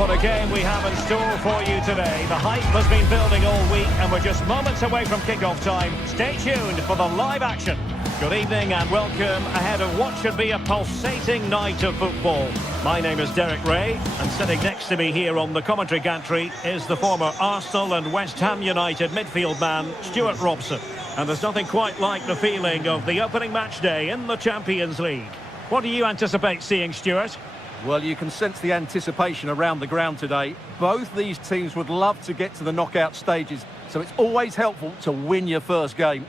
what a game we have in store for you today. The hype has been building all week and we're just moments away from kick-off time. Stay tuned for the live action. Good evening and welcome ahead of what should be a pulsating night of football. My name is Derek Ray and sitting next to me here on the commentary gantry is the former Arsenal and West Ham United midfield man, Stuart Robson. And there's nothing quite like the feeling of the opening match day in the Champions League. What do you anticipate seeing, Stuart? Well, you can sense the anticipation around the ground today. Both these teams would love to get to the knockout stages, so it's always helpful to win your first game.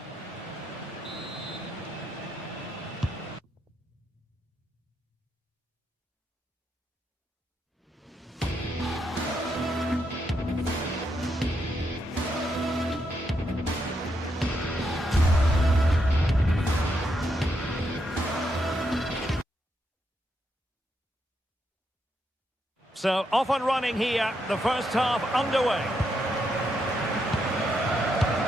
So, off and running here, the first half underway.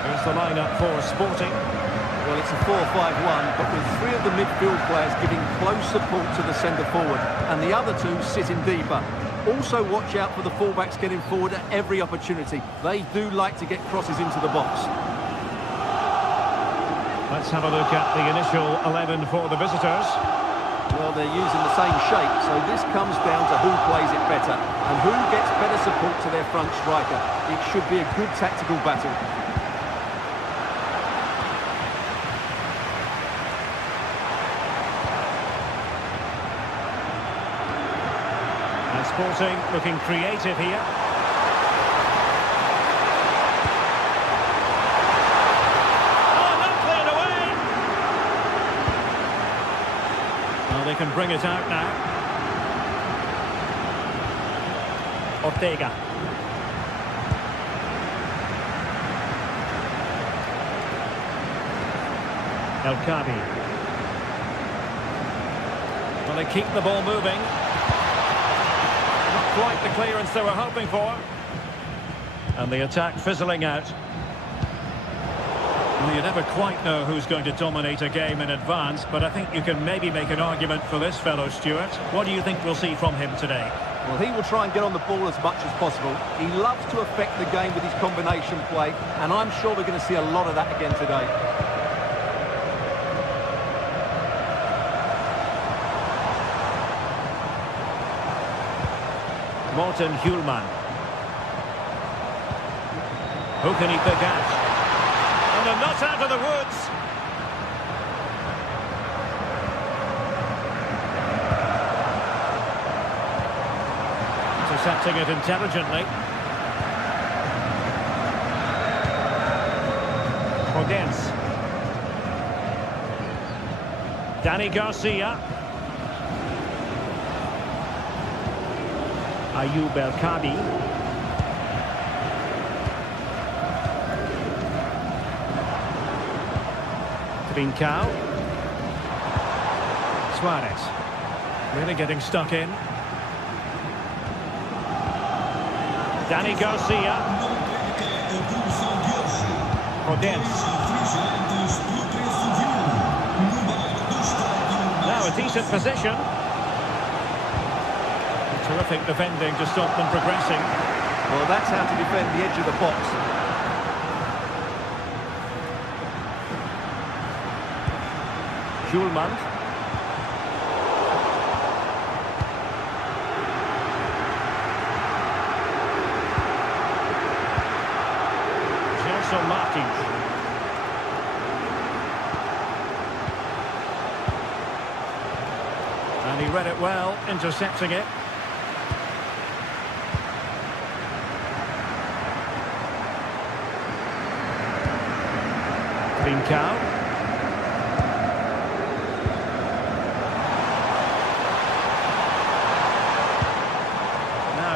Here's the lineup for Sporting. Well, it's a 4-5-1, but with three of the midfield players giving close support to the centre-forward, and the other two sitting deeper. Also watch out for the fullbacks getting forward at every opportunity. They do like to get crosses into the box. Let's have a look at the initial 11 for the visitors. Well, they're using the same shape, so this comes down to who plays it better and who gets better support to their front striker. It should be a good tactical battle. And Sporting looking creative here. They can bring it out now. Ortega. El Kabi. Well, they keep the ball moving. Not quite the clearance they were hoping for. And the attack fizzling out. Well, you never quite know who's going to dominate a game in advance, but I think you can maybe make an argument for this fellow, Stuart. What do you think we'll see from him today? Well, he will try and get on the ball as much as possible. He loves to affect the game with his combination play, and I'm sure we're going to see a lot of that again today. Morten Hjulman. Who can he pick out? And they're not out of the woods. Intercepting it intelligently. Podence. Danny Garcia. Ayoub El Kabi. Trincao. Suarez. Really getting stuck in. Danny Garcia. Podence. Now a decent position. Terrific defending to stop them progressing. Well, that's how to defend the edge of the box. Hjulman. Gelson Martins. And he read it well, intercepting it. Trincao.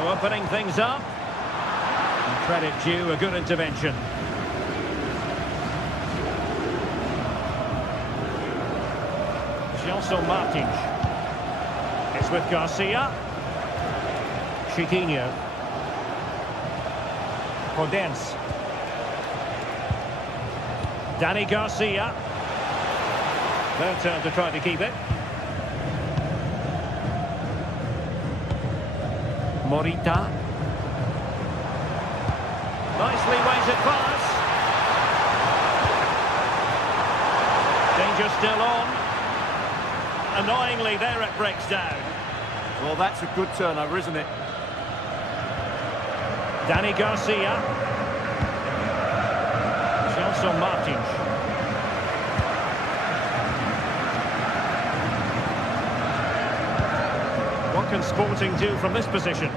Opening things up. And credit due, a good intervention. Gelson Martins. It's with Garcia. Chiquinho. Podence. Danny Garcia. Their turn to try to keep it. Morita. Nicely weighted pass. Danger still on. Annoyingly, there it breaks down. Well, that's a good turnover, isn't it? Danny Garcia. Gelson Martins. What can Sporting do from this position?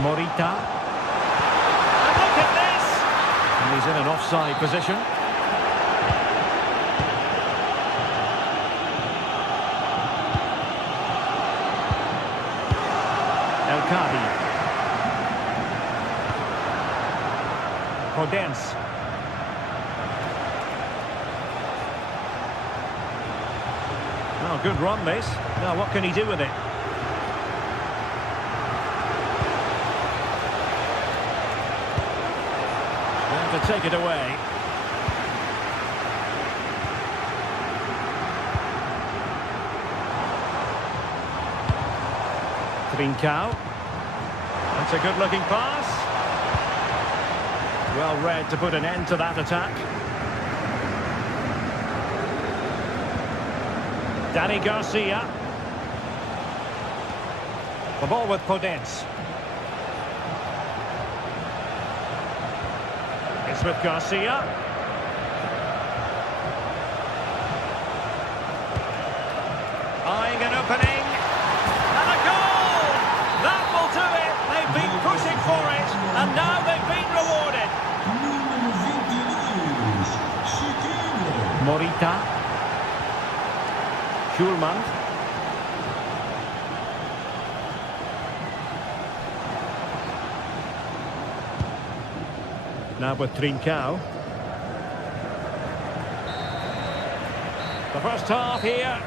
Morita. And look at this! And he's in an offside position. El Kadi. Podence. Oh, good run, this. Now, what can he do with it? Going to take it away. Trincao. That's a good-looking pass. Well read to put an end to that attack. Danny Garcia. The ball with Podence. It's with Garcia. Eyeing an opening. And a goal! That will do it. They've been pushing for it. And now they've been rewarded. Morita. Schulman. Now with Trincao. The first half here.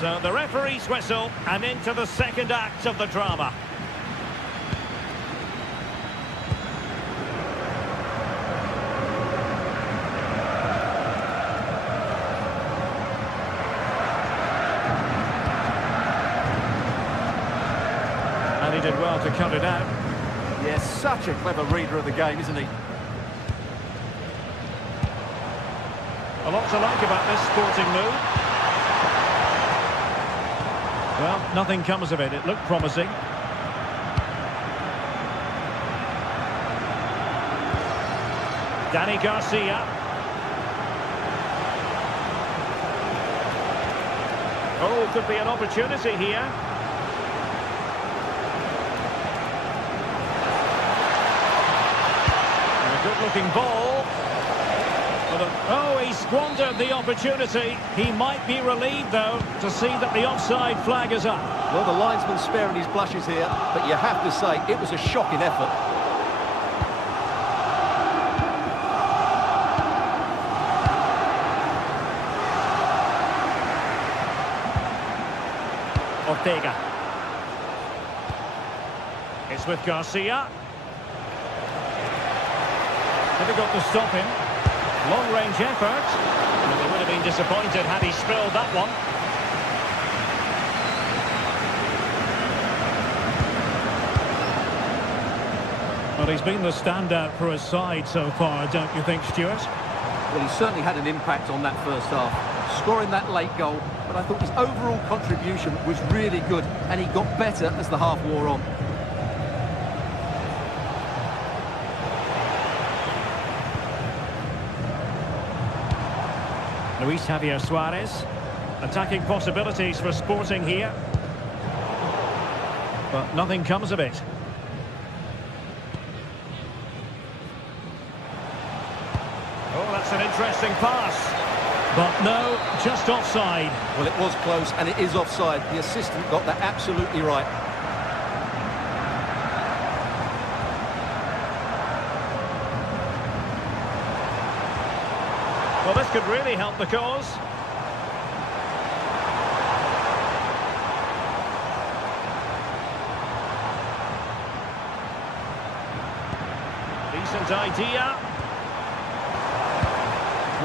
So the referee's whistle and into the second act of the drama. And he did well to cut it out. Yes, such a clever reader of the game, isn't he? A lot to like about this Sporting move. Well, nothing comes of it. It looked promising. Danny Garcia. Oh, could be an opportunity here. Good-looking ball. Oh, he squandered the opportunity. He might be relieved, though, to see that the offside flag is up. Well, the linesman's sparing his blushes here, but you have to say it was a shocking effort. Ortega. It's with Garcia. Difficult to stop him. Long-range effort. And he would have been disappointed had he spilled that one. Well, he's been the standout for his side so far, don't you think, Stuart? Well, he certainly had an impact on that first half, scoring that late goal, but I thought his overall contribution was really good, and he got better as the half wore on. Luis Javier Suarez. Attacking possibilities for Sporting here. But nothing comes of it. Oh, that's an interesting pass. But no, just offside. Well, it was close, and it is offside. The assistant got that absolutely right. Well, this could really help the cause. decent idea.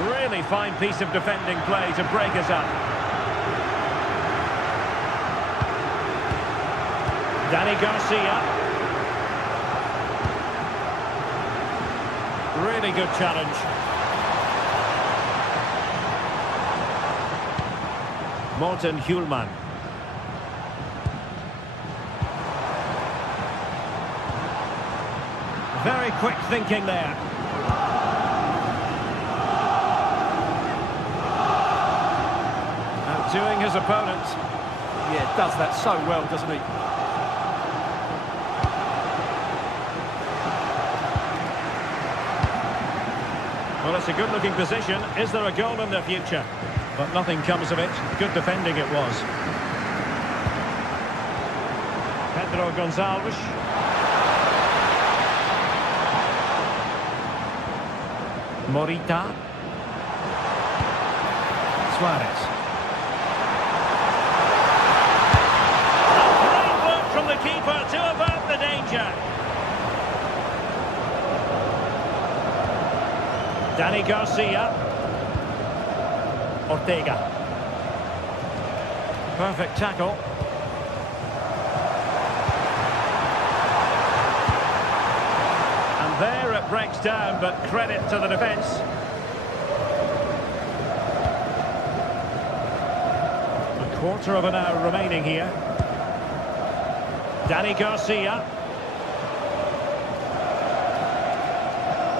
Really fine piece of defending play to break us up. Danny Garcia. Really good challenge. Morten Hjulman. Very quick thinking there. Outdoing his opponent. Yeah, does that so well, doesn't he? Well, it's a good-looking position. Is there a goal in the future? But nothing comes of it. Good defending it was. Pedro Gonçalves. Morita. Suarez. A great work from the keeper to avert the danger. Danny Garcia. Ortega. Perfect tackle. And there it breaks down, but credit to the defence. A quarter of an hour remaining here. Danny Garcia.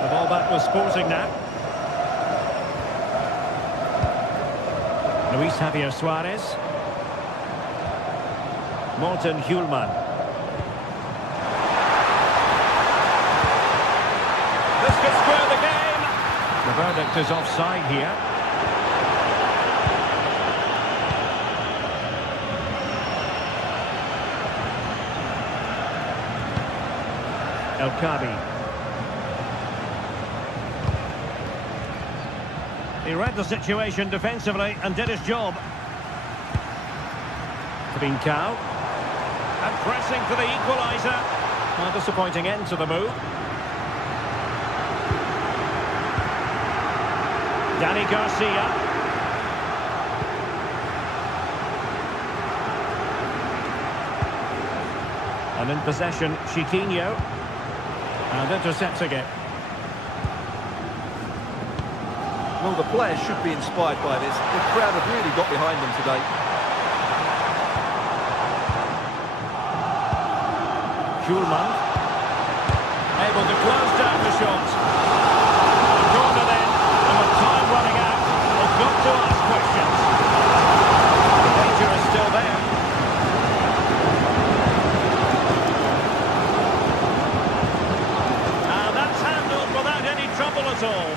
The ball back was Sporting now. Luis Javier Suarez. Morten Hjulman. This could square the game. The verdict is offside here. El Kabi. He read the situation defensively and did his job. Trincao. And pressing for the equaliser. A disappointing end to the move. Danny Garcia. And in possession, Chiquinho. And intercepts again. Well, the players should be inspired by this. The crowd have really got behind them today. Hjulman. Able to close down the shot. The corner then, and with time running out, they've got to ask questions. The danger is still there. And that's handled without any trouble at all.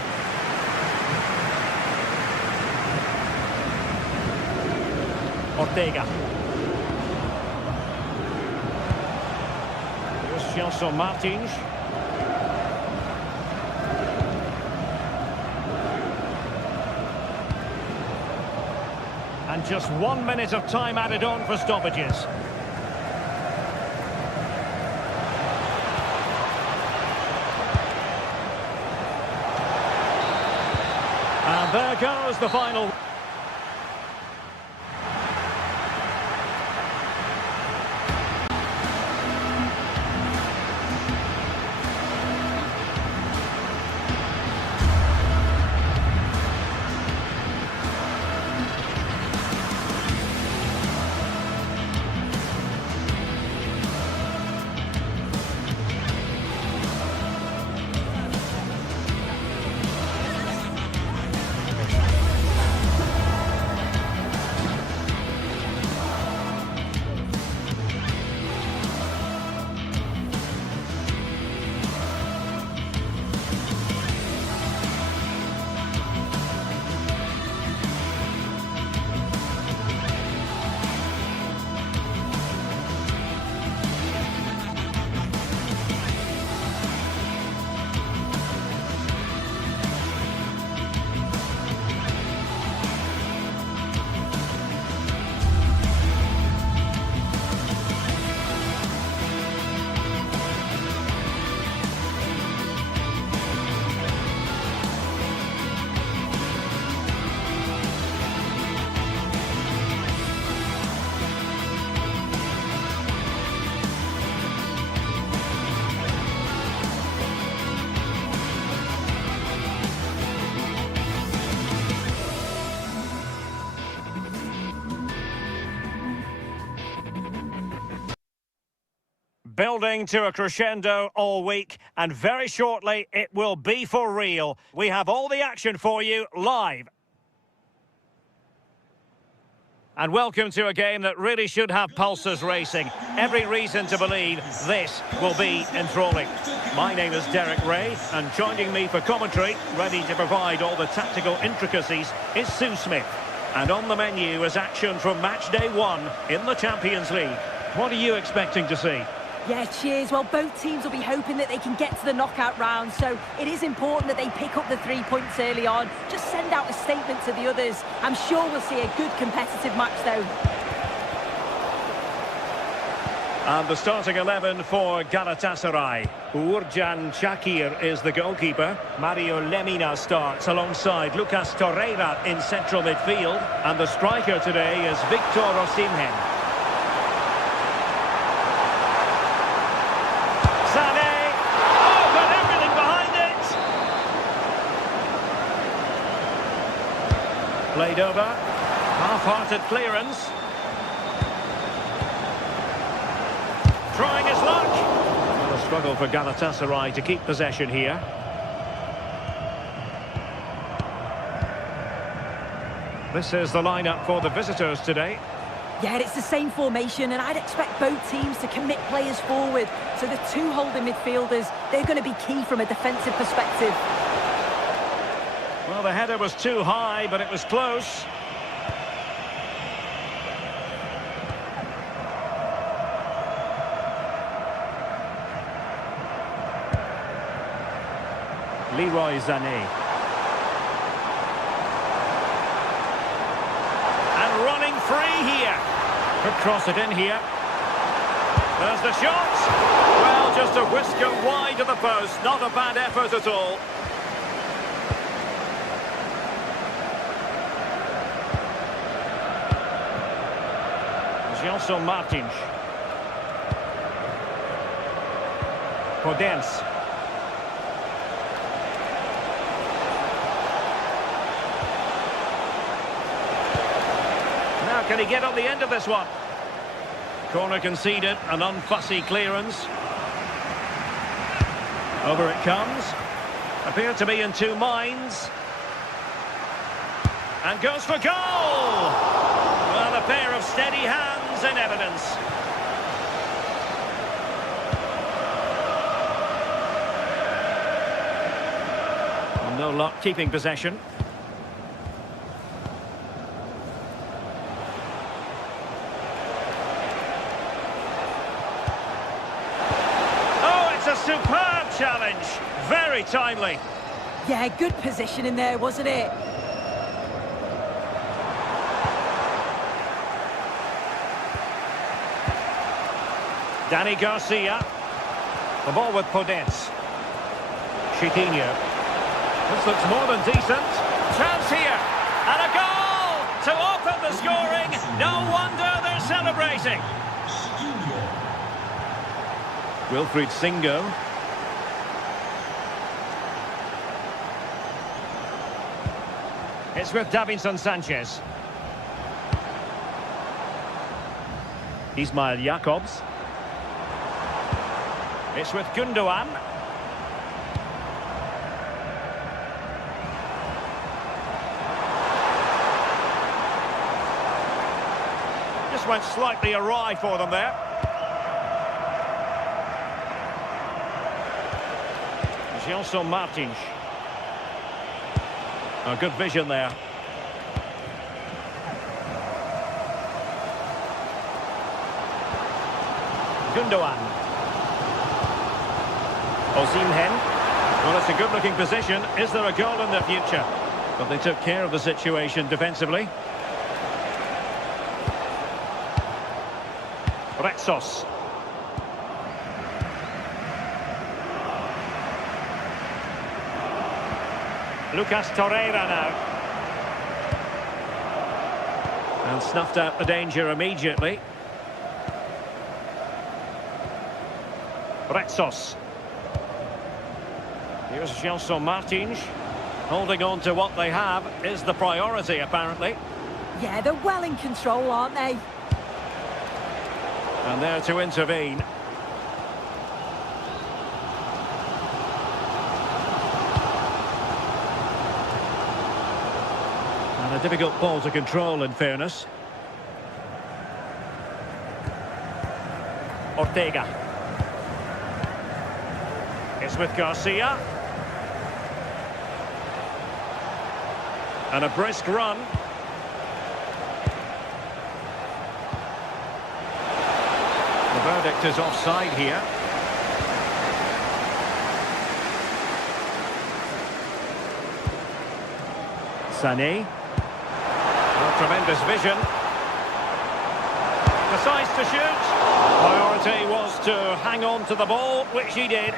Ortega. Here's Gelson Martins. And just 1 minute of time added on for stoppages. And there goes the final. building to a crescendo all week, and very shortly it will be for real. We have all the action for you live. And welcome to a game that really should have pulses racing. Every reason to believe this will be enthralling. My name is Derek Ray, and joining me for commentary, ready to provide all the tactical intricacies, is Sue Smith. And on the menu is action from match day 1 in the Champions League. What are you expecting to see? Yeah, cheers. Well, both teams will be hoping that they can get to the knockout round, so it is important that they pick up the 3 points early on. Just send out a statement to the others. I'm sure we'll see a good competitive match, though. And the starting 11 for Galatasaray. Uğurcan Çakır is the goalkeeper. Mario Lemina starts alongside Lucas Torreira in central midfield. And the striker today is Victor Osimhen. Played over, half-hearted clearance. Trying his luck. Well, a struggle for Galatasaray to keep possession here. This is the lineup for the visitors today. Yeah, it's the same formation, and I'd expect both teams to commit players forward. So the two holding midfielders, they're going to be key from a defensive perspective. Well, the header was too high, but it was close. Leroy Sané. And running free here. Could cross it in here. There's the shot. Well, just a whisker wide of the post. Not a bad effort at all. Gelson Martins. Podence. Now can he get on the end of this one? Corner conceded, an unfussy clearance. Over it comes. Appear to be in two minds. And goes for goal! Well, a pair of steady hands in evidence. Well, no luck keeping possession. Oh, it's a superb challenge. Very timely. Yeah, good position in there, wasn't it? Danny Garcia. The ball with Podence. Chiquinho. This looks more than decent. Chance here. And a goal to open the scoring. No wonder they're celebrating. Wilfried Singo. It's with Davinson Sanchez. Ismail Jakobs. It's with Gundogan. Just went slightly awry for them there. Gelson Martins. A good vision there. Gundogan. Osimhen. Well, it's a good-looking position. Is there a goal in the future? But they took care of the situation defensively. Retsos. Lucas Torreira now. And snuffed out the danger immediately. Retsos. Here's Gelson Martins. Holding on to what they have is the priority, apparently. Yeah, they're well in control, aren't they? And there to intervene. A difficult ball to control, in fairness. Ortega. It's with Garcia. And a brisk run. The verdict is offside here. Sané. Oh, tremendous vision. Decides to shoot. Priority was to hang on to the ball, which he did.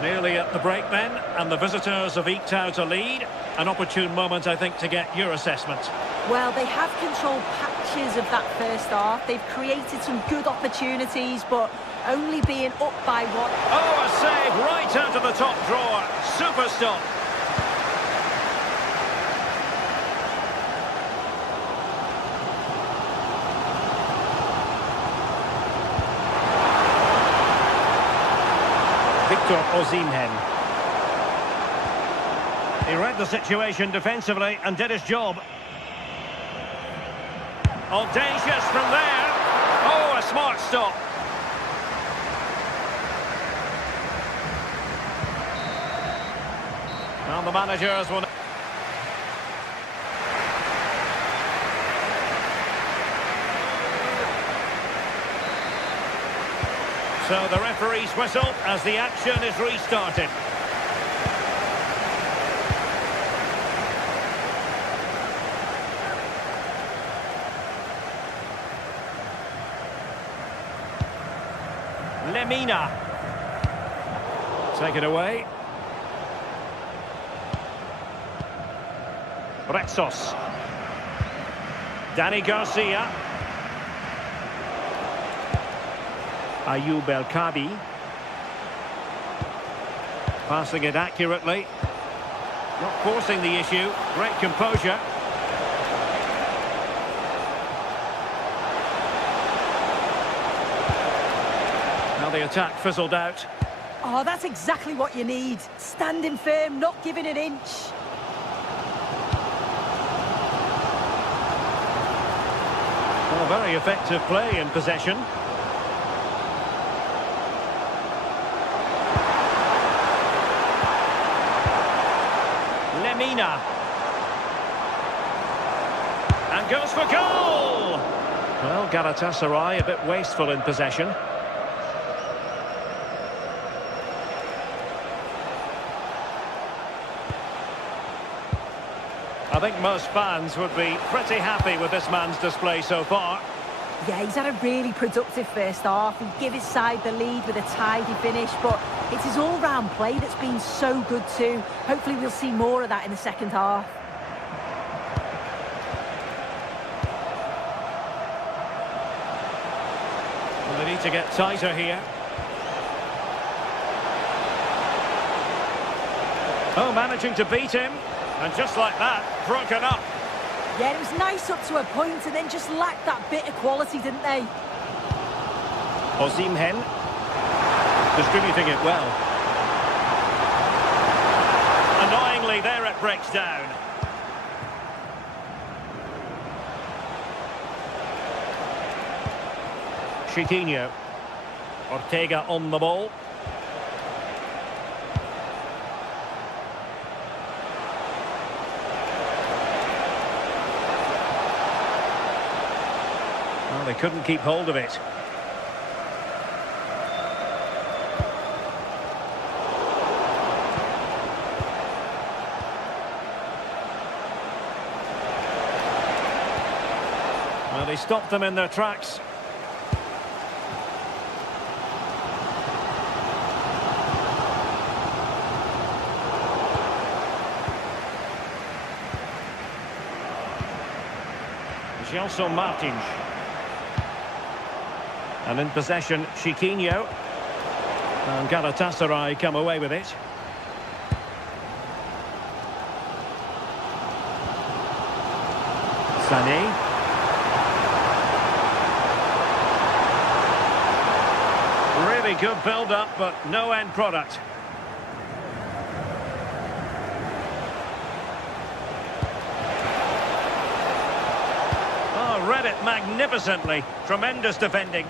Nearly at the break then, and the visitors have eked out a lead. An opportune moment, I think, to get your assessment. Well, they have controlled patches of that first half. They've created some good opportunities, but only being up by one. Oh, a save right out of the top drawer. Super stop. Victor Osimhen. He read the situation defensively and did his job. Audacious from there. Oh, a smart stop. Well, the managers will... So the referee's whistle as the action is restarted. Lemina. Take it away. Retsos. Danny Garcia. Ayoub El-Kabi. Passing it accurately. Not forcing the issue. Great composure. Now the attack fizzled out. Oh, that's exactly what you need. Standing firm, not giving an inch. Well, very effective play in possession. Lemina. And goes for goal! Well, Galatasaray a bit wasteful in possession. I think most fans would be pretty happy with this man's display so far. Yeah, he's had a really productive first half. He gave his side the lead with a tidy finish, but it's his all-round play that's been so good too. Hopefully we'll see more of that in the second half. Well, they need to get tighter here. Oh, managing to beat him. And just like that, broken up. Yeah, it was nice up to a point and then just lacked that bit of quality, didn't they? Osimhen. Distributing it well. Annoyingly, there it breaks down. Chiquinho. Ortega on the ball. Well, they couldn't keep hold of it. Well, they stopped them in their tracks. Gelson Martins. And in possession, Chiquinho. And Galatasaray come away with it. Sané. Really good build-up, but no end product. Oh, read it magnificently. Tremendous defending.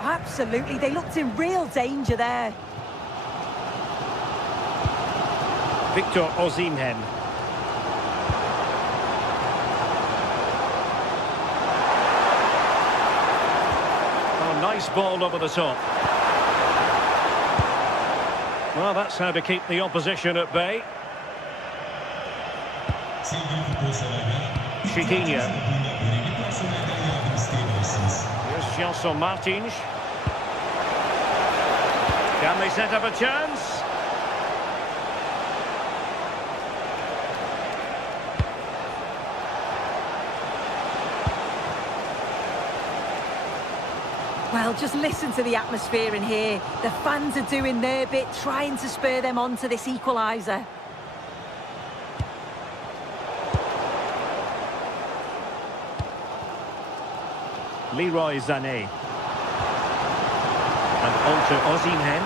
Absolutely, they looked in real danger there. Victor Osimhen. Oh, nice ball over the top. Well, that's how to keep the opposition at bay. Chiquinho. Here's Gelson Martins. Can they set up a chance? Well, just listen to the atmosphere in here. The fans are doing their bit, trying to spur them on to this equaliser. Leroy Sané. And on to Osimhen.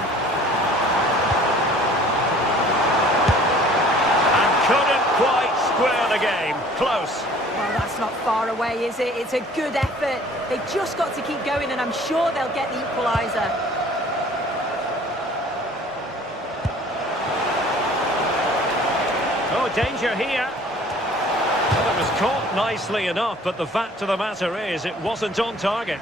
And couldn't quite square the game. Close. Well, that's not far away, is it? It's a good effort. They've just got to keep going, and I'm sure they'll get the equaliser. Oh, danger here. Well, it was caught nicely enough, but the fact of the matter is it wasn't on target.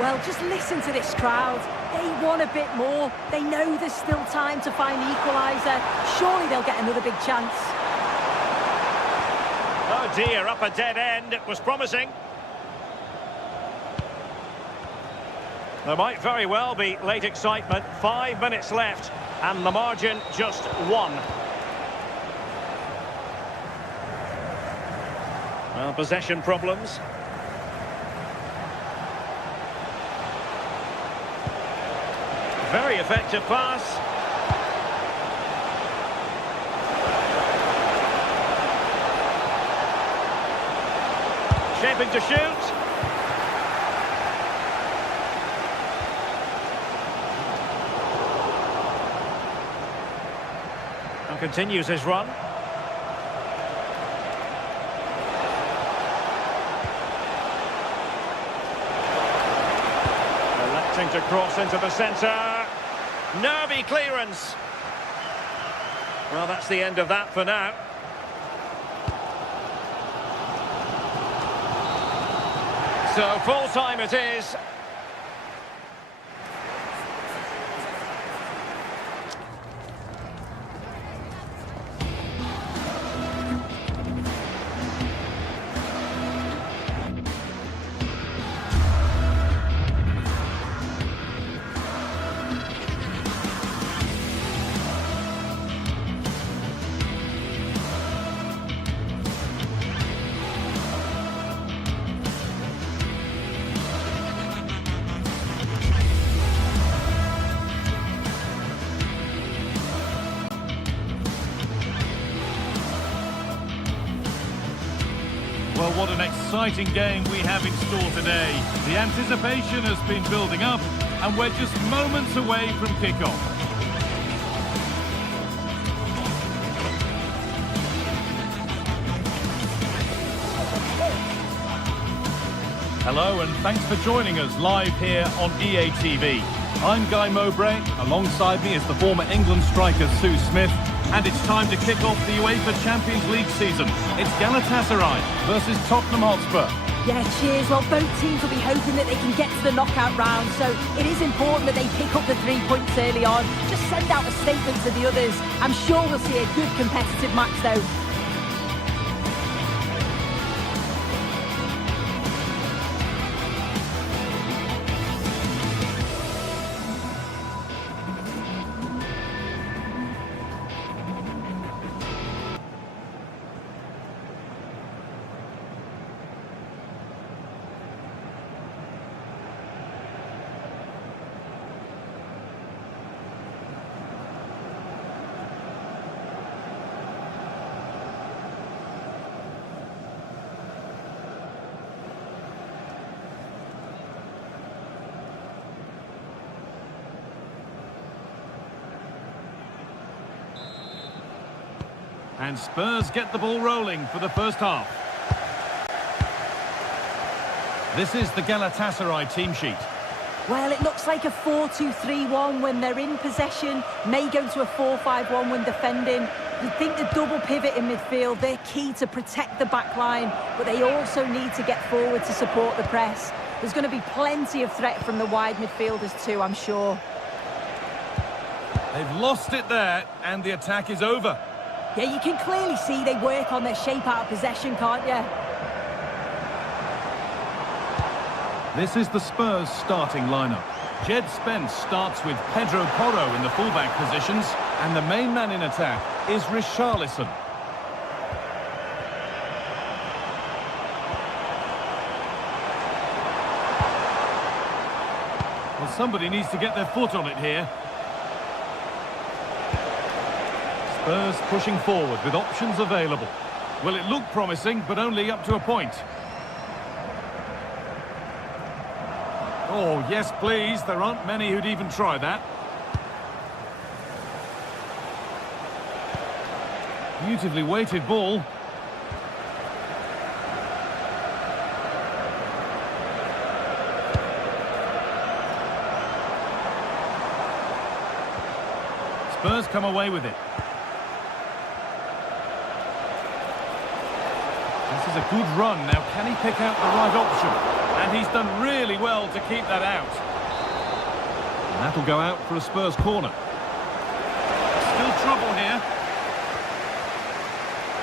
Well, just listen to this crowd. They want a bit more. They know there's still time to find the equaliser. Surely they'll get another big chance. Oh dear, up a dead end. It was promising. There might very well be late excitement. 5 minutes left, and the margin just 1. Well, possession problems. Very effective pass. Shaping to shoot. And continues his run. Electing to cross into the centre. Nervy clearance. Well, that's the end of that for now. So full time it is. Well, what an exciting game we have in store today. The anticipation has been building up, and we're just moments away from kickoff. Hello, and thanks for joining us live here on EA TV. I'm Guy Mowbray. Alongside me is the former England striker Sue Smith. And it's time to kick off the UEFA Champions League season. It's Galatasaray versus Tottenham Hotspur. Yeah, cheers. Well, both teams will be hoping that they can get to the knockout round, so it is important that they pick up the 3 points early on. Just send out a statement to the others. I'm sure we'll see a good competitive match, though. And Spurs get the ball rolling for the first half. This is the Galatasaray team sheet. Well, it looks like a 4-2-3-1 when they're in possession. May go to a 4-5-1 when defending. I think the double pivot in midfield, they're key to protect the back line, but they also need to get forward to support the press. There's going to be plenty of threat from the wide midfielders too, I'm sure. They've lost it there, and the attack is over. Yeah, you can clearly see they work on their shape out of possession, can't you? This is the Spurs starting lineup. Jed Spence starts with Pedro Porro in the fullback positions, and the main man in attack is Richarlison. Well, somebody needs to get their foot on it here. Spurs pushing forward with options available. Well, it looked promising, but only up to a point. Oh, yes, please. There aren't many who'd even try that. Beautifully weighted ball. Spurs come away with it. This is a good run. Now, can he pick out the right option? And he's done really well to keep that out. And that'll go out for a Spurs corner. Still trouble here.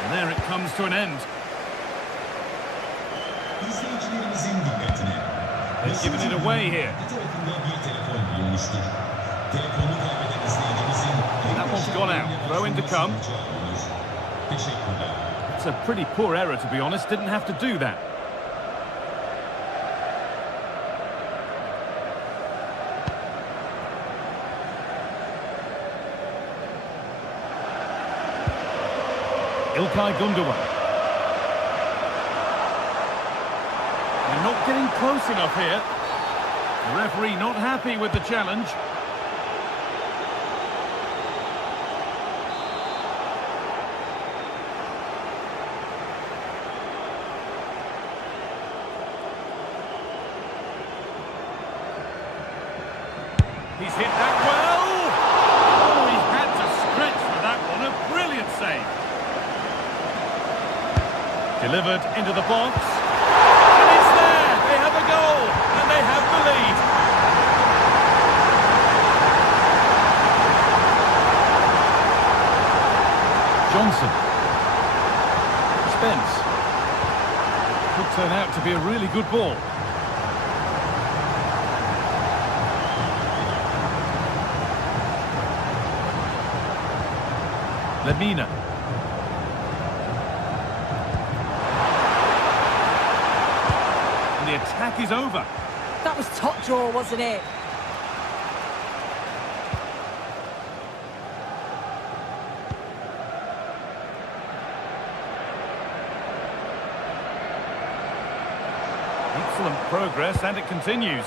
And there it comes to an end. They've given it away here. That one's gone out. Throw in to come. It's a pretty poor error, to be honest. Didn't have to do that. İlkay Gundogan. They're not getting close enough here. The referee not happy with the challenge. He's hit that well. Oh, he had to stretch for that one. A brilliant save. Delivered into the box. And it's there! They have a goal! And they have the lead! Johnson. Spence. Could turn out to be a really good ball. Lemina. The attack is over. That was top draw, wasn't it? Excellent progress, and it continues.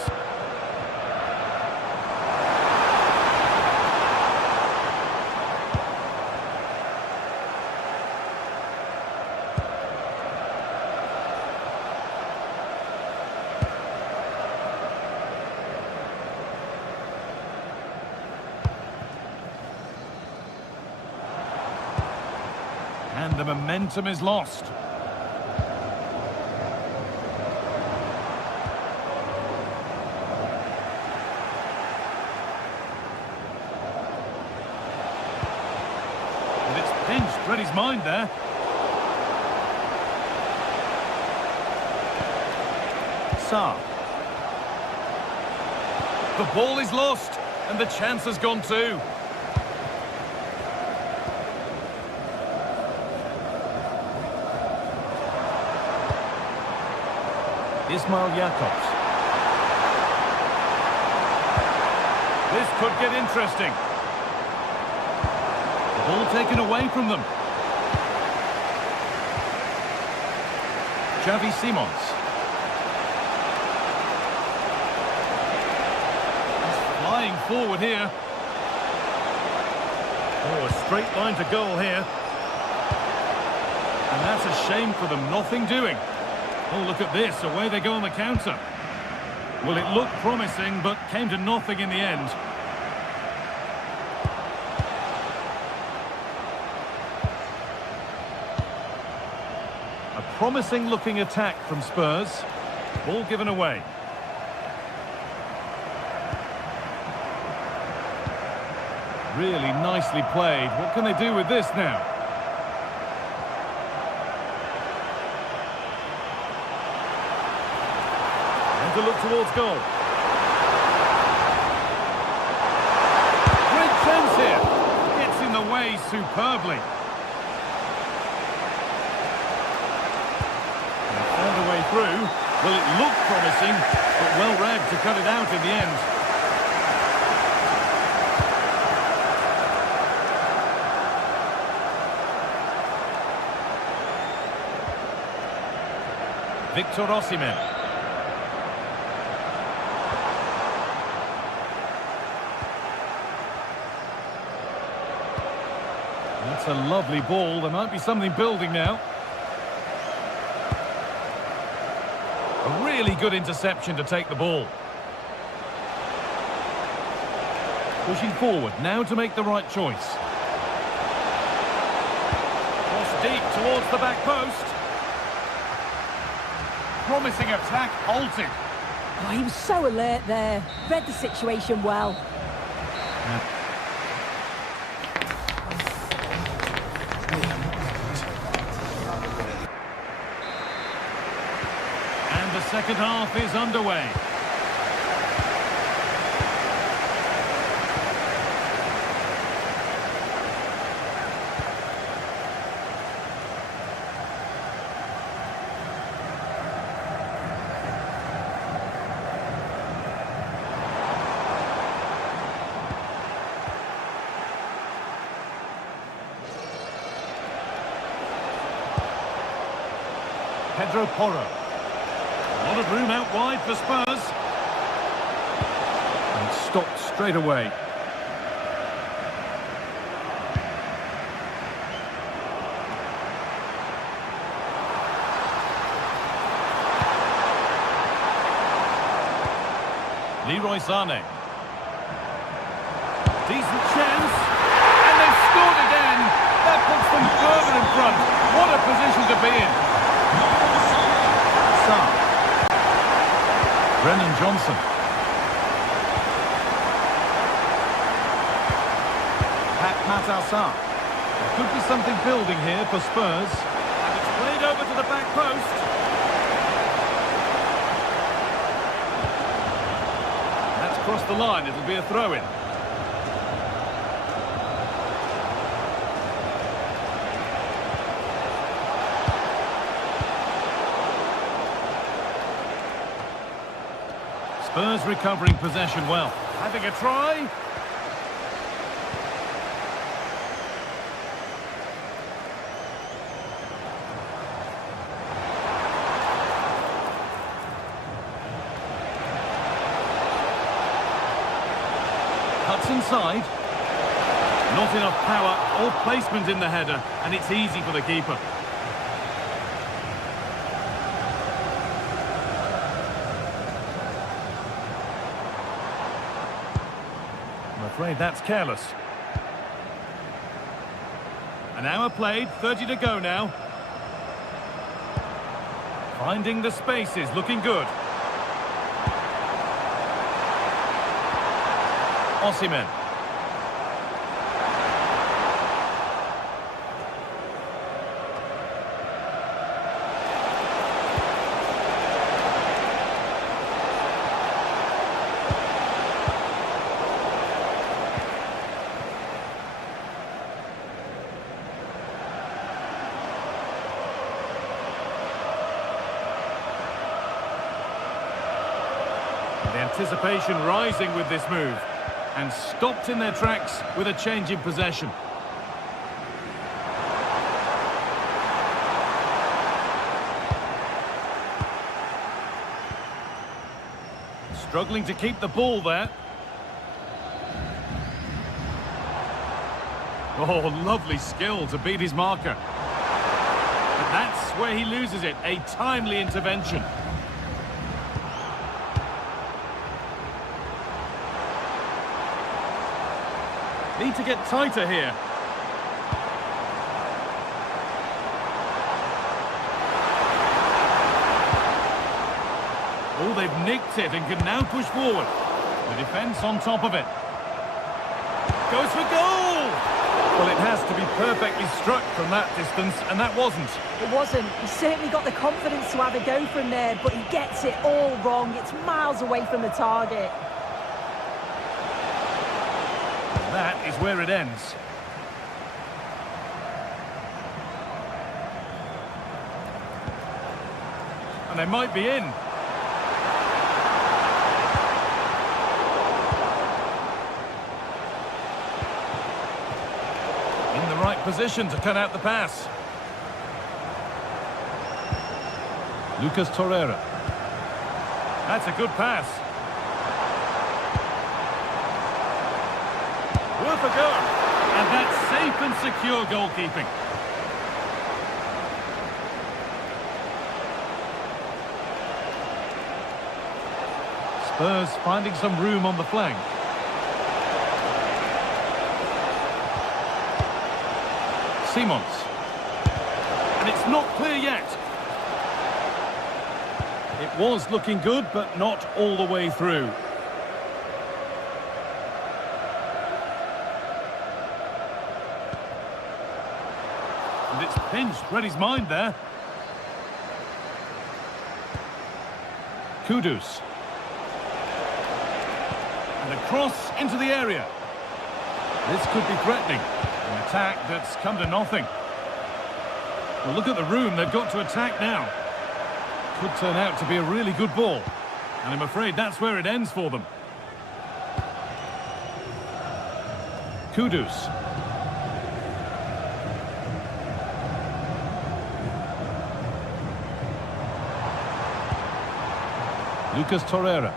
And the momentum is lost. And it's pinched, read his mind there. Sarr. The ball is lost, and the chance has gone too. Ismail Jakobs. This could get interesting. The ball taken away from them. Xavi Simons. He's flying forward here. Oh, a straight line to goal here. That's a shame for them, nothing doing. Oh, look at this, away they go on the counter. Well, it looked promising, but came to nothing in the end. A promising-looking attack from Spurs. Ball given away. Really nicely played. What can they do with this now? And to look towards goal. Great chance here. Gets in the way superbly. And found a way through. Well, it looked promising, but well read to cut it out in the end. Victor Osimhen. That's a lovely ball. There might be something building now. A really good interception to take the ball. Pushing forward now to make the right choice. Cross deep towards the back post. Promising attack halted. Oh, he was so alert there. Read the situation well. And the second half is underway. Pedro Porro. A lot of room out wide for Spurs. And stopped straight away. Leroy Sané. Decent chance. And they've scored again. That puts them further in front. What a position to be in. Brennan Johnson. Pat Matassar. There could be something building here for Spurs. And it's played over to the back post. That's crossed the line. It'll be a throw-in. Spurs recovering possession well. Having a try. Cuts inside. Not enough power or placement in the header, and it's easy for the keeper. I'm afraid that's careless. An hour played, 30 to go now. Finding the spaces, looking good. Osimhen. The anticipation rising with this move, and stopped in their tracks with a change in possession. Struggling to keep the ball there. Oh, lovely skill to beat his marker. A And that's where he loses it. A timely intervention. Need to get tighter here. Oh, they've nicked it and can now push forward. The defence on top of it. Goes for goal! Well, it has to be perfectly struck from that distance, and that wasn't. It wasn't. He certainly got the confidence to have a go from there, but he gets it all wrong. It's miles away from the target. That is where it ends. And they might be in. In the right position to cut out the pass. Lucas Torreira. That's a good pass. Worth a go. And that's safe and secure goalkeeping. Spurs finding some room on the flank. Simons. And it's not clear yet. It was looking good, but not all the way through. And it's pinched Reddy's mind there. Kudus. And a cross into the area. This could be threatening. An attack that's come to nothing. Well, look at the room they've got to attack now. Could turn out to be a really good ball. And I'm afraid that's where it ends for them. Kudus. Lucas Torreira.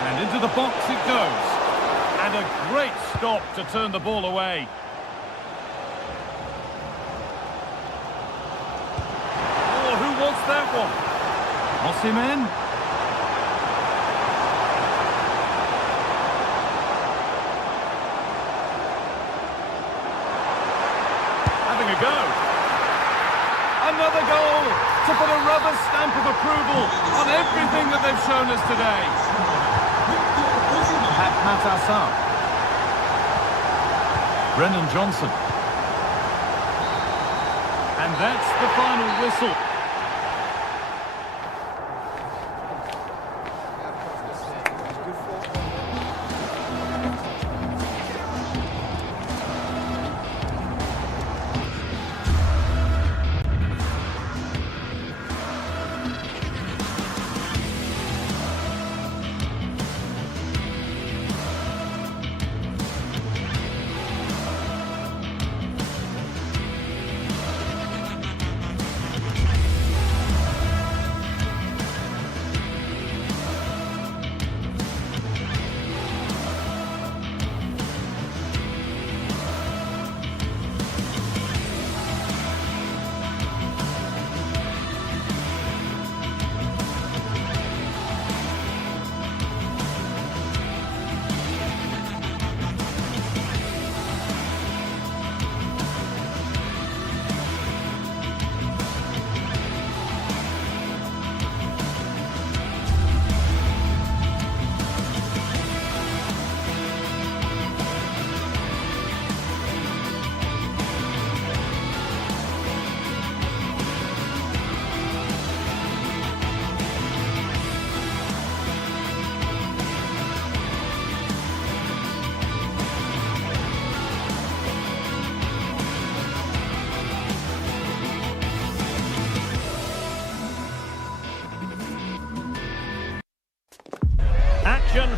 And into the box it goes. And a great stop to turn the ball away. Oh, who wants that one? Osimhen. Having a go. Another goal to put a rubber stamp of approval on everything that they've shown us today. Matt Assar. Brennan Johnson. And that's the final whistle.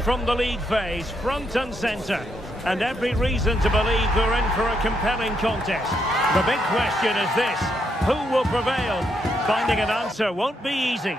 From the league phase, front and centre, and every reason to believe we're in for a compelling contest. The big question is this: who will prevail? Finding an answer won't be easy.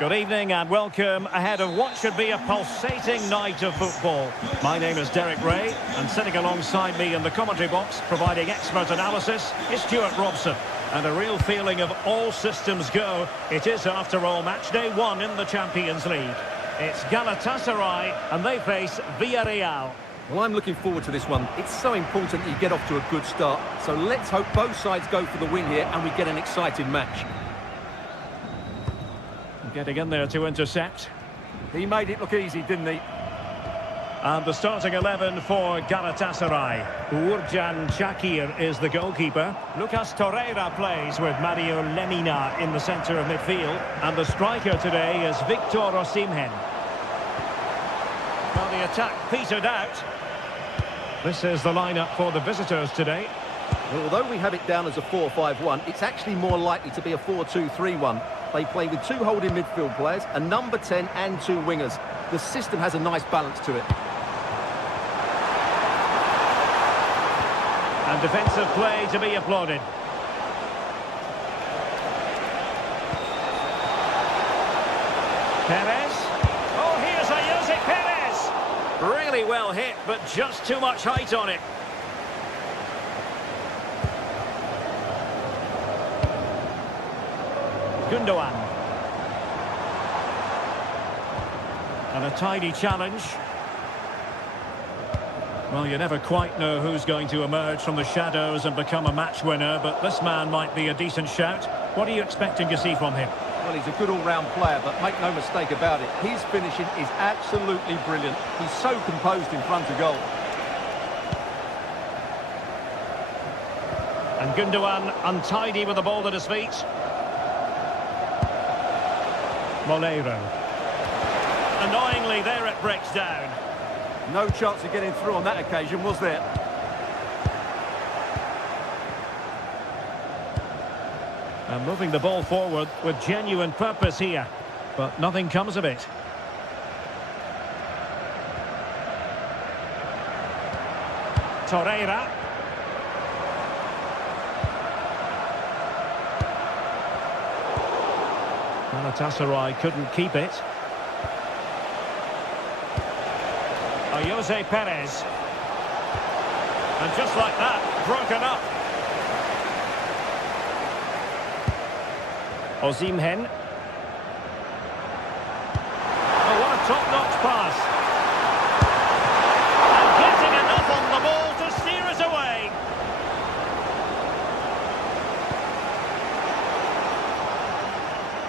Good evening and welcome ahead of what should be a pulsating night of football. My name is Derek Ray, and sitting alongside me in the commentary box, providing expert analysis, is Stuart Robson. And a real feeling of all systems go. It is, after all, match day 1 in the Champions League. It's Galatasaray, and they face Villarreal. Well, I'm looking forward to this one. It's so important that you get off to a good start. So let's hope both sides go for the win here and we get an exciting match. Getting in there to intercept. He made it look easy, didn't he? And the starting 11 for Galatasaray. Uğurcan Çakır is the goalkeeper. Lucas Torreira plays with Mario Lemina in the centre of midfield. And the striker today is Victor Osimhen. Well, the attack petered out. This is the lineup for the visitors today. Well, although we have it down as a 4-5-1, it's actually more likely to be a 4-2-3-1. They play with 2 holding midfield players, a number 10 and 2 wingers. The system has a nice balance to it. And defensive play to be applauded. Perez. Oh, here's Jose Perez. Really well hit, but just too much height on it. Gundogan. And a tidy challenge. Well, you never quite know who's going to emerge from the shadows and become a match winner, but this man might be a decent shout. What are you expecting to see from him? Well, he's a good all-round player, but make no mistake about it, his finishing is absolutely brilliant. He's so composed in front of goal. And Gundogan untidy with the ball at his feet. Moleiro. Annoyingly, there it breaks down. No chance of getting through on that occasion, was there? And moving the ball forward with genuine purpose here. But nothing comes of it. Torreira. Galatasaray couldn't keep it. Jose Perez. And just like that, broken up. Osimhen. Oh, what a top-notch pass. And getting enough on the ball to steer it away.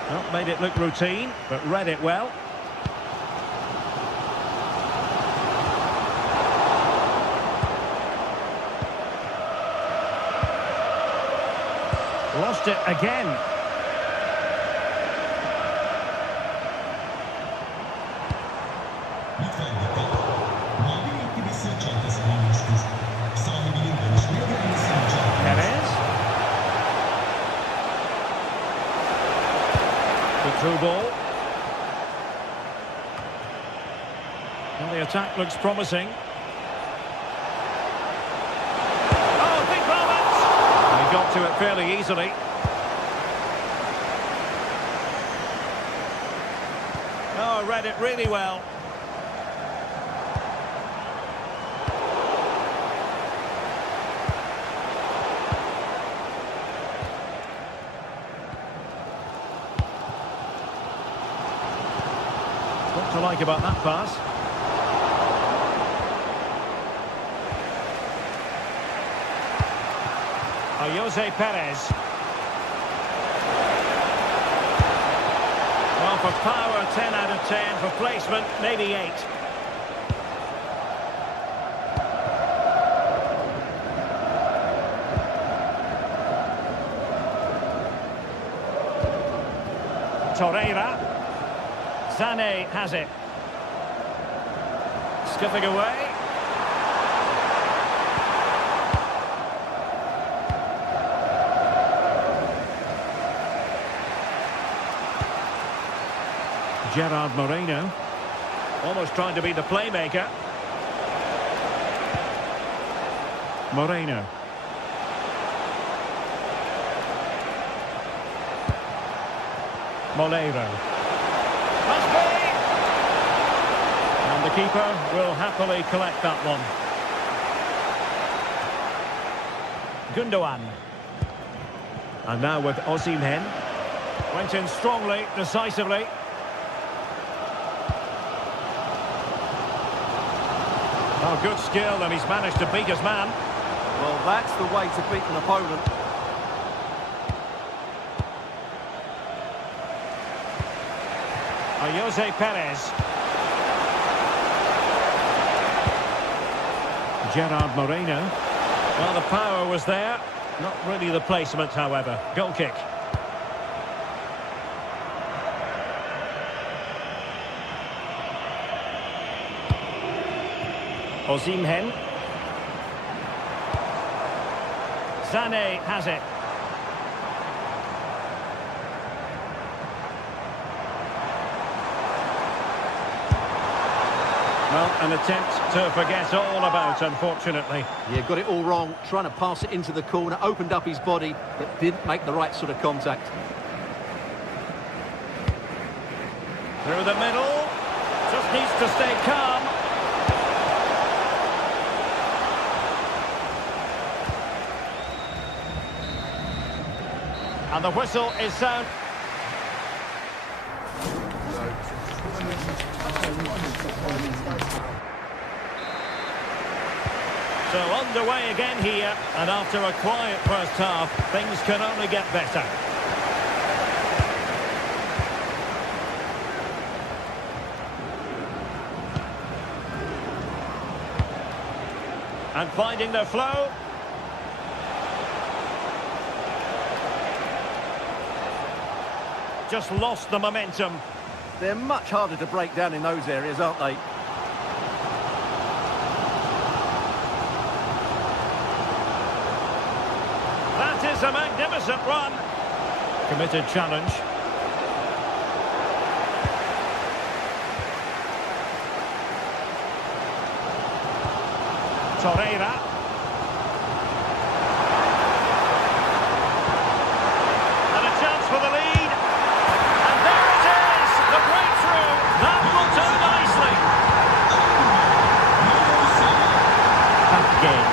Well, made it look routine, but read it well. Lost it again. Perez. The through ball. And the attack looks promising. Got to it fairly easily. Oh, read it really well. What to like about that pass? Jose Perez. Well, for power, 10 out of 10. For placement, maybe 8. Torreira. Sané has it. Scuffing away. Gerard Moreno, almost trying to be the playmaker. Moreno. Moleiro. keeper will happily collect that one. Gundogan. And now with Osimhen. Went in strongly, decisively. Oh, good skill, and he's managed to beat his man. Well, that's the way to beat an opponent. Jose Perez. Gerard Moreno. Well, the power was there. Not really the placement, however. Goal kick. Osimhen. Sané has it. Well, an attempt to forget all about, unfortunately. Yeah, got it all wrong. Trying to pass it into the corner, opened up his body, but didn't make the right sort of contact. Through the middle. Just needs to stay calm. And the whistle is sound. So underway again here, and after a quiet first half, things can only get better. And finding their flow. Just lost the momentum. They're much harder to break down in those areas, aren't they? That is a magnificent run. Committed challenge. Torreira. And a chance for the lead. And there it is, the breakthrough. That will do nicely. Back again.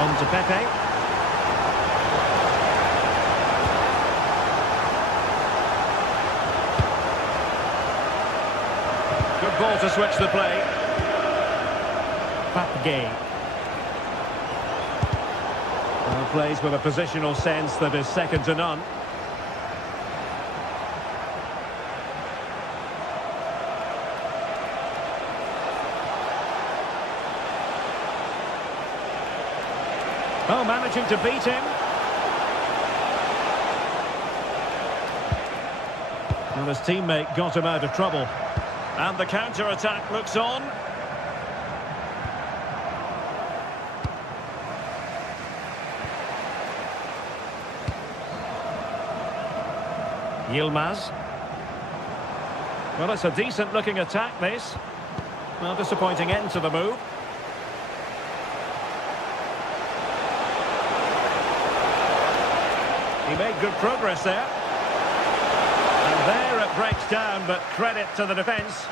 On to Pepe. Good ball to switch the play. Papgay. Well, plays with a positional sense that is second to none. Oh, managing to beat him. Well, his teammate got him out of trouble. And the counter-attack looks on. Yilmaz. Well, it's a decent-looking attack, this. Well, disappointing end to the move. He made good progress there. And there it breaks down, but credit to the defence.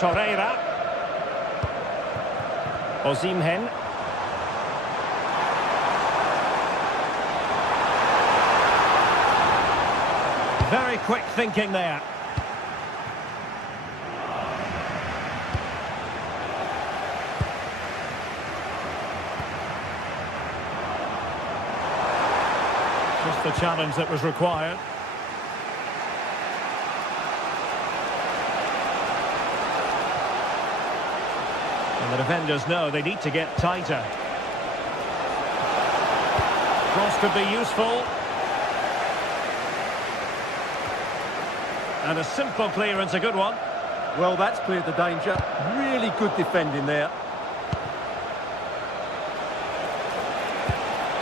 Torreira. Osimhen. Very quick thinking there. Just the challenge that was required. And the defenders know they need to get tighter. Cross could be useful. And a simple clearance, a good one. Well, that's cleared the danger. Really good defending there.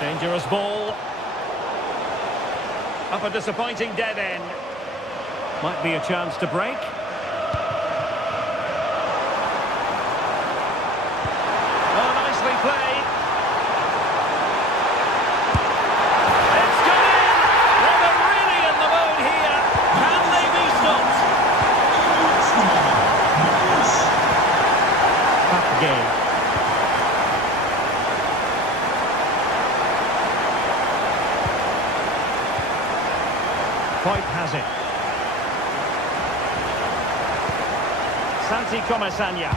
Dangerous ball. Up a disappointing dead end. Might be a chance to break. Foyt has it. Santi Comasanya.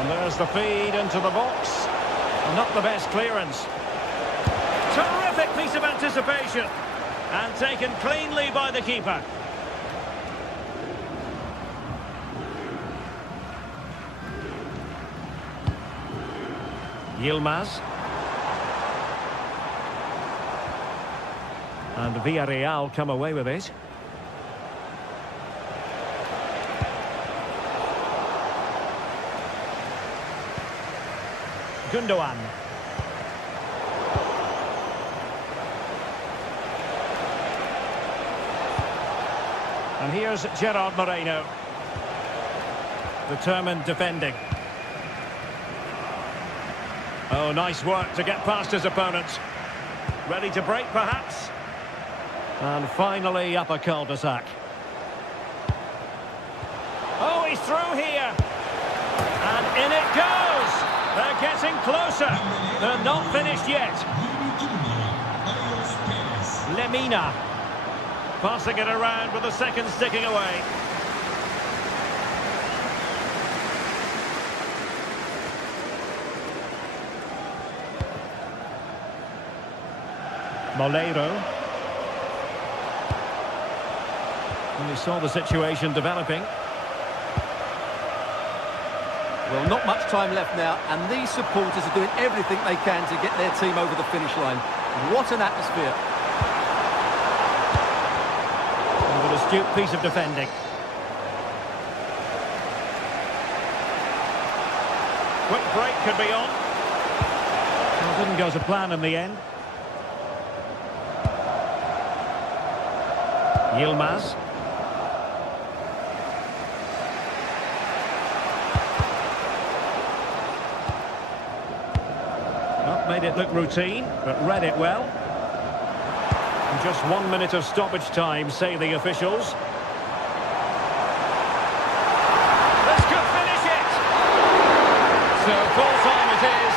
And there's the feed into the box. Not the best clearance. Terrific piece of anticipation. And taken cleanly by the keeper. Yilmaz. And Villarreal come away with it. Gundogan. And here's Gerard Moreno. Determined defending. Oh, nice work to get past his opponents. Ready to break, perhaps? And finally up a cul-de-sac. Oh, he's through here. And in it goes. They're getting closer. They're not finished yet. Lemina. Passing it around with the seconds ticking away. Moleiro. And we saw the situation developing. Well, not much time left now, and these supporters are doing everything they can to get their team over the finish line. What an atmosphere. And an astute piece of defending. Quick break could be on. Well, didn't go to plan in the end. Yilmaz. Well, made it look routine, but read it well. And just 1 minute of stoppage time, say the officials. This could finish it! So full time it is.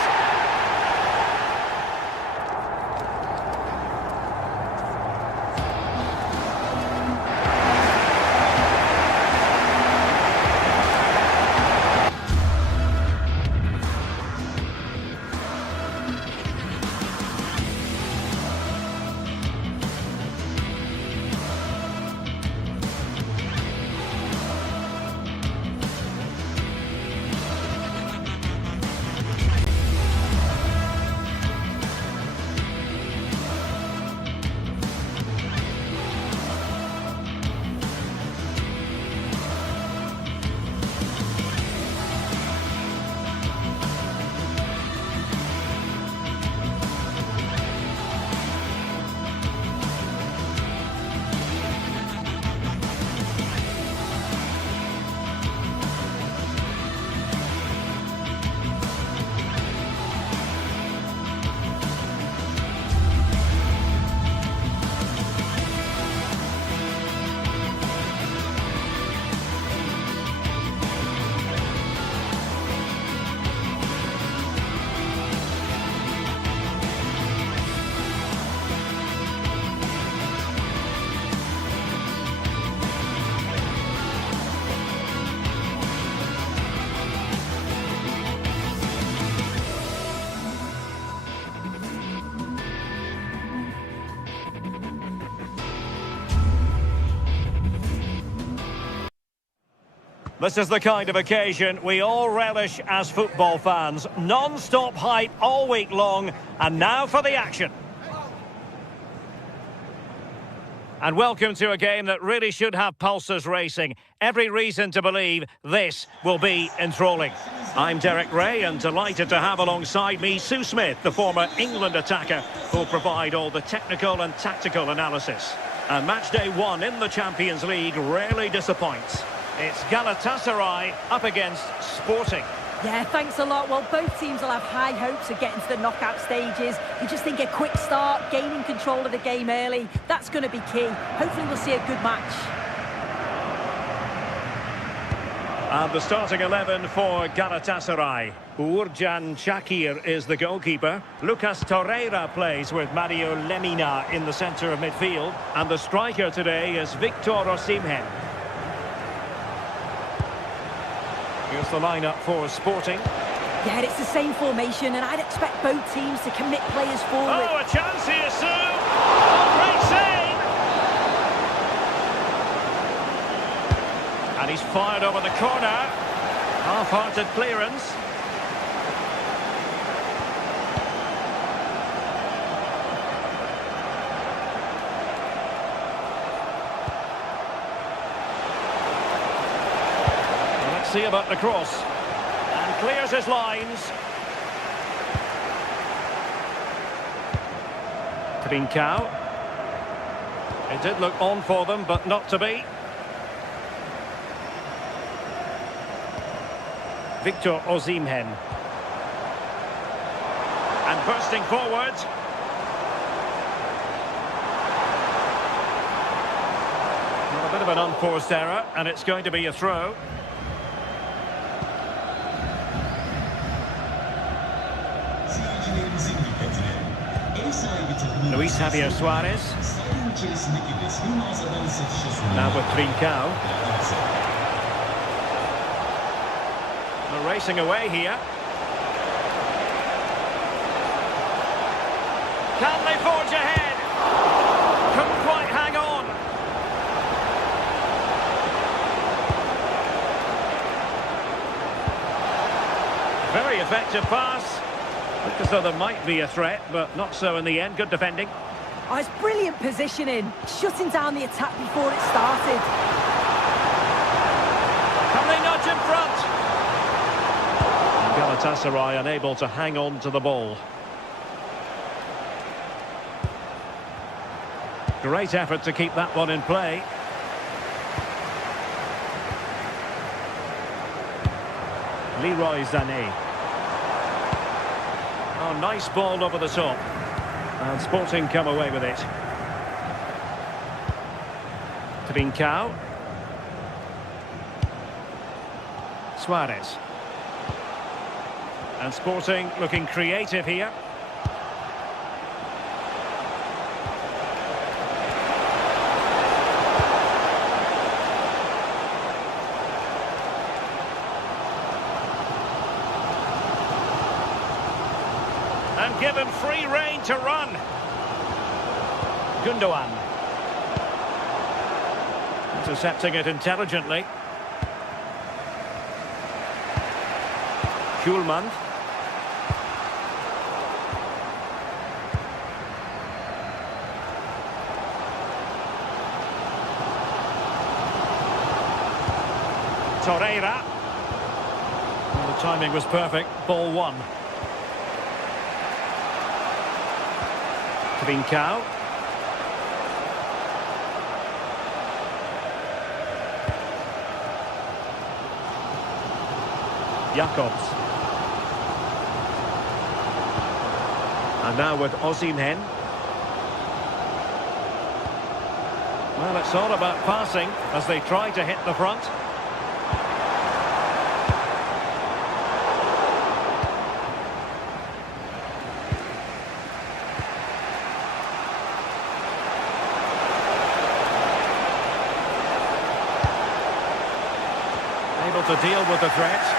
This is the kind of occasion we all relish as football fans. Non-stop hype all week long, and now for the action. And welcome to a game that really should have pulses racing. Every reason to believe this will be enthralling. I'm Derek Ray, and delighted to have alongside me Sue Smith, the former England attacker, who'll provide all the technical and tactical analysis. And match day one in the Champions League rarely disappoints. It's Galatasaray up against Sporting. Yeah, thanks a lot. Well, both teams will have high hopes of getting to the knockout stages. You just think a quick start, gaining control of the game early, that's going to be key. Hopefully we'll see a good match. And the starting 11 for Galatasaray. Uğurcan Çakır is the goalkeeper. Lucas Torreira plays with Mario Lemina in the centre of midfield. And the striker today is Victor Osimhen. Here's the lineup for Sporting. Yeah, it's the same formation, and I'd expect both teams to commit players forward. Oh, a chance here, Sue! Oh, great save! And he's fired over the corner. Half-hearted clearance. Well, let's see about the cross. And clears his lines. Trincao. It did look on for them, but not to be. Victor Osimhen. And bursting forward. Well, a bit of an unforced error, and it's going to be a throw. Luis Javier Suarez. Now with Trincao. They're racing away here. Can they forge ahead? Couldn't quite hang on. Very effective pass. Looked as though there might be a threat, but not so in the end. Good defending. Oh, it's brilliant positioning, shutting down the attack before it started. Can they nudge in front? Galatasaray unable to hang on to the ball. Great effort to keep that one in play. Leroy Sané. Oh, nice ball over the top. And Sporting come away with it. Trincao. Suarez. And Sporting looking creative here. And given free rein to run. Gundogan. Intercepting it intelligently. Kuhlmann. Torreira. Well, the timing was perfect. Ball one. Trincao. Jacobs. And now with Osimhen. Well, it's all about passing as they try to hit the front. Able to deal with the threat.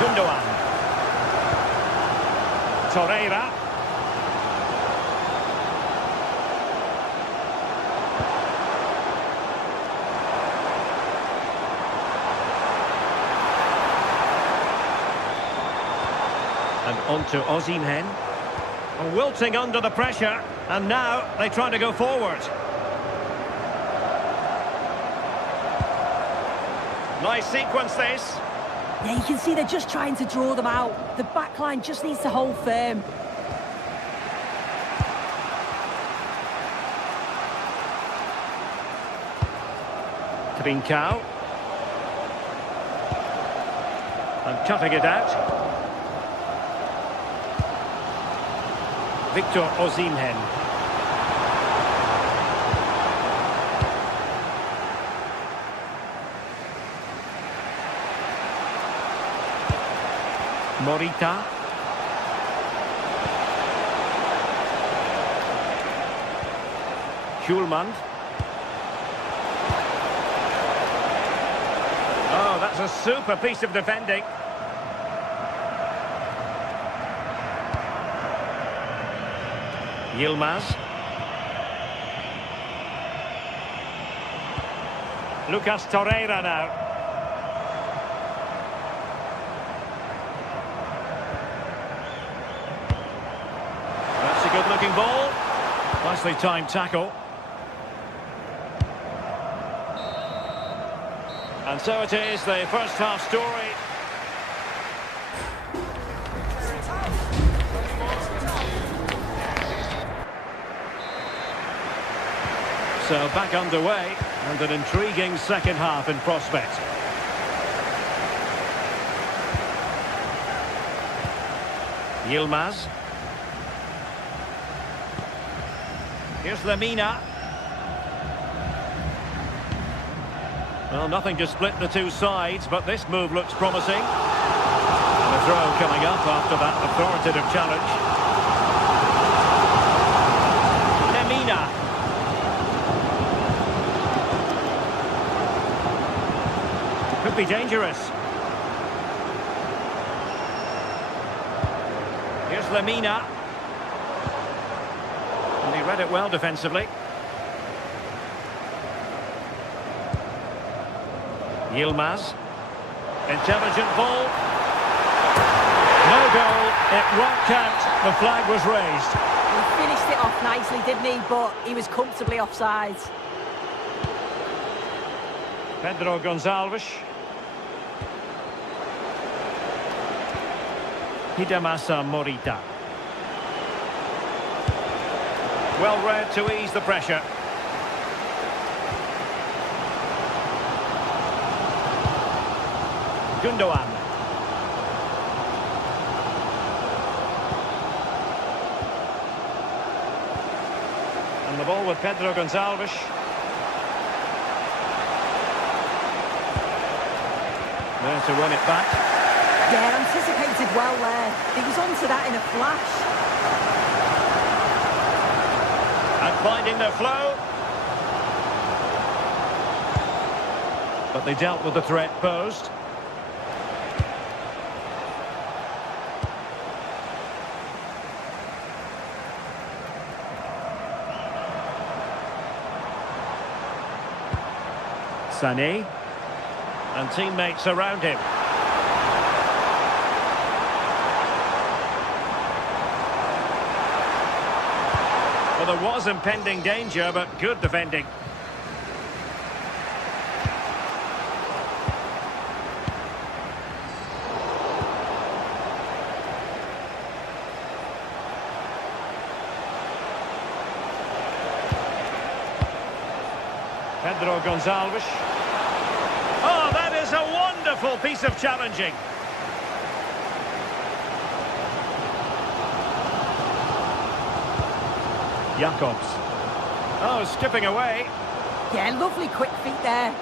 Gundogan. Torreira. And on to Osimhen. Wilting under the pressure, and now they try to go forward. Nice sequence this. Yeah, you can see they're just trying to draw them out. The back line just needs to hold firm. Trincao. And cutting it out. Victor Osimhen. Morita. Schulman. Oh, that's a super piece of defending. Yilmaz. Lucas Torreira now. That's a good-looking ball. Nicely timed tackle. And so it is, the first half story. So back underway, and an intriguing second half in prospect. Yilmaz. Here's Lemina. Well, nothing to split the two sides, but this move looks promising. And a throw coming up after that authoritative challenge. Lemina. Could be dangerous. Here's Lemina. And he read it well defensively. Yilmaz. Intelligent ball. No goal. It won't count. The flag was raised. He finished it off nicely, didn't he? But he was comfortably offside. Pedro Gonçalves. Hidemasa Morita. Well read to ease the pressure. Gundogan. And the ball with Pedro Gonçalves. There to win it back. Yeah, anticipated well there. He was onto that in a flash. And finding their flow. But they dealt with the threat posed. Sané. And teammates around him. Well, there was impending danger, but good defending. Pedro Gonçalves. Oh, that is a wonderful piece of challenging. Jacobs. Oh, skipping away. Yeah, lovely quick feet there.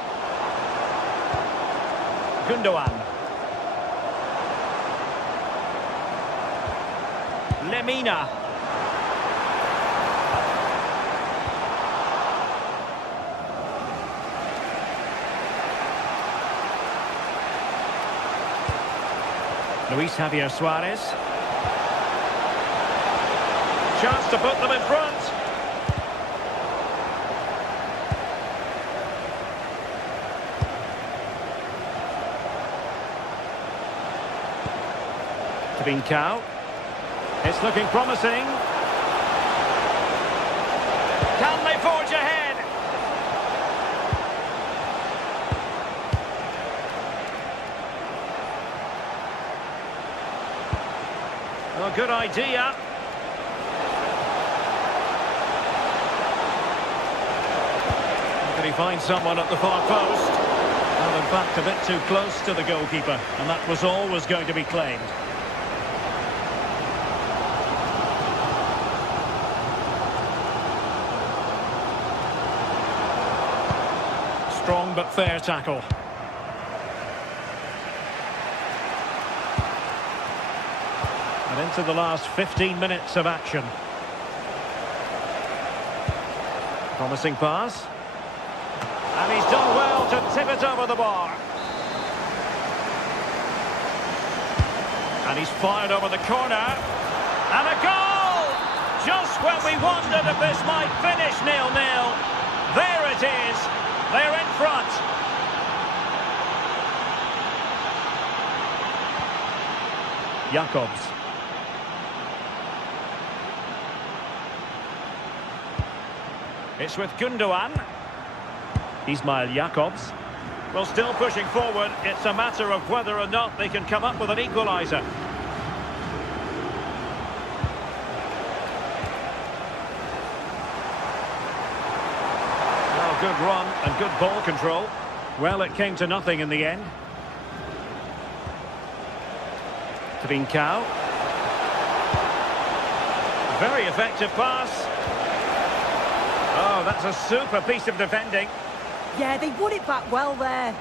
Gundogan. Lemina. Luis Javier Suarez. Chance to put them in front. Trincao. It's looking promising. Can they forge ahead? Well, good idea. Can he find someone at the far post? Well, in fact, a bit too close to the goalkeeper, and that was always going to be claimed. Strong but fair tackle. And into the last 15 minutes of action. Promising pass. And he's done well to tip it over the bar. And he's fired over the corner. And a goal! Just when we wondered if this might finish 0-0. There it is. They're in front. Jakobs. It's with Gundogan. Ismail Jakobs. Well, still pushing forward. It's a matter of whether or not they can come up with an equaliser. Well, good run and good ball control. Well, it came to nothing in the end. Trincao. Very effective pass. Oh, that's a super piece of defending. Yeah, they won it back well there.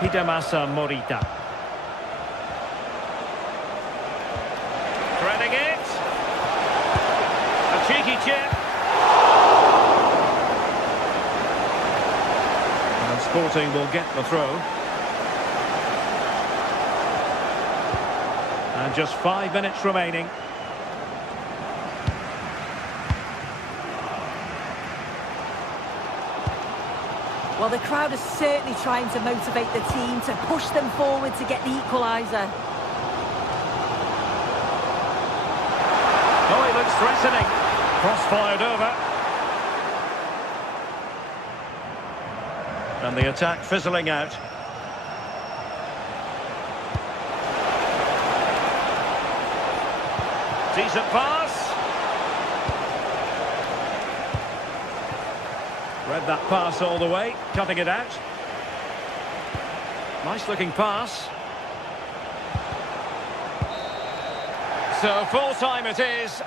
Hidemasa Morita. Threading it. A cheeky chip. And Sporting will get the throw. And just 5 minutes remaining. Well, the crowd is certainly trying to motivate the team to push them forward to get the equaliser. Oh, he looks threatening. Cross fired over. And the attack fizzling out. Decent pass. Read that pass all the way, cutting it out. Nice looking pass. So full time it is.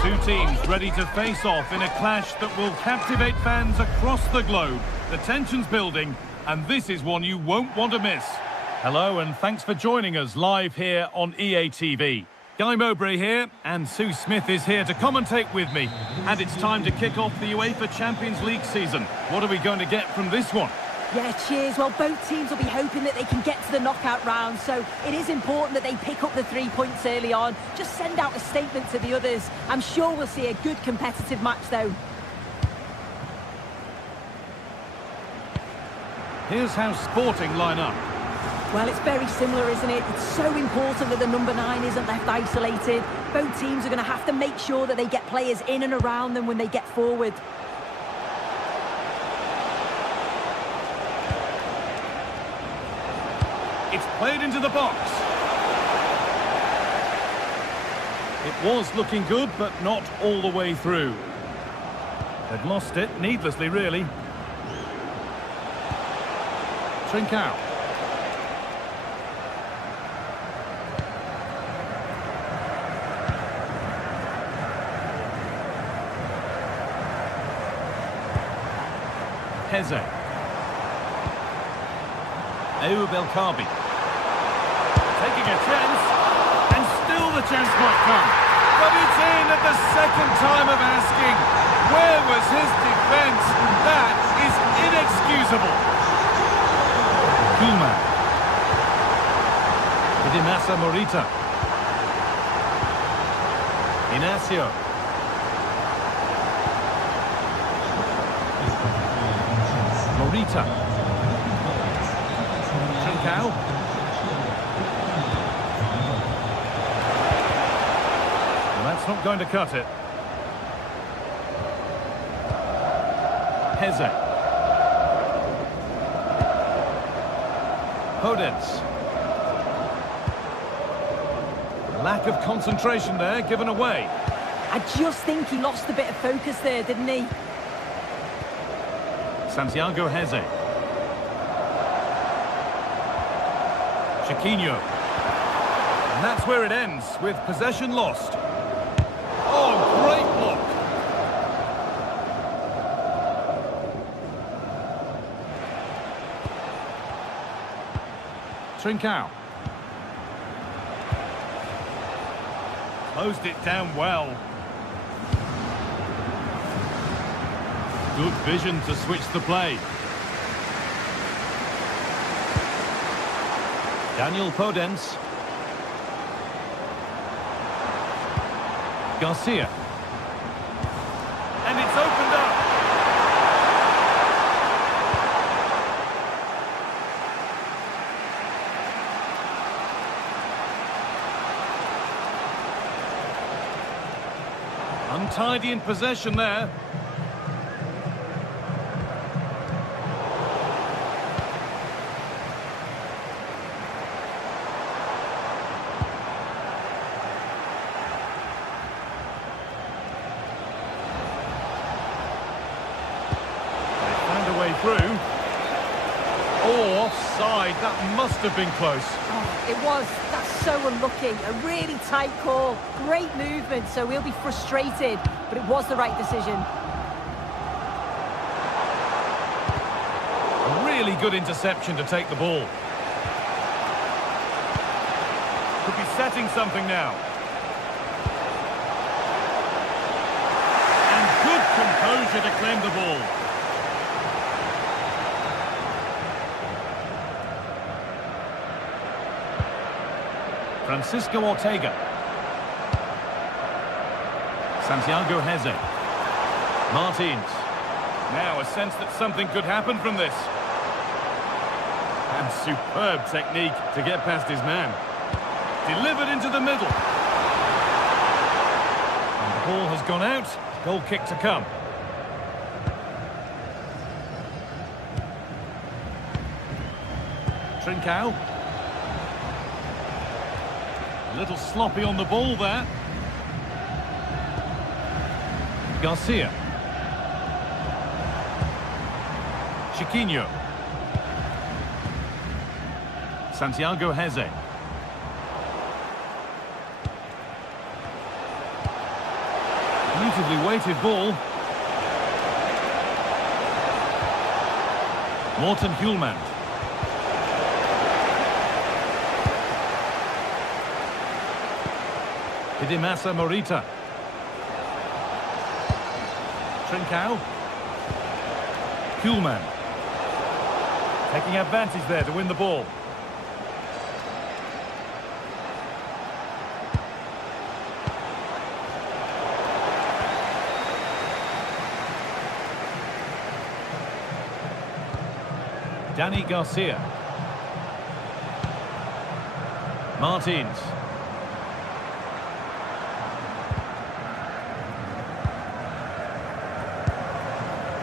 Two teams ready to face off in a clash that will captivate fans across the globe. The tension's building, and this is one you won't want to miss. Hello, and thanks for joining us live here on EA TV. Guy Mowbray here, and Sue Smith is here to commentate with me. And it's time to kick off the UEFA Champions League season. What are we going to get from this one? Yeah, cheers. Well, both teams will be hoping that they can get to the knockout round, so it is important that they pick up the 3 points early on. Just send out a statement to the others. I'm sure we'll see a good competitive match, though. Here's how Sporting line up. Well, it's very similar, isn't it? It's so important that the number 9 isn't left isolated. Both teams are going to have to make sure that they get players in and around them when they get forward. It's played into the box. It was looking good, but not all the way through. They've lost it, needlessly, really. Trincao. Heze. Ayoub El Kabi. Taking a chance, and still the chance might come. But it's in at the second time of asking. Where was his defence? That is inexcusable. Koolman. Idimasa Morita. Inacio. Morita. Trincao. Well, that's not going to cut it. Heze. Podence. Lack of concentration there, given away. I just think he lost a bit of focus there, didn't he? Santiago Heze. Chiquinho. And that's where it ends, with possession lost. Oh, great block. Trincao. Closed it down well. Good vision to switch the play. Daniel Podence. Garcia. And it's opened up. Untidy in possession there. Through. Oh, offside. That must have been close. Oh, it was. That's so unlucky. A really tight call. Great movement, so we'll be frustrated, but it was the right decision. A really good interception to take the ball. Could be setting something now. And good composure to claim the ball. Francisco Ortega. Santiago Heze. Martins. Now a sense that something could happen from this. And superb technique to get past his man. Delivered into the middle. And the ball has gone out. Goal kick to come. Trincao. A little sloppy on the ball there. Garcia. Chiquinho. Santiago Heze. Beautifully weighted ball. Morten Hjulmand. Idimasa Morita. Trincao. Hjulmand. Taking advantage there to win the ball. Dani Garcia. Martins.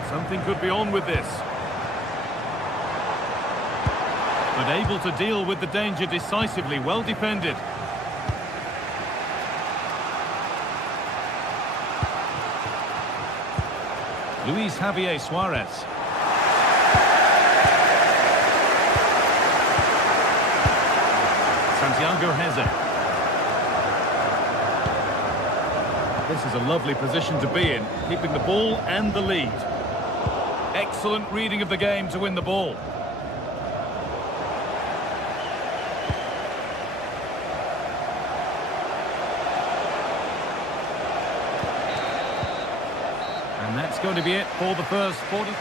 Something could be on with this. But able to deal with the danger decisively, well defended. Luis Javier Suarez. Santiago Heze. This is a lovely position to be in, keeping the ball and the lead. Excellent reading of the game to win the ball. And that's going to be it for the first 40.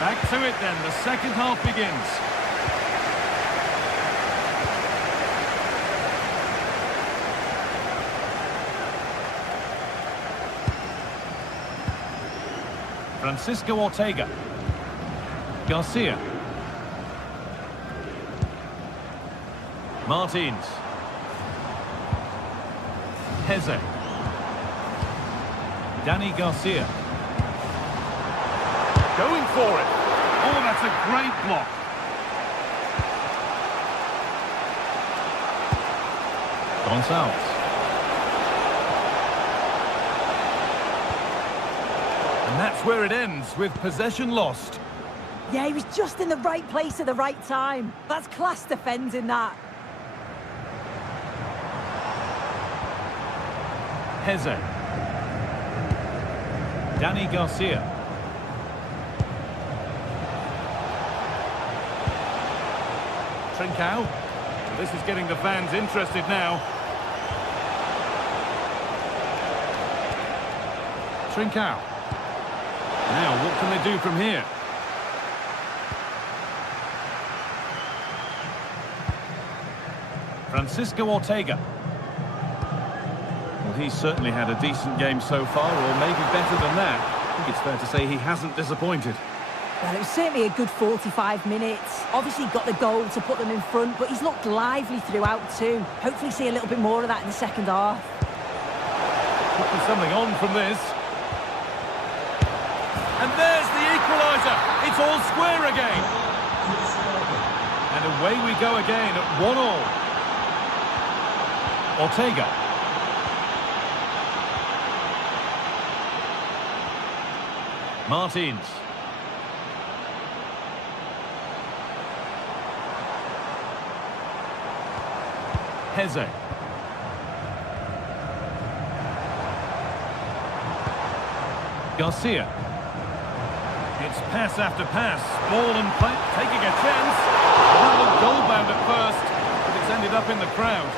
Back to it then, the second half begins. Francisco Ortega. Garcia. Martins. Heze. Danny Garcia. Going for it. Oh, that's a great block. Gonçalves. And that's where it ends, with possession lost. Yeah, he was just in the right place at the right time. That's class defending, that. Heze. Danny Garcia. Trincao. This is getting the fans interested now. Trincao. Now, what can they do from here? Francisco Ortega. Well, he's certainly had a decent game so far, or maybe better than that. I think it's fair to say he hasn't disappointed. Well, it was certainly a good 45 minutes. Obviously got the goal to put them in front, but he's looked lively throughout too. Hopefully see a little bit more of that in the second half. Could be something on from this. And there's the equaliser. It's all square again. And away we go again at 1-1. Ortega. Martins. Heze. Garcia. It's pass after pass. Ball and play. Taking a chance. It looked goal-bound at first, but it's ended up in the crowd.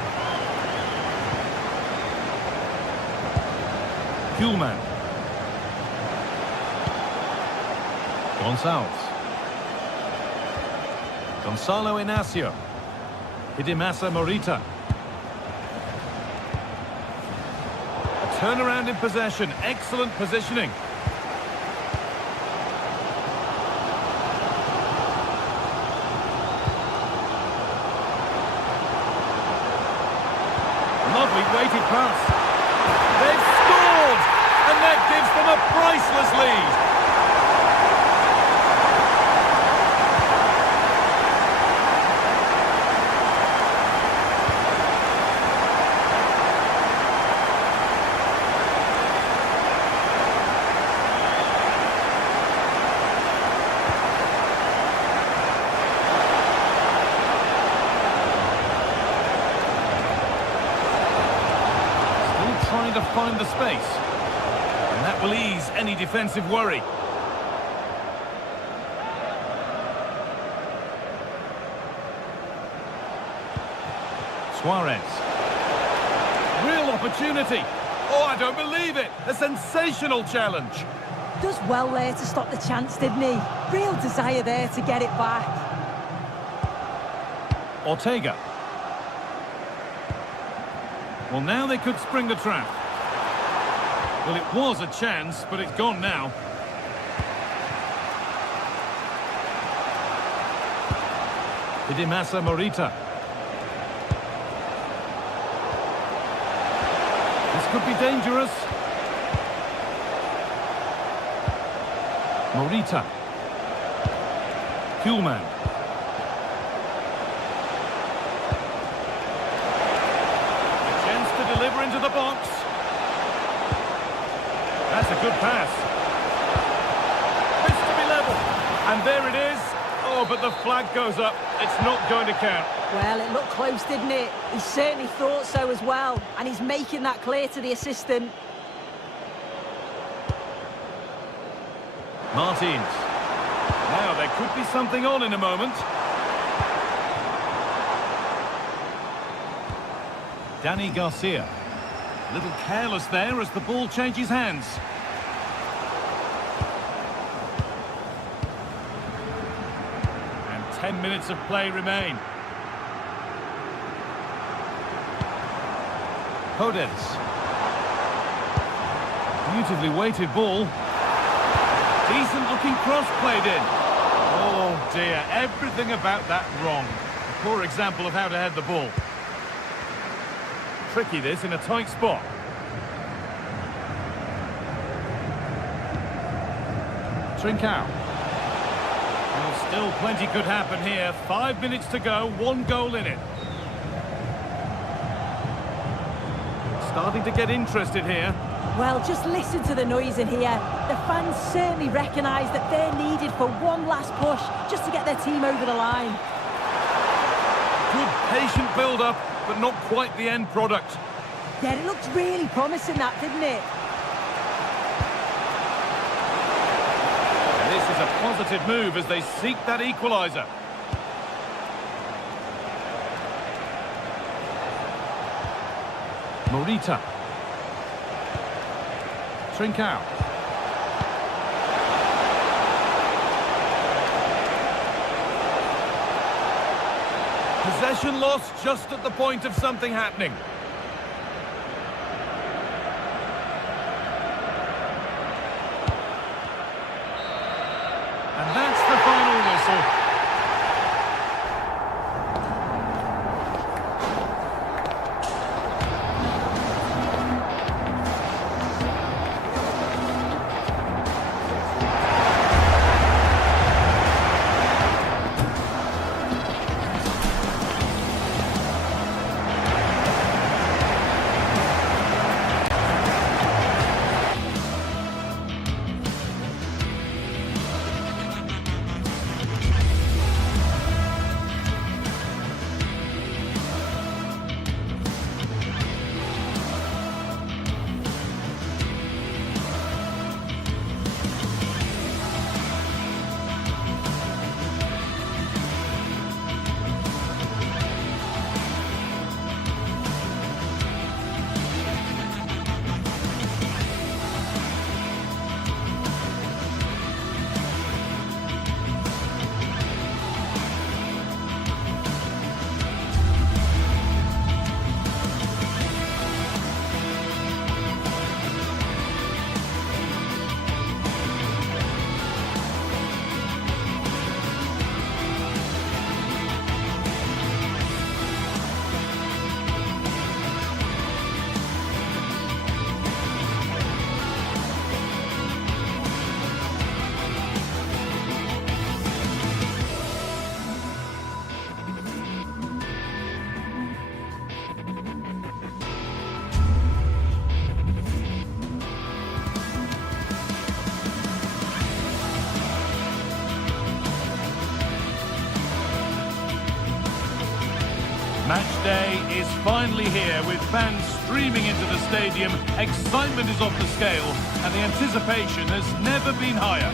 Kuhlmann. Gonçalves. Gonzalo Inacio. Hidemasa Morita. A turnaround in possession. Excellent positioning. Lovely weighted pass. They've scored! And that gives them a priceless lead. Trying to find the space, and that will ease any defensive worry. Suarez. Real opportunity. Oh, I don't believe it. A sensational challenge. Does well there to stop the chance, didn't he? Real desire there to get it back. Ortega. Well, now they could spring the trap. Well, it was a chance, but it's gone now. Dimasa Morita. This could be dangerous. Morita. Kuhlman. A chance to deliver into the box. That's a good pass. This to be level. And there it is. Oh, but the flag goes up. It's not going to count. Well, it looked close, didn't it? He certainly thought so as well. And he's making that clear to the assistant. Martins. Now, there could be something on in a moment. Danny Garcia. A little careless there as the ball changes hands. And 10 minutes of play remain. Hodes. Beautifully weighted ball. Decent looking cross played in. Oh dear, everything about that wrong. A poor example of how to head the ball. Tricky this in a tight spot. Trincao. Well, still plenty could happen here. 5 minutes to go, 1 goal in it. Starting to get interested here. Well, just listen to the noise in here. The fans certainly recognise that they're needed for one last push just to get their team over the line. Good patient build-up, but not quite the end product. Yeah, it looked really promising, that, didn't it? And this is a positive move as they seek that equaliser. Morita. Trincao. Possession lost just at the point of something happening. And that's the final whistle. Match day is finally here with fans streaming into the stadium. Excitement is off the scale and the anticipation has never been higher.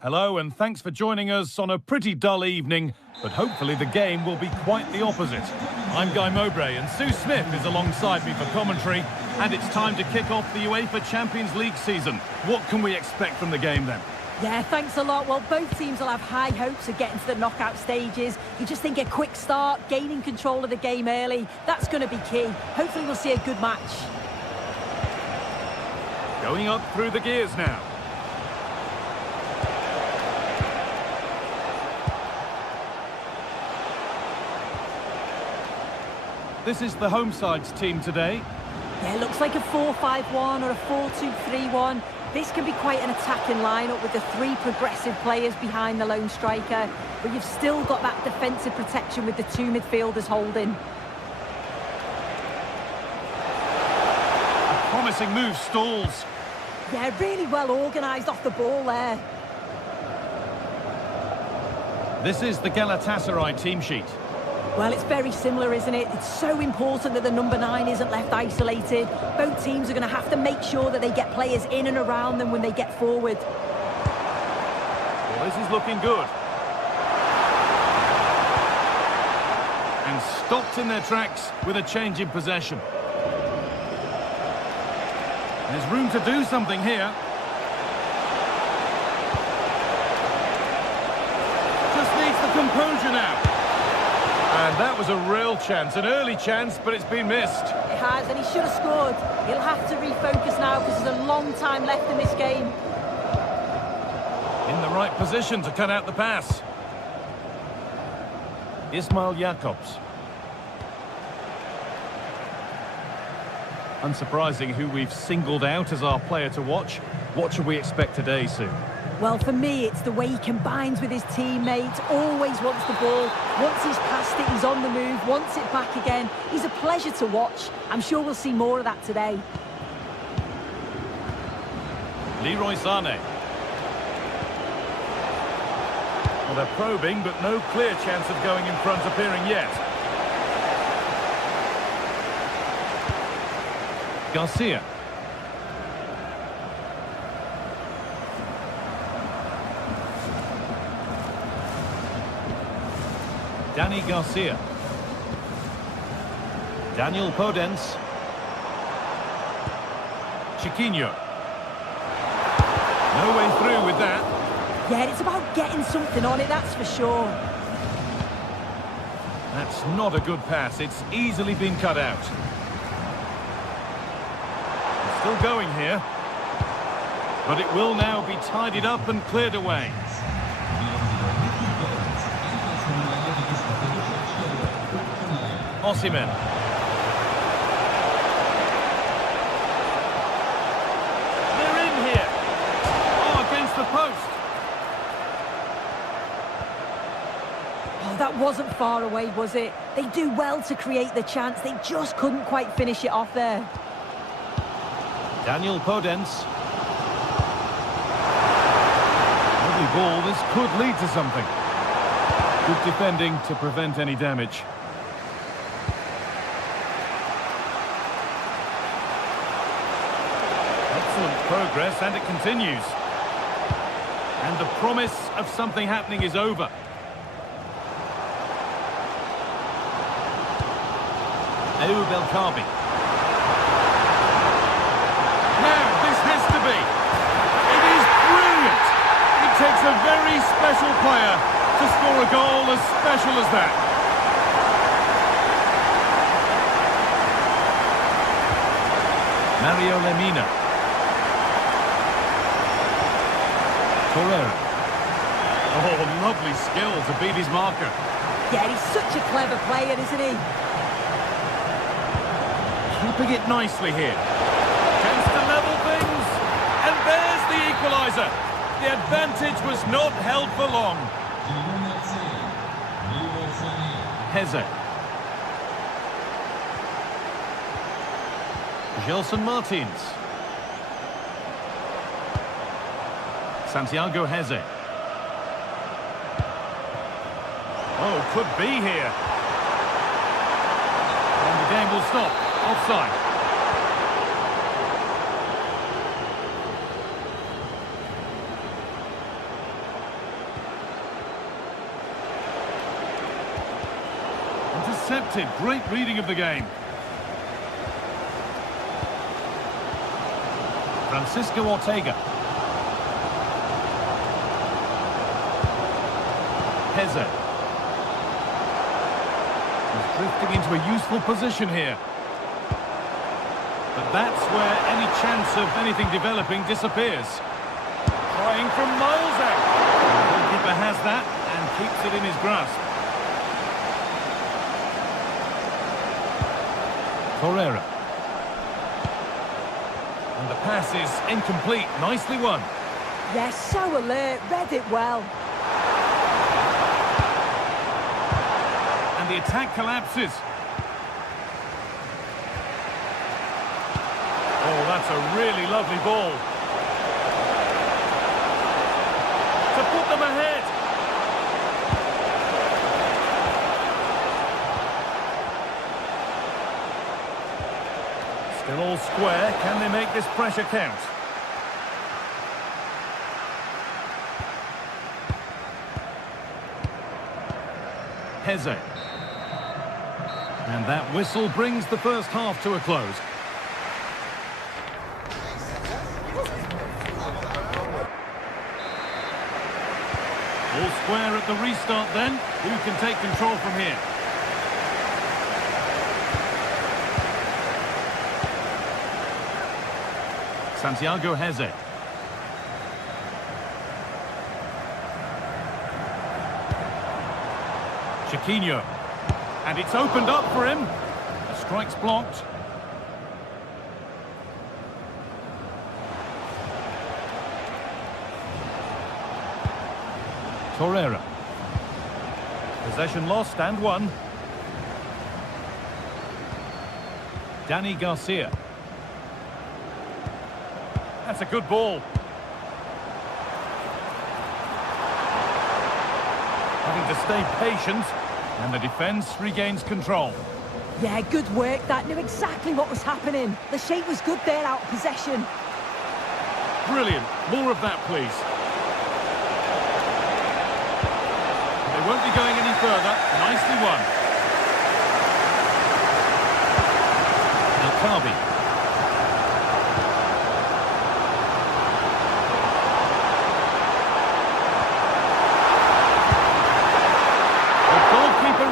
Hello and thanks for joining us on a pretty dull evening, but hopefully the game will be quite the opposite. I'm Guy Mowbray and Sue Smith is alongside me for commentary, and it's time to kick off the UEFA Champions League season. What can we expect from the game then? Yeah, thanks a lot. Well, both teams will have high hopes of getting to the knockout stages. You just think a quick start, gaining control of the game early, that's going to be key. Hopefully we'll see a good match. Going up through the gears now. this is the home side's team today. Yeah, it looks like a 4-5-1 or a 4-2-3-1. This can be quite an attacking lineup with the three progressive players behind the lone striker, but you've still got that defensive protection with the two midfielders holding. A promising move stalls. Yeah, really well organised off the ball there. This is the Galatasaray team sheet. Well, it's very similar, isn't it? It's so important that the number 9 isn't left isolated. Both teams are going to have to make sure that they get players in and around them when they get forward. Well, this is looking good. And stopped in their tracks with a change in possession. There's room to do something here. Just needs the composure now. And that was a real chance, an early chance, but it's been missed. It has, and he should have scored. He'll have to refocus now because there's a long time left in this game. In the right position to cut out the pass. Ismail Jakobs. Unsurprising who we've singled out as our player to watch. What should we expect today, Sue? Well, for me, it's the way he combines with his teammates, always wants the ball. Once he's passed it, he's on the move, wants it back again. He's a pleasure to watch. I'm sure we'll see more of that today. Leroy Sané. Well, they're probing, but no clear chance of going in front appearing yet. Garcia. Danny Garcia. Daniel Podence. Chiquinho. No way through with that. Yeah, it's about getting something on it, that's for sure. That's not a good pass. It's easily been cut out. It's still going here. But it will now be tidied up and cleared away. Osimhen. They're in here. Oh, against the post. Oh, that wasn't far away, was it? They do well to create the chance. They just couldn't quite finish it off there. Daniel Podence. Lovely ball. This could lead to something. Good defending to prevent any damage. Excellent progress, and it continues. And the promise of something happening is over. Ayoub El Kaabi. Now, this has to be. It is brilliant. It takes a very special player to score a goal as special as that. Mario Lemina. Torreira. Oh, lovely skill to beat his marker. Yeah, he's such a clever player, isn't he? Keeping it nicely here. Chance to level things. And there's the equaliser. The advantage was not held for long. Heze. Gelson Martins. Santiago Heze. Oh, could be here. And the game will stop. Offside. Intercepted. Great reading of the game. Francisco Ortega. Heze. He's drifting into a useful position here. But that's where any chance of anything developing disappears. Trying from miles out. The goalkeeper has that and keeps it in his grasp. Torreira. And the pass is incomplete. Nicely won. Yes, so alert, read it well. And the attack collapses. Oh, that's a really lovely ball. To put them ahead. Still all square. Can they make this pressure count? Heze. And that whistle brings the first half to a close. All square at the restart then. Who can take control from here? Santiago Heze. Chiquinho. And it's opened up for him. The strike's blocked. Torreira. Possession lost and won. Dani Garcia. That's a good ball. Having to stay patient, and the defence regains control. Yeah, good work. That knew exactly what was happening. The shape was good there out of possession. Brilliant. More of that, please. They won't be going any further. Nicely won. Alcabi.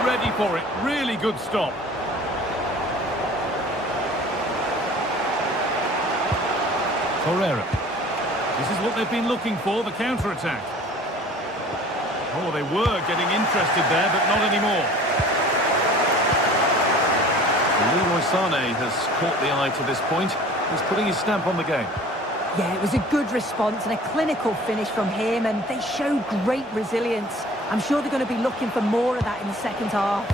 Ready for it. Really good stop. Torreira. This is what they've been looking for, the counter-attack. Oh, they were getting interested there, but not anymore. Leroy Sané has caught the eye to this point. He's putting his stamp on the game. Yeah, it was a good response and a clinical finish from him, and they show great resilience. I'm sure they're going to be looking for more of that in the second half.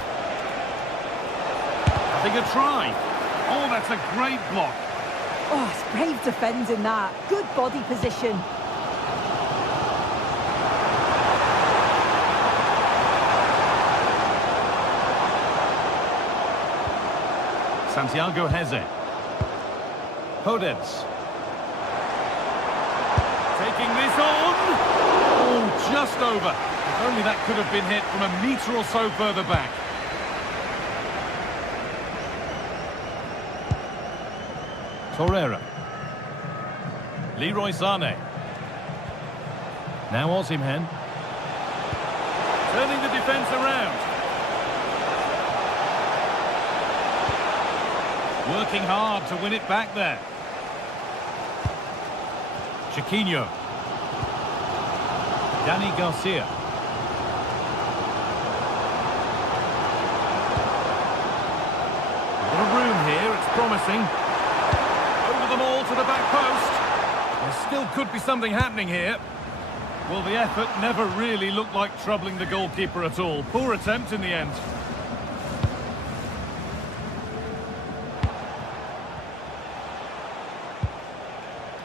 Having a try. Oh, that's a great block. Oh, it's brave defending that. Good body position. Santiago Heze. Hodez. Taking this on. Oh, just over. If only that could have been hit from a metre or so further back. Torreira. Leroy Sané. Now Osimhen. Turning the defence around. Working hard to win it back there. Chiquinho. Dani Garcia. A lot of room here, it's promising. Over them all to the back post. There still could be something happening here. Well, the effort never really looked like troubling the goalkeeper at all. Poor attempt in the end.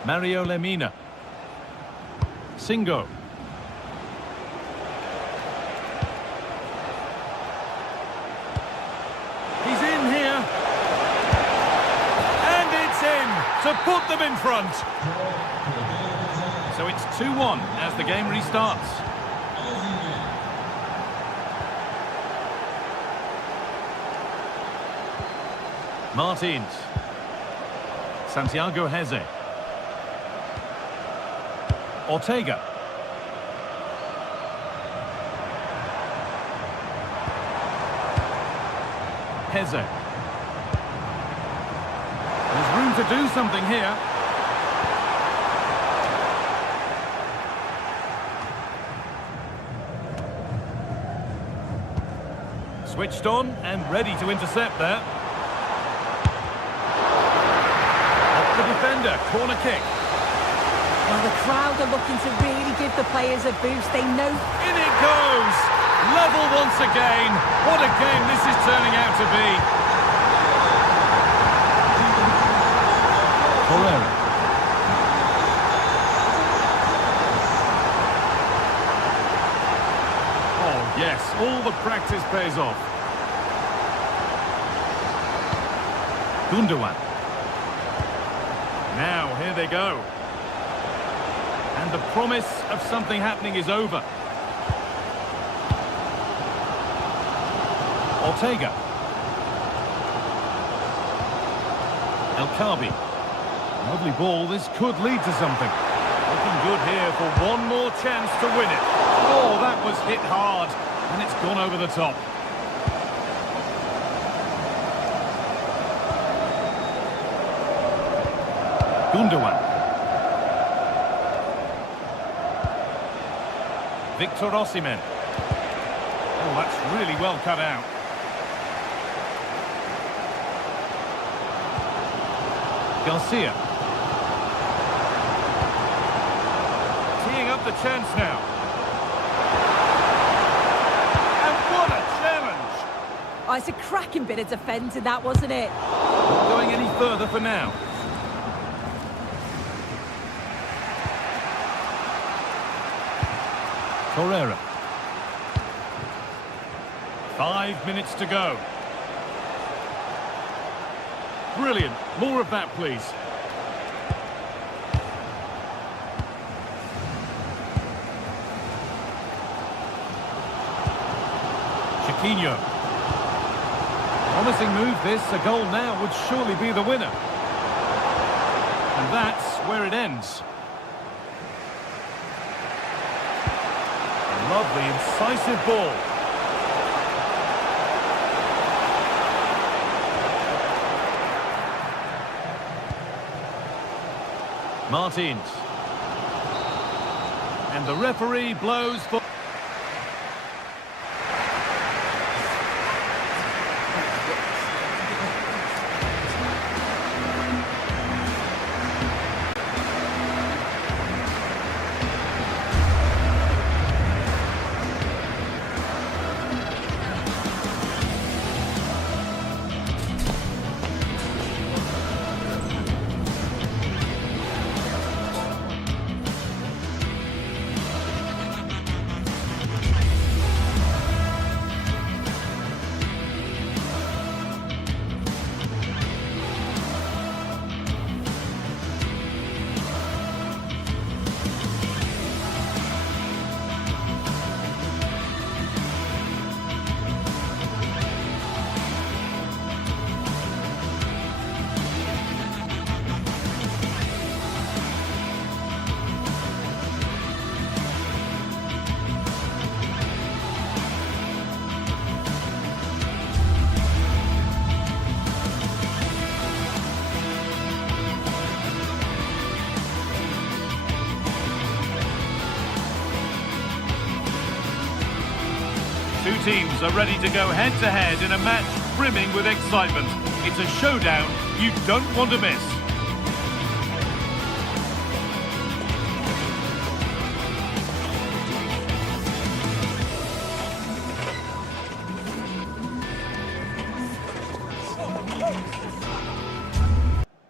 Mario Lemina. Singo. He's in here. And it's in to put them in front. So it's 2-1 as the game restarts. Martins. Santiago Heze. Ortega. Heze. There's room to do something here. Switched on and ready to intercept there. defender, corner kick. Well, the crowd are looking to really give the players a boost. They know... In it goes! Level once again. What a game this is turning out to be. Torreira. Oh, yes, all the practice pays off. Gundogan. Now, here they go. And the promise of something happening is over. Ortega. El Khabi. Lovely ball, this could lead to something. Looking good here for one more chance to win it. Oh, that was hit hard, and it's gone over the top. Gundogan. Victor Osimhen. Oh, that's really well cut out. Garcia. Teeing up the chance now. And what a challenge! Oh, it's a cracking bit of defending, that, wasn't it? Not going any further for now. Torreira. 5 minutes to go. Brilliant. More of that, please. Chiquinho. Promising move this. A goal now would surely be the winner. And that's where it ends. A lovely, incisive ball. Martins. And the referee blows for... Two teams are ready to go head-to-head in a match brimming with excitement. It's a showdown you don't want to miss.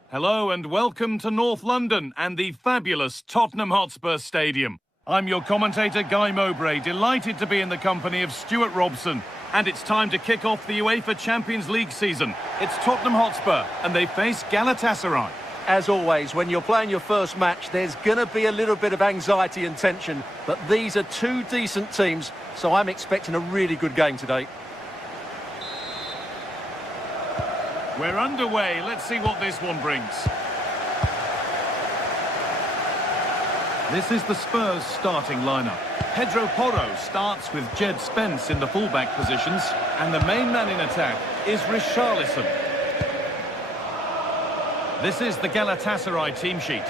Hello and welcome to North London and the fabulous Tottenham Hotspur Stadium. I'm your commentator, Guy Mowbray, delighted to be in the company of Stuart Robson. And it's time to kick off the UEFA Champions League season. It's Tottenham Hotspur, and they face Galatasaray. As always, when you're playing your first match, there's going to be a little bit of anxiety and tension. But these are two decent teams, so I'm expecting a really good game today. We're underway. Let's see what this one brings. This is the Spurs starting lineup. Pedro Porro starts with Jed Spence in the fullback positions, and the main man in attack is Richarlison. This is the Galatasaray team sheet.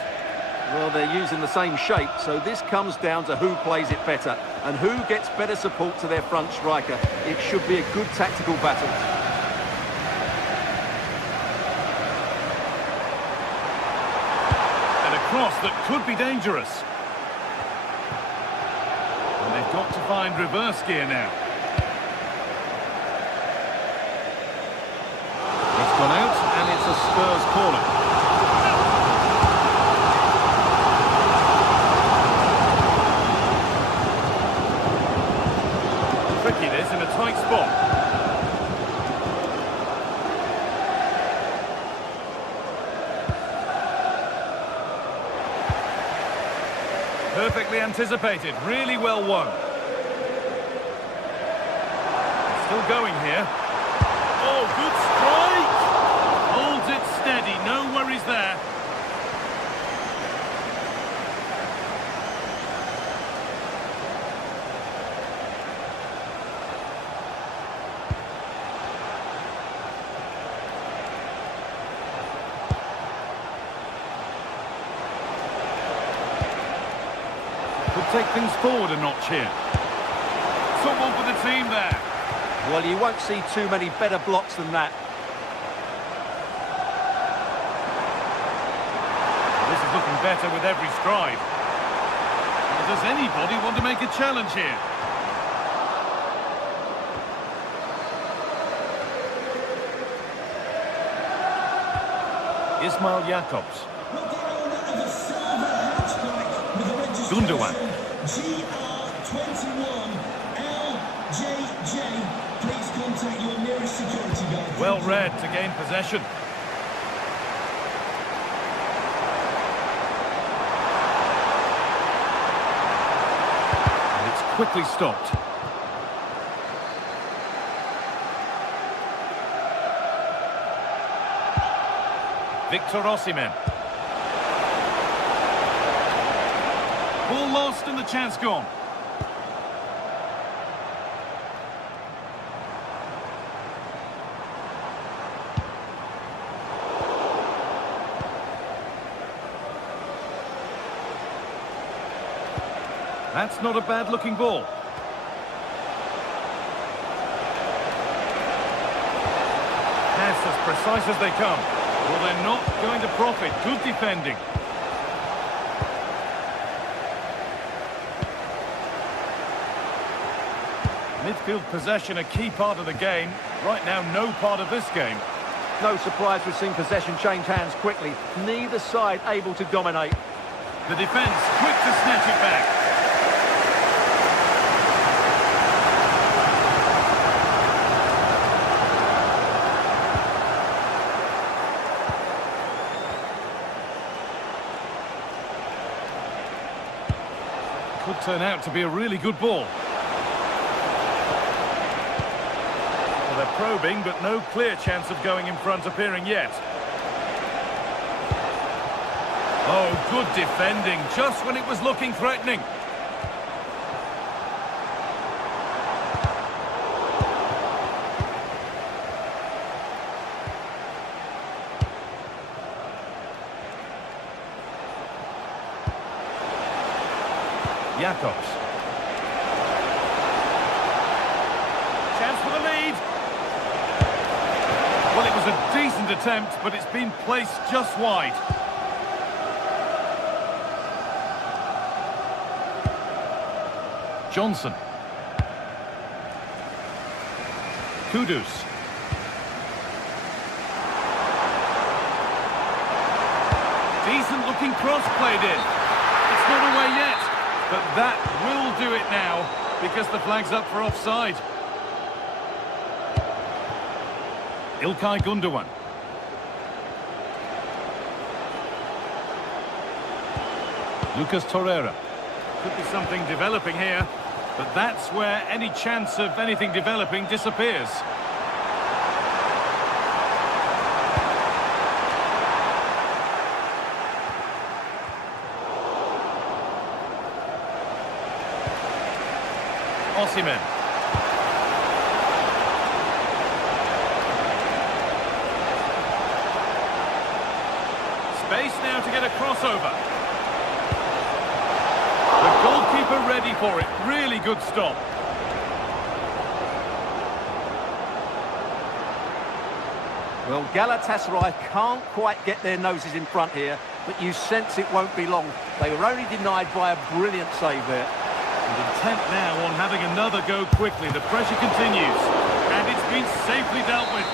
Well, they're using the same shape, so this comes down to who plays it better and who gets better support to their front striker. It should be a good tactical battle. cross that could be dangerous. And they've got to find reverse gear now. It's gone out, and it's a Spurs corner. Tricky this in a tight spot. Perfectly anticipated, really well won. Still going here. Oh, good strike! Holds it steady, no worries there. Could take things forward a notch here. Someone for the team there. Well, you won't see too many better blocks than that. This is looking better with every stride. Does anybody want to make a challenge here? Ismail Jakobs. Gundogan. GR21 LJJ. Please contact your nearest security guard. Well read to gain possession. And it's quickly stopped. Victor Osimhen. Ball lost and the chance gone. That's not a bad-looking ball. Pass as precise as they come. Well, they're not going to profit. Good defending. Midfield possession a key part of the game. Right now, no part of this game. No surprise we've seen possession change hands quickly. Neither side able to dominate. The defence quick to snatch it back. Could turn out to be a really good ball. Well, they're probing, but no clear chance of going in front appearing yet. Oh, good defending, just when it was looking threatening. Jakobs. Chance for the lead. Well, it was a decent attempt, but it's been placed just wide. Johnson. Kudus. Decent looking cross played in. It's not away yet. But that will do it now, because the flag's up for offside. İlkay Gundogan. Lucas Torreira. Could be something developing here, but that's where any chance of anything developing disappears. Osimhen. Space now to get a crossover. The goalkeeper ready for it. Really good stop. Well, Galatasaray can't quite get their noses in front here. but you sense it won't be long. They were only denied by a brilliant save there. And intent now on having another go quickly. The pressure continues, and it's been safely dealt with.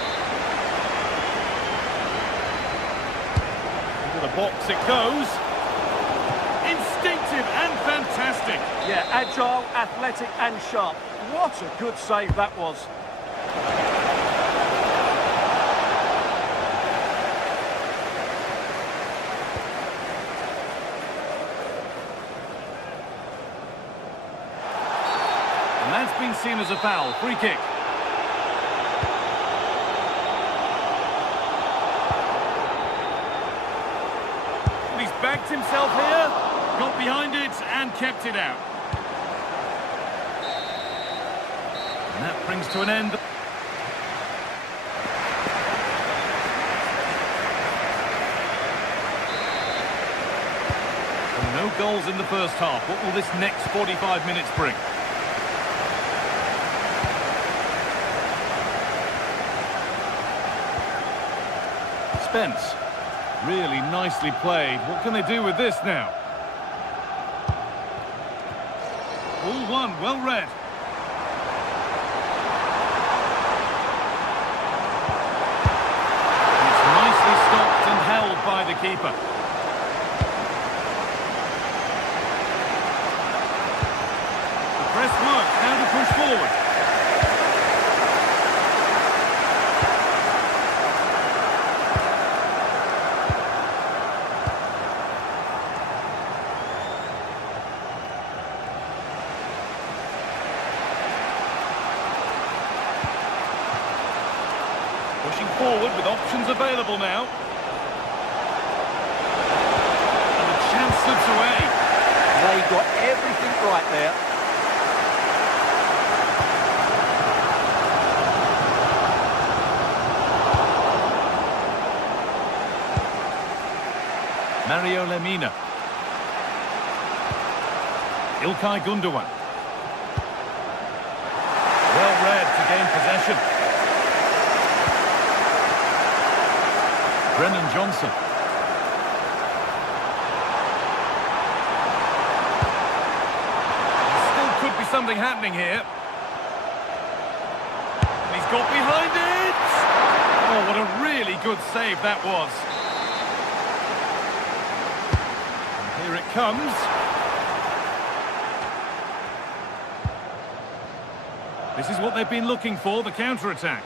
Into the box it goes. Instinctive and fantastic. Yeah, agile, athletic and sharp. What a good save that was. And that's been seen as a foul. Free kick. And he's backed himself here, got behind it and kept it out. And that brings to an end. And no goals in the first half. What will this next 45 minutes bring? Spence. Really nicely played. What can they do with this now? All one, well read. It's nicely stopped and held by the keeper. The press works, now to push forward. Pushing forward with options available now. And the chance slips away. They got everything right there. Mario Lemina. İlkay Gundogan. Well read to gain possession. Brennan Johnson. Still could be something happening here. And he's got behind it! Oh, what a really good save that was. And here it comes. This is what they've been looking for, the counter-attack.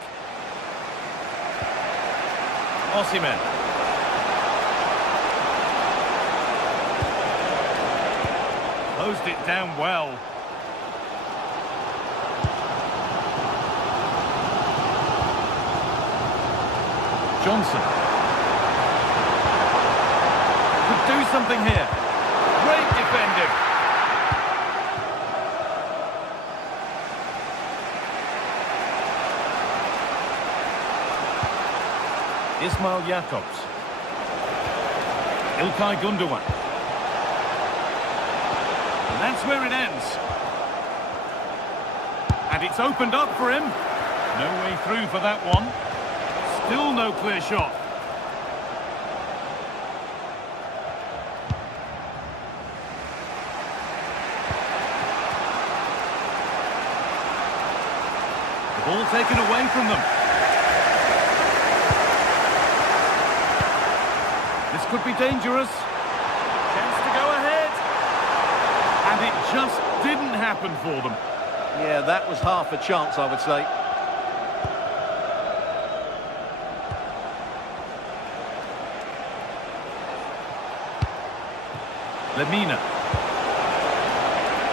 Osimhen. Closed it down well. Johnson. Could do something here. Great defending. Ismail Jakobs. İlkay Gundogan. And that's where it ends. And it's opened up for him. No way through for that one. Still no clear shot. The ball taken away from them. This could be dangerous. Chance to go ahead. And it just didn't happen for them. Yeah, that was half a chance, I would say. Lemina.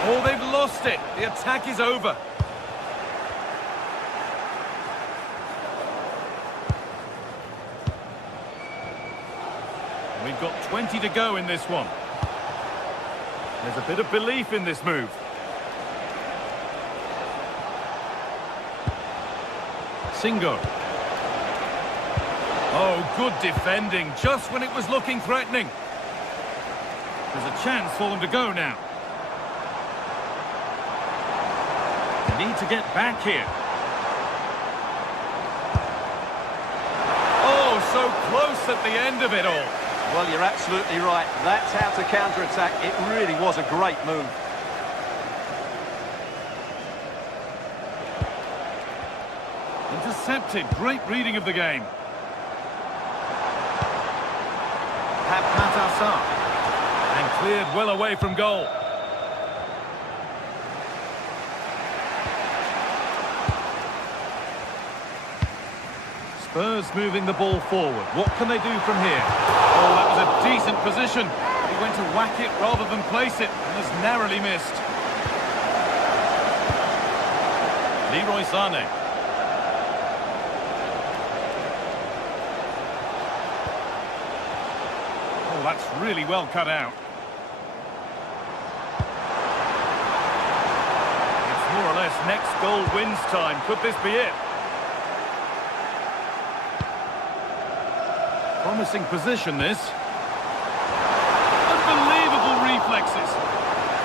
Oh, they've lost it. The attack is over. We've got 20 to go in this one. There's a bit of belief in this move. Singo. Oh, good defending, just when it was looking threatening. There's a chance for them to go now. They need to get back here. Oh, so close at the end of it all. Well, you're absolutely right. That's how to counter-attack. It really was a great move. Intercepted. Great reading of the game. Matassa. And cleared well away from goal. Spurs moving the ball forward. What can they do from here? Oh, that was a decent position. He went to whack it rather than place it, and has narrowly missed. Leroy Sané. Oh, that's really well cut out. It's more or less next goal wins time. Could this be it? Promising position, this. Unbelievable reflexes.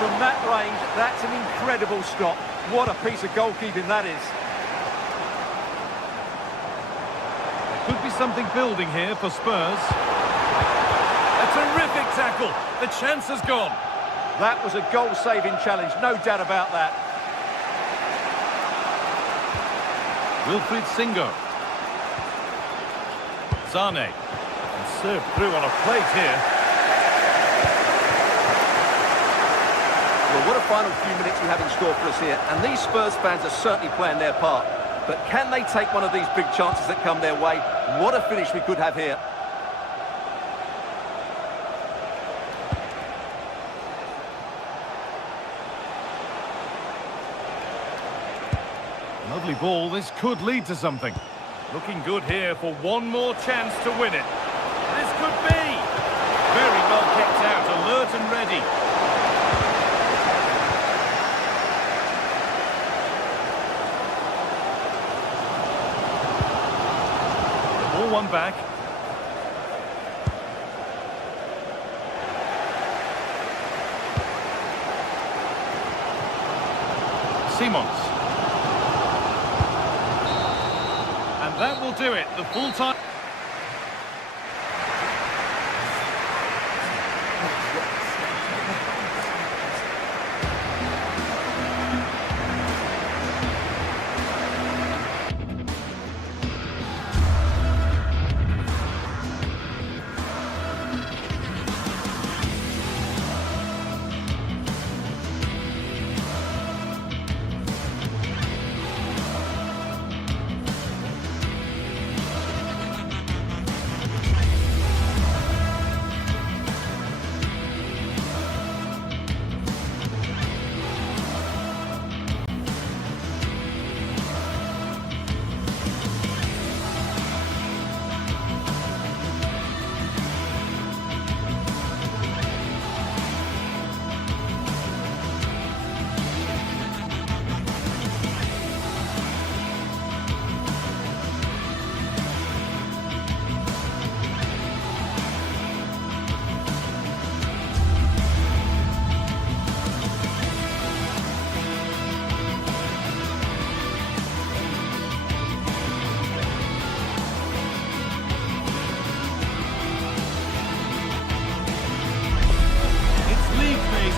From that range, that's an incredible stop. What a piece of goalkeeping that is. There could be something building here for Spurs. A terrific tackle. The chance has gone. That was a goal-saving challenge, no doubt about that. Wilfried Singo. Sané. Served through on a plate here. Well, what a final few minutes we have in store for us here. And these Spurs fans are certainly playing their part. But can they take one of these big chances that come their way? What a finish we could have here. Lovely ball. This could lead to something. Looking good here for one more chance to win it. This could be. Very well kept out, alert and ready. The ball won back. Simons. And that will do it. The full time.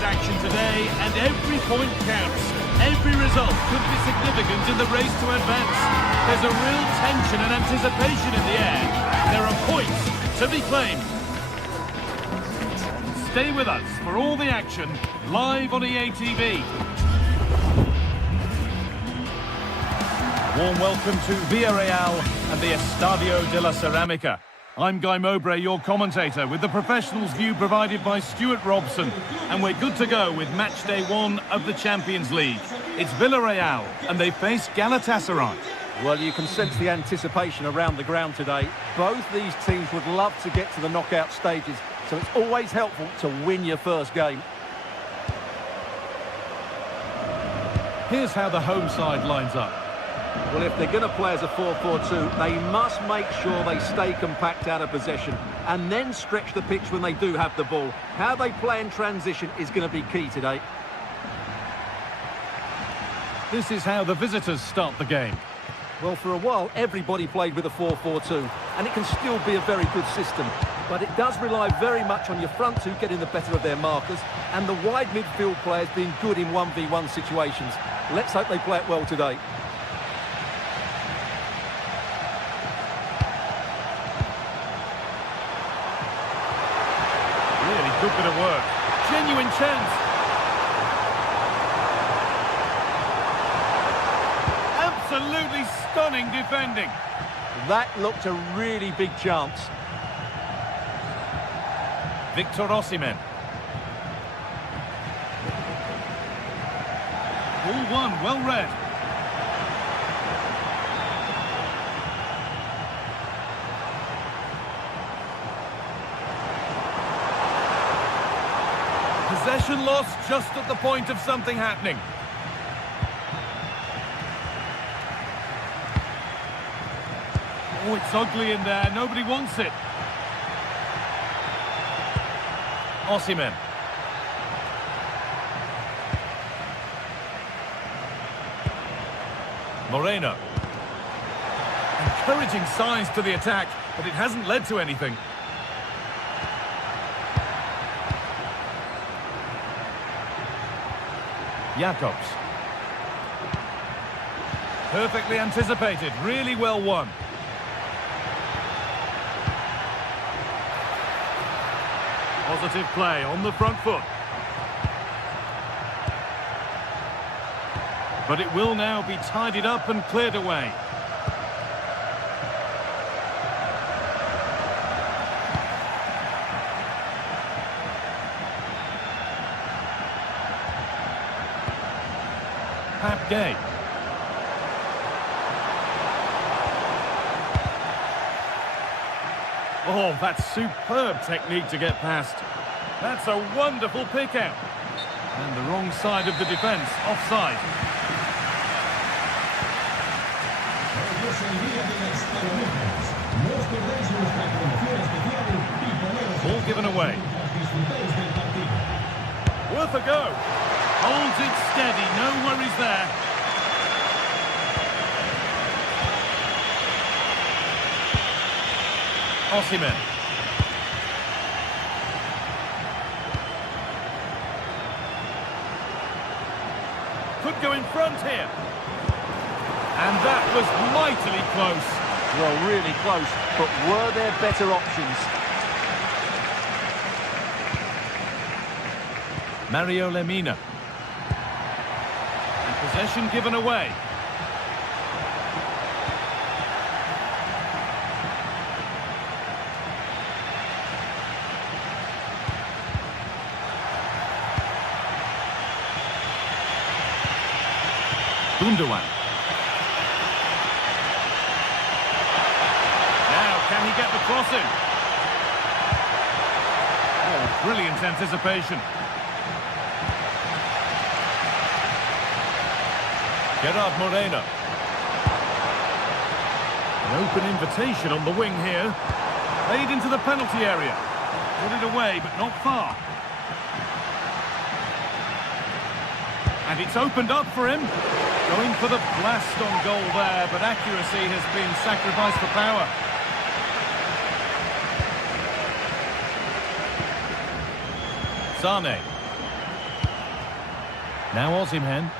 Action today, and every point counts. Every result could be significant in the race to advance. There's a real tension and anticipation in the air. There are points to be claimed. Stay with us for all the action live on EA TV. Warm welcome to Villarreal and the Estadio de la Ceramica. I'm Guy Mowbray, your commentator, with the professionals' view provided by Stuart Robson. And we're good to go with match day 1 of the Champions League. It's Villarreal, and they face Galatasaray. Well, you can sense the anticipation around the ground today. Both these teams would love to get to the knockout stages, so it's always helpful to win your first game. Here's how the home side lines up. Well, if they're going to play as a 4-4-2, they must make sure they stay compact out of possession and then stretch the pitch when they do have the ball. How they play in transition is going to be key today. This is how the visitors start the game. Well, for a while, everybody played with a 4-4-2, and it can still be a very good system. but it does rely very much on your front two getting the better of their markers and the wide midfield players being good in 1v1 situations. Let's hope they play it well today. Really good bit of work. Genuine chance. Absolutely stunning defending. That looked a really big chance. Victor Osimhen. Ball one, well read. Possession lost just at the point of something happening. Oh, it's ugly in there. Nobody wants it. Osimhen. Moreno. Encouraging signs to the attack, but it hasn't led to anything. Jacobs. Perfectly anticipated, really well won. Positive play on the front foot. But it will now be tidied up and cleared away. Pap Gay. Oh, that's superb technique to get past. That's a wonderful pick out. And the wrong side of the defence, offside. Ball given away. Worth a go. Holds it steady, no worries there. Osimhen. Could go in front here. And that was mightily close. Well, really close, but were there better options? Mario Lemina. And possession given away. Gundogan. Now, can he get the cross in? Oh, brilliant anticipation. Gerard Moreno. An open invitation on the wing here. Played into the penalty area. Put it away, but not far. And it's opened up for him. Going for the blast on goal there, but accuracy has been sacrificed for power. Sane. Now Osimhen.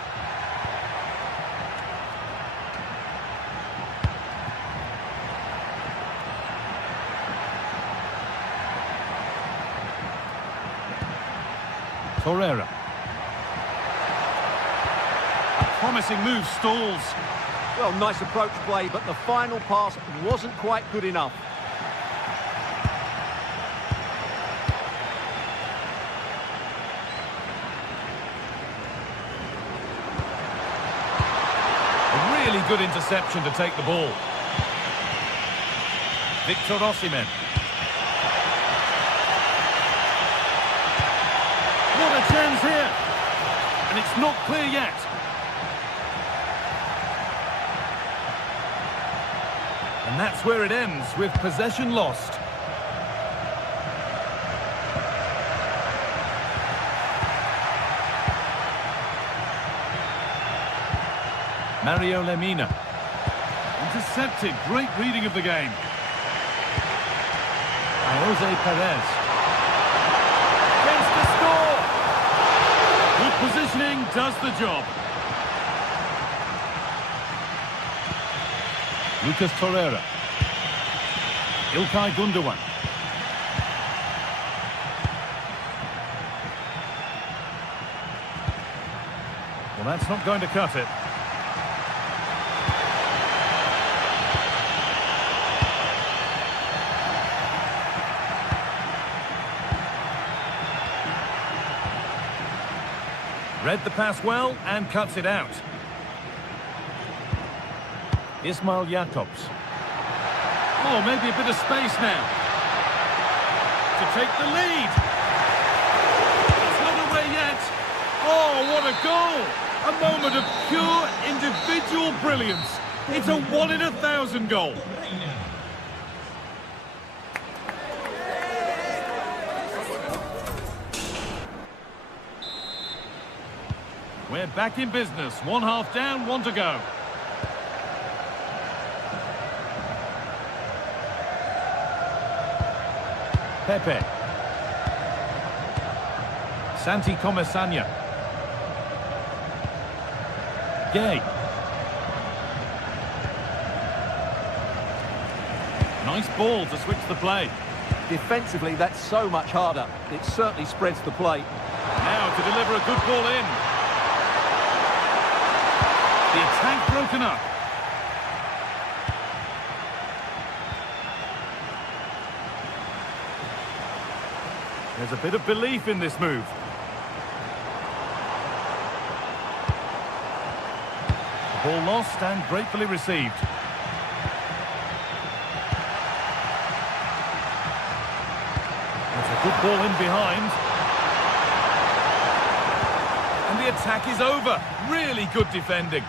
Torreira. Promising move stalls. Well, nice approach play, but the final pass wasn't quite good enough. A really good interception to take the ball. Victor Osimhen. What a chance here! And it's not clear yet. And that's where it ends, with possession lost. Mario Lemina. Intercepted, great reading of the game. Jose Perez. Chance to score! Good positioning does the job. Lucas Torreira. İlkay Gundogan. Well, that's not going to cut it. Read the pass well and cuts it out. Ismail Jakobs. Oh, maybe a bit of space now to take the lead. It's not away yet. Oh, what a goal! A moment of pure individual brilliance. It's a 1 in 1,000 goal. We're back in business. 1 half down, 1 to go. Pepe. Santi Comesaña. Gay. Nice ball to switch the play. Defensively, that's so much harder. It certainly spreads the play. Now to deliver a good ball in. The attack broken up. There's a bit of belief in this move. Ball lost and gratefully received. That's a good ball in behind. And the attack is over. Really good defending.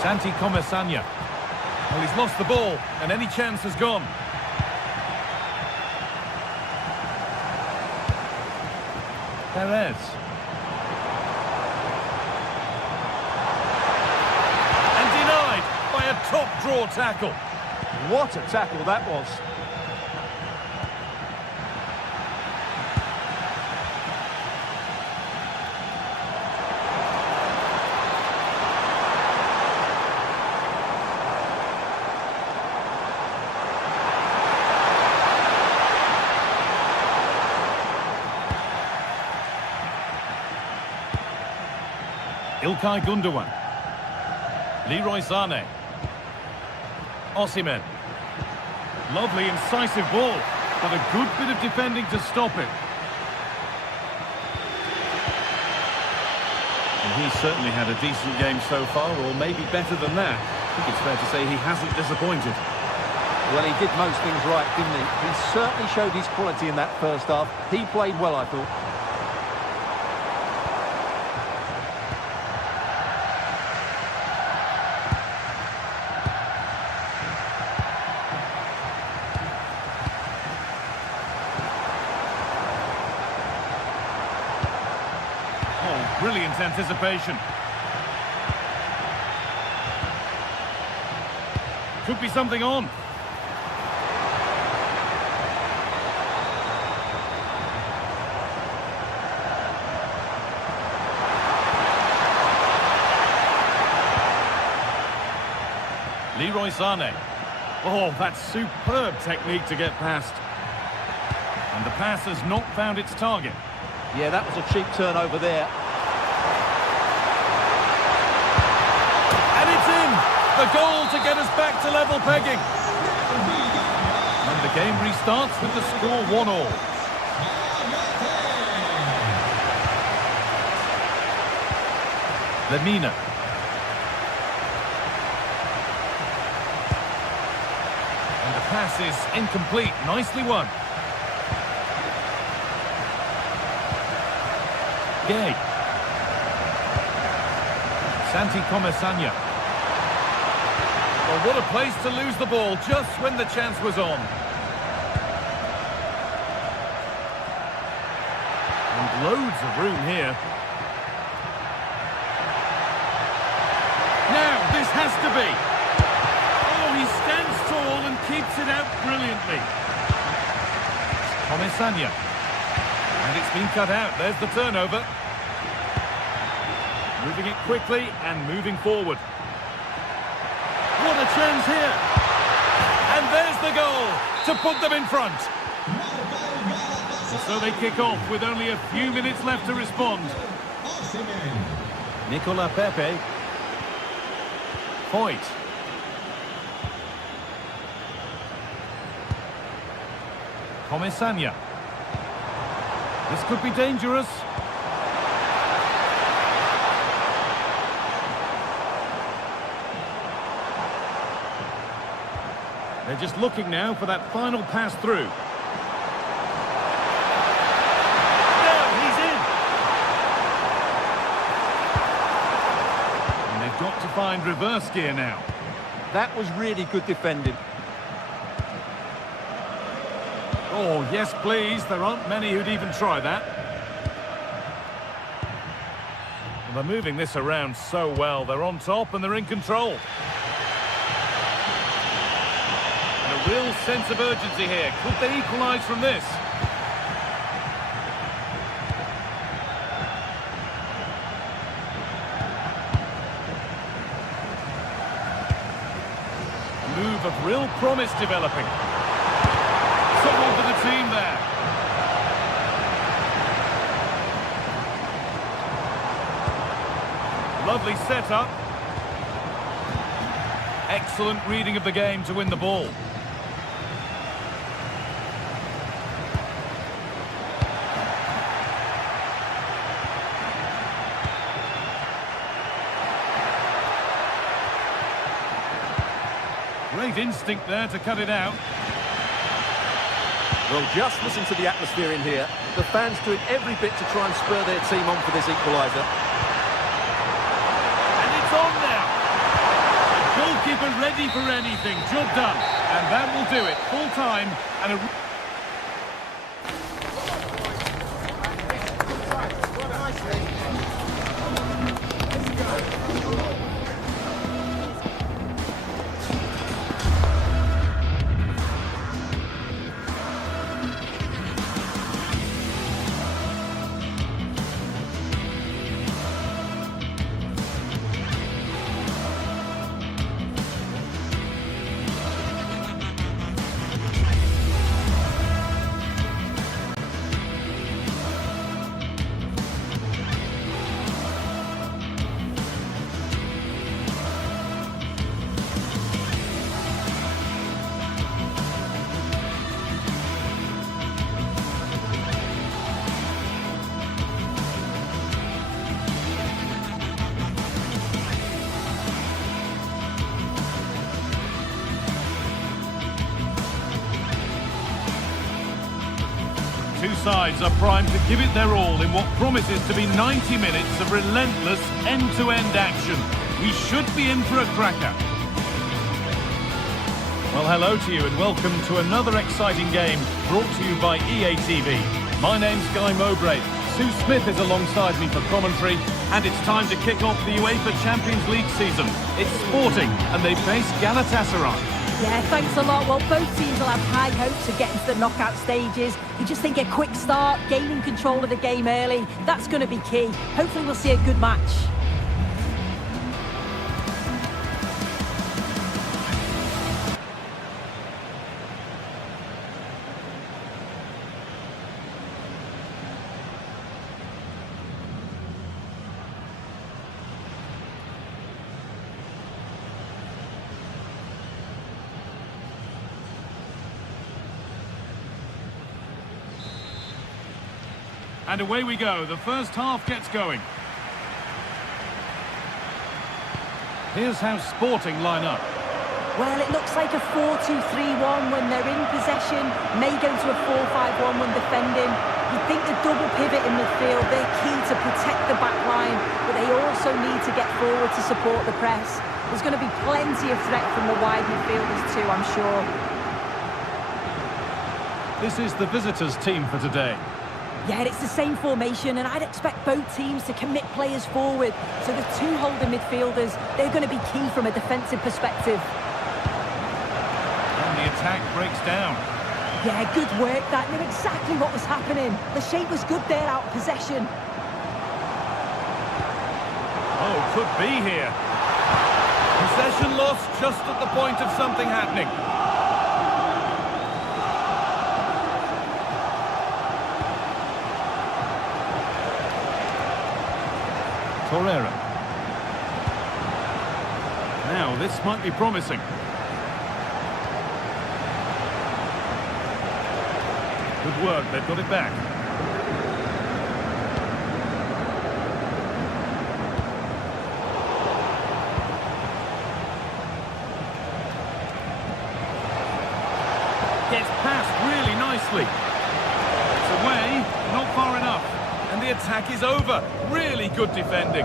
Santi Comesaña. Well, he's lost the ball, and any chance has gone. Perez. And denied by a top draw tackle. What a tackle that was. İlkay Gundogan. Leroy Sané. Osimhen. Lovely, incisive ball, but a good bit of defending to stop it. And he's certainly had a decent game so far, or maybe better than that. I think it's fair to say he hasn't disappointed. Well, he did most things right, didn't he? He certainly showed his quality in that first half. He played well, I thought. Brilliant anticipation. Could be something on. Leroy Sané. Oh, that's superb technique to get past. And the pass has not found its target. Yeah, that was a cheap turnover there. And it's in! The goal to get us back to level pegging. And the game restarts with the score 1-1. Lemina. And the pass is incomplete. Nicely won. Gay. Santi Comesaña. Well, what a place to lose the ball just when the chance was on. And loads of room here. Now, this has to be. Oh, he stands tall and keeps it out brilliantly. Comisania. And it's been cut out. There's the turnover. Moving it quickly and moving forward. What a chance here. And there's the goal to put them in front. And so they kick off with only a few minutes left to respond. Nicola Pepe. Foyt. Comisania. This could be dangerous. They're just looking now for that final pass through. No, he's in. And they've got to find reverse gear now. That was really good defending. Oh, yes, please. There aren't many who'd even try that. Well, they're moving this around so well. They're on top and they're in control. And a real sense of urgency here. Could they equalise from this? A move of real promise developing. Someone for the team there. Lovely setup. Excellent reading of the game to win the ball. Great instinct there to cut it out. Well, just listen to the atmosphere in here. The fans doing every bit to try and spur their team on for this equaliser. And it's on now. The goalkeeper ready for anything. Job done. And that will do it. Full time and a... Two sides are primed to give it their all in what promises to be 90 minutes of relentless end-to-end action. We should be in for a cracker. Well, hello to you and welcome to another exciting game brought to you by EA TV. My name's Guy Mowbray. Sue Smith is alongside me for commentary, and it's time to kick off the UEFA Champions League season. It's Sporting, and they face Galatasaray. Yeah, thanks a lot. Well, both teams will have high hopes of getting to the knockout stages. You just think a quick start, gaining control of the game early, that's going to be key. Hopefully we'll see a good match. And away we go. The first half gets going. Here's how Sporting line up. Well, it looks like a 4-2-3-1 when they're in possession. May go to a 4-5-1 when defending. You think the double pivot in midfield, they're key to protect the back line, but they also need to get forward to support the press. There's going to be plenty of threat from the wide midfielders too, I'm sure. This is the visitors' team for today. Yeah, it's the same formation, and I'd expect both teams to commit players forward. So the two holding midfielders, they're going to be key from a defensive perspective. And the attack breaks down. Yeah, good work. That knew exactly what was happening. The shape was good there out of possession. Oh, could be here. Possession lost just at the point of something happening. Torreira. Now, this might be promising. Good work, they've got it back. Gets past really nicely. It's away, not far enough. And the attack is over. Really good defending.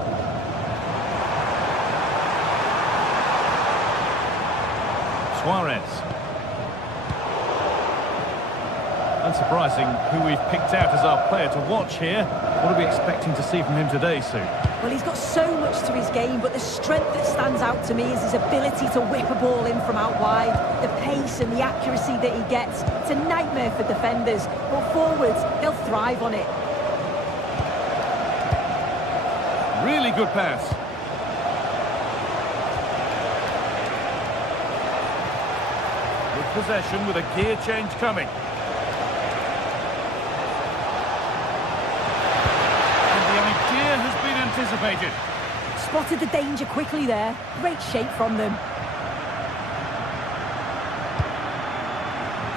Suarez. Unsurprising who we've picked out as our player to watch here. What are we expecting to see from him today, Sue? Well, he's got so much to his game, but the strength that stands out to me is his ability to whip a ball in from out wide. The pace and the accuracy that he gets. It's a nightmare for defenders, but forwards, they'll thrive on it. Really good pass. Good possession with a gear change coming. And the idea has been anticipated. Spotted the danger quickly there. Great shape from them.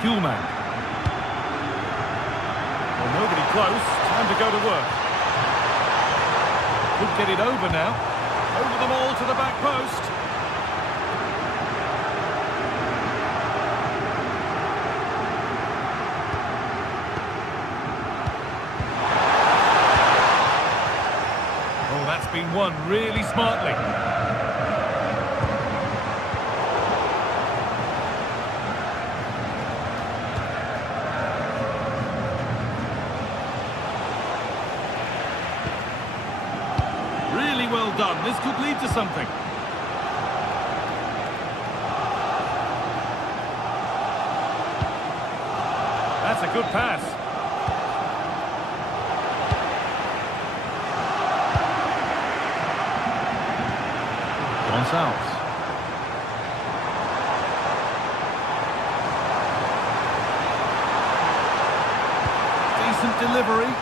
Kuhlman. Well, nobody close. Time to go to work. Could get it over now. Over the ball to the back post. Oh, that's been won really smartly. Really well done. This could lead to something. That's a good pass. Gonçalves. Decent delivery.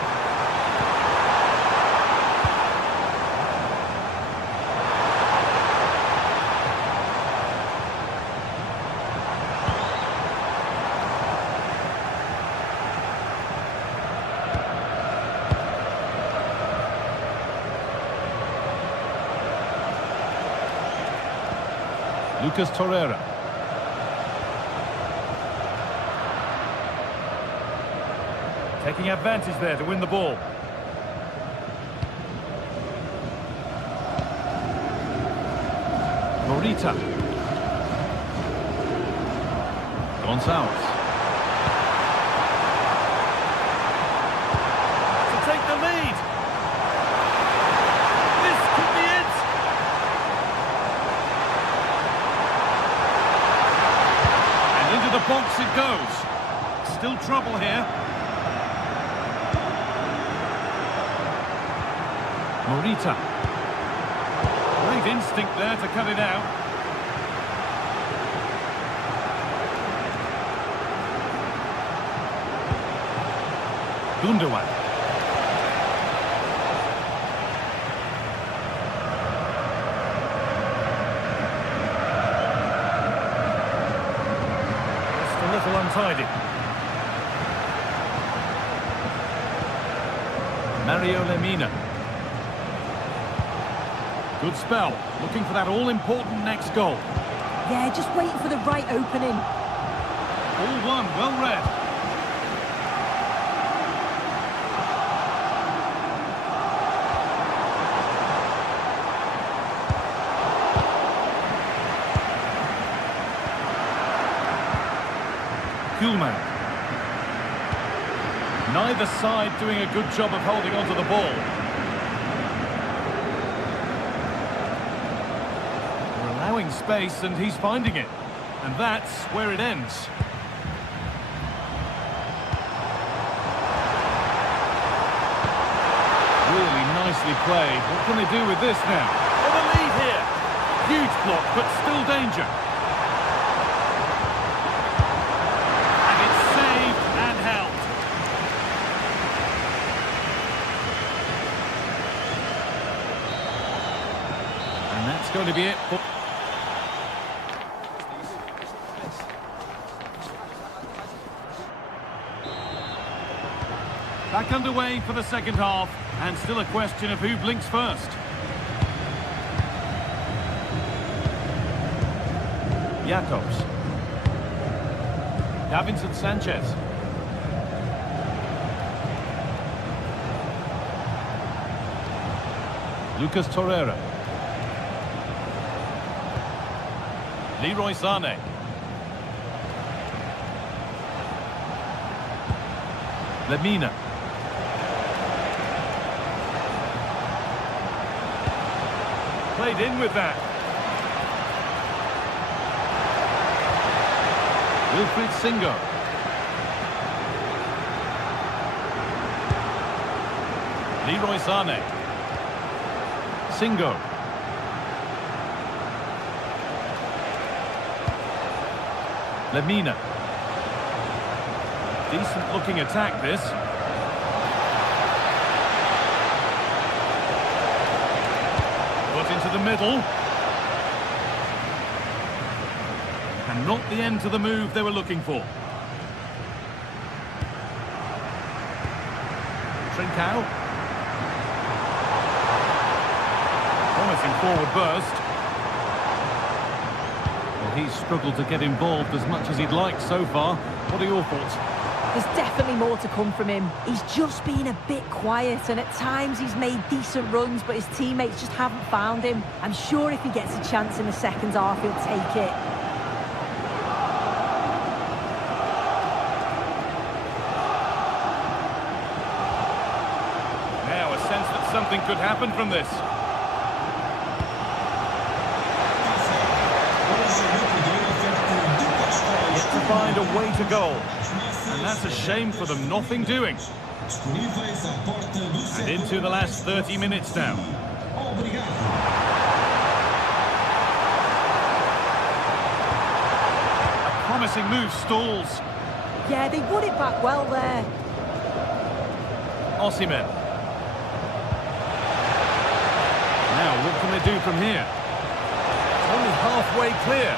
Lucas Torreira. Taking advantage there to win the ball. Morita. Gonçalves. To take the lead. This could be it. Into the box it goes. Still trouble here. Morita. Great instinct there to cut it out. Gundogan. Untidy. Mario Lemina. Good spell. Looking for that all-important next goal. Yeah, just waiting for the right opening. All one, well read. Kuhlman. Neither side doing a good job of holding onto the ball. They're allowing space and he's finding it. And that's where it ends. Really nicely played. What can they do with this now? Oh, the lead here. Huge block, but still danger. And it's saved and held. And that's going to be it for... Back underway for the second half, and still a question of who blinks first. Jacobs. Davinson Sanchez. Lucas Torreira. Leroy Sané. Lemina. Played in with that. Wilfried Singo. Leroy Sané. Singo. Lemina. Decent looking attack this. Put into the middle. And not the end to the move they were looking for. Trincao. Promising forward burst. Well, he's struggled to get involved as much as he'd like so far. What are your thoughts? There's definitely more to come from him. He's just been a bit quiet, and at times he's made decent runs, but his teammates just haven't found him. I'm sure if he gets a chance in the second half, he'll take it. Now a sense that something could happen from this. Yet to find a way to goal. And that's a shame for them, nothing doing. And into the last 30 minutes now. A promising move stalls. Yeah, they won it back well there. Osimhen. Now, what can they do from here? It's only halfway clear.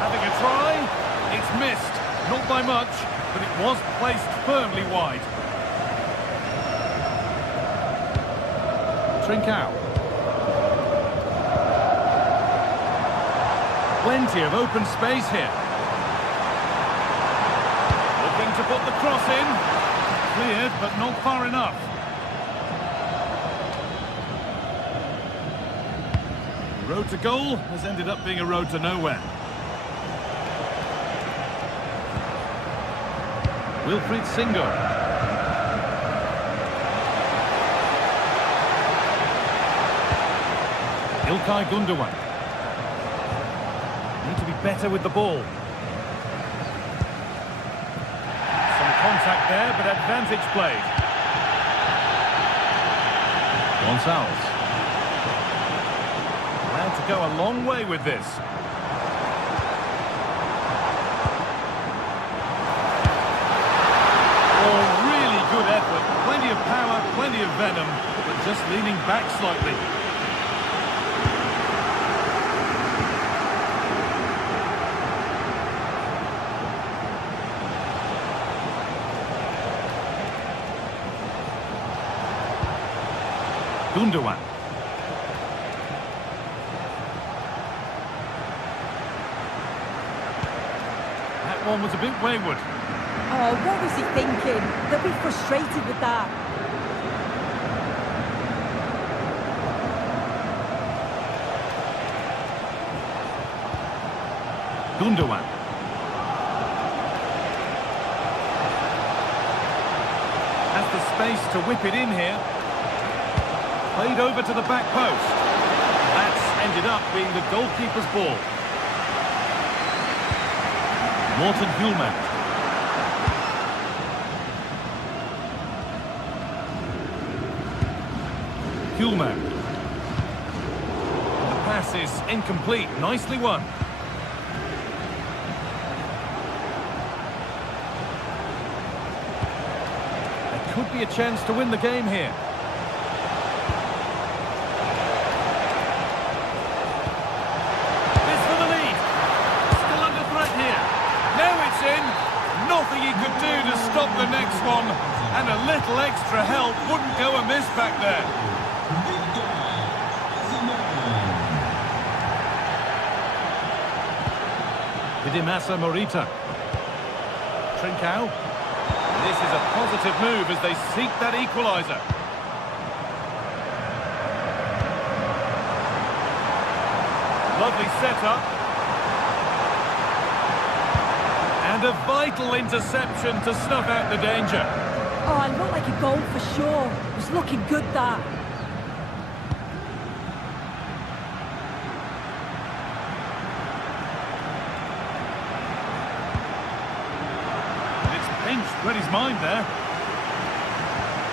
Having a try. It's missed. Not by much, but it was placed firmly wide. Trincao. Plenty of open space here. Looking to put the cross in. Cleared, but not far enough. The road to goal has ended up being a road to nowhere. Wilfried Singo. İlkay Gundogan. Need to be better with the ball. Some contact there, but advantage played. Gonçalves. Allowed to go a long way with this. Good effort, plenty of power, plenty of venom, but just leaning back slightly. Gundogan. That one was a bit wayward. Oh, what was he thinking? They'll be frustrated with that. Gundogan. to whip it in here. Played over to the back post. That's ended up being the goalkeeper's ball. Morten Hjulmand. Hjulmand. The pass is incomplete. Nicely won. There could be a chance to win the game here. This for the lead. Still under threat here. Now it's in. Nothing he could do to stop the next one. And a little extra help wouldn't go amiss back there. Vidimasa Morita. Trincao. This is a positive move as they seek that equaliser. Lovely setup. And a vital interception to snuff out the danger. Oh, it looked like a goal for sure. It was looking good, that. Read his mind there.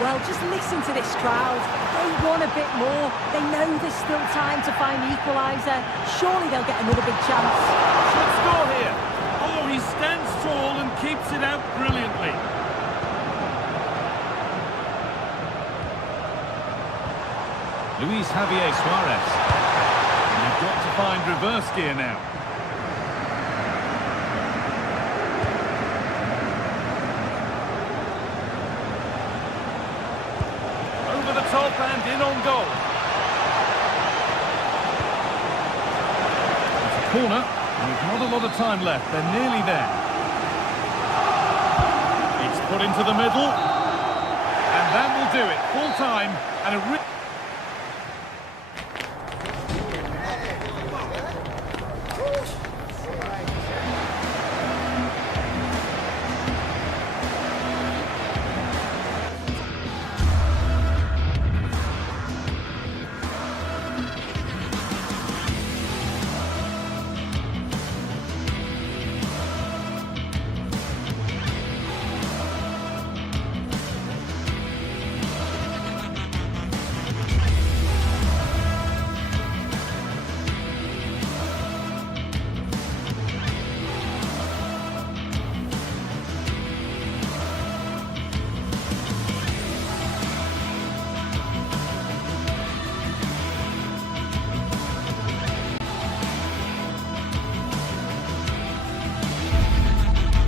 Well, just listen to this crowd. They want a bit more. They know there's still time to find the equaliser. Surely they'll get another big chance. Should score here. Oh, he stands tall and keeps it out brilliantly. Luis Javier Suarez. And you've got to find reverse gear now. Top and in on goal. It's a corner, and with not a lot of time left. They're nearly there. It's put into the middle, and that will do it. Full time and a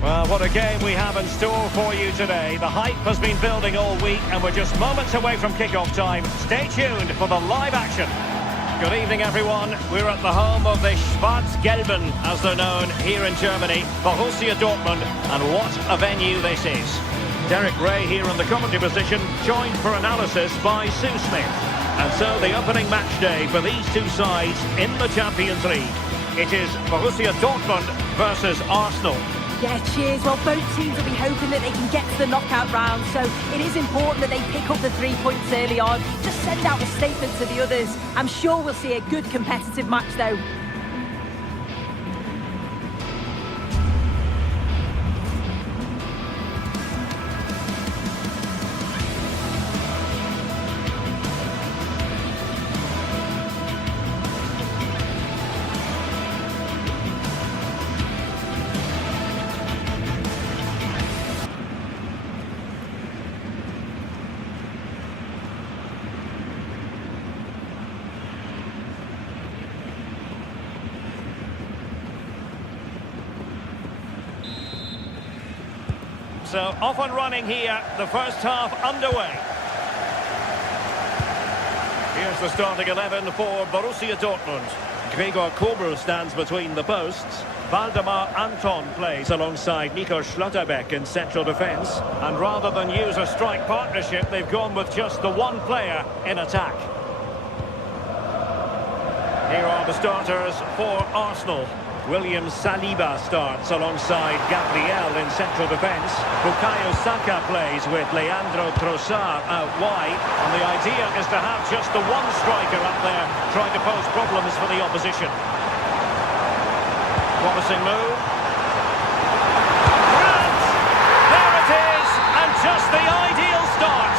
Well, what a game we have in store for you today. The hype has been building all week and we're just moments away from kick-off time. Stay tuned for the live action. Good evening, everyone. We're at the home of the Schwarz-Gelben, as they're known here in Germany, Borussia Dortmund, and what a venue this is. Derek Ray here in the commentary position, joined for analysis by Sue Smith. And so the opening match day for these two sides in the Champions League. It is Borussia Dortmund versus Arsenal. Yeah, cheers. Well, both teams will be hoping that they can get to the knockout round, so it is important that they pick up the 3 points early on. Just send out a statement to the others. I'm sure we'll see a good competitive match, though. So off and running here, the first half underway. Here's the starting 11 for Borussia Dortmund. Gregor Kobel stands between the posts. Waldemar Anton plays alongside Nico Schlotterbeck in central defence. And rather than use a strike partnership, they've gone with just the one player in attack. Here are the starters for Arsenal. William Saliba starts alongside Gabriel in central defence. Bukayo Saka plays with Leandro Trossard out wide. And the idea is to have just the one striker up there trying to pose problems for the opposition. Promising move. And there it is! And just the ideal start.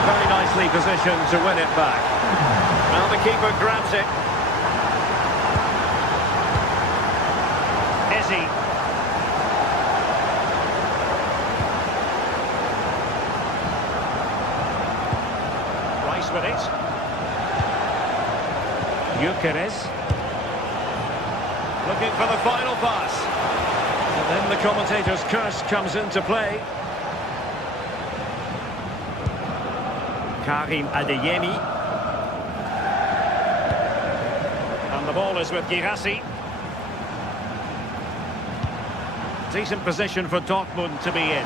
Very nicely positioned to win it back. Now the keeper grabs it. Ezzy. Rice with it. Gyökeres. Looking for the final pass. And then the commentator's curse comes into play. Karim Adeyemi. And the ball is with Girassi. Decent position for Dortmund to be in.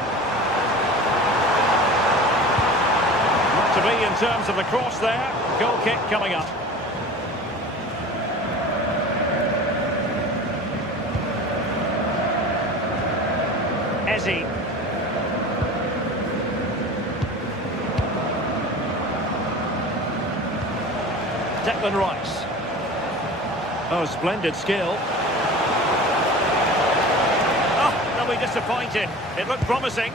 Not to be in terms of the cross there. Goal kick coming up. Ezzy. Declan Rice. Oh, splendid skill. Oh, they'll be disappointed. It looked promising.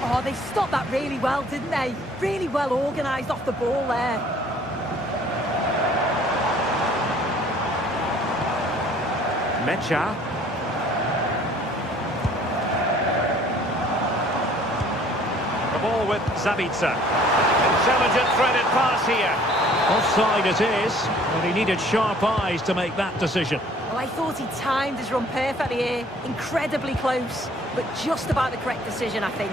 Oh, they stopped that really well, didn't they? Really well organised off the ball there. Mecha. The ball with Zabitzer. Intelligent threaded pass here. Offside it is, but he needed sharp eyes to make that decision. Well, I thought he timed his run perfectly here. Incredibly close, but just about the correct decision, I think.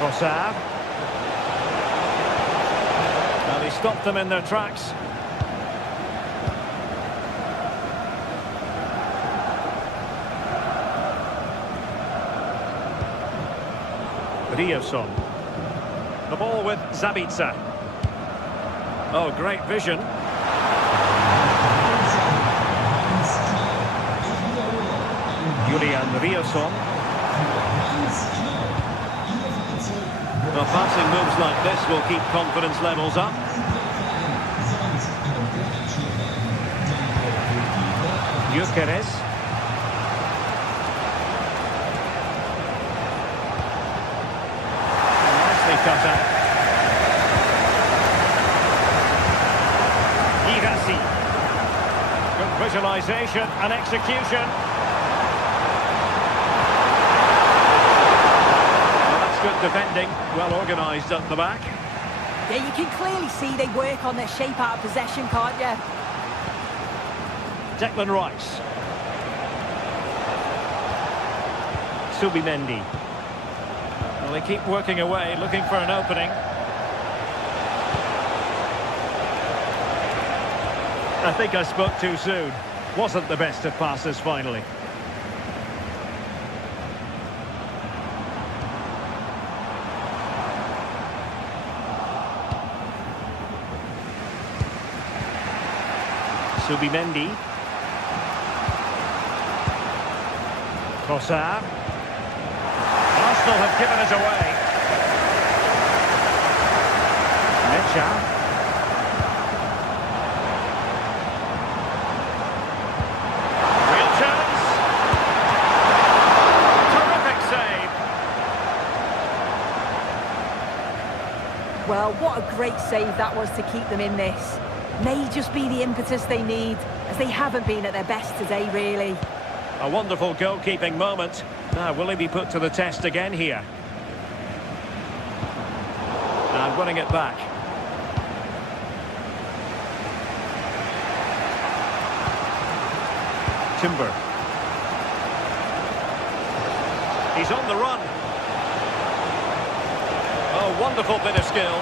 Trossard. Well, he stopped them in their tracks. Riosson. The ball with Zabitzer. Oh, great vision. Julian Riosson. Well, passing moves like this will keep confidence levels up. Gyökeres. Cut out. Girassi. Good visualisation and execution. Well, that's good defending. Well organised at the back. Yeah, you can clearly see they work on their shape out of possession, can't you? Declan Rice. Subimendi. Well, they keep working away, looking for an opening. I think I spoke too soon. Wasn't the best of passes finally. Subimendi. Trossard. Arsenal have given it away. Mecha. Real chance. Terrific save. Well, what a great save that was to keep them in this. May just be the impetus they need, as they haven't been at their best today, really. A wonderful goalkeeping moment. Now, will he be put to the test again here? And winning it back. Timber. He's on the run. Oh, wonderful bit of skill.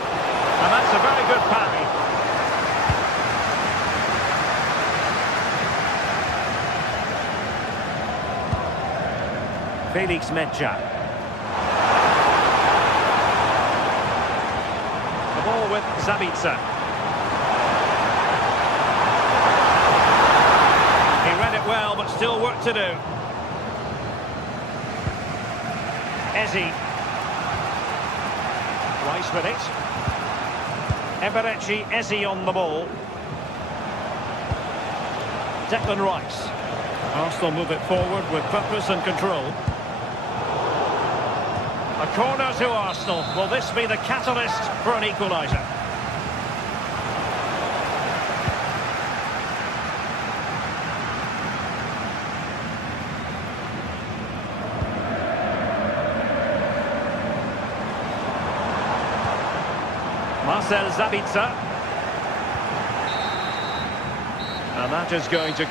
And that's a very good parry. Felix Mecha. ball with Zabitzer. He read it well, but still work to do. Ezi. Rice with it. Eberechi, Ezi on the ball. Declan Rice. Arsenal move it forward with purpose and control. A corner to Arsenal. Will this be the catalyst for an equaliser? Marcel Zabitzer. And that is going to...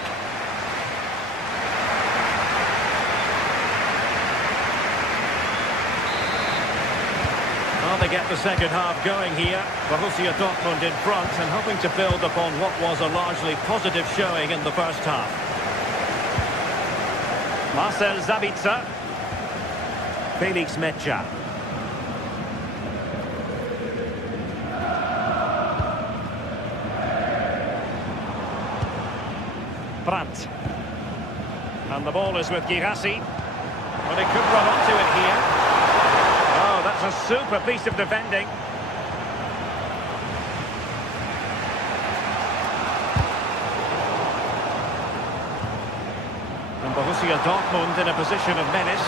Well, they get the second half going here. Borussia Dortmund in front and hoping to build upon what was a largely positive showing in the first half. Marcel Zabitzer. Felix Mecha. Brandt. And the ball is with Girassi. But he could run onto it here. Oh, that's a super piece of defending. And Borussia Dortmund in a position of menace.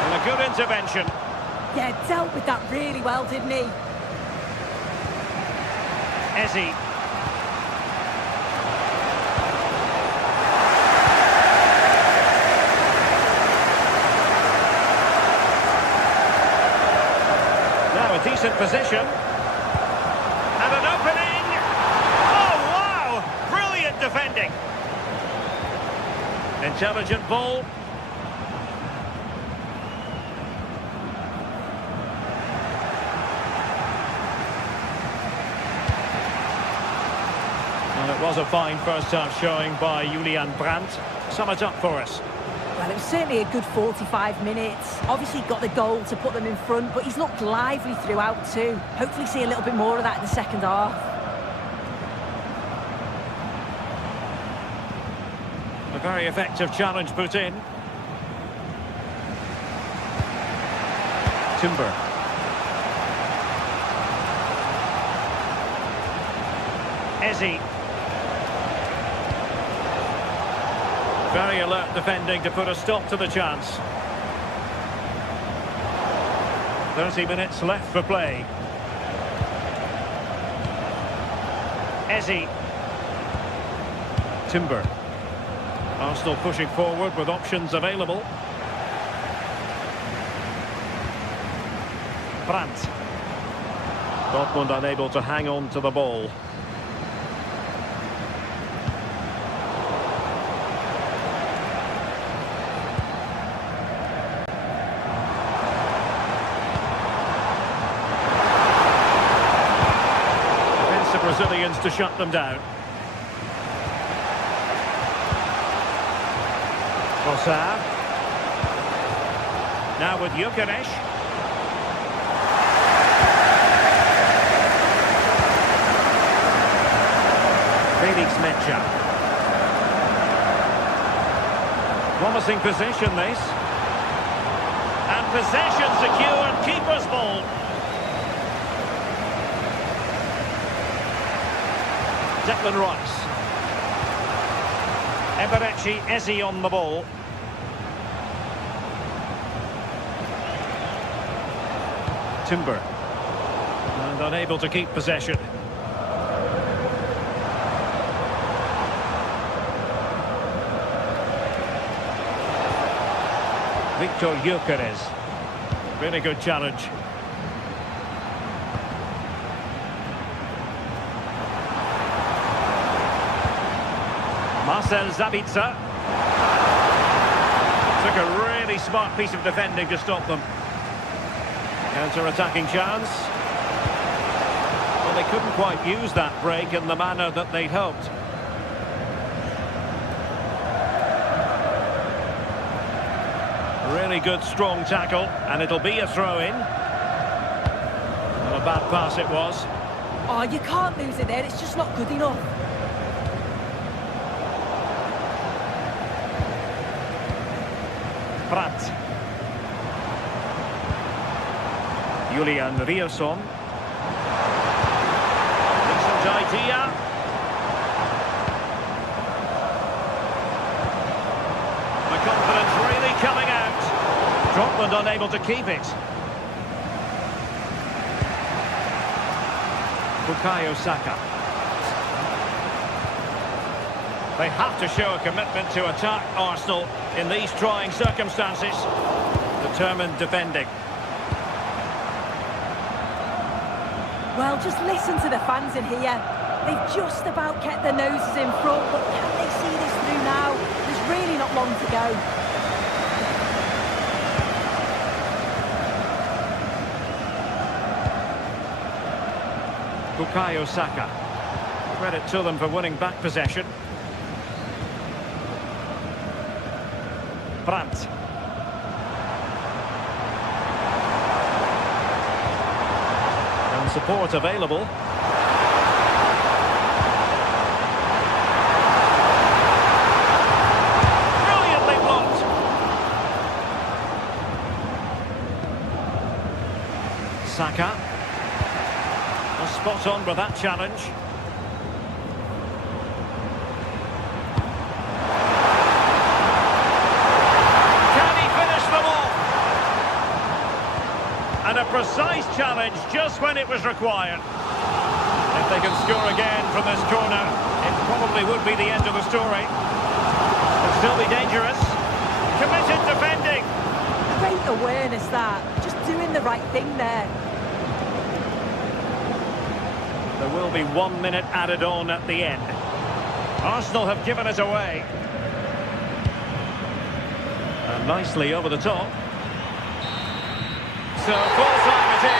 And a good intervention. Yeah, dealt with that really well, didn't he? Ezi. Now a decent position. And an opening. Oh, wow! Brilliant defending. Intelligent ball. Well, it was a fine first half showing by Julian Brandt. Sum it up for us. Well, it was certainly a good 45 minutes. Obviously got the goal to put them in front, but he's looked lively throughout too. Hopefully see a little bit more of that in the second half. A very effective challenge put in. Timber. Ezi. Very alert defending to put a stop to the chance. 30 minutes left for play. Ezi. Timber. Arsenal pushing forward with options available. Brandt. Dortmund unable to hang on to the ball. Brazilians to shut them down. Bossard. Now with Gyökeres. Felix Mecha. Promising possession this. And possession secured, keeper's ball. Declan Rice. Eberechi, Ezi on the ball. Timber. And unable to keep possession. Victor Gyökeres. Really good challenge. Marcel Zabitzer. Took a really smart piece of defending to stop them. Counter-attacking chance. Well, they couldn't quite use that break in the manner that they'd hoped. really good, strong tackle, and it'll be a throw-in. Well, a bad pass it was. Oh, you can't lose it there. It's just not good enough. Pratt. Julian Rierson. Decent idea. The confidence really coming out. Scotland unable to keep it. Bukayo Saka. They have to show a commitment to attack Arsenal in these trying circumstances. Determined defending. Well, just listen to the fans in here. They've just about kept their noses in front, but can they see this through now? There's really not long to go. Bukayo Saka. Credit to them for winning back possession. Brandt. And support available. Brilliantly blocked. Saka. Spot on with that challenge. Can he finish them off? And a precise challenge just when it was required. If they can score again from this corner, it probably would be the end of the story. It'll still be dangerous. Committed defending. Great awareness that. Just doing the right thing there. There will be 1 minute added on at the end. Arsenal have given it away. And nicely over the top. So full time it is.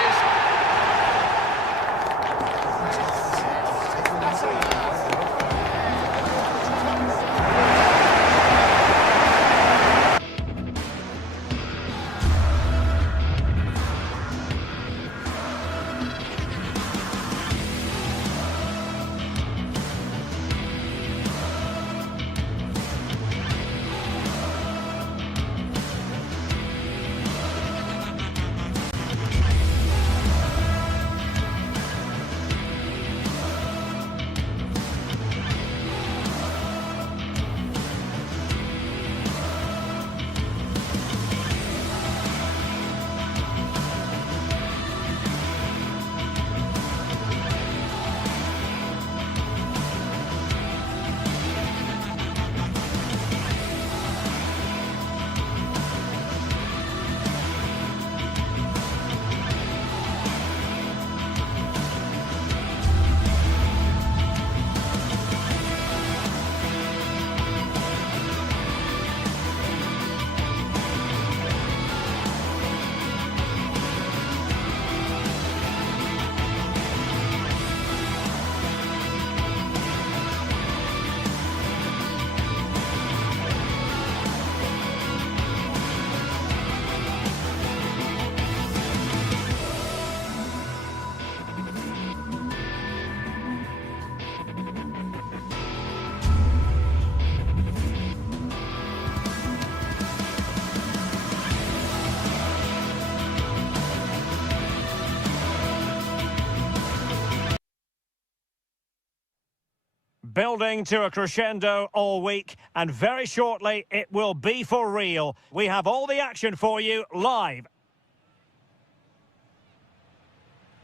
Building to a crescendo all week, and very shortly it will be for real. We have all the action for you live.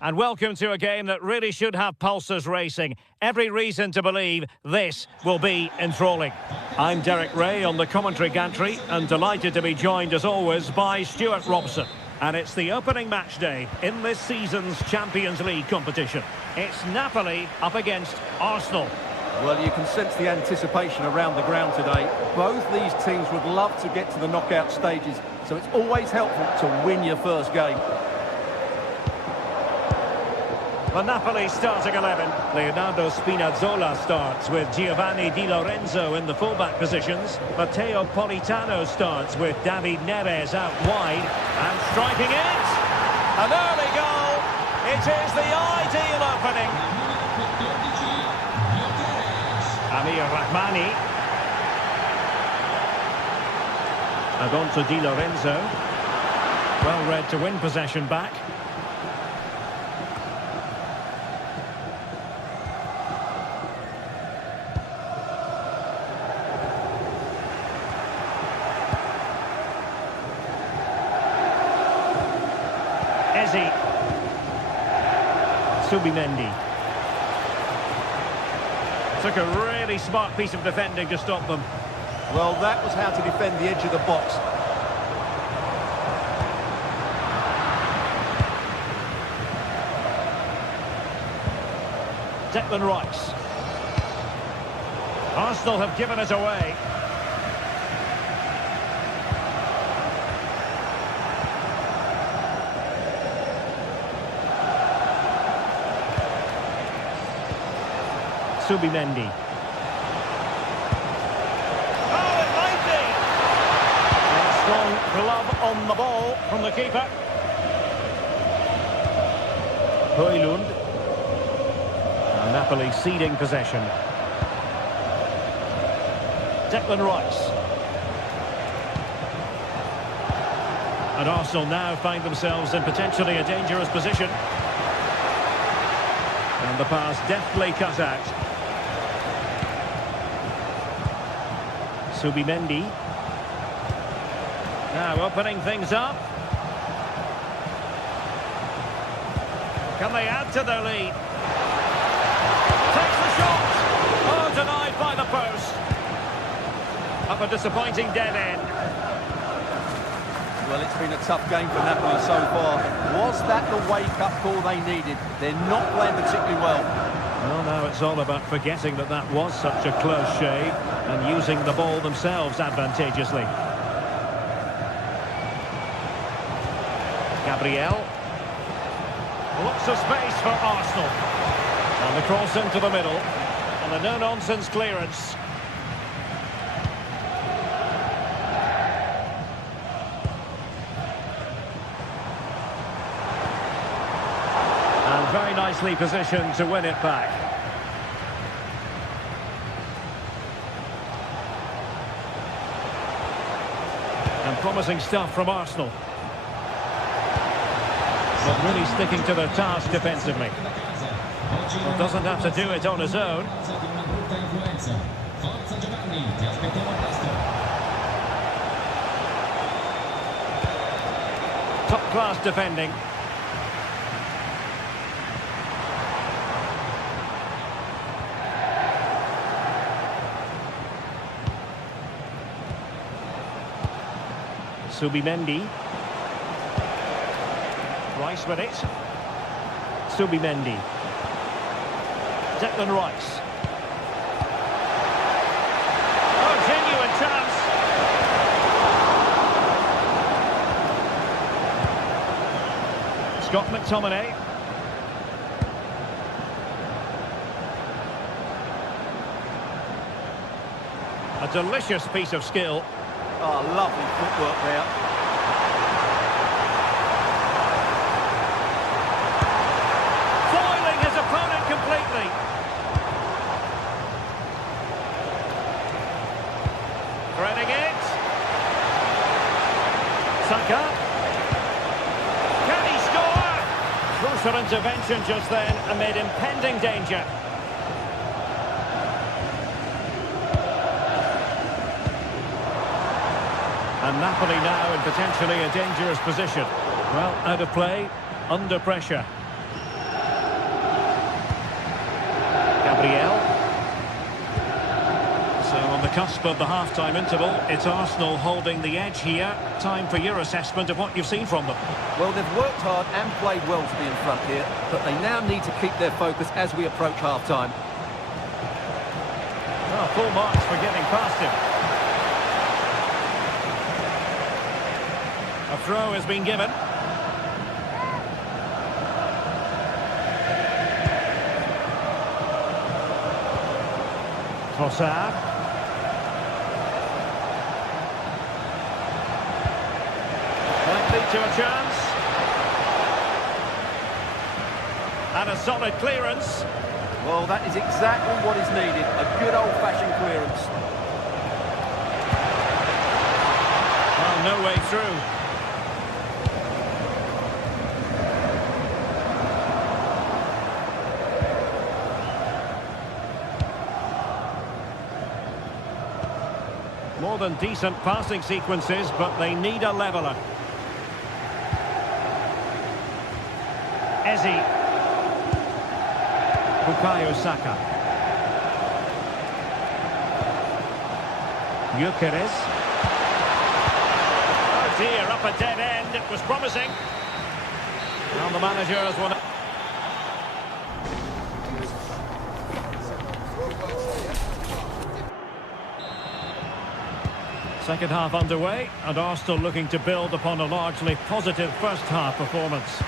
And welcome to a game that really should have pulses racing. Every reason to believe this will be enthralling. I'm Derek Ray on the commentary gantry, and delighted to be joined as always by Stuart Robson. And it's the opening match day in this season's Champions League competition. It's Napoli up against Arsenal. Well, you can sense the anticipation around the ground today. Both these teams would love to get to the knockout stages, so it's always helpful to win your first game. The Napoli starting 11. Leonardo Spinazzola starts with Giovanni Di Lorenzo in the fullback positions. Matteo Politano starts with David Neres out wide. And striking it! An early goal! It is the ideal opening. Amir Rahmani. And on to Di Lorenzo. Well read to win possession back. Subimendi. Took a really smart piece of defending to stop them. Well, that was how to defend the edge of the box. Declan Rice. Arsenal have given it away. Subimendi. Oh, it might be! And a strong glove on the ball from the keeper. Højlund. And Napoli ceding possession. Declan Rice. And Arsenal now find themselves in potentially a dangerous position. And the pass deftly cut out. Subimendi. Now opening things up. Can they add to their lead? Takes the shot! Oh, denied by the post. Up a disappointing dead end. Well, it's been a tough game for Napoli so far. Was that the wake-up call they needed? They're not playing particularly well. Well, now it's all about forgetting that that was such a close shave and using the ball themselves advantageously. Gabriel. Lots of space for Arsenal. And the cross into the middle. And a no-nonsense clearance. And very nicely positioned to win it back. And promising stuff from Arsenal. But really sticking to their task defensively. Well, doesn't have to do it on his own. Top-class defending. Subimendi. Rice with it. Subimendi. Declan Rice. Oh, genuine chance. Scott McTominay. A delicious piece of skill. Oh, lovely footwork there. Foiling his opponent completely. Threading it. Saka. Can he score? Crucial intervention just then amid impending danger. And Napoli now in potentially a dangerous position. Well, out of play, under pressure. Gabriel. So on the cusp of the half-time interval, it's Arsenal holding the edge here. Time for your assessment of what you've seen from them. Well, they've worked hard and played well to be in front here, but they now need to keep their focus as we approach half-time. Well, full marks for getting past him. A throw has been given. Trossard. Might lead to a chance. And a solid clearance. Well, that is exactly what is needed. A good old-fashioned clearance. Well, no way through. More than decent passing sequences, but they need a leveller. Eze. Bukayo Saka. Gyökeres. Oh dear, up a dead end. It was promising. Well, the manager has won. Second half underway, and Arsenal looking to build upon a largely positive first half performance.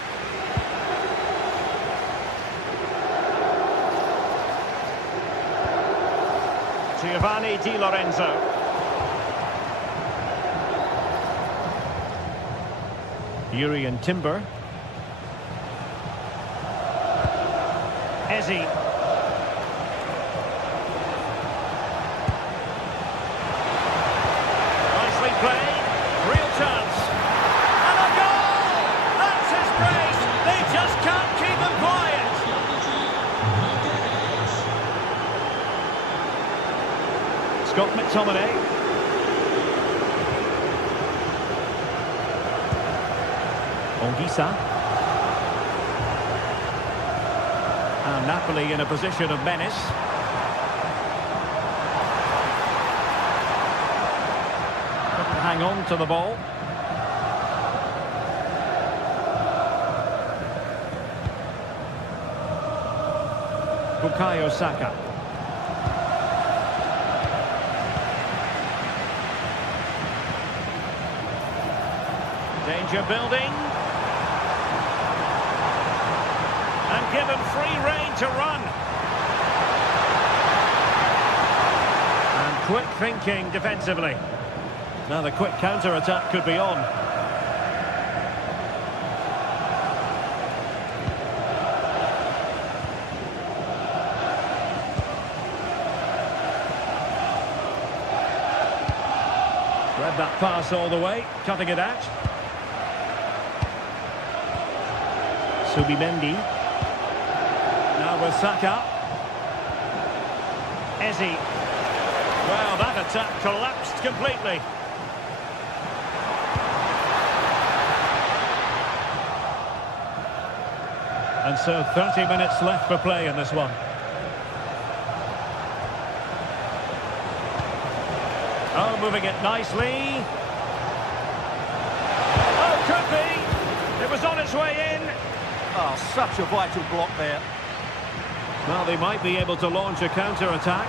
Giovanni Di Lorenzo. Urian Timber. Eze. Nicely played. Real chance. And a goal! That's his brace. They just can't keep him quiet. Scott McTominay. Ongisa. And Napoli in a position of menace. Couldn't hang on to the ball. Bukayo Saka. Danger building. And given free rein to run. And quick thinking defensively. Now the quick counter-attack could be on. Read that pass all the way, cutting it out. Subimendi. Now with Saka. Eze. Well, that attack collapsed completely. And so 30 minutes left for play in this one. Oh, moving it nicely. Oh, could be. It was on its way in. Oh, such a vital block there. Well, they might be able to launch a counter-attack.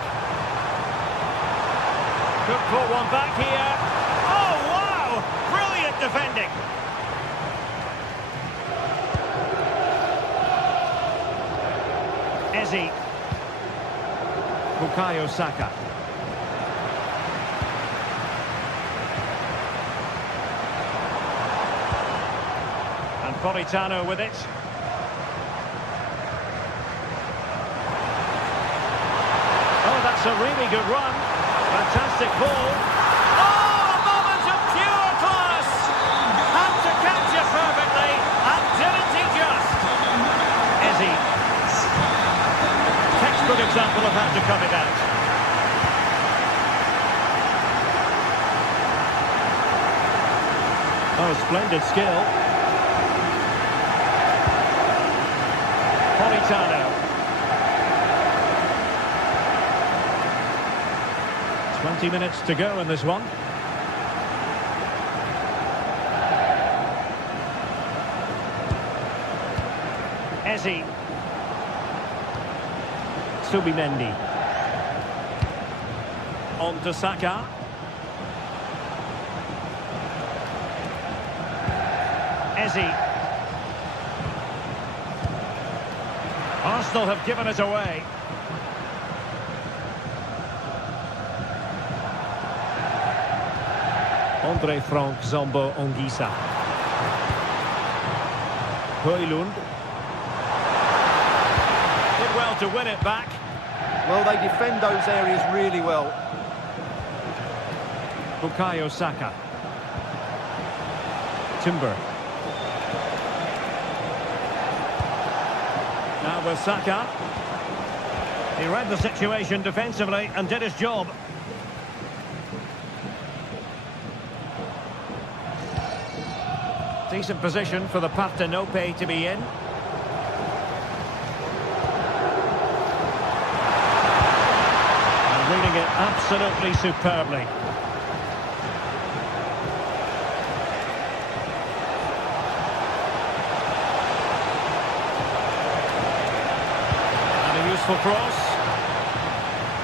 Could put one back here. Oh, wow! Brilliant defending. Eze. Bukayo Saka. And Politano with it. That's a really good run. Fantastic ball. Oh, a moment of pure class. Had to catch it perfectly. And didn't he just? Eze. Textbook example of how to cut it out. Oh, splendid skill. Politano. 20 minutes to go in this one. Eze. Subimendi. On to Saka. Eze. Arsenal have given it away. Andre Frank Zombo Ongisa. Højlund. Did well to win it back. Well, they defend those areas really well. Bukayo Saka. Timber. Now with Saka. He read the situation defensively and did his job. Decent position for the Partenope to be in. And reading it absolutely superbly. And a useful cross.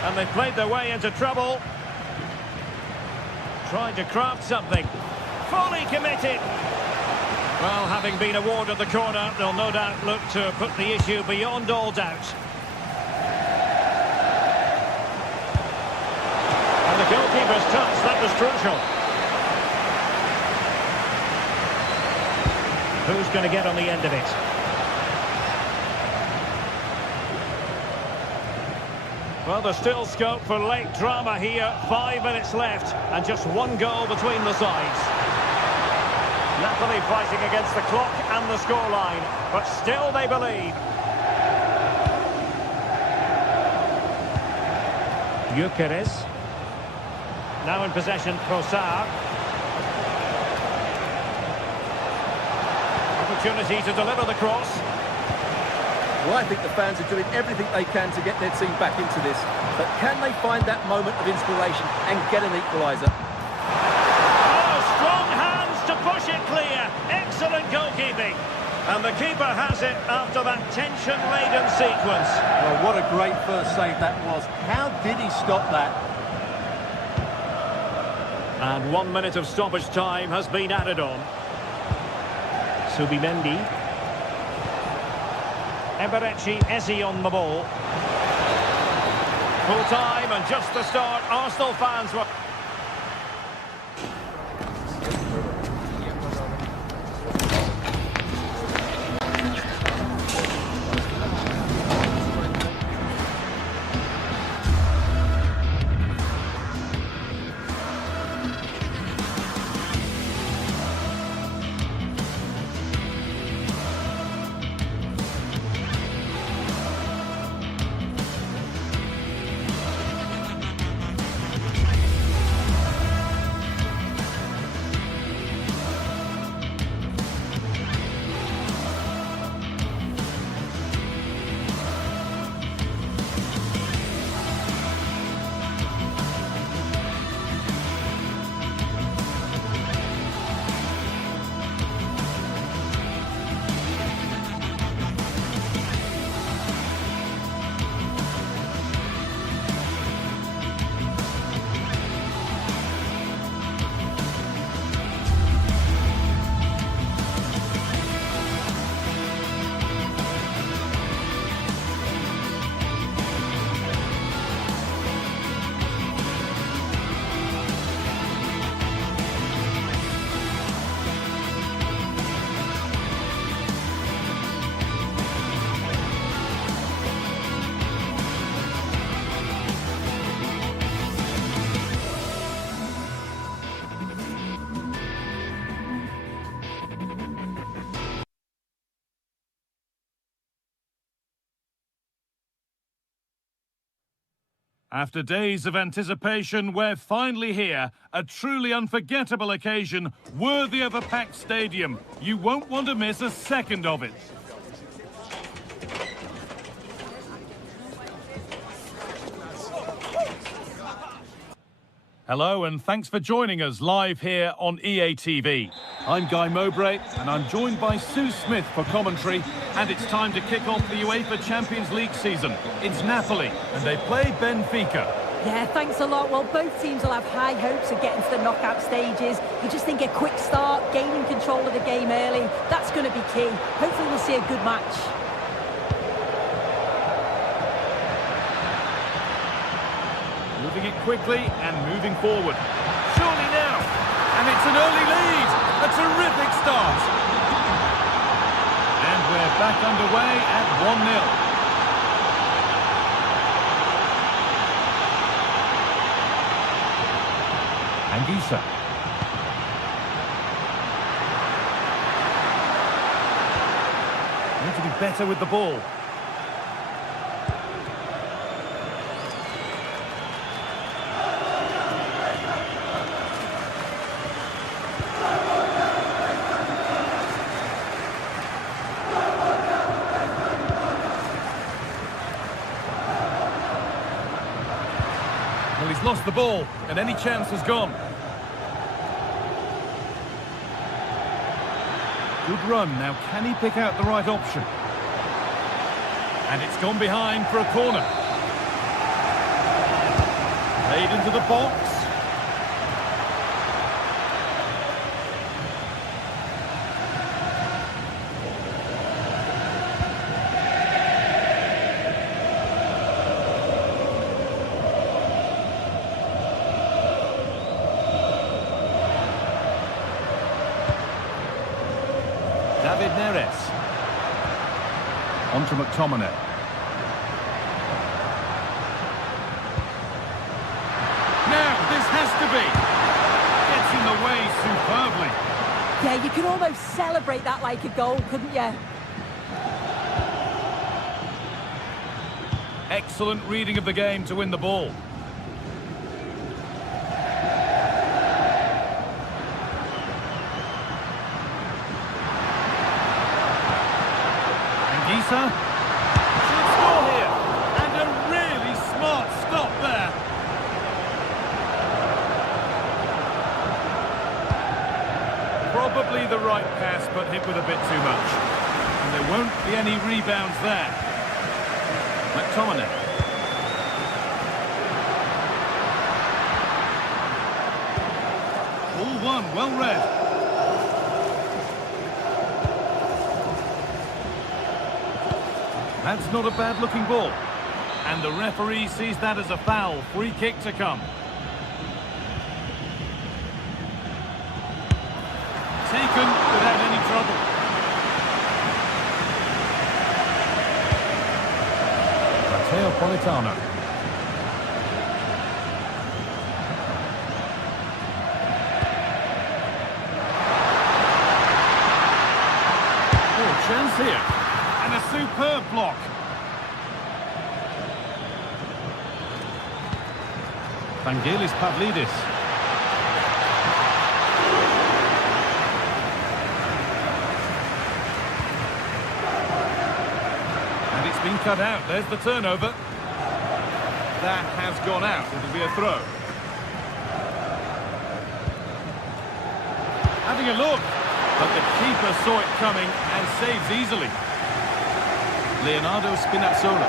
And they've played their way into trouble. Trying to craft something. Fully committed. Well, having been awarded the corner, they'll no doubt look to put the issue beyond all doubt. And the goalkeeper's touch, that was crucial. Who's going to get on the end of it? Well, there's still scope for late drama here. 5 minutes left, and just one goal between the sides. Napoli fighting against the clock and the scoreline, but still they believe. Gyökeres. Now in possession, Trossard. Opportunity to deliver the cross. Well, I think the fans are doing everything they can to get their team back into this. But can they find that moment of inspiration and get an equaliser? To push it clear. Excellent goalkeeping. And the keeper has it after that tension-laden sequence. Well, what a great first save that was. How did he stop that? And 1 minute of stoppage time has been added on. Subimendi. Eberechi Eze on the ball. Full time and just the start. Arsenal fans were... After days of anticipation, we're finally here. A truly unforgettable occasion, worthy of a packed stadium. You won't want to miss a second of it. Hello and thanks for joining us live here on EA TV. I'm Guy Mowbray and I'm joined by Sue Smith for commentary, and it's time to kick off the UEFA Champions League season. It's Napoli and they play Benfica. Yeah, thanks a lot. Well, both teams will have high hopes of getting to the knockout stages. You just think a quick start, gaining control of the game early, that's going to be key. Hopefully we'll see a good match. Moving it quickly and moving forward. Surely now. And it's an early lead. A terrific start. And we're back underway at 1-0. Anguissa. Need to be better with the ball. Well, he's lost the ball, and any chance has gone. Good run. Now, can he pick out the right option? And it's gone behind for a corner. Played into the box. David Neres. On to McTominay. Now, this has to be. Gets in the way superbly. Yeah, you could almost celebrate that like a goal, couldn't you? Excellent reading of the game to win the ball. Should score here, and a really smart stop there. Probably the right pass, but hit with a bit too much. And there won't be any rebounds there. McTominay. All one, well read. That's not a bad-looking ball. And the referee sees that as a foul. Free kick to come. Taken without any trouble. Matteo Politano. Oh, chance here. And a superb block. Vangelis Pavlidis. And it's been cut out. There's the turnover. That has gone out. It'll be a throw. Having a look. But the keeper saw it coming and saves easily. Leonardo Spinazzola.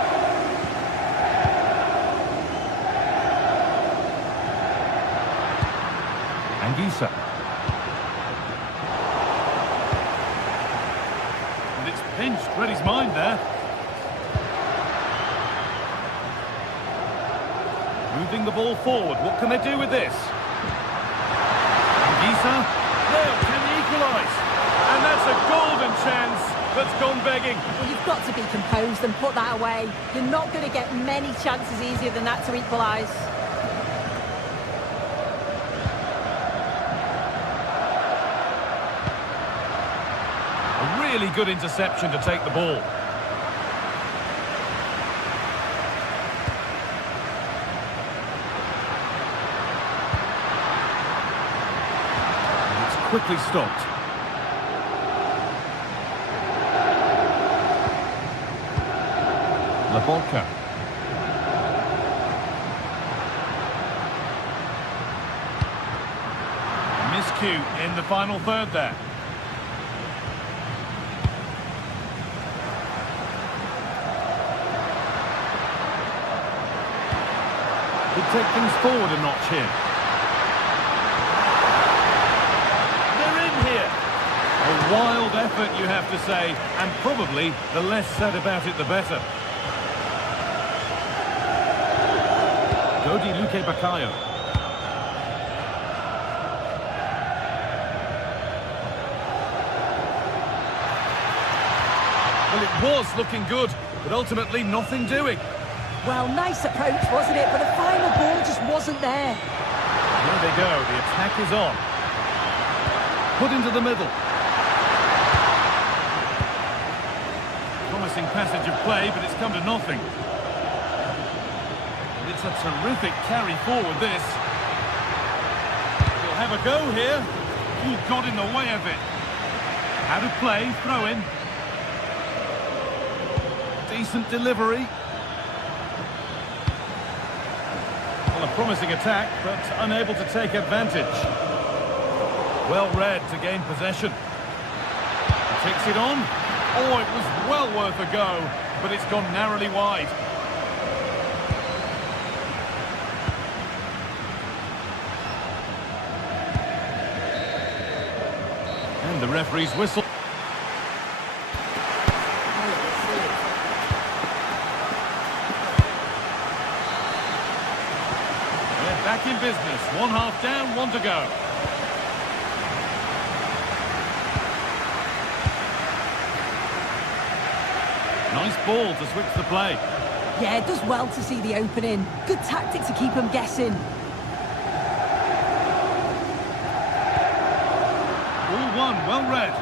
Anguissa. And it's pinched. Read his mind there. Moving the ball forward. What can they do with this? Anguissa. There, can he equalise? And that's a golden chance that's gone begging. Well, you've got to be composed and put that away. You're not going to get many chances easier than that to equalise. A really good interception to take the ball. And it's quickly stopped. Labolka. Miscue in the final third there. Could take things forward a notch here. They're in here. A wild effort, you have to say, and probably the less said about it, the better. Dodi Luque Baccaio. was looking good, but ultimately nothing doing. Well, nice approach, wasn't it? But the final ball just wasn't there. There they go, the attack is on. Put into the middle. Promising passage of play, but it's come to nothing. And it's a terrific carry forward, this. He'll have a go here. He got in the way of it. Out of play, throw in. Decent delivery. Well, a promising attack, but unable to take advantage. Well read to gain possession. He takes it on. Oh, it was well worth a go, but it's gone narrowly wide. And the referee's whistle. They're back in business. 1 half down, 1 to go. Nice ball to switch the play. Yeah, it does well to see the opening. Good tactic to keep them guessing. All one, well read.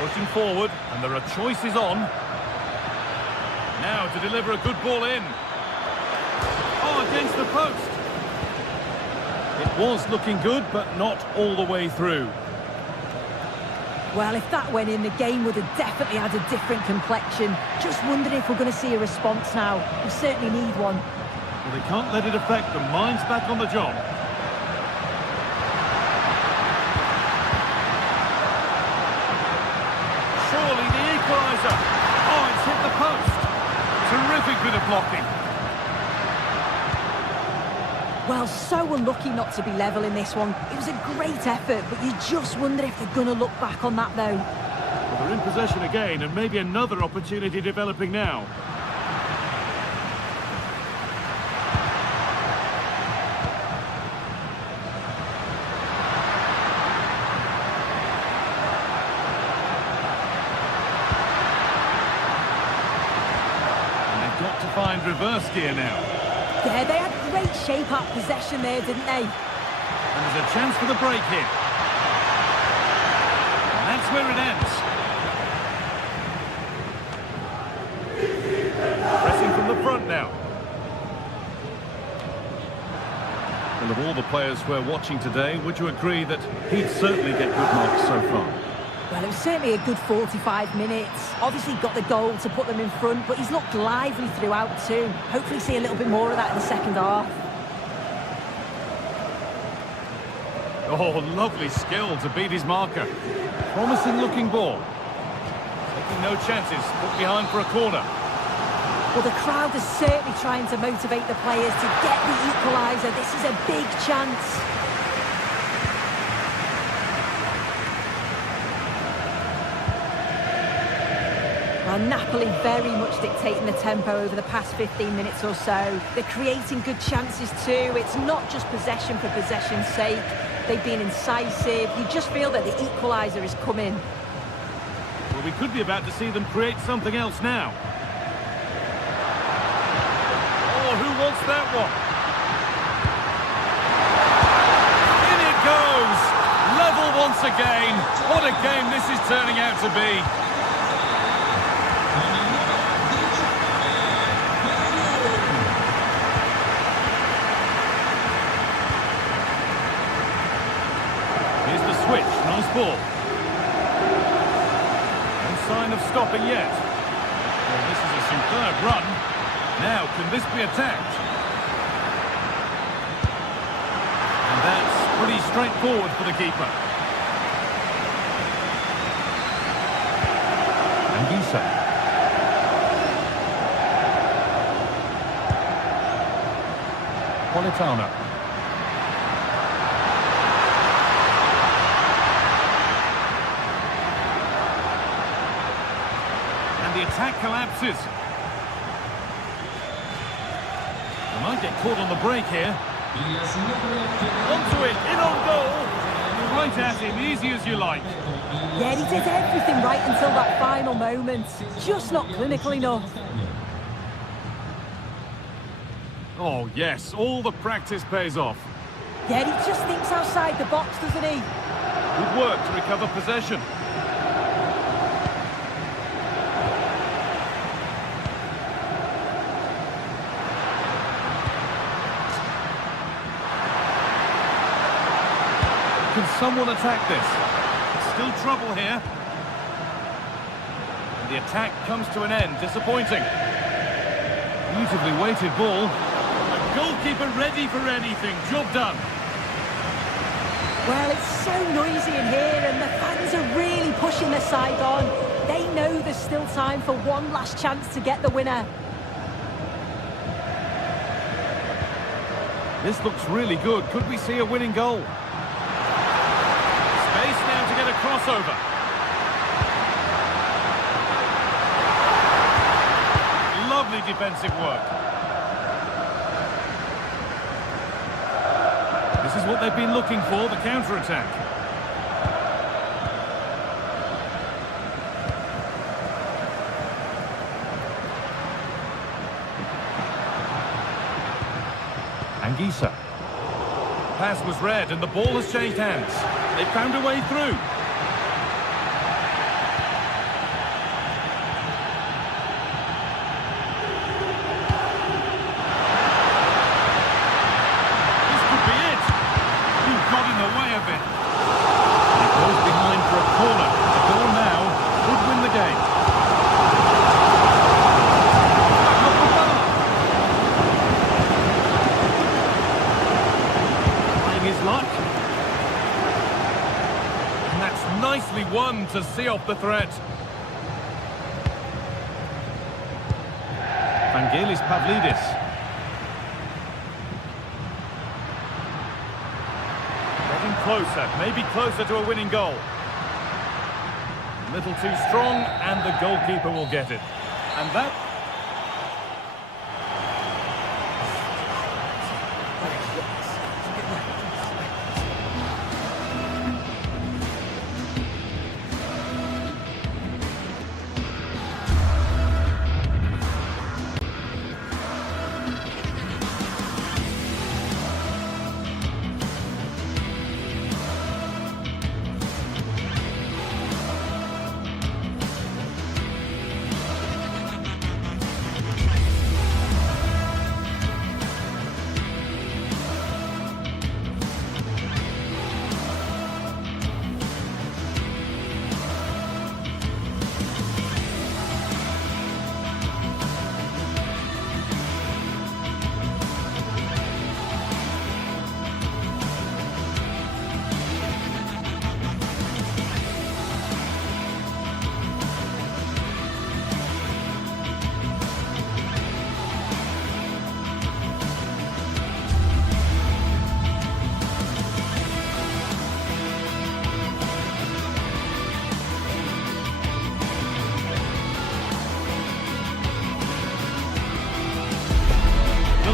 Pushing forward, and there are choices on. Now to deliver a good ball in. Oh, against the post. It was looking good, but not all the way through. Well, if that went in, the game would have definitely had a different complexion. Just wondering if we're going to see a response now. We certainly need one. Well, they can't let it affect them. Mind's back on the job. Surely the equaliser. Oh, it's hit the post. Terrific bit of blocking. Well, so unlucky not to be level in this one. It was a great effort, but you just wonder if they're going to look back on that, though. Well, they're in possession again, and maybe another opportunity developing now. Got to find reverse gear now. Yeah, they had great shape up possession there, didn't they? And there's a chance for the break here. And that's where it ends. Pressing from the front now. Well, of all the players we're watching today, would you agree that he'd certainly get good marks so far? Well, it was certainly a good 45 minutes. Obviously got the goal to put them in front, but he's looked lively throughout too. Hopefully see a little bit more of that in the second half. Oh, lovely skill to beat his marker. Promising looking ball. Taking no chances, put behind for a corner. Well, the crowd is certainly trying to motivate the players to get the equaliser. This is a big chance. Well, Napoli very much dictating the tempo over the past 15 minutes or so. They're creating good chances too. It's not just possession for possession's sake. They've been incisive. You just feel that the equaliser is coming. Well, we could be about to see them create something else now. Oh, who wants that one? In it goes! Level once again. What a game this is turning out to be. Switch, nice ball. No sign of stopping yet. Well, this is a superb run. Now, can this be attacked? And that's pretty straightforward for the keeper. And Gisa. Politano. attack collapses. They might get caught on the break here. Onto it, in on goal. Right at him, easy as you like. Yeah, he did everything right until that final moment. Just not clinical enough. Oh, yes, all the practice pays off. Yeah, he just thinks outside the box, doesn't he? Good work to recover possession. Can someone attack this? Still trouble here. And the attack comes to an end. Disappointing. Beautifully weighted ball. A goalkeeper ready for anything. Job done. Well, it's so noisy in here and the fans are really pushing their side on. They know there's still time for one last chance to get the winner. This looks really good. Could we see a winning goal? Space now to get a crossover. Lovely defensive work. This is what they've been looking for, the counter-attack. Anguissa. Pass was read and the ball has changed hands. They found a way through. This could be it. He got in the way of it. It goes behind for a corner. The goal now would win the game. Trying his luck. Nicely won to see off the threat. Vangelis Pavlidis. Getting closer, maybe closer to a winning goal. A little too strong, and the goalkeeper will get it. And that...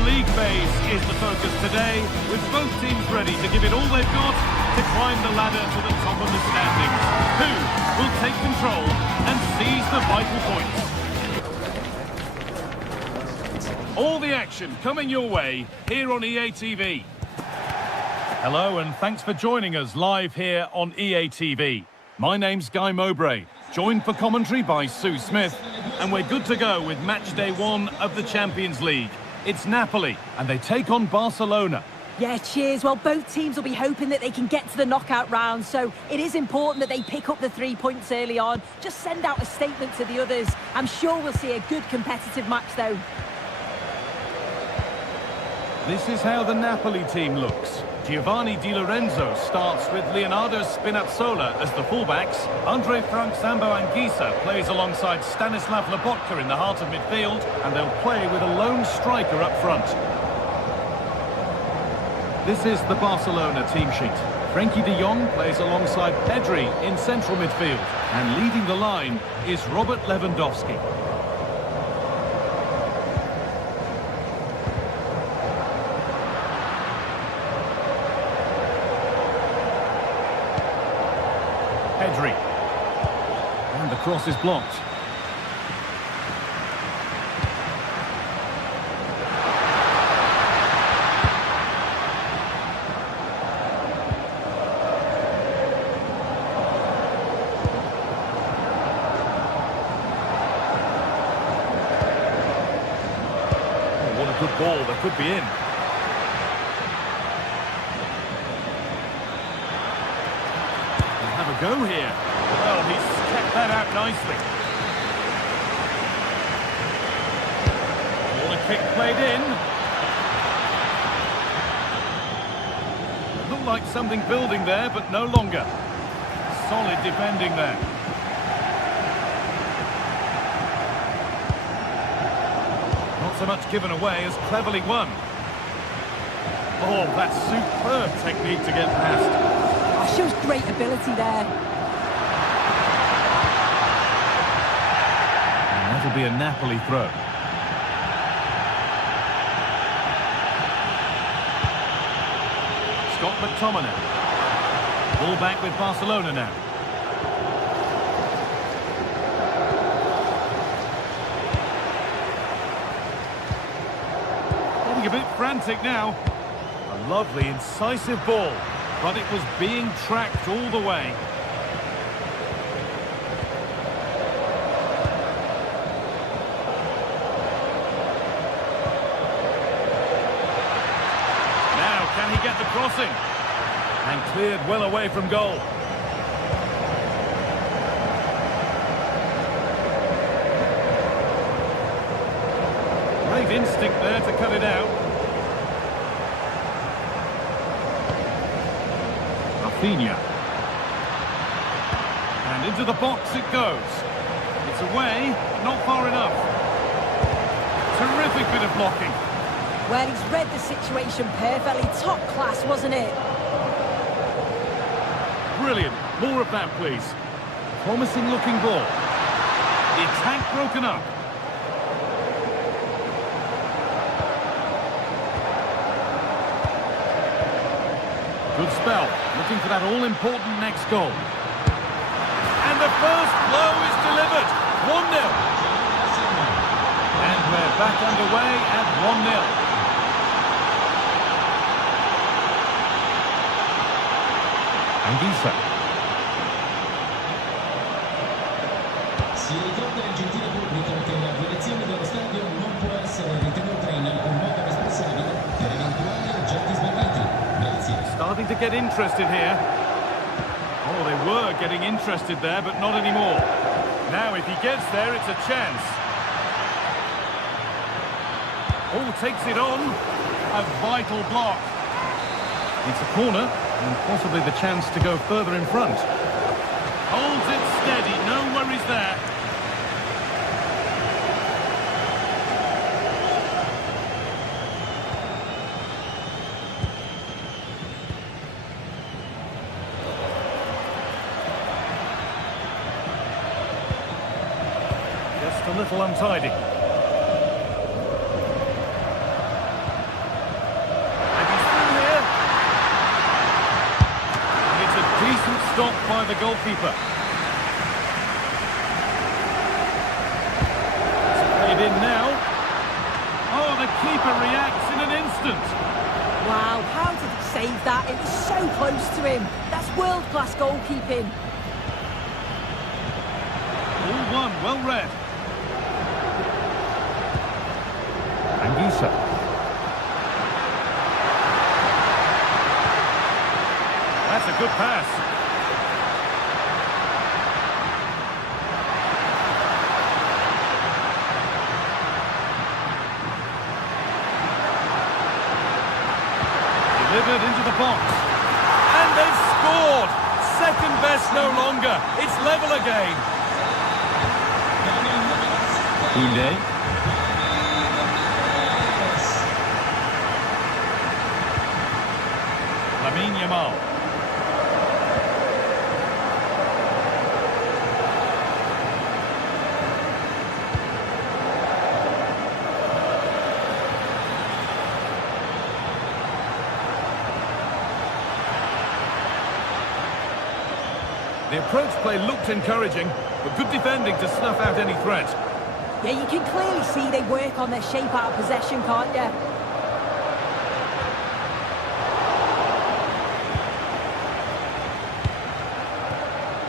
League phase is the focus today, with both teams ready to give it all they've got to climb the ladder to the top of the standings. Who will take control and seize the vital points? All the action coming your way here on EA TV. Hello and thanks for joining us live here on EA TV. My name's Guy Mowbray, joined for commentary by Sue Smith, and we're good to go with match day 1 of the Champions League. It's Napoli, and they take on Barcelona. Yeah, cheers. Well, both teams will be hoping that they can get to the knockout round, so it is important that they pick up the 3 points early on. Just send out a statement to the others. I'm sure we'll see a good competitive match, though. This is how the Napoli team looks. Giovanni Di Lorenzo starts with Leonardo Spinazzola as the fullbacks. Andre Frank Sambo Anguissa plays alongside Stanislav Lobotka in the heart of midfield, and they'll play with a lone striker up front. This is the Barcelona team sheet. Frankie de Jong plays alongside Pedri in central midfield. And leading the line is Robert Lewandowski. Pedri. And the cross is blocked. Good ball, that could be in. He'll have a go here. Well, he's kept that out nicely. Corner kick played in. Looked like something building there, but no longer. Solid defending there. So much given away as cleverly won. Oh, that's superb technique to get past. Oh, shows great ability there. And that'll be a Napoli throw. Scott McTominay. Ball back with Barcelona now. A bit frantic now. A lovely, incisive ball, but it was being tracked all the way. Now, can he get the crossing? And cleared well away from goal. Great instinct there to cut it out. Rafinha. And into the box it goes. It's away, but not far enough. Terrific bit of blocking. Well, he's read the situation perfectly. Top class, wasn't it? Brilliant. More of that, please. Promising looking ball. The attack broken up. Good spell, looking for that all-important next goal. And the first blow is delivered, 1-0. And we're back underway at 1-0. Anguissa. Si ricorda il gentile pubblico che la direzione dello stadio non può essere ritenuta in alcun modo responsabile per eventuali oggetti sbagliati. Grazie. Starting to get interested here. Oh, they were getting interested there, but not anymore. Now, if he gets there, it's a chance. Oh, takes it on. A vital block. It's a corner, and possibly the chance to go further in front. Holds it steady, no worries there. Just a little untidy. And he's through here. And it's a decent stop by the goalkeeper. It's played in now. Oh, the keeper reacts in an instant. Wow, how did he save that? It was so close to him. That's world-class goalkeeping. All one, well read. Anguissa. That's a good pass. Delivered into the box. And they've scored! Second best no longer. It's level again. Koundé. Lamine Yamal. The approach play looked encouraging, but good defending to snuff out any threat. Yeah, you can clearly see they work on their shape out of possession, can't you?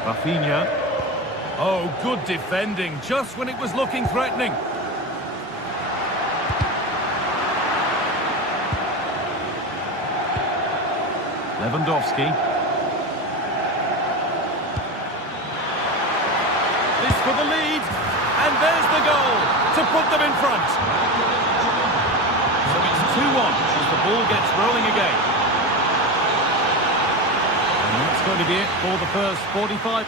Rafinha. Oh, good defending, just when it was looking threatening. Lewandowski. This for the lead, and there's the goal to put them in front. So it's 2-1 as the ball gets rolling again. And that's going to be it for the first 45.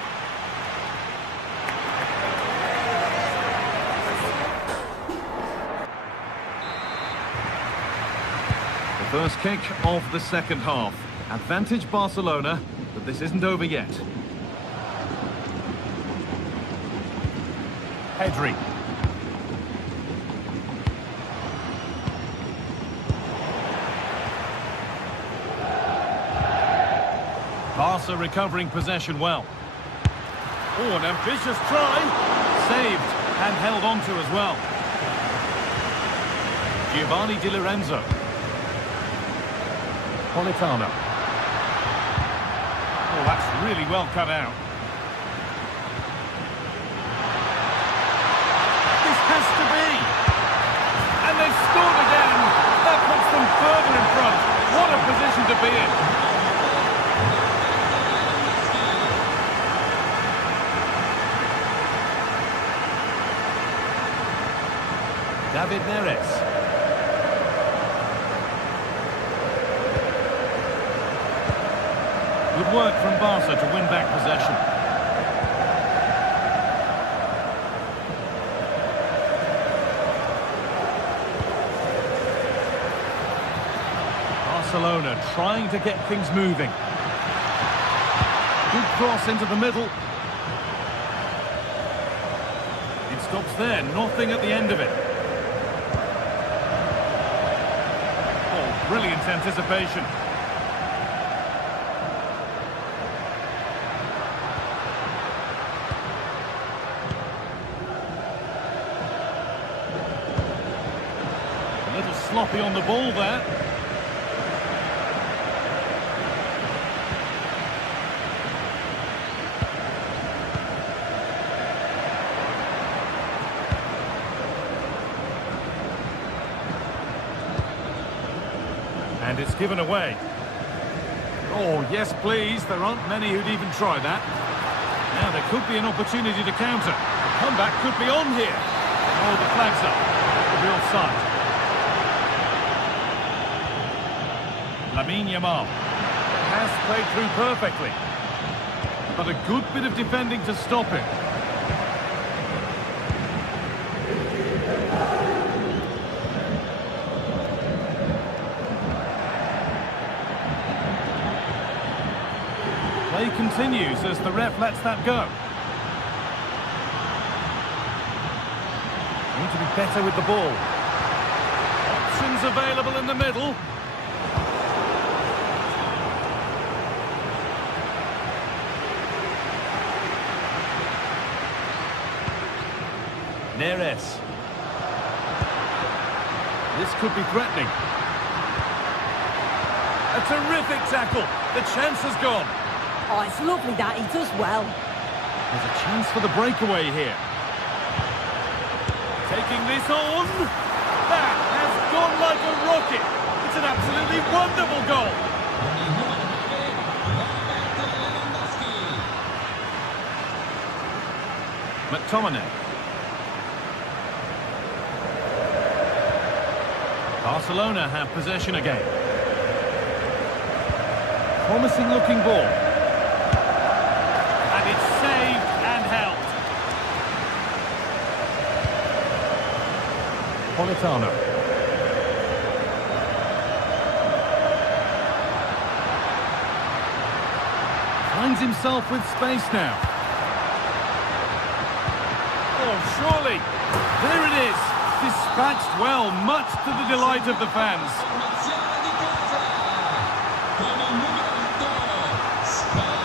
The first kick of the second half. Advantage Barcelona, but this isn't over yet. Pedri. Barca recovering possession well. Oh, an ambitious try. Saved and held on to as well. Giovanni Di Lorenzo. Politano. Oh, that's really well cut out. This has to be. And they've scored again. That puts them further in front. What a position to be in. David Neres. Good work from Barca to win back possession. Barcelona trying to get things moving. Good cross into the middle. It stops there, nothing at the end of it. Oh, brilliant anticipation. Sloppy on the ball there. And it's given away. Oh, yes, please. There aren't many who'd even try that. Now there could be an opportunity to counter. The comeback could be on here. Oh, the flag's up. Could be offside. Lamine Yamal has played through perfectly, but a good bit of defending to stop him. Play continues as the ref lets that go. Need to be better with the ball. Options available in the middle. Neres. This could be threatening. A terrific tackle. The chance has gone. Oh, it's lovely that. He does well. There's a chance for the breakaway here. Taking this on. That has gone like a rocket. It's an absolutely wonderful goal. McTominay. Barcelona have possession again. Promising looking ball. And it's saved and held. Politano. Finds himself with space now. Oh, surely. There it is. Dispatched well, much to the delight of the fans.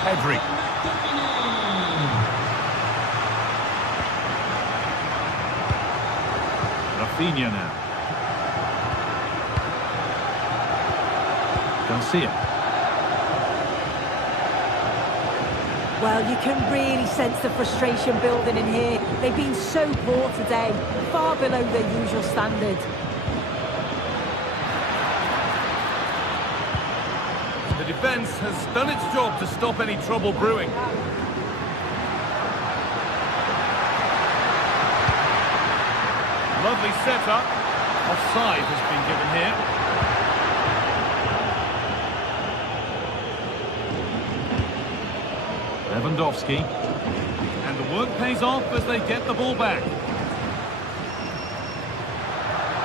Pedri. Rafinha now. Garcia. Well, you can really sense the frustration building in here. They've been so poor today, far below their usual standard. The defence has done its job to stop any trouble brewing. Lovely setup. Offside has been given here. Lewandowski. And the work pays off as they get the ball back.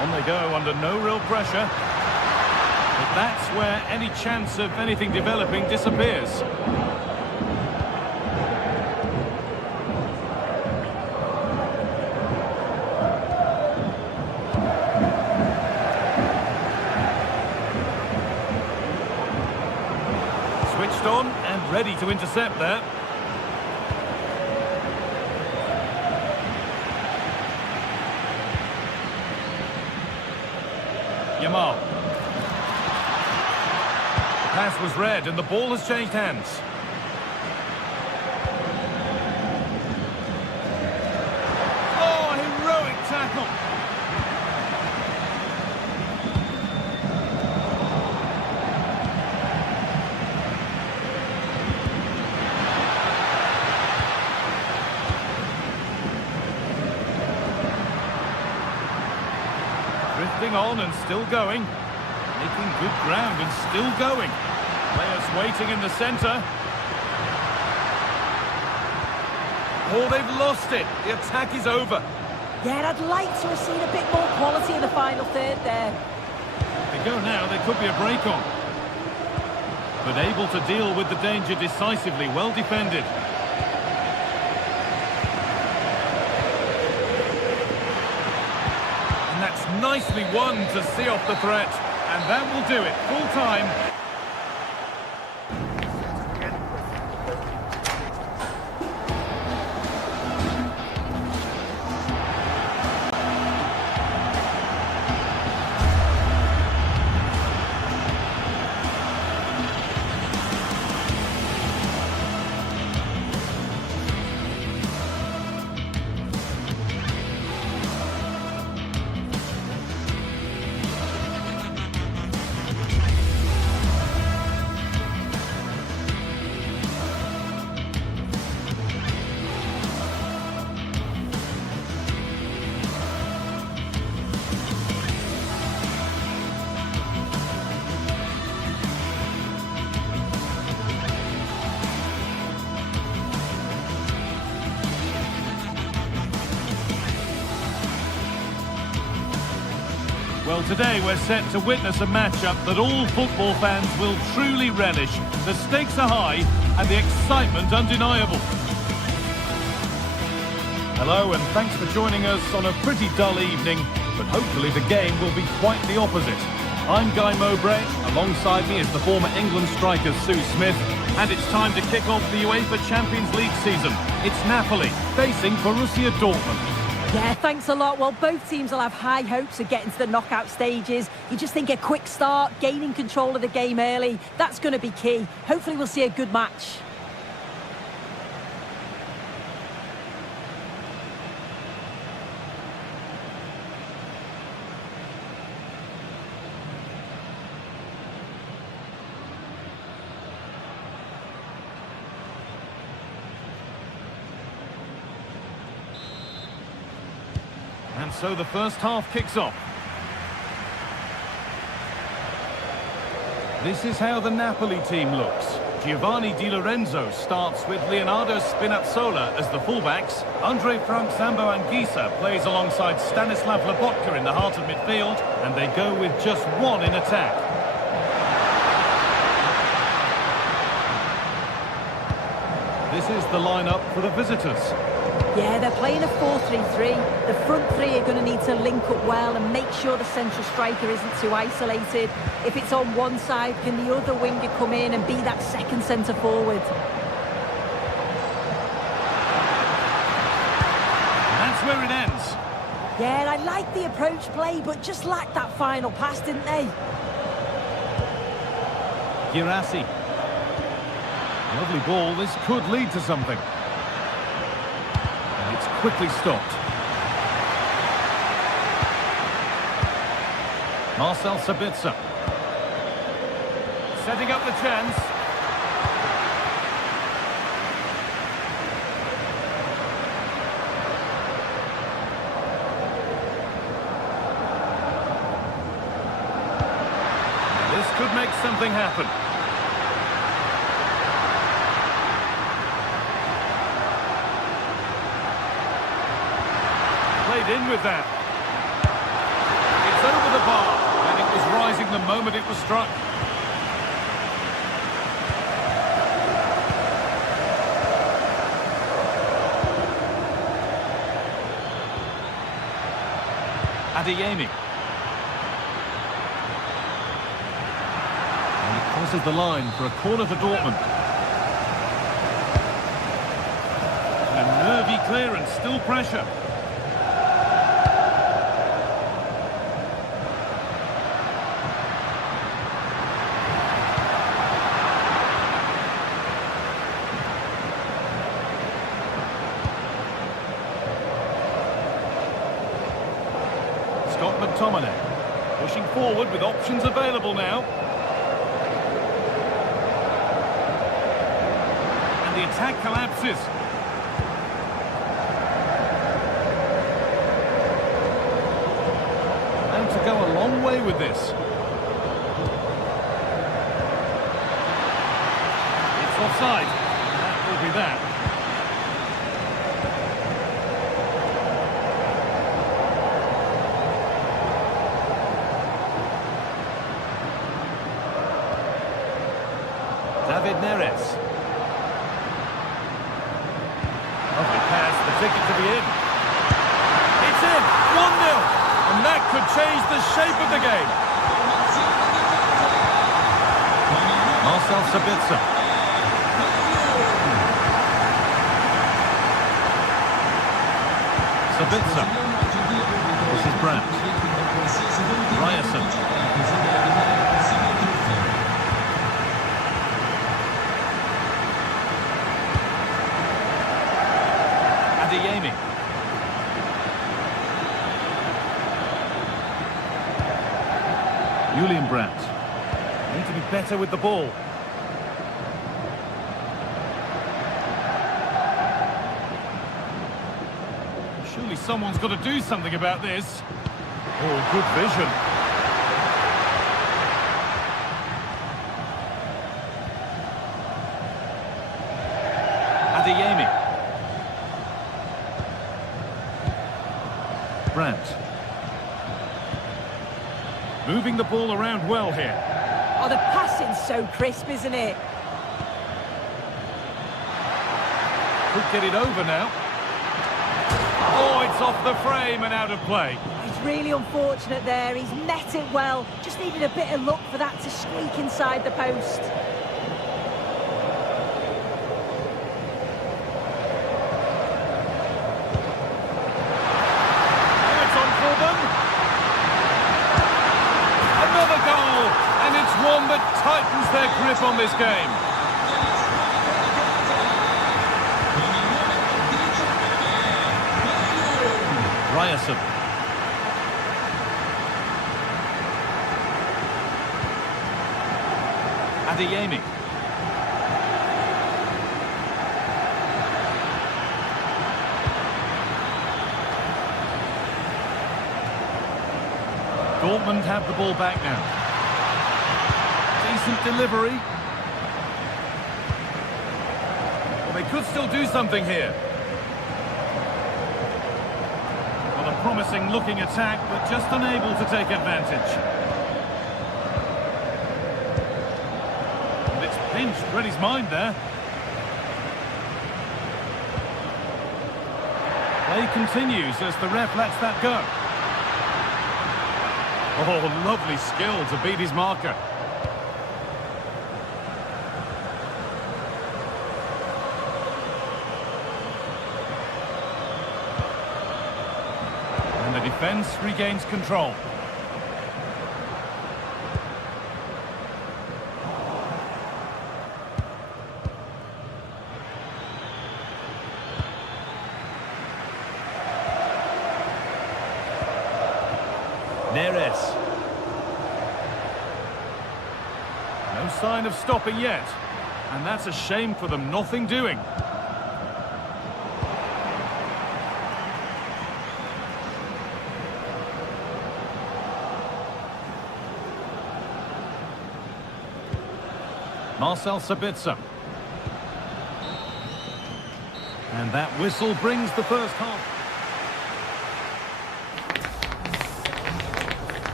On they go under no real pressure. But that's where any chance of anything developing disappears. Switched on and ready to intercept there. Yamal. The pass was read and the ball has changed hands. Oh, heroic tackle. Drifting on and still going. Making good ground and still going. Players waiting in the centre. Oh, they've lost it. The attack is over. Yeah, I'd like to have seen a bit more quality in the final third there. They go now, there could be a break on. But able to deal with the danger decisively, well defended. And that's nicely won to see off the threat. And that will do it, full time. Well, today we're set to witness a matchup that all football fans will truly relish. The stakes are high and the excitement undeniable. Hello and thanks for joining us on a pretty dull evening, but hopefully the game will be quite the opposite. I'm Guy Mowbray, alongside me is the former England striker Sue Smith, and it's time to kick off the UEFA Champions League season. It's Napoli facing Borussia Dortmund. Yeah, thanks a lot. Well, both teams will have high hopes of getting to the knockout stages. You just think a quick start, gaining control of the game early, that's going to be key. Hopefully we'll see a good match. And so the first half kicks off. This is how the Napoli team looks. Giovanni Di Lorenzo starts with Leonardo Spinazzola as the fullbacks. Andre Frank Zambo Anguissa plays alongside Stanislav Lobotka in the heart of midfield, and they go with just one in attack. This is the lineup for the visitors. Yeah, they're playing a 4-3-3. The front three are going to need to link up well and make sure the central striker isn't too isolated. If it's on one side, can the other winger come in and be that second centre forward? That's where it ends. Yeah, and I like the approach play, but just lacked that final pass, didn't they? Girassi. Lovely ball. This could lead to something. And it's quickly stopped. Marcel Sabitzer. Setting up the chance. This could make something happen. Played in with that. It's over the bar, and it was rising the moment it was struck. Adeyemi. And it crosses the line for a corner for Dortmund. And a nervy clearance, still pressure. McTominay pushing forward with options available now. And the attack collapses. And to go a long way with this. It's offside. That will be that. David Neres. Lovely pass, the ticket to be in. It's in, 1-0. And that could change the shape of the game. Marcel Sabitzer. Sabitzer. This is Brandt. Ryerson. Adeyemi. Julian Brandt. Need to be better with the ball. Surely someone's got to do something about this. Oh, good vision. Adeyemi. Brandt. Moving the ball around well here. Oh, the passing's so crisp, isn't it? Could get it over now. Oh, it's off the frame and out of play. It's really unfortunate there. He's met it well. Just needed a bit of luck for that to squeak inside the post. One that tightens their grip on this game. Ryerson. Adeyemi. Dortmund have the ball back now. Decent delivery. Well, they could still do something here. Well, a promising looking attack, but just unable to take advantage. And it's pinched Reddy's mind there. Play continues as the ref lets that go. Oh, lovely skill to beat his marker. The defence regains control. Neres. No sign of stopping yet. And that's a shame for them, nothing doing. Marcel Sabitzer. And that whistle brings the first half.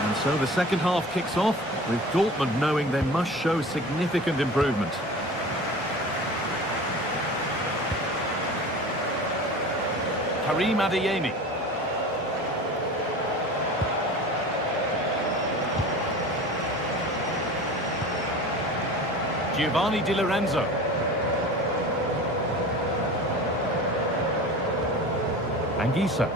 And so the second half kicks off, with Dortmund knowing they must show significant improvement. Karim Adeyemi. Giovanni Di Lorenzo. Anguissa.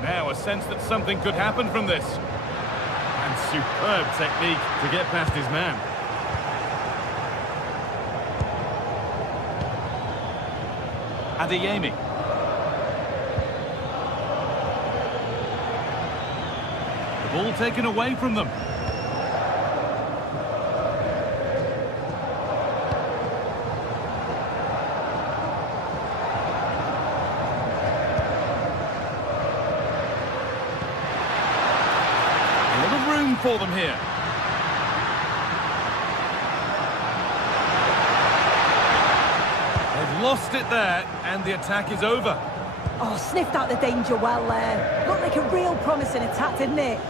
Now a sense that something could happen from this. And superb technique to get past his man. Adeyemi. The ball taken away from them. For them here. They've lost it there, and the attack is over. Oh, sniffed out the danger well there. Looked like a real promising attack, didn't it?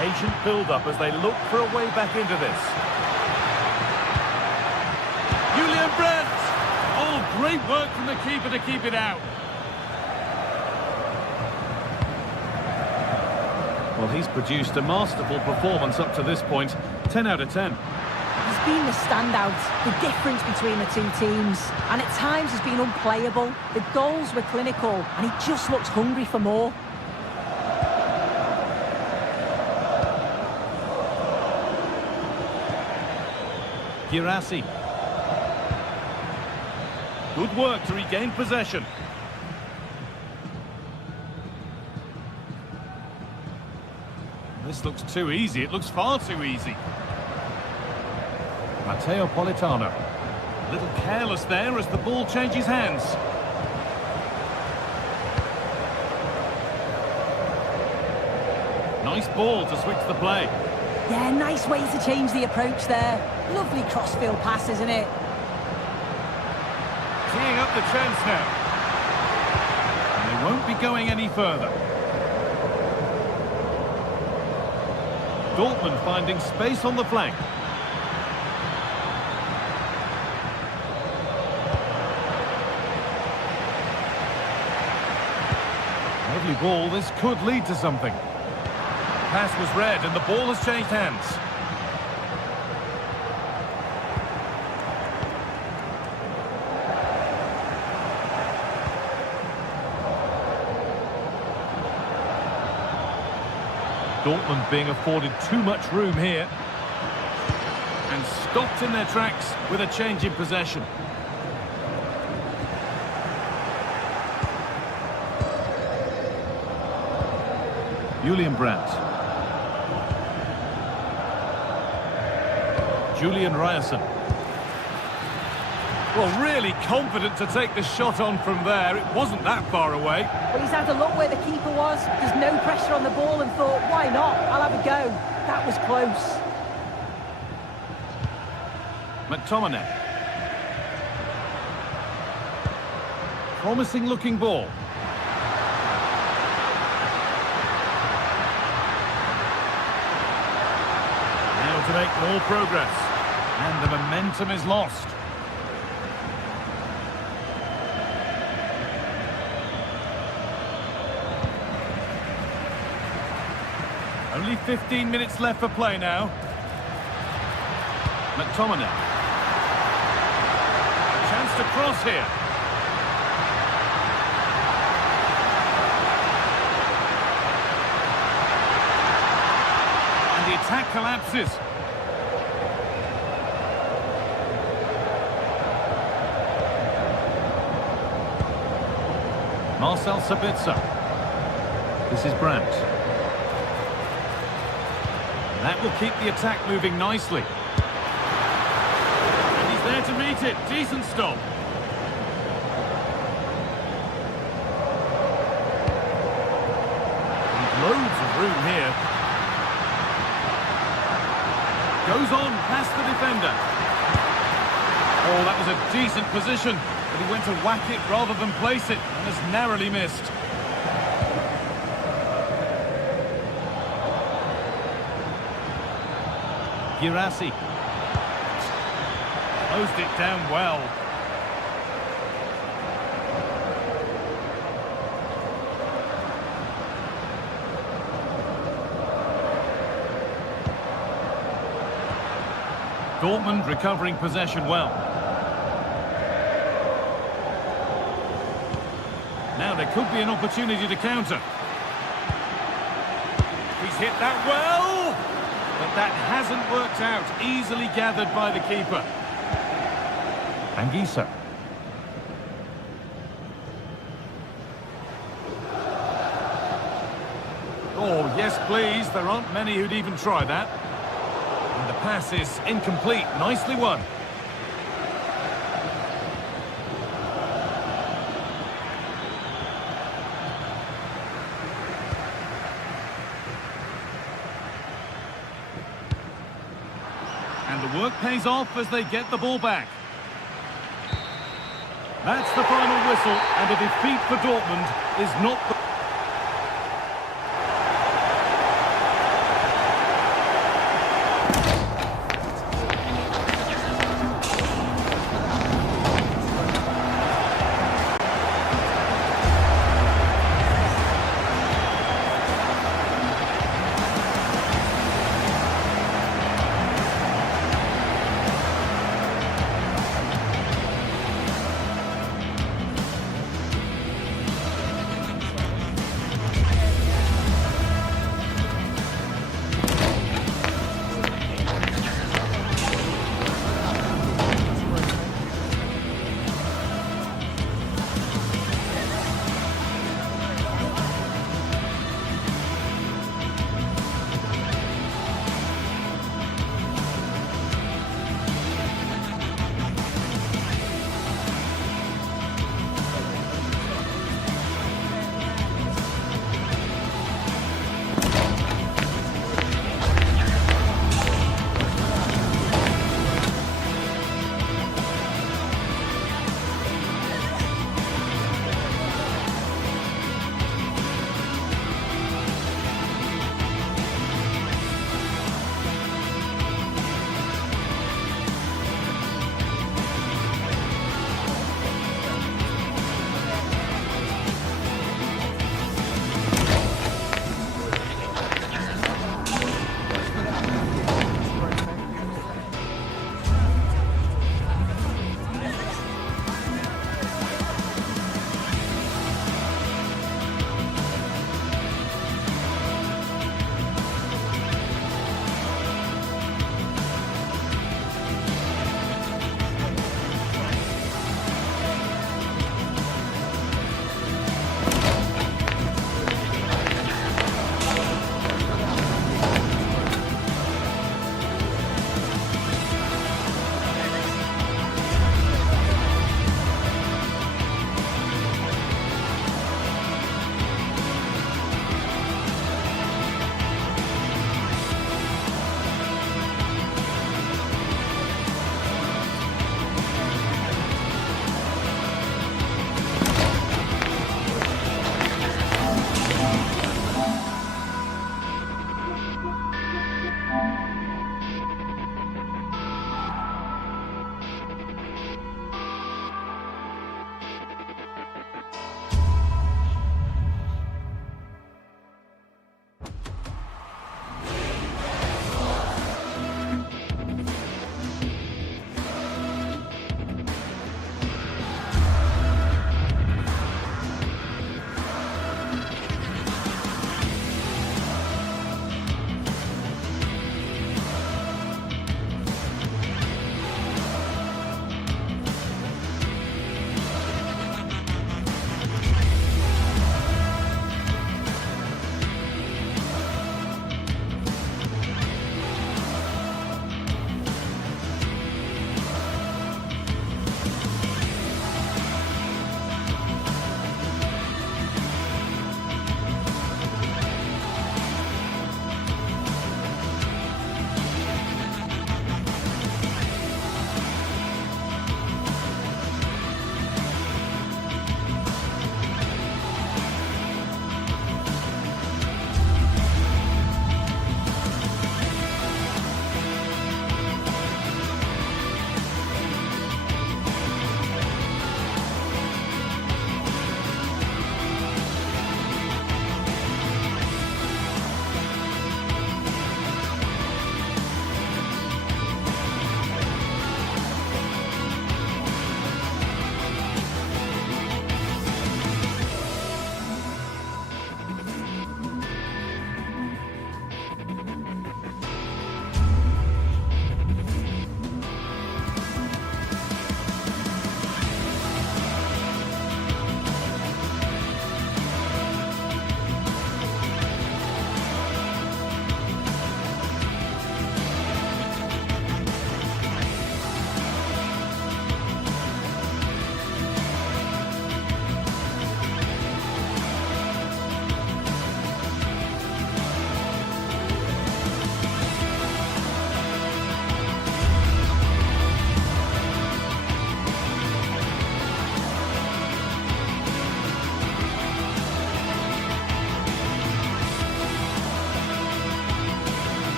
Patient build-up as they look for a way back into this. Julian Brandt! Oh, great work from the keeper to keep it out. Well, he's produced a masterful performance up to this point. 10 out of 10. He's been the standout, the difference between the two teams. And at times has been unplayable. The goals were clinical, and he just looks hungry for more. Girassi. Good work to regain possession. This looks too easy. It looks far too easy. Matteo Politano. A little careless there as the ball changes hands. Nice ball to switch the play. Yeah, nice way to change the approach there. Lovely crossfield pass, isn't it? Teeing up the chance now. And they won't be going any further. Dortmund finding space on the flank. Lovely ball, this could lead to something. Pass was read and the ball has changed hands. Dortmund being afforded too much room here. And stopped in their tracks with a change in possession. Julian Brandt. Julian Ryerson. Well, really confident to take the shot on from there. It wasn't that far away. Well, he's had a look where the keeper was. There's no pressure on the ball and thought, why not? I'll have a go. That was close. McTominay. Promising looking ball. Now to make more progress. And the momentum is lost. Only 15 minutes left for play now. McTominay. Chance to cross here. And the attack collapses. Marcel Sabitzer. This is Brandt. That will keep the attack moving nicely. And he's there to meet it. Decent stop. And loads of room here. Goes on past the defender. Oh, that was a decent position. But he went to whack it rather than place it, and has narrowly missed. Girassi. Closed it down well. Dortmund recovering possession well. Now there could be an opportunity to counter. He's hit that well, but that hasn't worked out. Easily gathered by the keeper. Anguissa. Oh, yes, please. There aren't many who'd even try that. And the pass is incomplete. Nicely won. And the work pays off as they get the ball back. That's the final whistle, and a defeat for Dortmund is not the...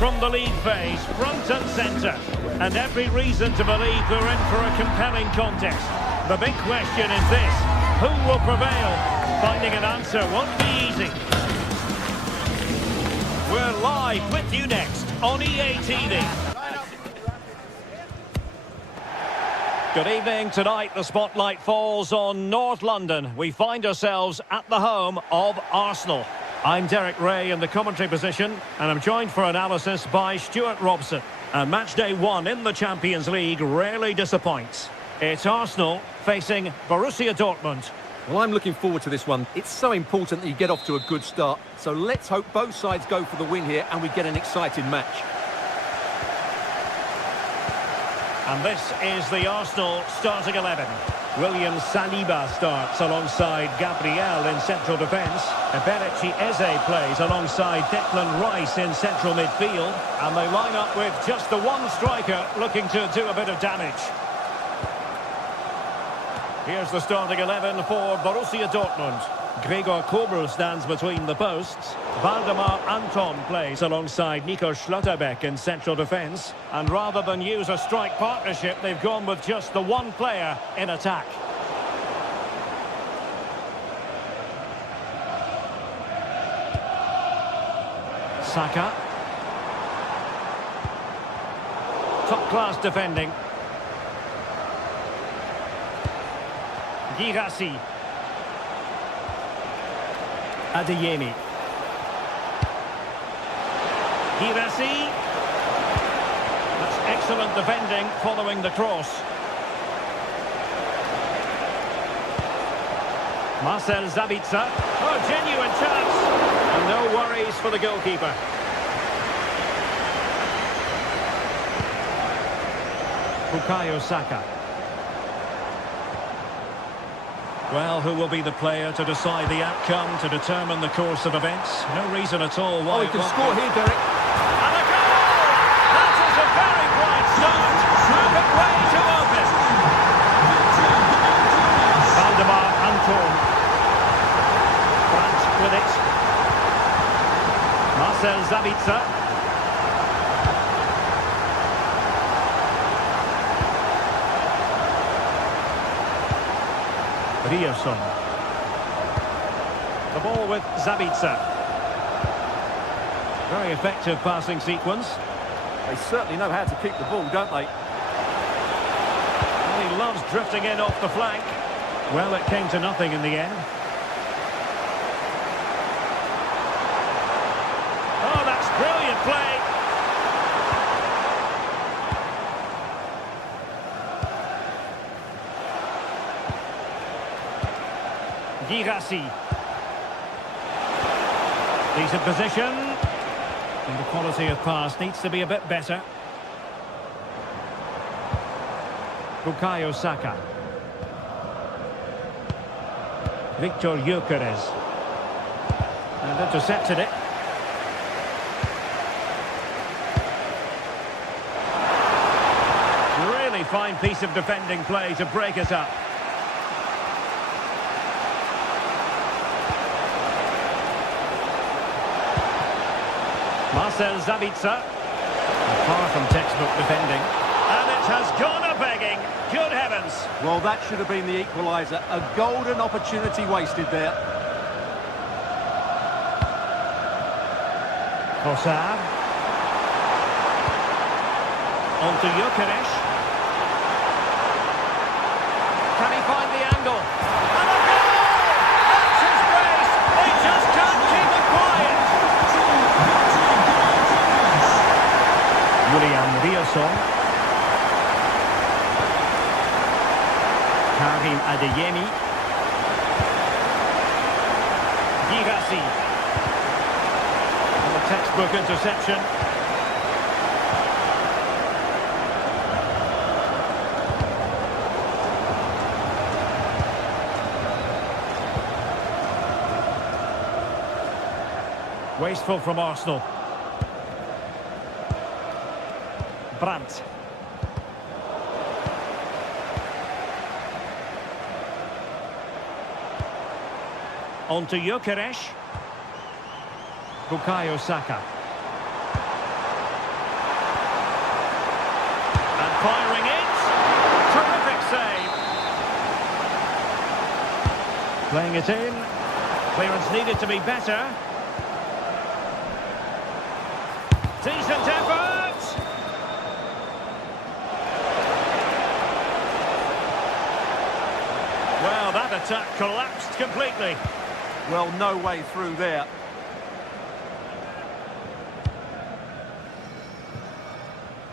from the league phase, front and centre. And every reason to believe we're in for a compelling contest. The big question is this: who will prevail? Finding an answer won't be easy. We're live with you next on EA TV. Good evening. Tonight the spotlight falls on North London. We find ourselves at the home of Arsenal. I'm Derek Ray in the commentary position, and I'm joined for analysis by Stuart Robson. And match day 1 in the Champions League rarely disappoints. It's Arsenal facing Borussia Dortmund. Well, I'm looking forward to this one. It's so important that you get off to a good start. So let's hope both sides go for the win here and we get an exciting match. And this is the Arsenal starting 11. William Saliba starts alongside Gabriel in central defence. Eberechi Eze plays alongside Declan Rice in central midfield. And they line up with just the one striker looking to do a bit of damage. Here's the starting 11 for Borussia Dortmund. Gregor Kobel stands between the posts. Waldemar Anton plays alongside Nico Schlotterbeck in central defence. And rather than use a strike partnership, they've gone with just the one player in attack. Saka. Top-class defending. Girassi. Adeyemi. Girassi. That's excellent defending following the cross. Marcel Sabitzer. Oh, genuine chance. And no worries for the goalkeeper. Bukayo Saka. Well, who will be the player to decide the outcome, to determine the course of events? No reason at all why... Oh, he can score here, Derek. And a goal! That is a very bright start. Perfect way to open. Waldemar Anton. Brandt with it. Marcel Sabitzer. Rierson. The ball with Sabitzer. Very effective passing sequence. They certainly know how to keep the ball, don't they? Well, he loves drifting in off the flank. Well, it came to nothing in the end. Oh, that's brilliant play. Girassi. Decent position. And the quality of pass needs to be a bit better. Bukayo Saka. Victor Gyökeres. And intercepted it. Really fine piece of defending play to break it up. Marcel Sabitzer. Far from textbook defending. And it has gone a-begging. Good heavens. Well, that should have been the equaliser. A golden opportunity wasted there. Trossard. On to Gyökeres. Can he find the angle? And a goal! That's his brace. They just can't keep it quiet. William Rierson. Karim Adeyemi. Girassi. And the textbook interception. Wasteful from Arsenal. Brandt. On to Gyökeres. Bukayo Saka. Firing it. Terrific save. Playing it in. Clearance needed to be better. Decent effort. Well, that attack collapsed completely. Well, no way through there.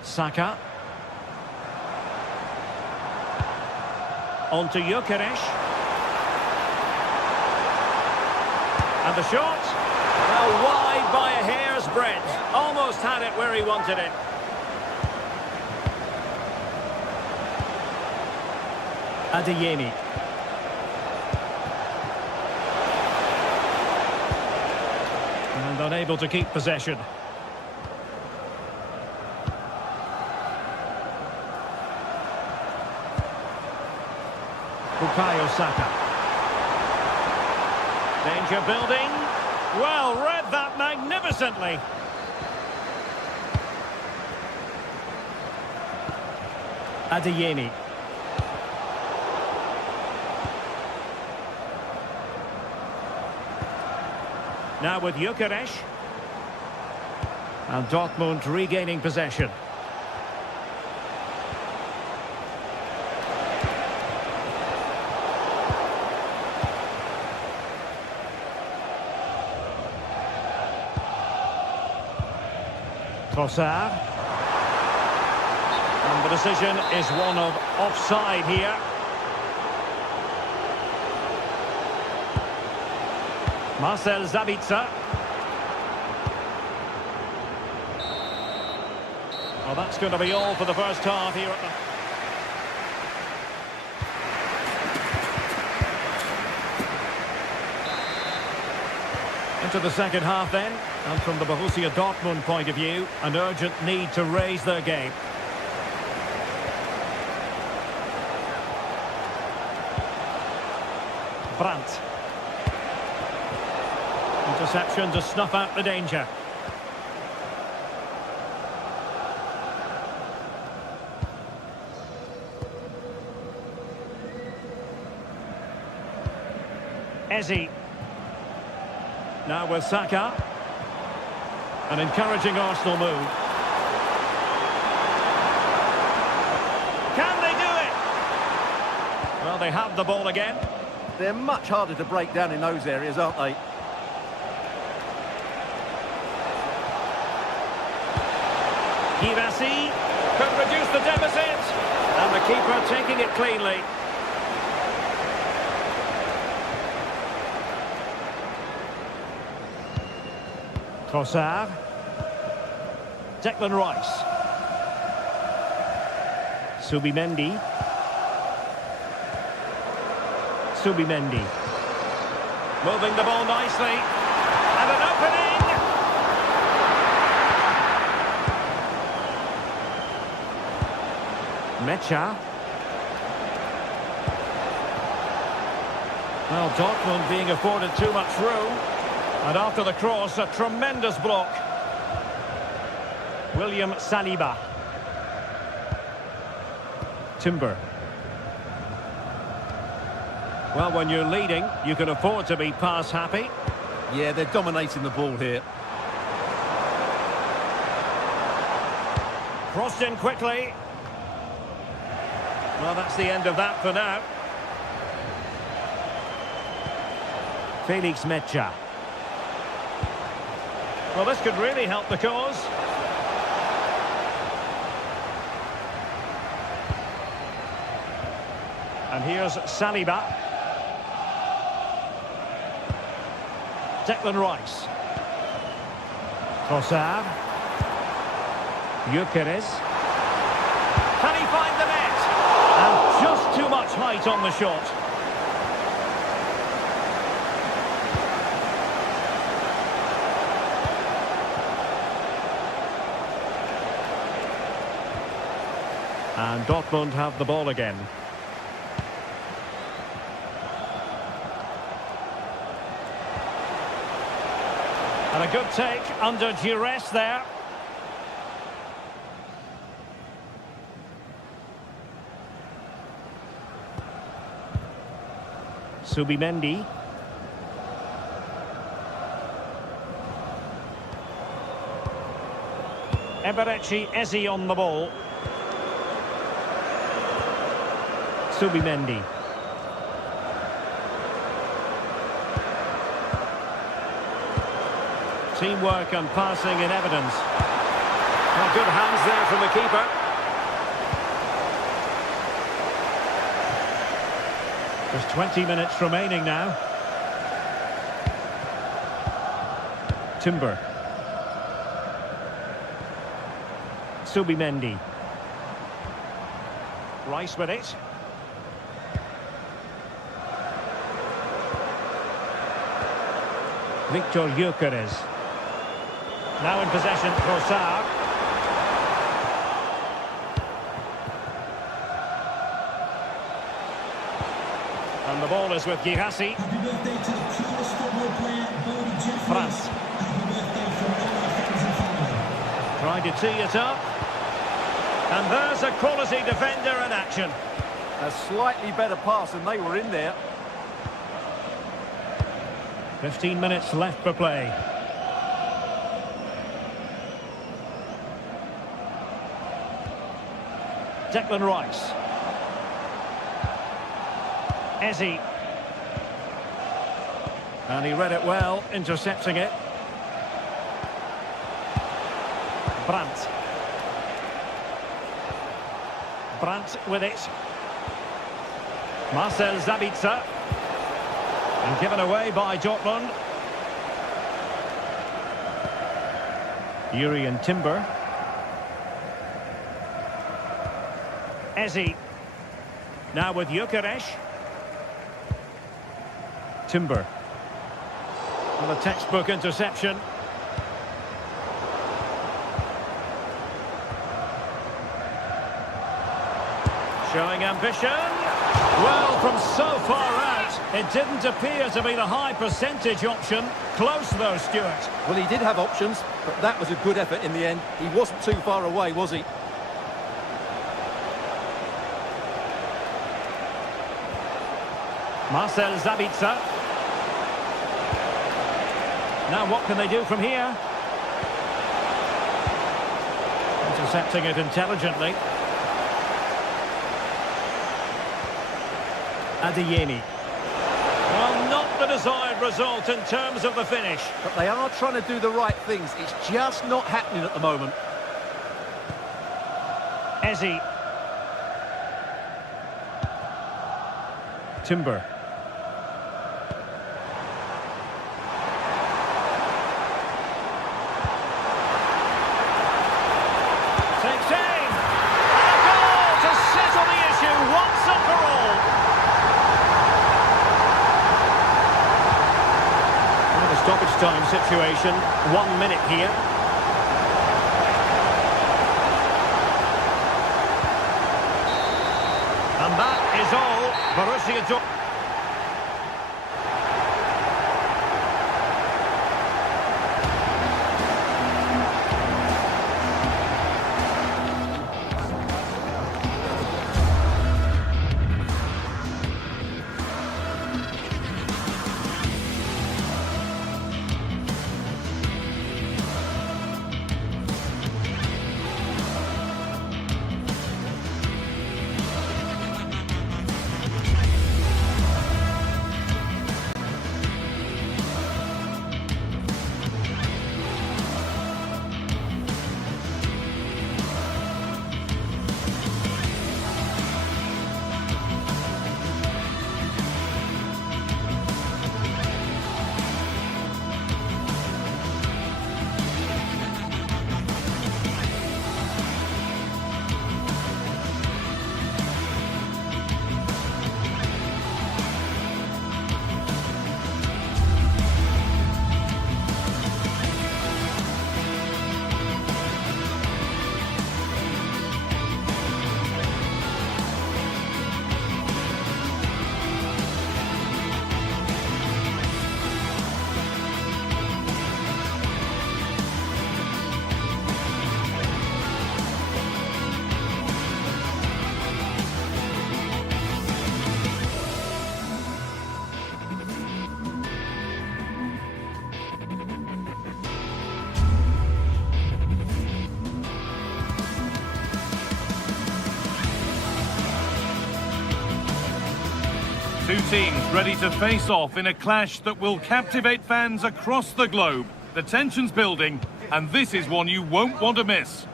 Saka. On to Gyökeres. And the shot. Well, wide by a hair's breadth. Almost had it where he wanted it. Adeyemi. And unable to keep possession. Bukayo Saka. Danger building. Well, read that magnificently. Adeyemi. Now with Gyökeres. And Dortmund regaining possession. Trossard. And the decision is one of offside here. Marcel Sabitzer. Well, that's going to be all for the first half here at the... Into the second half then, and from the Borussia Dortmund point of view, an urgent need to raise their game. Brandt. Interception to snuff out the danger. Eze. Now with Saka. An encouraging Arsenal move. Can they do it? Well, they have the ball again. They're much harder to break down in those areas, aren't they? Kivasi could reduce the deficit. And the keeper taking it cleanly. Trossard. Declan Rice. Subimendi. Moving the ball nicely. And an opening. Mecha. Well, Dortmund being afforded too much room. And after the cross, a tremendous block. William Saliba. Timber. Well, when you're leading, you can afford to be pass happy. Yeah, they're dominating the ball here. Crossed in quickly. Well, that's the end of that for now. Felix Mecha. Well, this could really help the cause. And here's Saliba. Declan Rice. Trossard. Gyökeres. Can he find the net? And just too much height on the shot. And Dortmund have the ball again. And a good take under duress there. Subimendi. Eberechi Eze on the ball. Subimendi. Teamwork and passing in evidence. Well, good hands there from the keeper. There's 20 minutes remaining now. Timber. Subimendi. Rice with it. Victor Gyökeres. Now in possession, Trossard. And the ball is with Girassi. Happy birthday to the coolest football player, Bodie Jeffries. France. Happy birthday from all our friends and family. Trying to tee it up. And there's a quality defender in action. A slightly better pass and they were in there. 15 minutes left for play. Declan Rice. Eze. And he read it well, intercepting it. Brandt. Brandt with it. Marcel Sabitzer. And given away by Dortmund. Urian Timber. Eze. Now with Gyökeres. Timber. And a textbook interception. Showing ambition. Well, from so far out, it didn't appear to be the high percentage option. Close though, Stuart. Well, he did have options, but that was a good effort in the end. He wasn't too far away, was he? Marcel Sabitzer. Now what can they do from here? Intercepting it intelligently. Adeyemi. Well, not the desired result in terms of the finish. But they are trying to do the right things. It's just not happening at the moment. Eze. Timber. Takes aim. And a goal to settle the issue once and for all. Well, the stoppage time situation, 1 minute here. And that is all. Borussia Dortmund. Two teams ready to face off in a clash that will captivate fans across the globe. The tension's building, and this is one you won't want to miss.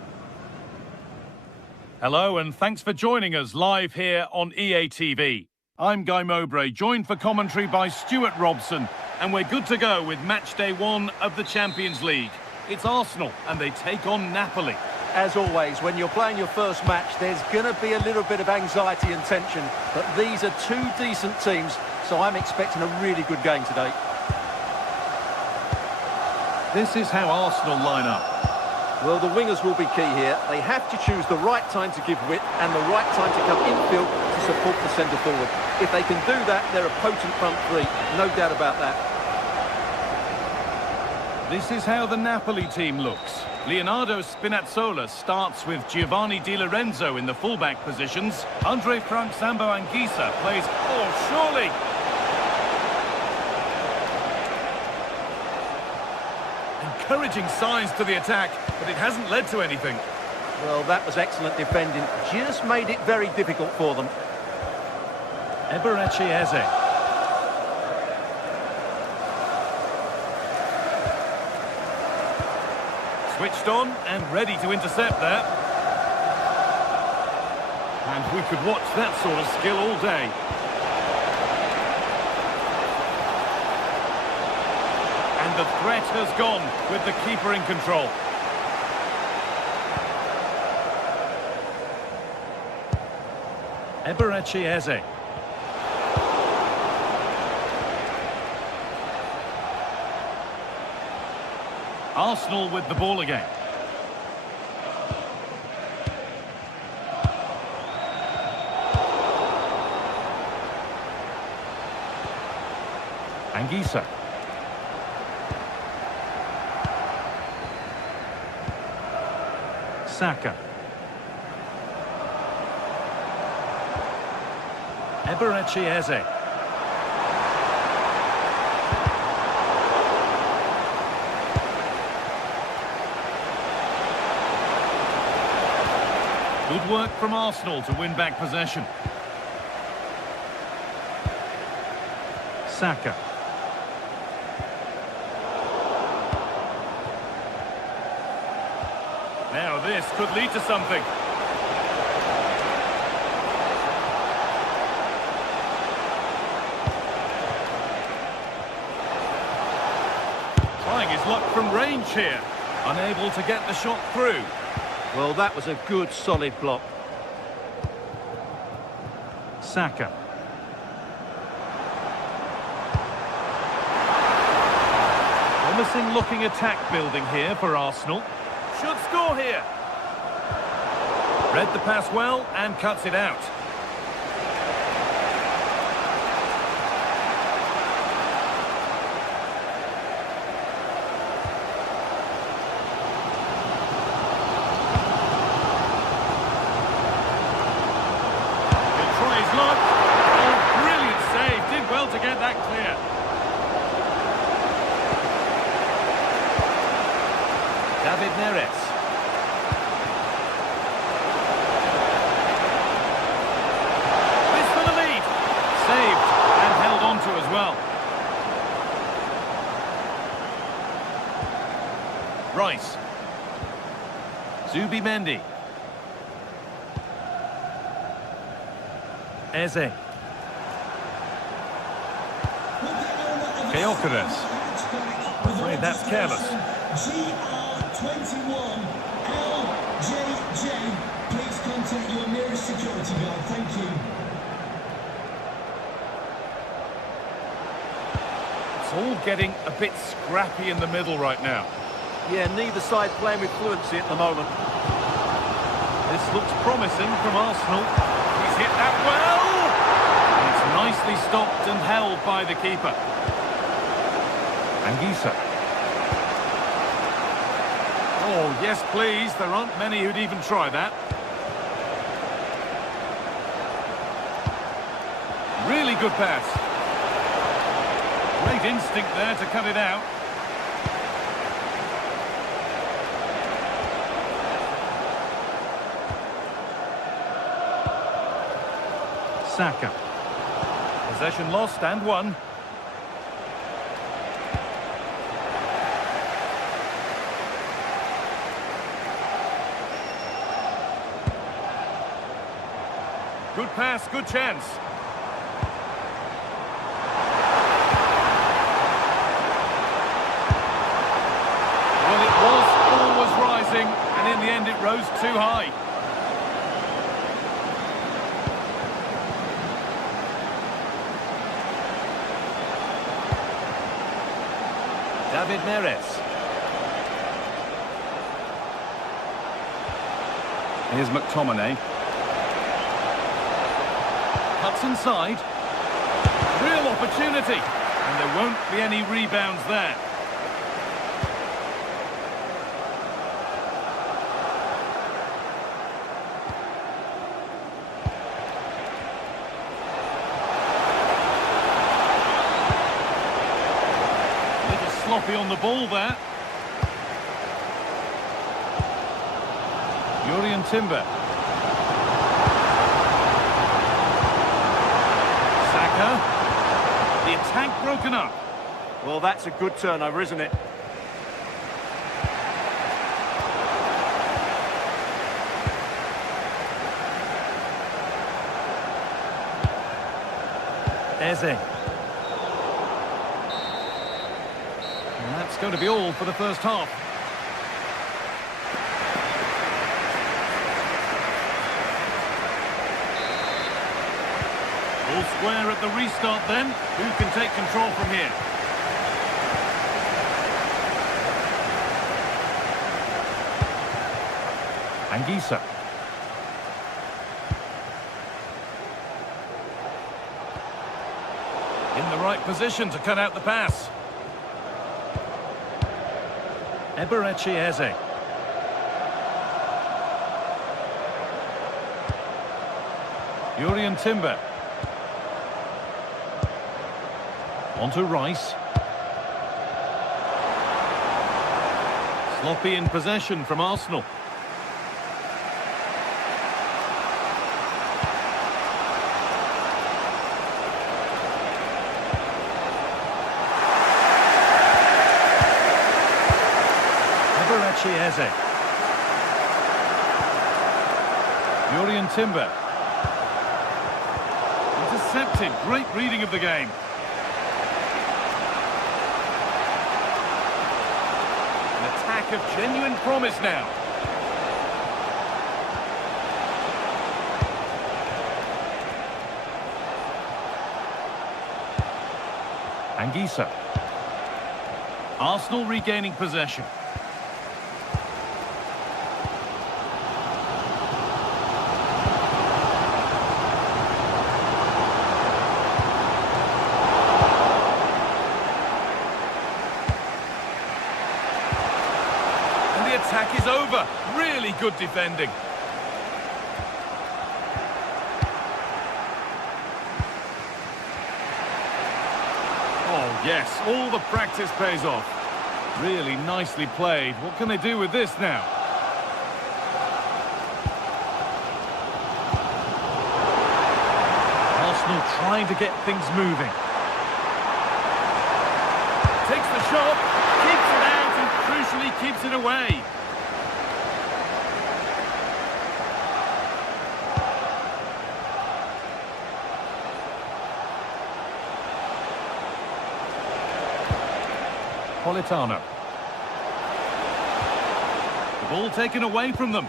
Hello, and thanks for joining us live here on EA TV. I'm Guy Mowbray, joined for commentary by Stuart Robson, and we're good to go with match day 1 of the Champions League. It's Arsenal, and they take on Napoli. As always, when you're playing your first match, there's going to be a little bit of anxiety and tension. But these are two decent teams, so I'm expecting a really good game today. This is how Arsenal line up. Well, the wingers will be key here. They have to choose the right time to give width and the right time to come infield to support the centre forward. If they can do that, they're a potent front three. No doubt about that. This is how the Napoli team looks. Leonardo Spinazzola starts with Giovanni Di Lorenzo in the fullback positions. Andre Frank Zambo Anguissa plays... Oh, surely! Encouraging signs to the attack, but it hasn't led to anything. Well, that was excellent defending. Just made it very difficult for them. Eberechi Eze. Switched on and ready to intercept there. And we could watch that sort of skill all day. And the threat has gone with the keeper in control. Eberechi Eze. Arsenal with the ball again. Anguissa. Saka. Eberechi Eze. Good work from Arsenal to win back possession. Saka. Now this could lead to something. Trying his luck from range here. Unable to get the shot through. Well, that was a good, solid block. Saka. Promising looking attack building here for Arsenal. Should score here. Read the pass well and cuts it out. To get that clear. David Neres. This for the lead. Saved and held on to as well. Rice. Zubimendi. Eze. Gyökeres. I'm afraid that's careless. GR21 LJJ. Please contact your nearest security guard. Thank you. It's all getting a bit scrappy in the middle right now. Yeah, neither side playing with fluency at the moment. This looks promising from Arsenal. He's hit that well! It's nicely stopped and held by the keeper. Anguissa. Oh, yes, please. There aren't many who'd even try that. Really good pass. Great instinct there to cut it out. Saka. Possession lost and won. Good pass, good chance. Well, it was always rising, and in the end it rose too high. David Neres. Here's McTominay. Cuts inside. Real opportunity. And there won't be any rebounds there. A little sloppy on the ball there. Jurrien Timber. The attack broken up. Well, that's a good turnover, isn't it? Eze. And that's going to be all for the first half. All square at the restart then. Who can take control from here? Anguissa. In the right position to cut out the pass. Eberechi Eze. Jurrien Timber. On to Rice. Sloppy in possession from Arsenal. Eberechi Eze. Jurrien Timber. Intercepted. Great reading of the game. Of genuine promise now. Anguissa. Arsenal regaining possession. Attack is over. Really good defending. Oh yes, all the practice pays off. Really nicely played. What can they do with this now? Arsenal trying to get things moving. Takes the shot, keeps it out and crucially keeps it away. Politano. The ball taken away from them.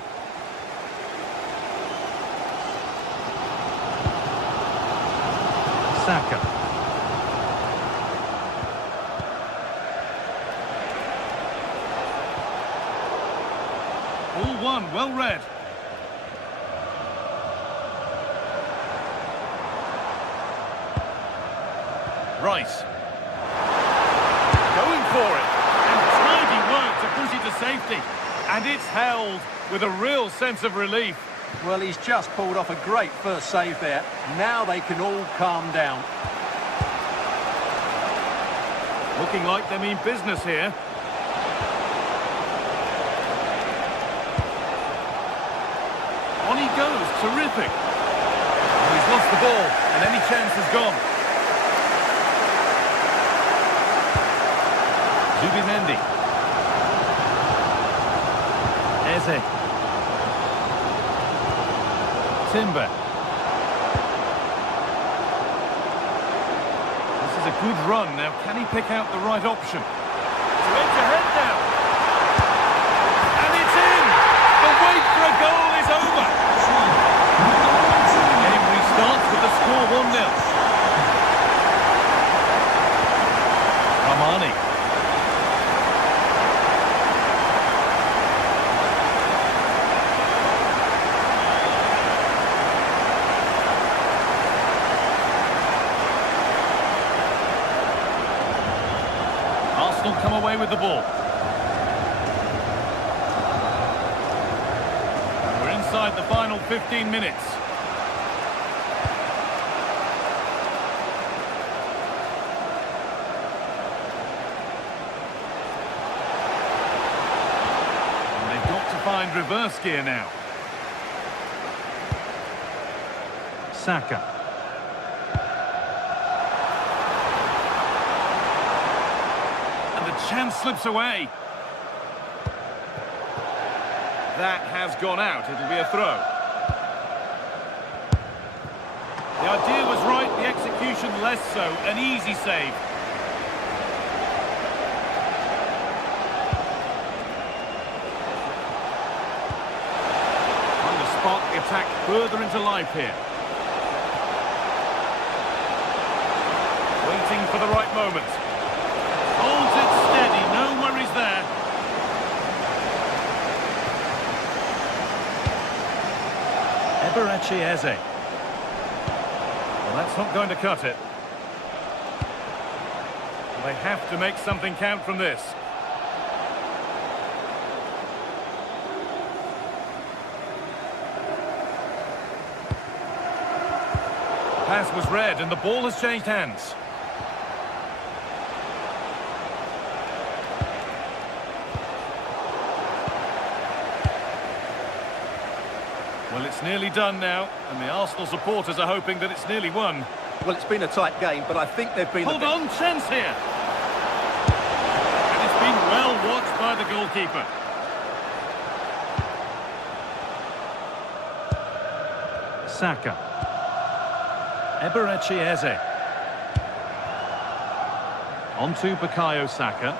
Saka. All one, well read. Rice. Going for it, and tidy work to push it to safety, and it's held with a real sense of relief. Well, he's just pulled off a great first save there. Now they can all calm down. Looking like they mean business here. On he goes, terrific. Oh, he's lost the ball, and any chance is gone. Zubimendi. Eze. Timber. This is a good run. Now, can he pick out the right option? Straight ahead now. And it's in! The wait for a goal is over. Game restarts with the score 1-0. Ramani. Arsenal come away with the ball. We're inside the final 15 minutes. And they've got to find reverse gear now. Saka. Chance slips away. That has gone out. It'll be a throw. The idea was right, the execution less so. An easy save. Trying to spark the attack further into life here. Waiting for the right moment. Holds it steady, no worries there. Eberechi Eze. Well, that's not going to cut it. They have to make something count from this. Pass was read and the ball has changed hands. Well, it's nearly done now, and the Arsenal supporters are hoping that it's nearly won. Well, it's been a tight game, but I think they've been... Hold on, chance here! And it's been well watched by the goalkeeper. Saka. Eberechi Eze. On to Bukayo Saka.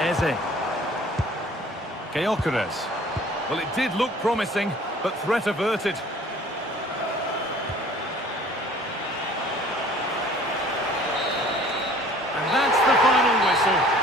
Eze. Gyökeres. Well, it did look promising, but threat averted. And that's the final whistle.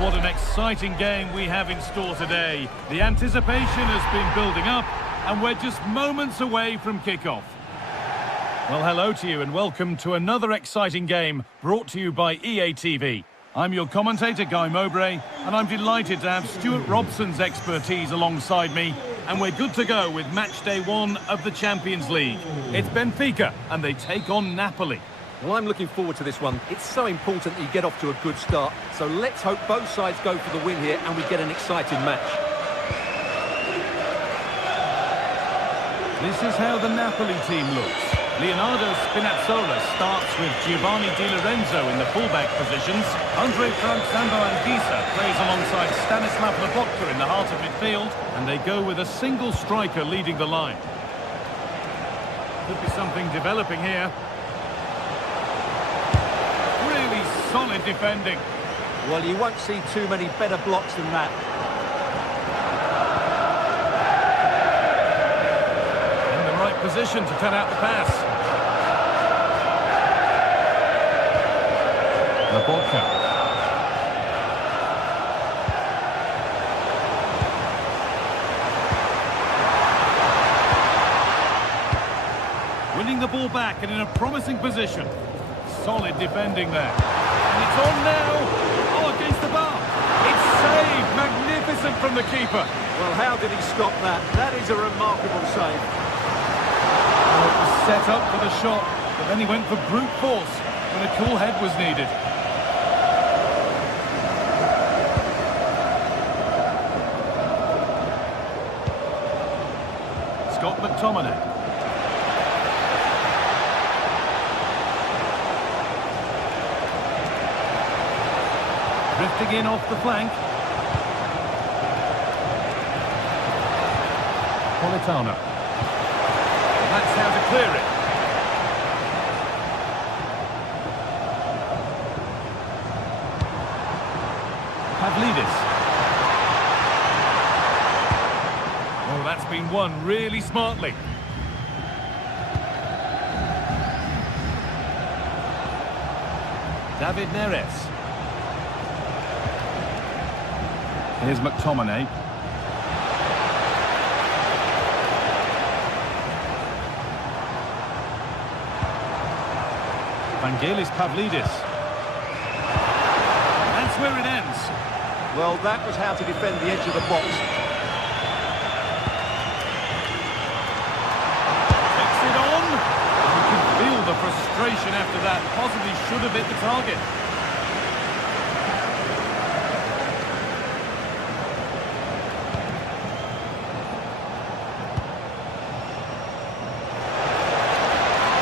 What an exciting game we have in store today. The anticipation has been building up and we're just moments away from kick-off. Well, hello to you and welcome to another exciting game brought to you by EA TV. I'm your commentator, Guy Mowbray, and I'm delighted to have Stuart Robson's expertise alongside me, and we're good to go with match day 1 of the Champions League. It's Benfica, and they take on Napoli. Well, I'm looking forward to this one. It's so important that you get off to a good start, so let's hope both sides go for the win here and we get an exciting match. This is how the Napoli team looks. Leonardo Spinazzola starts with Giovanni Di Lorenzo in the fullback positions. Andre Frank Sambo Anguissa plays alongside Stanislav Lobotka in the heart of midfield, and they go with a single striker leading the line. Could be something developing here. Really solid defending. Well, you won't see too many better blocks than that. In the right position to cut out the pass. Lobotka. Winning the ball back and in a promising position. Solid defending there. And it's on now. Oh, against the bar. It's saved. Magnificent from the keeper. Well, how did he stop that? That is a remarkable save. Oh, it was set up for the shot, but then he went for brute force when a cool head was needed. Scott McTominay. Drifting in off the flank. Politano. That's how to clear it. Pavlidis. Oh, that's been won really smartly. David Neres. Here's McTominay. Vangelis Pavlidis. That's where it ends. Well, that was how to defend the edge of the box. Takes it on. You can feel the frustration after that. Possibly should have hit the target.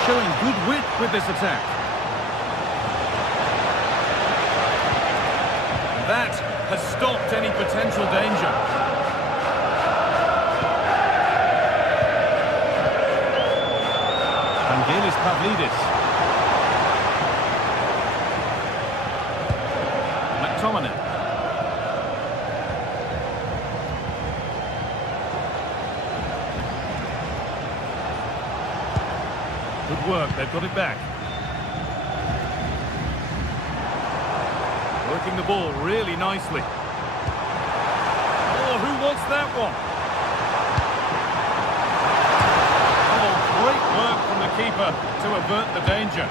Showing good wit with this attack. That has stopped any potential danger. Vangelis Pavlidis. McTominay. Good work, they've got it back. Working the ball really nicely. Oh, who wants that one? Oh, great work from the keeper to avert the danger.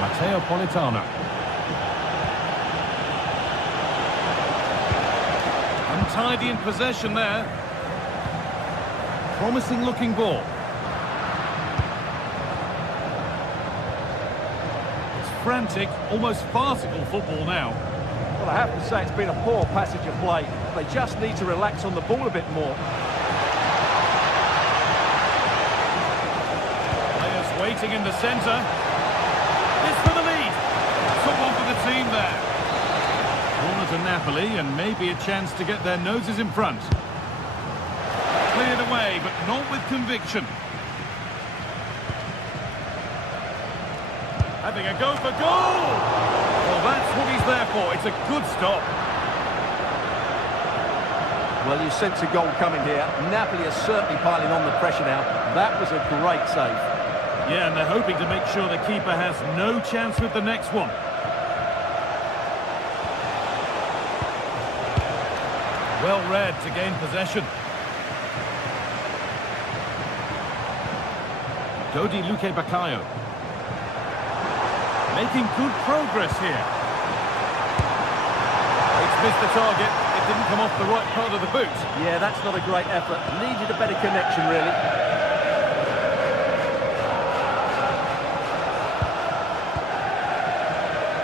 Matteo Politano. Untidy in possession there. Promising looking ball. Frantic, almost farcical football now. Well, I have to say it's been a poor passage of play. They just need to relax on the ball a bit more. Players waiting in the centre. It's for the lead. Took one for the team there. Corner to Napoli and maybe a chance to get their noses in front. Cleared away, but not with conviction. Having a go for goal! Well, that's what he's there for. It's a good stop. Well, you sense a goal coming here. Napoli are certainly piling on the pressure now. That was a great save. Yeah, and they're hoping to make sure the keeper has no chance with the next one. Well read to gain possession. Dodi Luque Bakayo. Making good progress here. It's missed the target. It didn't come off the right part of the boot. Yeah, that's not a great effort. Needed a better connection, really.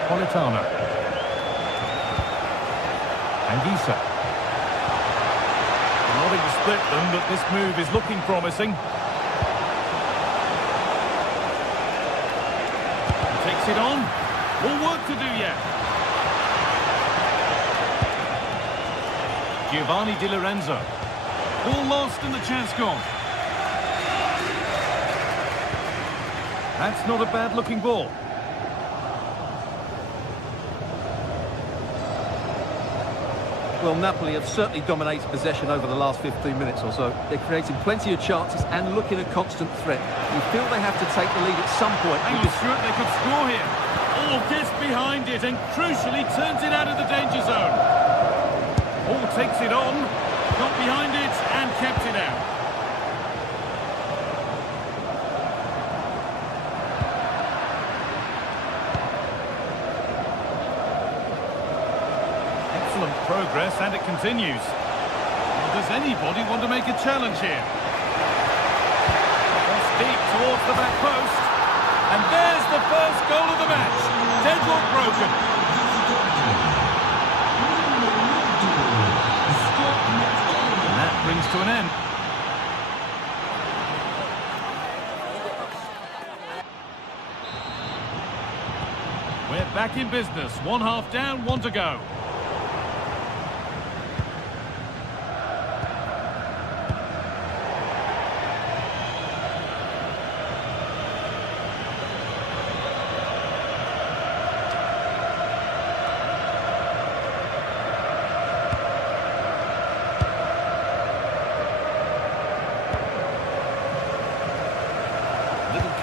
Politano. Anguissa. Nothing to split them, but this move is looking promising. Takes it on. More work to do yet. Giovanni Di Lorenzo. Ball lost and the chance gone. That's not a bad looking ball. Well, Napoli have certainly dominated possession over the last 15 minutes or so. They're creating plenty of chances and looking a constant threat. You feel they have to take the lead at some point. And you're sure they could score here. Oh, gets behind it and crucially turns it out of the danger zone. Oh, takes it on, got behind it and kept it out. Excellent progress and it continues. Well, does anybody want to make a challenge here? That's deep towards the back post. And there's the first goal of the match. Deadlock broken. And that brings to an end. We're back in business. One half down, one to go.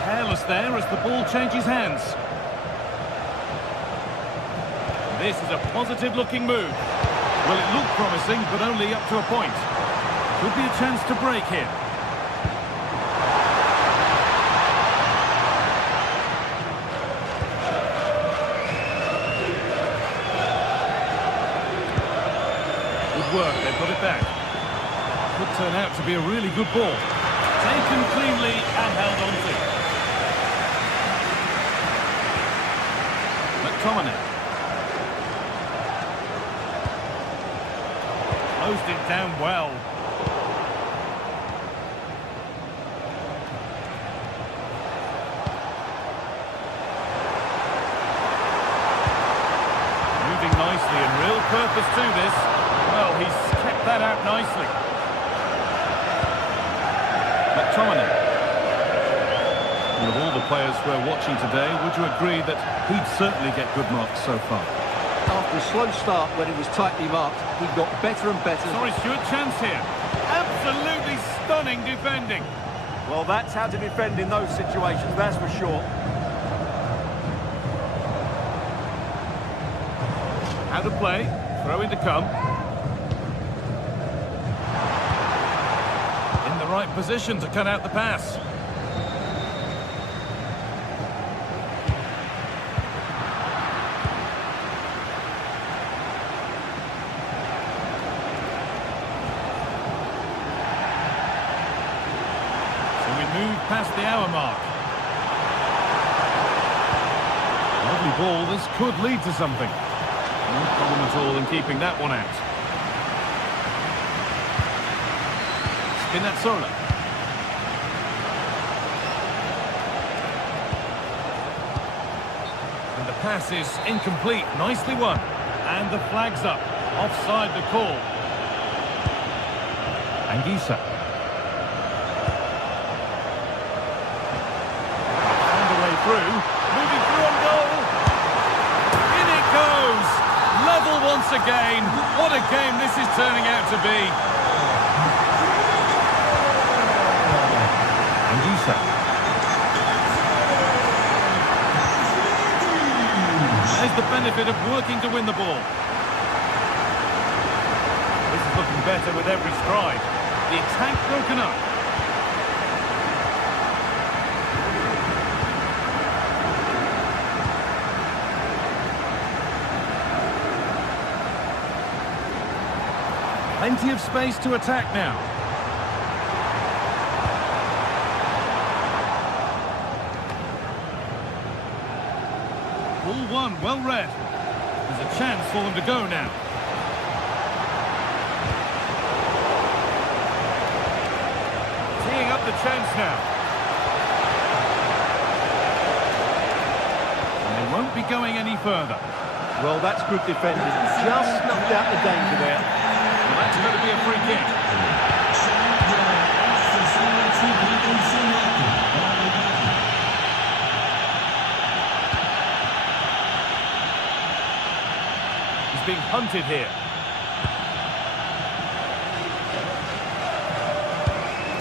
Careless there as the ball changes hands. This is a positive looking move. Well, it looked promising, but only up to a point. Could be a chance to break here. Good work, they've got it back. Could turn out to be a really good ball. Taken cleanly and held on to. McTominay. Closed it down well. Moving nicely and real purpose to this. Well, he's kept that out nicely. McTominay. And of all the players we're watching today, would you agree that he'd certainly get good marks so far? After a slow start when he was tightly marked, he got better and better. Sorry, Stuart, chance here. Absolutely stunning defending. Well, that's how to defend in those situations, that's for sure. How to play, throw in to come. In the right position to cut out the pass. Move past the hour mark. Lovely ball, this could lead to something. No problem at all in keeping that one out. Spinazzola. And the pass is incomplete, nicely won. And the flag's up, offside the call. Anguissa. Through, moving through on goal. In it goes. Level once again. What a game this is turning out to be. Anguissa. There's the benefit of working to win the ball. This is looking better with every stride. The attack broken up. Plenty of space to attack now. Ball one, well read. There's a chance for them to go now. Teeing up the chance now. And they won't be going any further. Well, that's good defending. Just snuffed out the danger there. Well, that's going to be a free kick. He's being hunted here.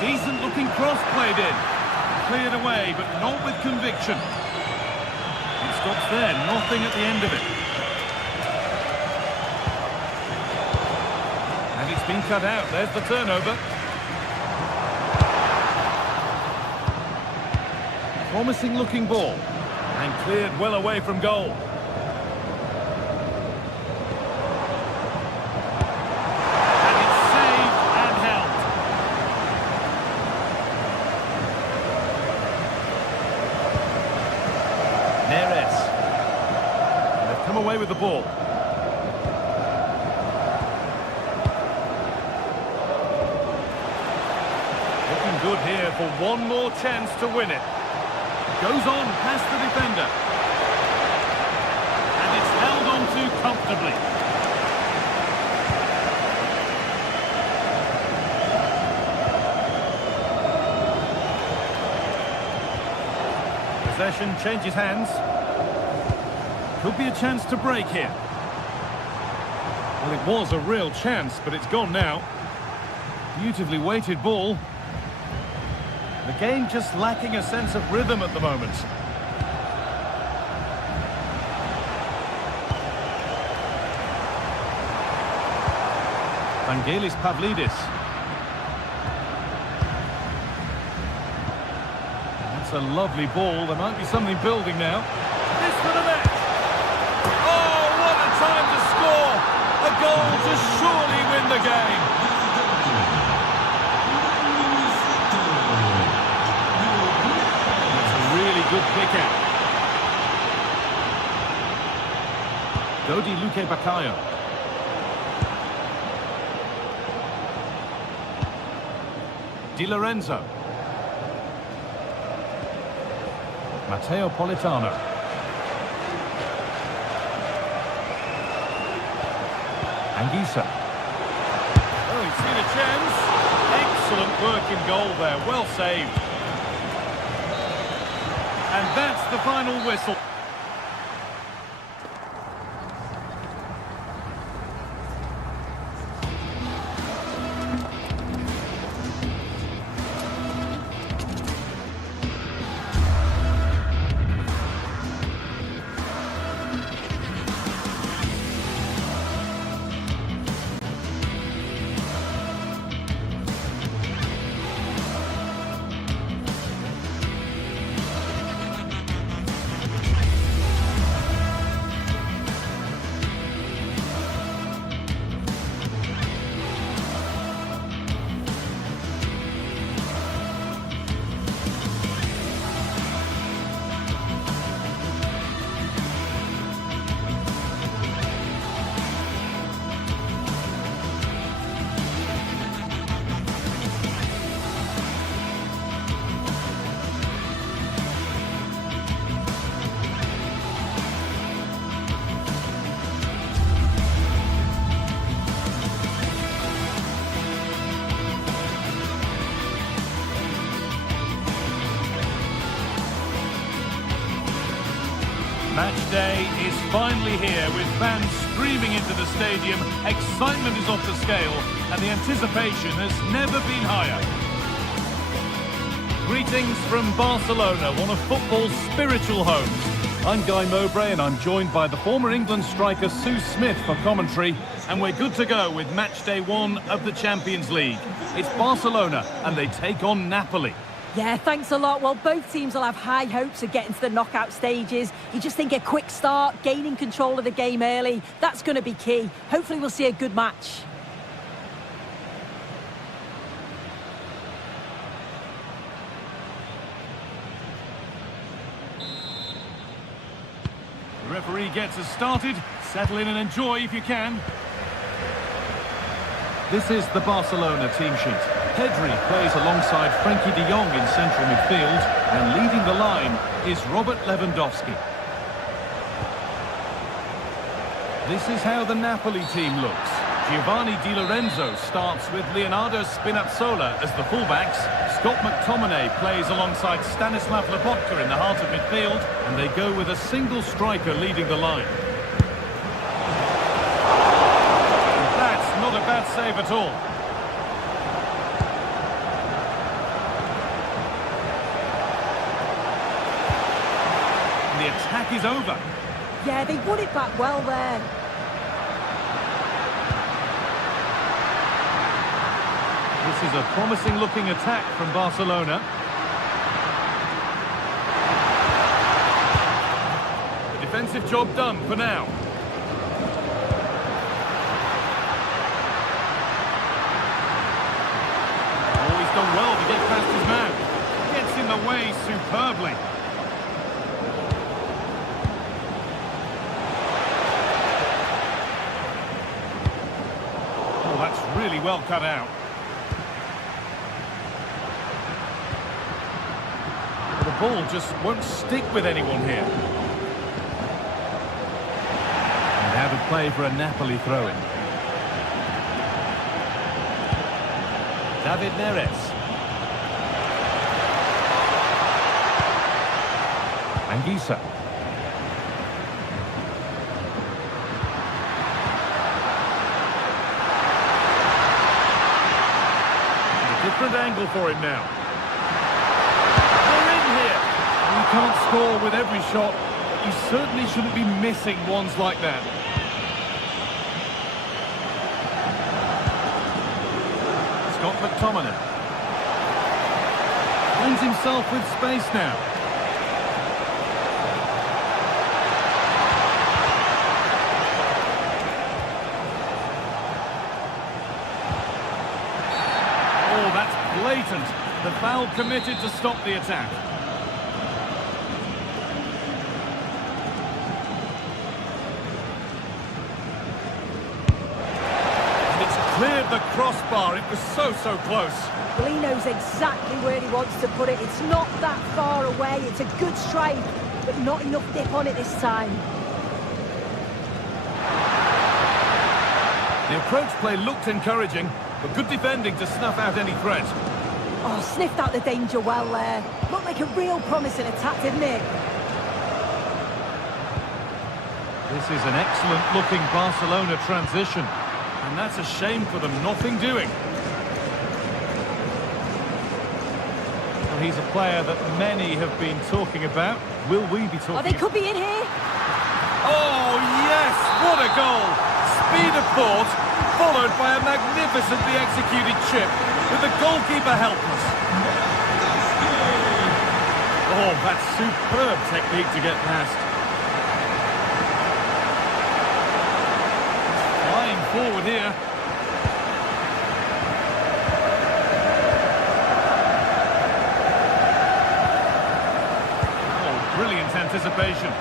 Decent looking cross played in. Cleared away, but not with conviction. It stops there, nothing at the end of it. And it's been cut out. There's the turnover. Promising looking ball. And cleared well away from goal. And it's saved and held. Neres. And they've come away with the ball. Looking good here for one more chance to win it. Goes on past the defender. And it's held on to comfortably. Possession changes hands. Could be a chance to break here. Well, it was a real chance, but it's gone now. Beautifully weighted ball. The game just lacking a sense of rhythm at the moment. Vangelis Pavlidis. That's a lovely ball. There might be something building now. This for the net. Oh, what a time to score! A goal to surely win the game. Good pick out. Dodi Luque Bakayo. Di Lorenzo. Matteo Politano. Anguissa. Oh, he's seen a chance. Excellent work in goal there. Well saved. And that's the final whistle. Match day is finally here with fans streaming into the stadium. Excitement is off the scale and the anticipation has never been higher. Greetings from Barcelona, one of football's spiritual homes. I'm Guy Mowbray and I'm joined by the former England striker Sue Smith for commentary, and we're good to go with match day one of the Champions League. It's Barcelona and they take on Napoli. Yeah, thanks a lot. Well, both teams will have high hopes of getting to the knockout stages. You just think a quick start, gaining control of the game early, that's going to be key. Hopefully we'll see a good match. The referee gets us started. Settle in and enjoy if you can. This is the Barcelona team sheet. Pedri plays alongside Frenkie de Jong in central midfield, and leading the line is Robert Lewandowski. This is how the Napoli team looks. Giovanni Di Lorenzo starts with Leonardo Spinazzola as the fullbacks. Scott McTominay plays alongside Stanislav Lobotka in the heart of midfield, and they go with a single striker leading the line. That's not a bad save at all. And the attack is over. Yeah, they won it back well there. This is a promising-looking attack from Barcelona. The defensive job done for now. Oh, he's done well to get past his man. Gets in the way superbly. Oh, that's really well cut out. The ball just won't stick with anyone here. And out of play for a Napoli throw-in. David Neres. Anguissa. A different angle for him now. You can't score with every shot, but you certainly shouldn't be missing ones like that. Scott McTominay finds himself with space now. Oh, that's blatant. The foul committed to stop the attack. Cleared the crossbar. It was so close. Well, he knows exactly where he wants to put it. It's not that far away. It's a good strike, but not enough dip on it this time. The approach play looked encouraging, but good defending to snuff out any threat. Oh, sniffed out the danger well there. Looked like a real promising attack, didn't it? This is an excellent-looking Barcelona transition. And that's a shame for them, nothing doing. Well, he's a player that many have been talking about. Will we be talking? Oh, they could be in here. Oh, yes! What a goal! Speed of thought, followed by a magnificently executed chip, with the goalkeeper helpless. Oh, that's superb technique to get past. Forward here. Oh, brilliant anticipation.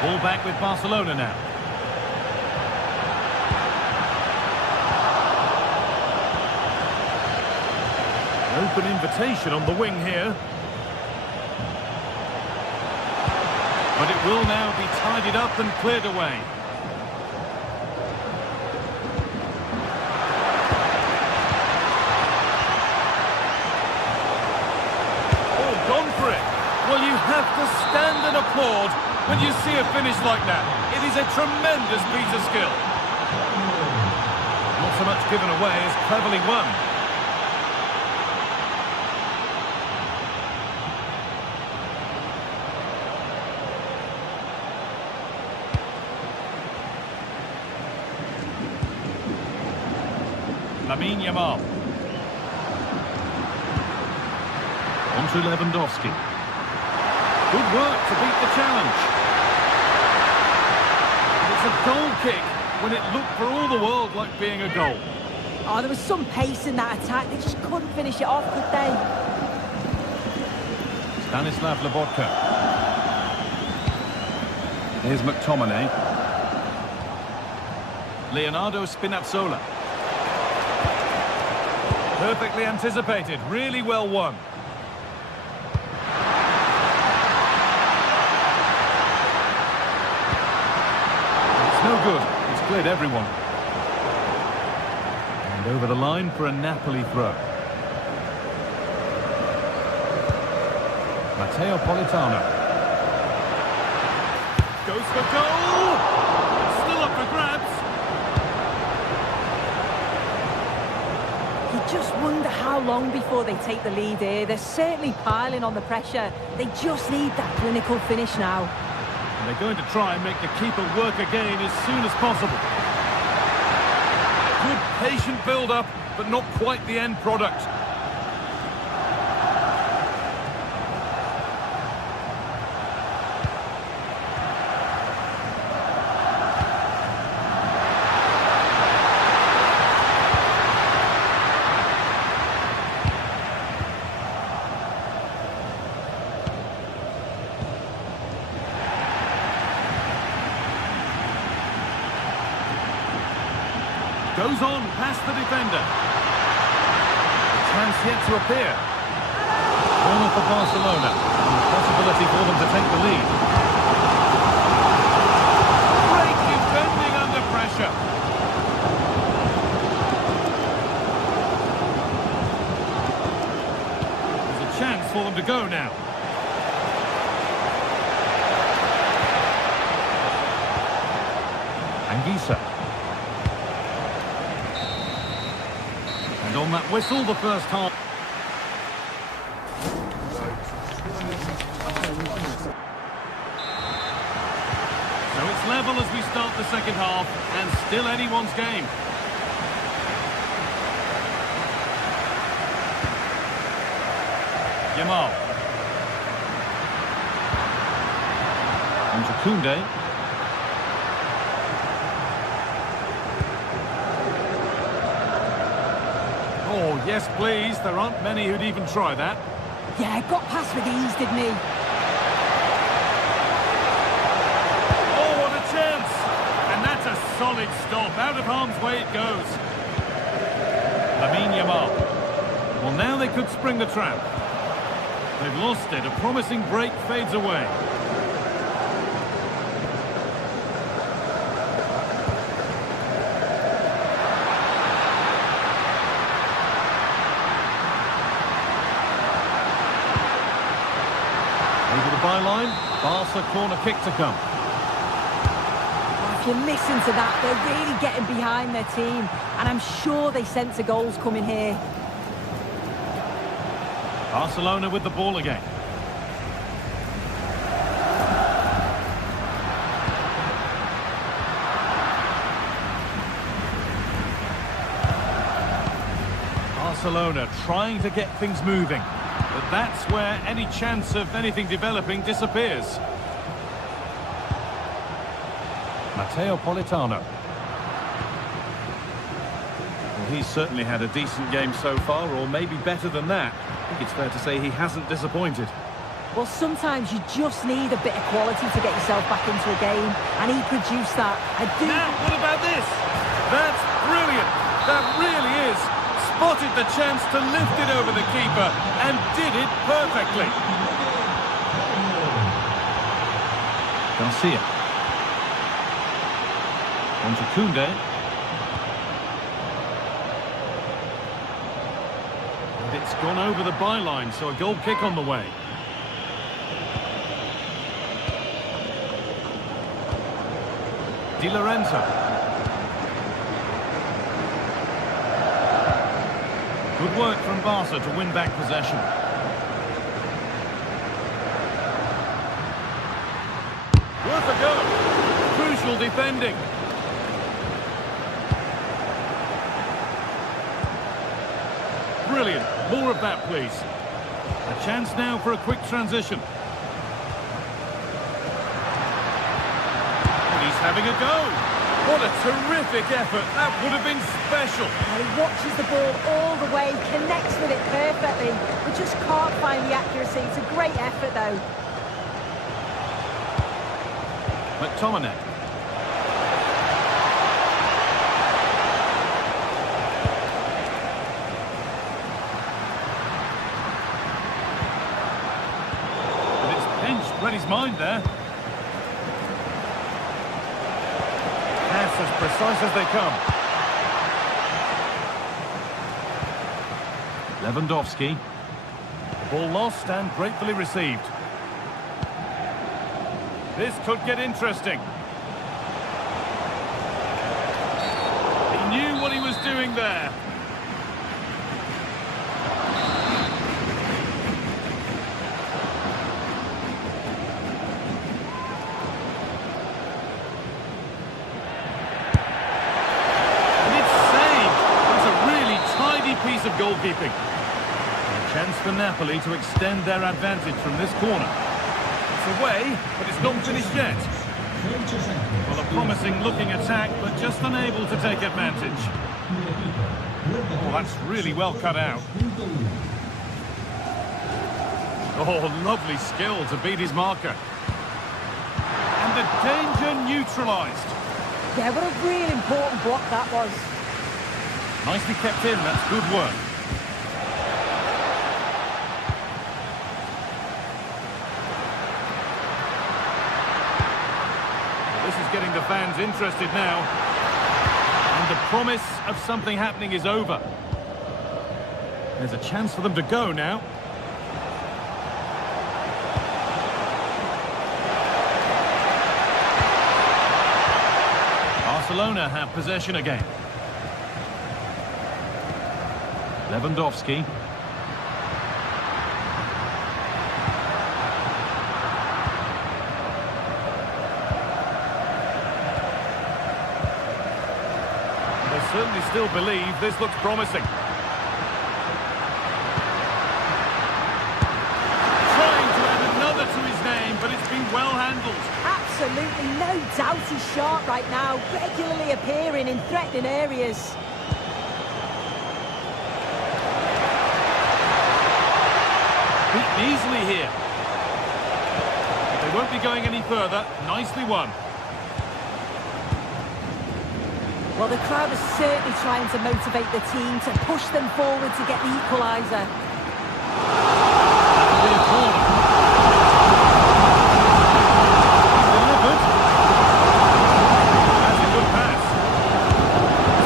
Ball back with Barcelona now. Open invitation on the wing here. But it will now be tidied up and cleared away. Oh, gone for it. Well, you have to stand and applaud when you see a finish like that. It is a tremendous piece of skill. Not so much given away as cleverly won. Lamine Yamal. On to Lewandowski. Good work to beat the challenge. And it's a goal kick. when it looked for all the world like being a goal. Oh, there was some pace in that attack. They just couldn't finish it off, could they? Stanislav Lobotka. Here's McTominay. Leonardo Spinazzola. Perfectly anticipated, really well won. It's no good, it's cleared everyone. And over the line for a Napoli throw. Matteo Politano. Goes for goal! It's still up for grabs. You just wonder how long before they take the lead here. They're certainly piling on the pressure. They just need that clinical finish now. And they're going to try and make the keeper work again as soon as possible. Good patient build-up, but not quite the end product. Goes on past the defender. A chance yet to appear. Corner for Barcelona. And possibility for them to take the lead. Great defending under pressure. There's a chance for them to go now. Anguissa. And on that whistle, the first half. So it's level as we start the second half, and still anyone's game. Yamal. And Kunde. Oh, yes, please. There aren't many who'd even try that. Yeah, got past with ease, didn't he? Oh, what a chance! And that's a solid stop. Out of harm's way it goes. Lamine Yamal. Well, now they could spring the trap. They've lost it. A promising break fades away. Over the byline, Barca corner kick to come. If you listen to that, they're really getting behind their team, and I'm sure they sense a goal's coming here. Barcelona with the ball again. Barcelona trying to get things moving. But that's where any chance of anything developing disappears. Matteo Politano. Well, he's certainly had a decent game so far, or maybe better than that. I think it's fair to say he hasn't disappointed. Well, sometimes you just need a bit of quality to get yourself back into a game, and he produced that. Now, what about this? That's brilliant. That really is. Spotted the chance to lift it over the keeper and did it perfectly. Garcia. On to Kunde. And it's gone over the byline, so a goal kick on the way. Di Lorenzo. Good work from Barca to win back possession. Worth a go. Crucial defending. Brilliant. More of that, please. A chance now for a quick transition. And he's having a go. What a terrific effort. That would have been special. Well, he watches the ball all the way, connects with it perfectly, but just can't find the accuracy. It's a great effort, though. McTominay. But it's pinched, read his mind there. Pass as precise as they come. Lewandowski. Ball lost and gratefully received. This could get interesting. He knew what he was doing there. And it's saved. It's a really tidy piece of goalkeeping. A chance for Napoli to extend their advantage from this corner. It's away, but it's not finished yet. Well, a promising looking attack, but just unable to take advantage. Oh, that's really well cut out. Oh, lovely skill to beat his marker. And the danger neutralised. Yeah, what a really important block that was. Nicely kept in, that's good work. This is getting the fans interested now. And the promise of something happening is over. There's a chance for them to go now. Barcelona have possession again. Lewandowski. They certainly still believe this looks promising. Trying to add another to his name, but it's been well handled. Absolutely no doubt he's sharp right now, regularly appearing in threatening areas. Beaten easily here. They won't be going any further. Nicely won. Well, the crowd is certainly trying to motivate the team to push them forward to get the equaliser. That'll be a corner. Delivered. That's a good pass.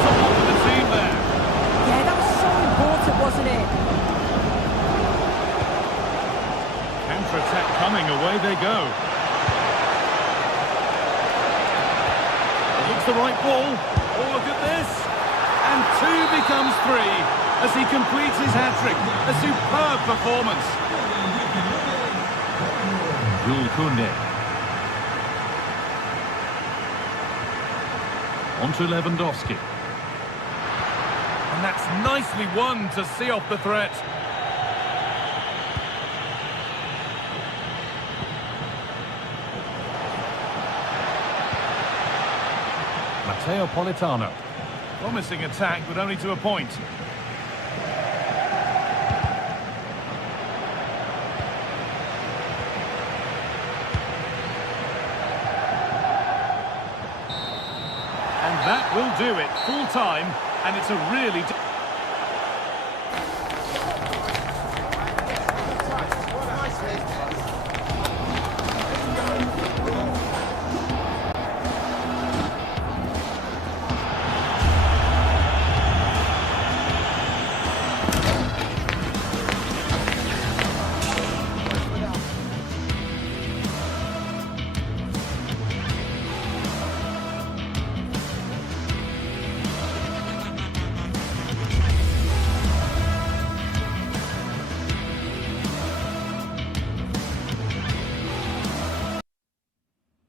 Support for the team there. Yeah, that was so important, wasn't it? Counter-attack coming. Away they go. It looks the right ball. Oh, look at this. And 2 becomes 3 as he completes his hat-trick. A superb performance. Jules Koundé. On to Lewandowski. And that's nicely won to see off the threat. Matteo Politano. Promising attack, but only to a point. And that will do it. Full time, and it's a really...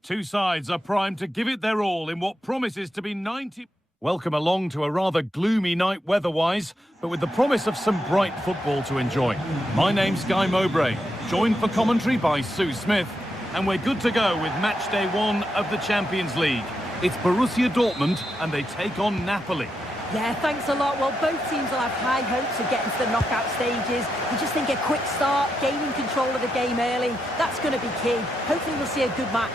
Two sides are primed to give it their all in what promises to be 90... Welcome along to a rather gloomy night weather-wise, but with the promise of some bright football to enjoy. My name's Guy Mowbray, joined for commentary by Sue Smith, and we're good to go with match day 1 of the Champions League. It's Borussia Dortmund, and they take on Napoli. Yeah, thanks a lot. Well, both teams will have high hopes of getting to the knockout stages. I just think a quick start, gaining control of the game early, that's going to be key. Hopefully we'll see a good match.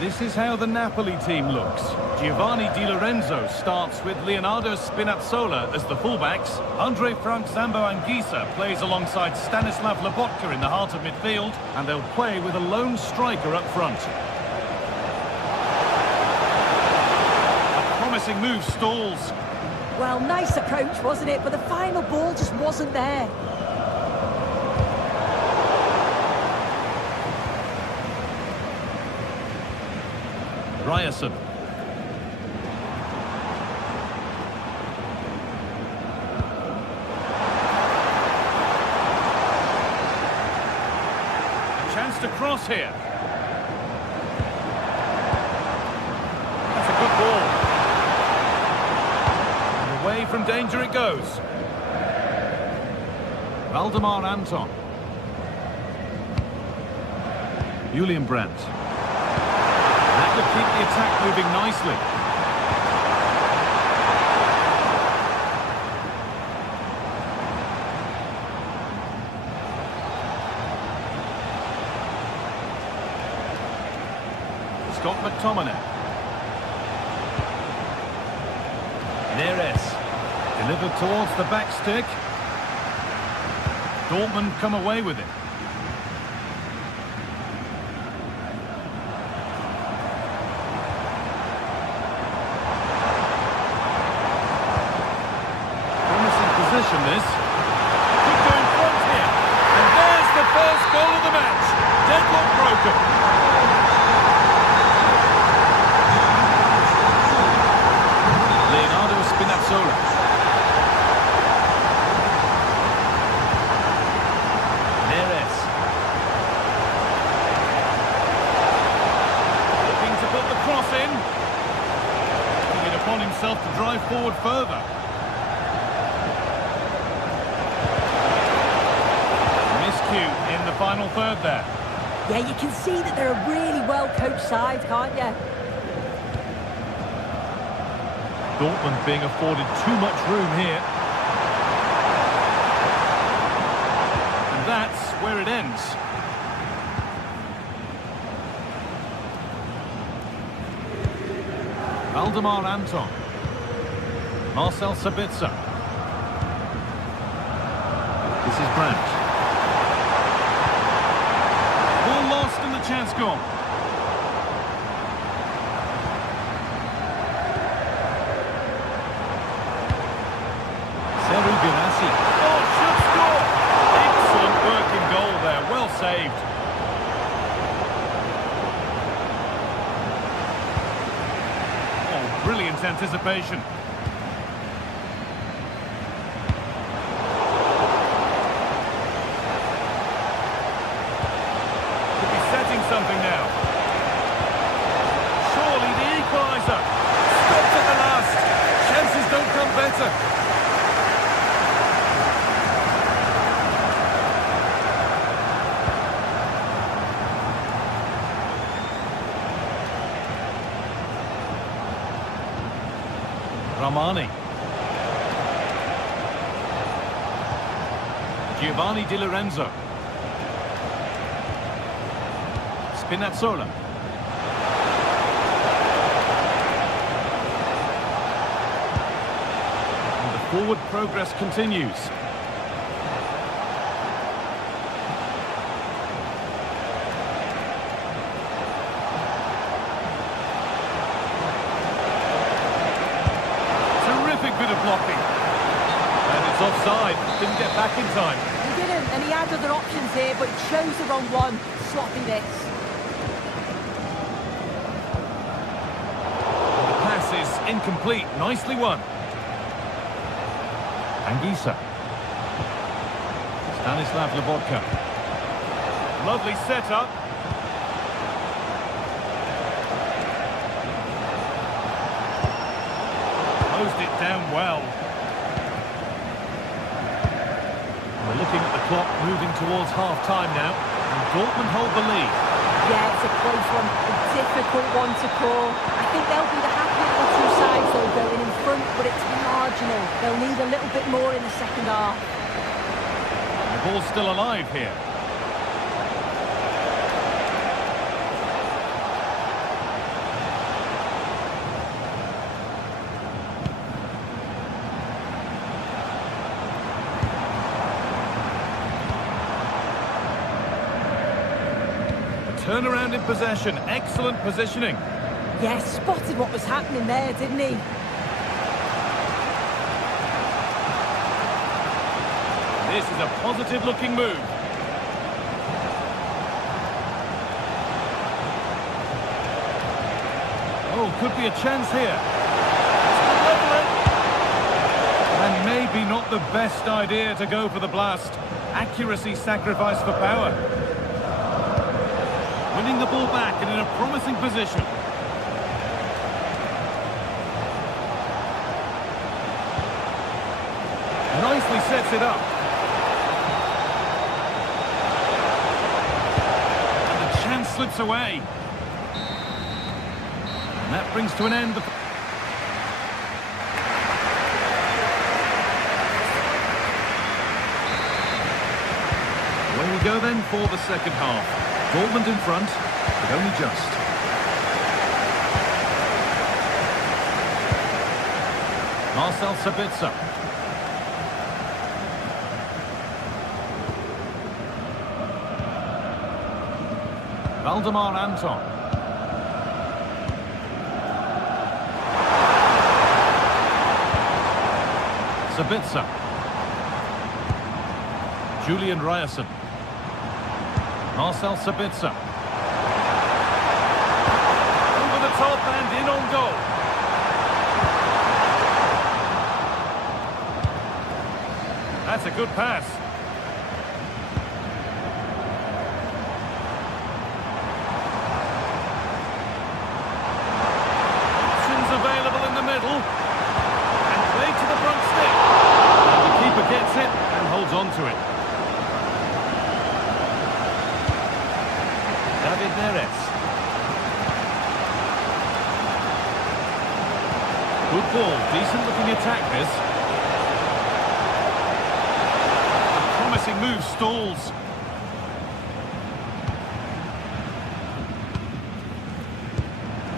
This is how the Napoli team looks. Giovanni Di Lorenzo starts with Leonardo Spinazzola as the fullbacks. Andre Frank Zambo Anguissa plays alongside Stanislav Lobotka in the heart of midfield, and they'll play with a lone striker up front. A promising move stalls. Well, nice approach, wasn't it? But the final ball just wasn't there. Ryerson. A chance to cross here. That's a good ball. And away from danger it goes. Valdemar Anton. Julian Brandt. To keep the attack moving nicely. Scott McTominay. Neres. Delivered towards the back stick. Dortmund come away with it. This could go in front here, and there's the first goal of the match. Deadlock broken. Leonardo Spinazzola. Neres. Looking to put the cross in. Taking it upon himself to drive forward further. In the final third there. Yeah, you can see that they're a really well-coached side, can't you? Dortmund being afforded too much room here. And that's where it ends. Valdemar Anton. Marcel Sabitzer. This is Brandt. Lost and the chance gone. Seru Girassi. Oh, should score! Excellent working goal there, well saved. Oh, brilliant anticipation. Something now. Surely the equaliser. Stopped at the last. Chances don't come better. Ramani. Giovanni Di Lorenzo. Spinazzola. And the forward progress continues. Terrific bit of blocking. And it's offside. Didn't get back in time. He didn't, and he had other options here, but he chose the wrong one. Sloppy this. Is incomplete. Nicely won. Anguissa. Stanislav Lobotka. Lovely setup. Closed it down well. We're looking at the clock moving towards half-time now, and Dortmund hold the lead. Yeah, it's a close one, a difficult one to call. I think they'll be the happier of the two sides, though, going in front, but it's marginal. They'll need a little bit more in the second half. The ball's still alive here. Turnaround in possession, excellent positioning. Yeah, spotted what was happening there, didn't he? This is a positive-looking move. Oh, could be a chance here. And maybe not the best idea to go for the blast. Accuracy sacrificed for power. Winning the ball back and in a promising position. Nicely sets it up. And the chance slips away. And that brings to an end the... Away we go then for the second half. Dortmund in front, but only just. Marcel Sabitzer. Valdemar Anton. Sabitzer. Julian Ryerson. Marcel Sabitzer. Over the top and in on goal. That's a good pass. Options available in the middle. And played to the front stick. And the keeper gets it and holds on to it. David Neres. Good ball, decent looking attack this. A promising move stalls.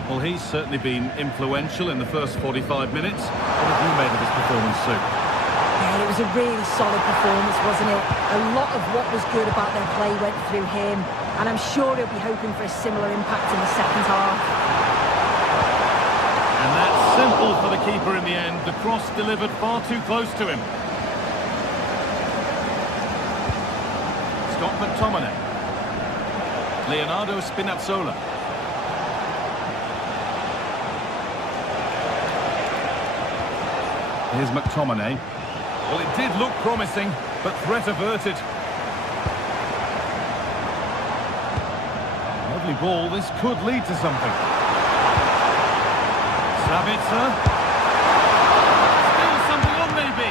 Well, he's certainly been influential in the first 45 minutes. What have you made of his performance, Sue? Yeah, it was a really solid performance, wasn't it? A lot of what was good about their play went through him. And I'm sure he'll be hoping for a similar impact in the second half. And that's simple for the keeper in the end. The cross delivered far too close to him. Scott McTominay. Leonardo Spinazzola. Here's McTominay. Well, it did look promising, but threat averted. Lovely ball, this could lead to something. Sabitzer. Still something on maybe.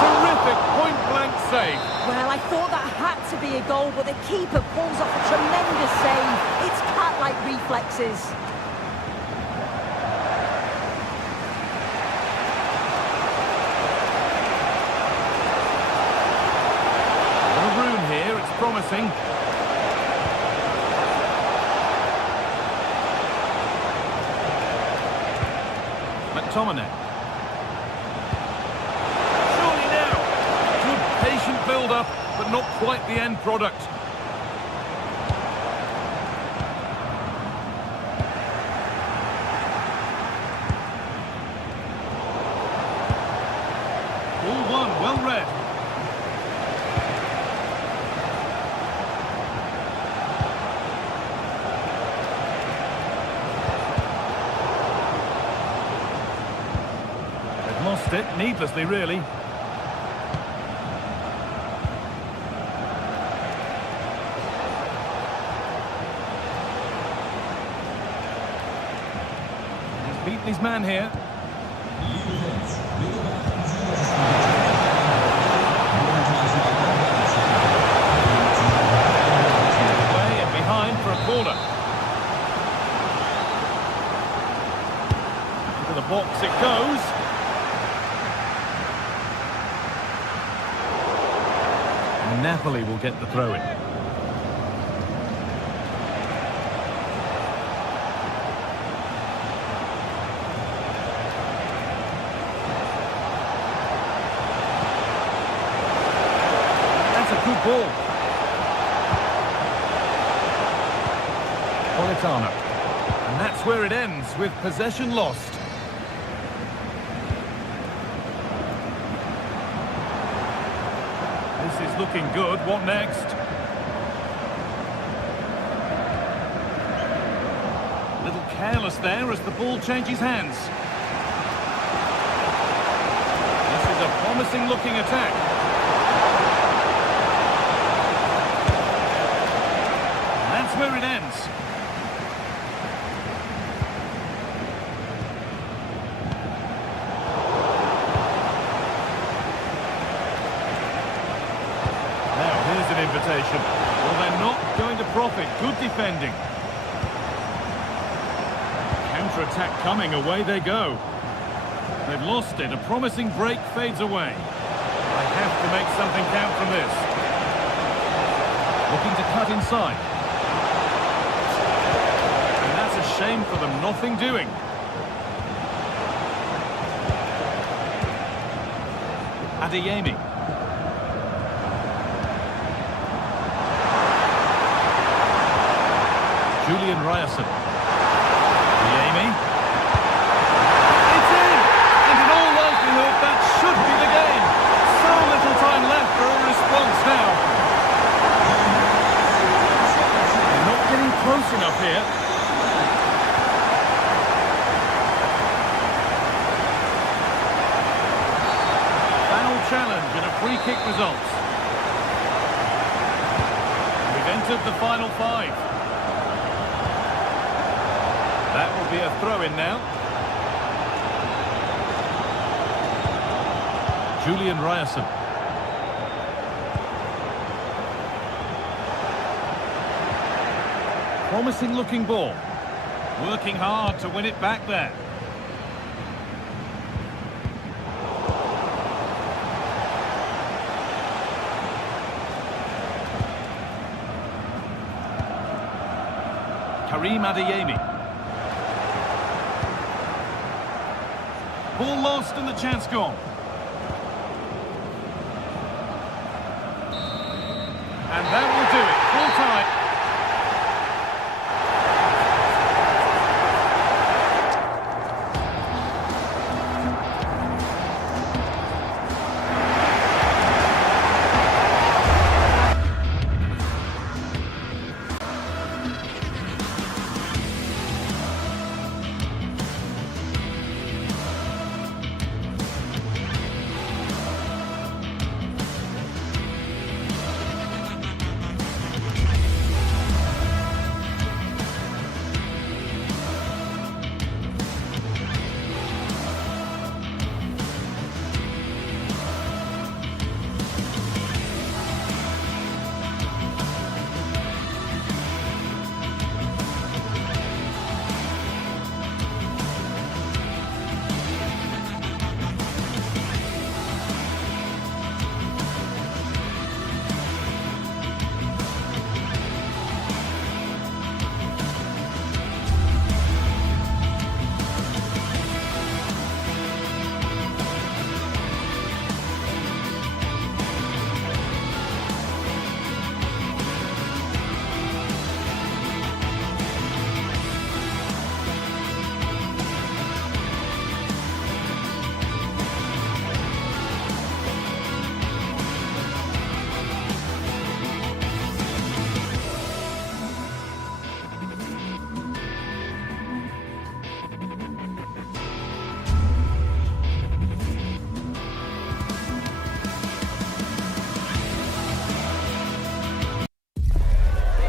Terrific point-blank save. Well, I thought that had to be a goal, but the keeper pulls off a tremendous save. It's cat-like reflexes. No room here, it's promising. McTominay. Surely now. Good patient build-up, but not quite the end product. All one, well read. Lost it, needlessly really. He's beaten his man here. Away and behind for a corner. Napoli will get the throw-in. That's a good ball. Politano. And that's where it ends, with possession lost. This is looking good. What next? A little careless there as the ball changes hands. This is a promising looking attack. And that's where it ends. Invitation. Well, they're not going to profit. Good defending. Counter-attack coming. Away they go. They've lost it. A promising break fades away. I have to make something count from this. Looking to cut inside. And that's a shame for them. Nothing doing. Adeyemi. Julian Ryerson. Adeyemi. It's in! And in all likelihood, that should be the game. So little time left for a response now. They're not getting close enough here. Foul challenge and a free kick results. We've entered the final 5. That will be a throw-in now. Julian Ryerson. Promising looking ball. Working hard to win it back there. Karim Adeyemi. Ball lost and the chance gone. And that will do it. Full time.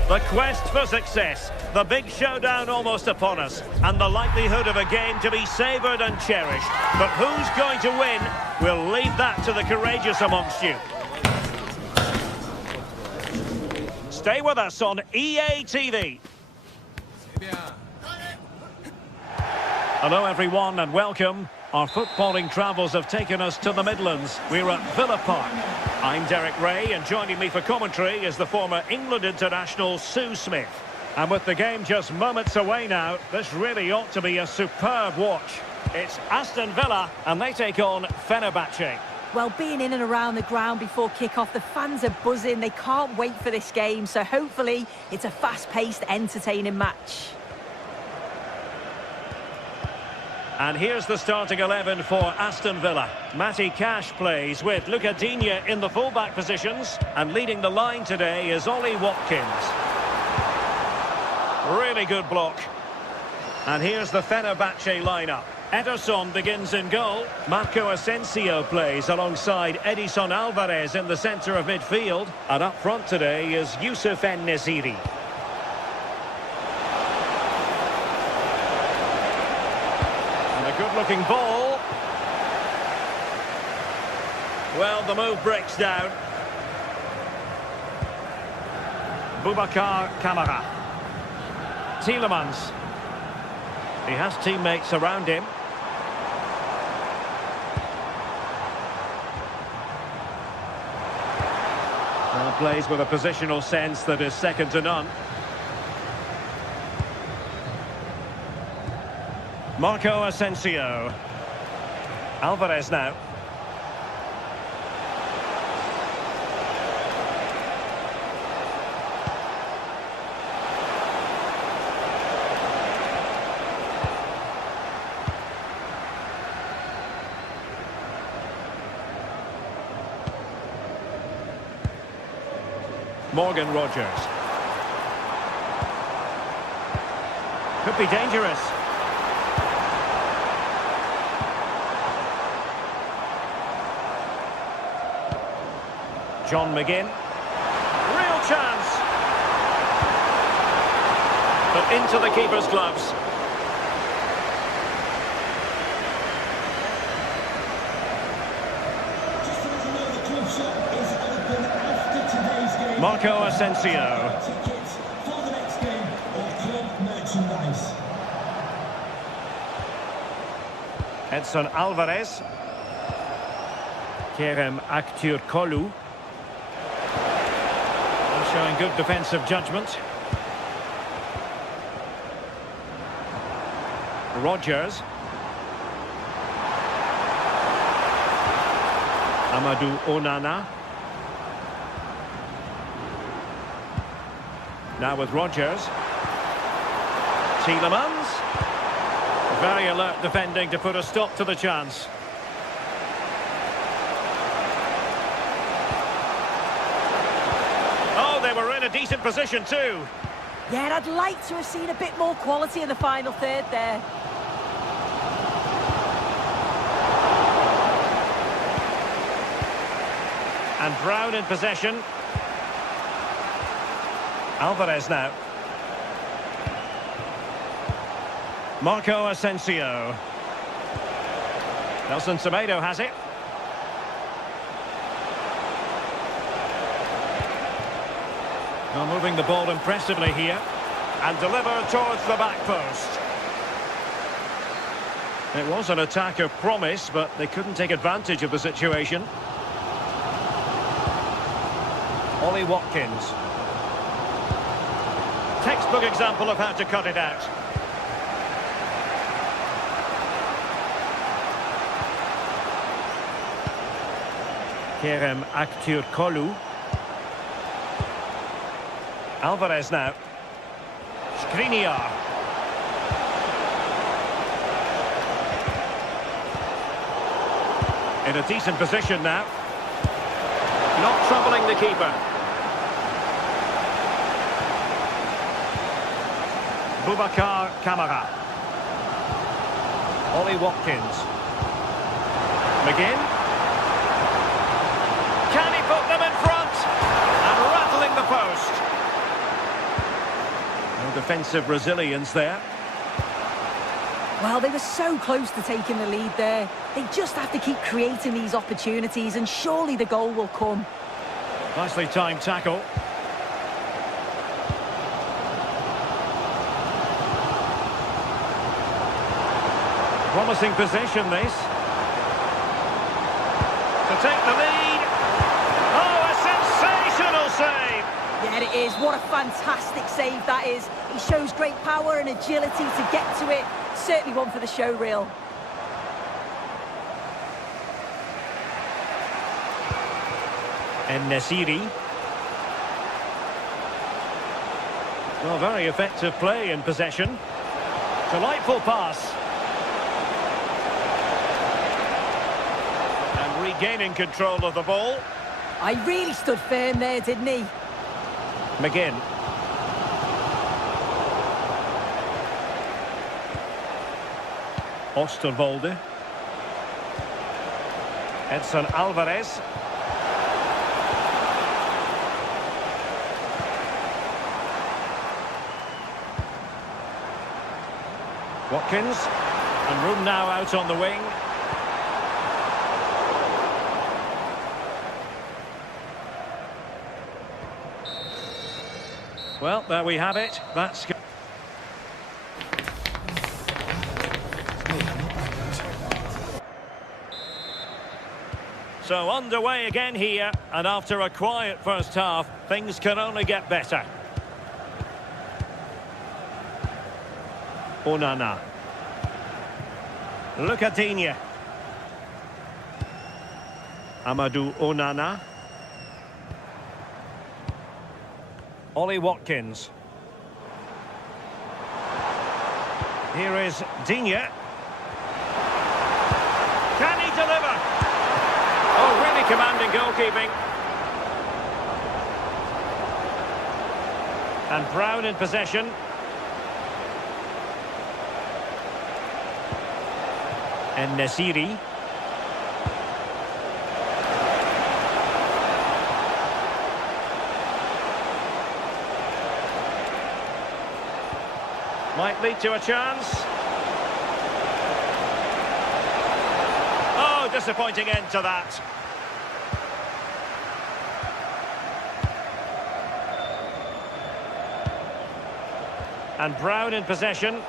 The quest for success, the big showdown almost upon us, and the likelihood of a game to be savoured and cherished. But who's going to win? We'll leave that to the courageous amongst you. Stay with us on EA TV. Hello everyone and welcome. Our footballing travels have taken us to the Midlands. We're at Villa Park. I'm Derek Ray, and joining me for commentary is the former England international Sue Smith. And with the game just moments away now, this really ought to be a superb watch. It's Aston Villa, and they take on Fenerbahce. Well, being in and around the ground before kick-off, the fans are buzzing. They can't wait for this game, so hopefully it's a fast-paced, entertaining match. And here's the starting 11 for Aston Villa. Matty Cash plays with Luca Digne in the full-back positions. And leading the line today is Ollie Watkins. Really good block. And here's the Fenerbahce lineup. Ederson begins in goal. Marco Asensio plays alongside Edison Alvarez in the centre of midfield. And up front today is Youssef En-Nesyri. Good-looking ball. Well, the move breaks down. Boubacar Kamara. Tielemans. He has teammates around him. Well, plays with a positional sense that is second to none. Marco Asensio. Alvarez now. Morgan Rogers. Could be dangerous. John McGinn. Real chance. But into the keeper's gloves. Marco Asensio. Tickets for the next game or club merchandise. Edson Alvarez. Kerem Aktürkoğlu. Showing good defensive judgment. Rogers. Amadou Onana. Now with Rogers. Tielemans. Very alert defending to put a stop to the chance. Oh, they were in a decent position too. Yeah, and I'd like to have seen a bit more quality in the final third there. And Brown in possession. Alvarez now. Marco Asensio. Nelson Semedo has it. Well, moving the ball impressively here. And delivered towards the back post. It was an attack of promise, but they couldn't take advantage of the situation. Ollie Watkins. Textbook example of how to cut it out. Kerem Aktürkoğlu. Alvarez now. Skriniar. In a decent position now. Not troubling the keeper. Boubacar Kamara. Ollie Watkins. McGinn. Can he put them in front? And rattling the post. No defensive resilience there. Well, they were so close to taking the lead there. They just have to keep creating these opportunities, and surely the goal will come. Nicely timed tackle. Promising possession, this. To take the lead. Oh, a sensational save! Yeah, it is. What a fantastic save that is. He shows great power and agility to get to it. Certainly one for the show reel. And Nesiri. Well, very effective play in possession. Delightful pass. And regaining control of the ball. I really stood firm there, didn't he? McGinn. Osterwolde. Edson Alvarez. Watkins. And room now out on the wing. Well, there we have it. That's... So underway again here, and after a quiet first half, things can only get better. Onana. Look at Digne. Amadou Onana. Ollie Watkins. Here is Digne. Can he deliver? Oh, really commanding goalkeeping. And Brown in possession. And Nesiri. Might lead to a chance. Oh, disappointing end to that. And Brown in possession.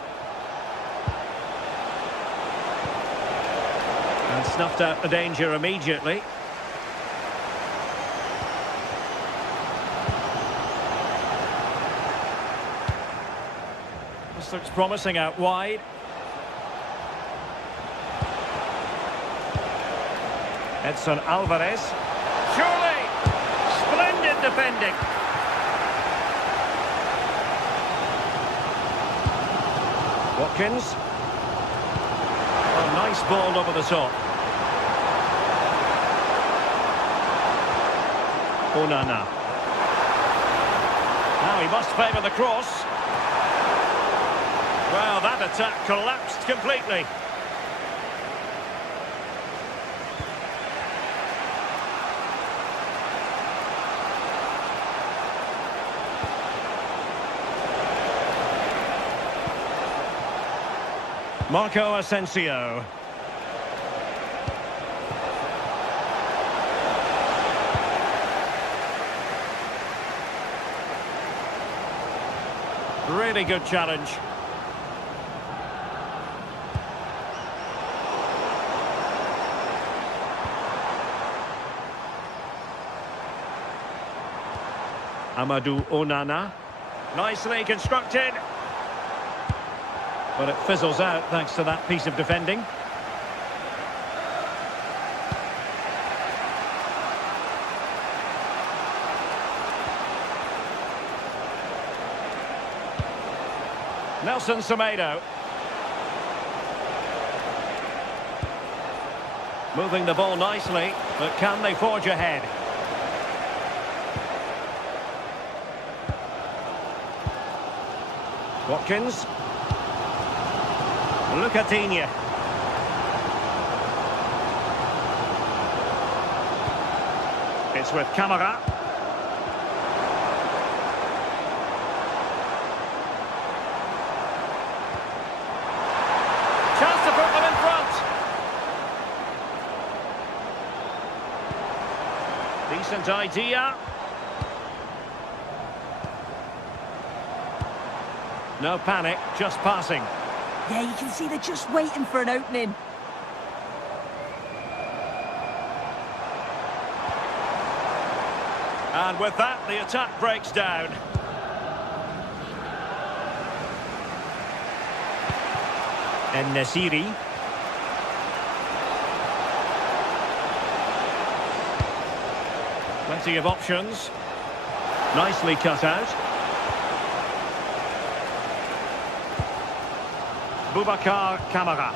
And snuffed out the danger immediately. This looks promising out wide. Edson Alvarez. Surely! Splendid defending. Watkins. Oh, nice ball over the top. Onana. Now he must favour the cross. Well, that attack collapsed completely. Marco Asensio. Really good challenge. Amadou Onana. Nicely constructed. But it fizzles out thanks to that piece of defending. Nelson Semedo. Moving the ball nicely, but can they forge ahead? Watkins. Look at Digne. It's with Camara. Chance to put them in front. Decent idea. No panic, just passing. Yeah, you can see they're just waiting for an opening. And with that, the attack breaks down. En-Nesyri. Plenty of options. Nicely cut out. Boubacar Kamara.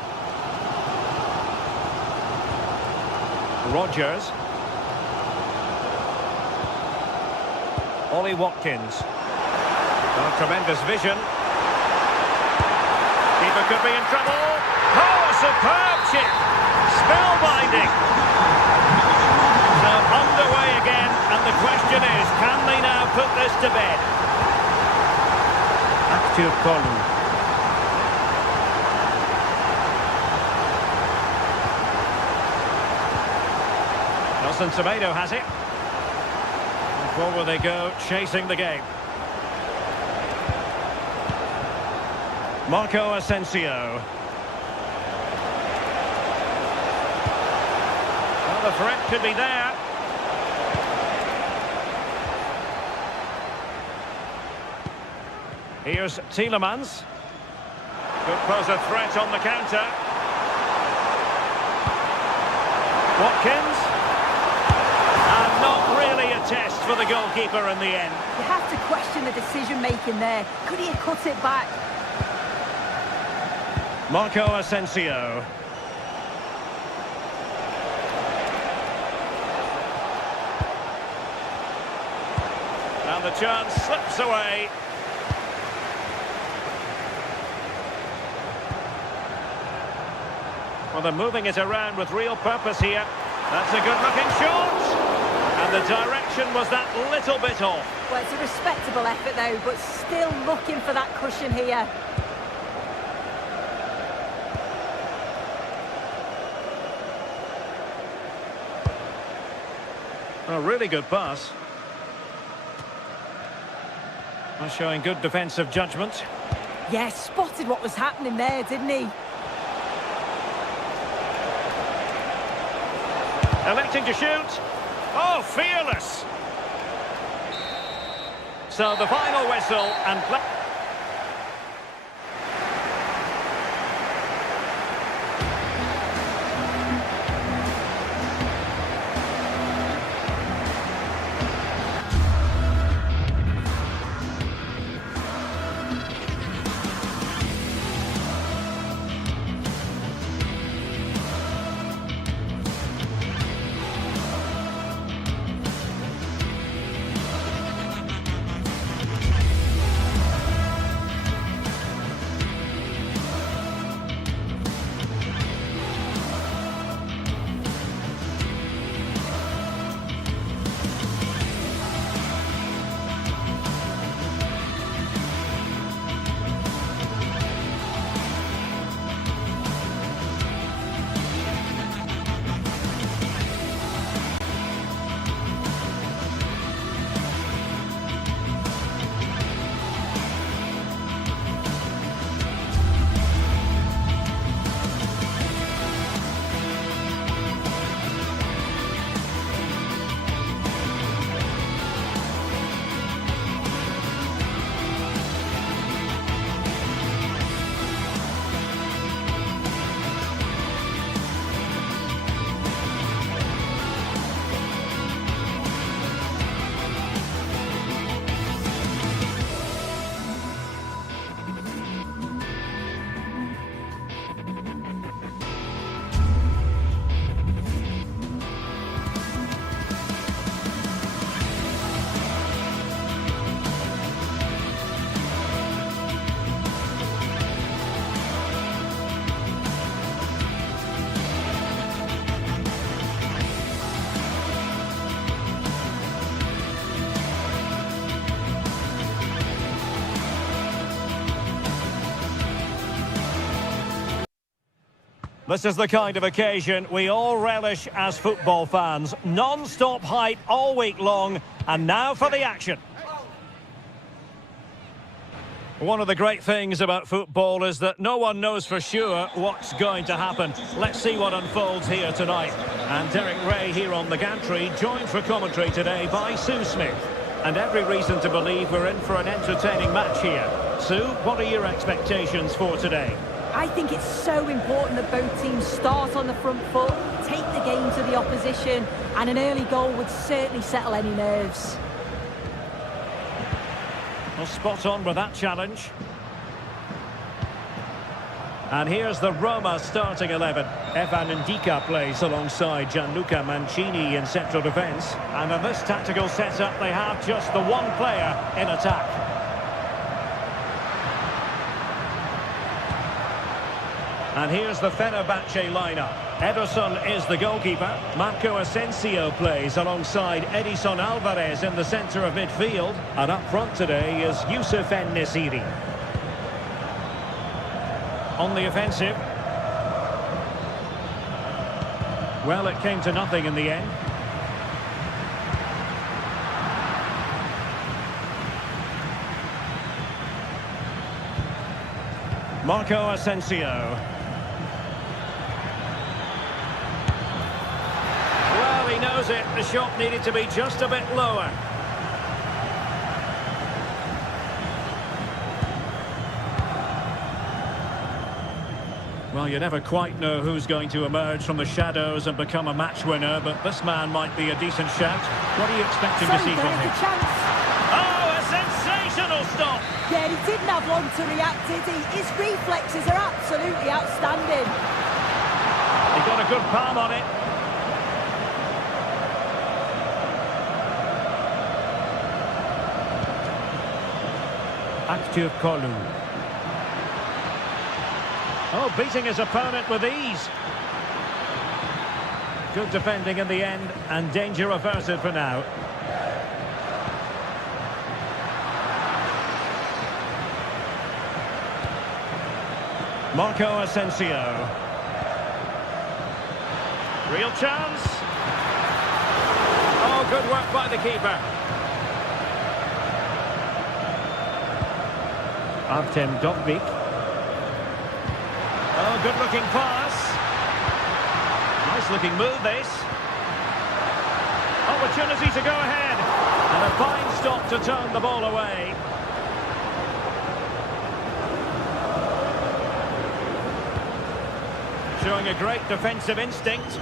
Rodgers. Ollie Watkins. Oh, tremendous vision. Keeper could be in trouble. Oh, a superb chip. Spellbinding. So underway again, and the question is, can they now put this to bed? Active Kolu. Nelson Semedo has it. And forward they go, chasing the game. Marco Asensio. Well, the threat could be there. Here's Tielemans. Could pose a threat on the counter. Watkins. And not really a test for the goalkeeper in the end. You have to question the decision-making there. Could he have cut it back? Marco Asensio. And the chance slips away. Well, they're moving it around with real purpose here. That's a good-looking shot. And the direction was that little bit off. Well, it's a respectable effort, though, but still looking for that cushion here. A really good pass. Well, showing good defensive judgment. Yeah, spotted what was happening there, didn't he? Electing to shoot. Oh, fearless. So the final whistle and play. This is the kind of occasion we all relish as football fans. Non-stop hype all week long, and now for the action. One of the great things about football is that no one knows for sure what's going to happen. Let's see what unfolds here tonight. And Derek Ray here on the gantry, joined for commentary today by Sue Smith. And every reason to believe we're in for an entertaining match here. Sue, what are your expectations for today? I think it's so important that both teams start on the front foot, take the game to the opposition, and an early goal would certainly settle any nerves. Well, spot on with that challenge. And here's the Roma starting 11. Evan Ndika plays alongside Gianluca Mancini in central defence. And in this tactical setup, they have just the one player in attack. And here's the Fenerbahce lineup. Ederson is the goalkeeper. Marco Asensio plays alongside Edison Alvarez in the centre of midfield. And up front today is Youssef En-Nesyri. On the offensive. Well, it came to nothing in the end. Marco Asensio. Well, he knows it. The shot needed to be just a bit lower. Well, you never quite know who's going to emerge from the shadows and become a match winner, but this man might be a decent shout. What are you expecting to see from him? Oh, a sensational stop! Yeah, he didn't have long to react, did he? His reflexes are absolutely outstanding. He got a good palm on it. Active Kolu. Oh, beating his opponent with ease. Good defending in the end, and danger averted for now. Marco Asensio. Real chance. Oh, good work by the keeper. Artem Dovbyk. Oh, good-looking pass. Nice-looking move, this. Opportunity to go ahead. And a fine stop to turn the ball away. Showing a great defensive instinct.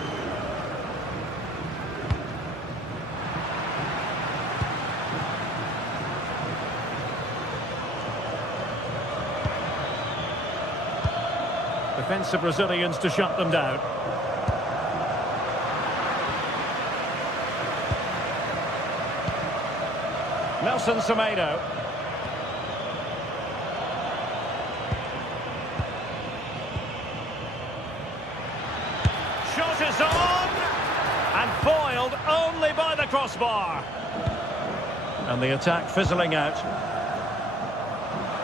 Defensive Brazilians to shut them down. Nelson Semedo. Shot is on! And foiled only by the crossbar. And the attack fizzling out.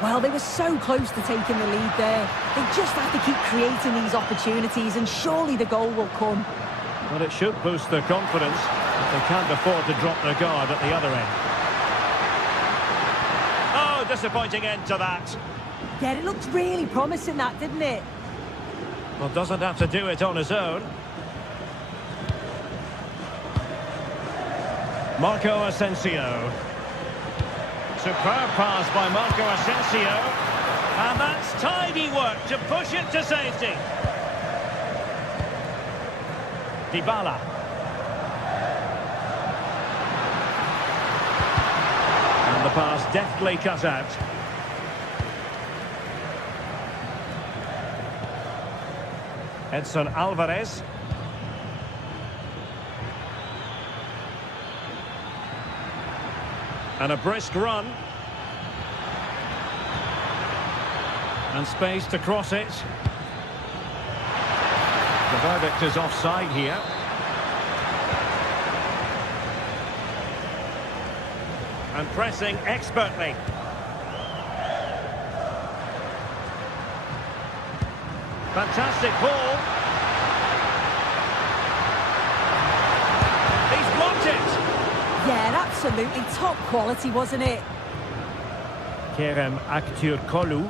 Well, they were so close to taking the lead there. They just have to keep creating these opportunities, and surely the goal will come. Well, it should boost their confidence, but they can't afford to drop their guard at the other end. Oh, disappointing end to that. Yeah, it looked really promising, that, didn't it? Well, doesn't have to do it on his own. Marco Asensio. Superb pass by Marco Asensio. And that's tidy work to push it to safety. Dybala. And the pass deftly cut out. Edson Alvarez. And a brisk run. And space to cross it. The verdict is offside here. And pressing expertly. Fantastic ball. He's blocked it. Yeah, absolutely top quality, wasn't it? Kerem Aktürkoğlu.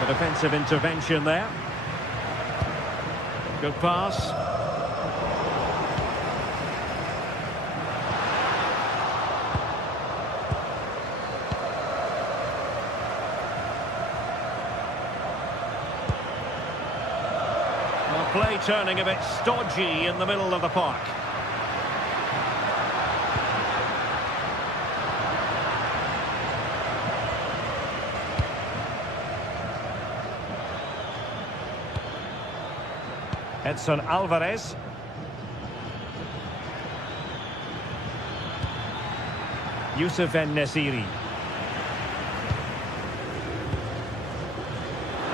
The defensive intervention there. Good pass. Well, play turning a bit stodgy in the middle of the park. Edson Alvarez. Yusuf En-Nesyri.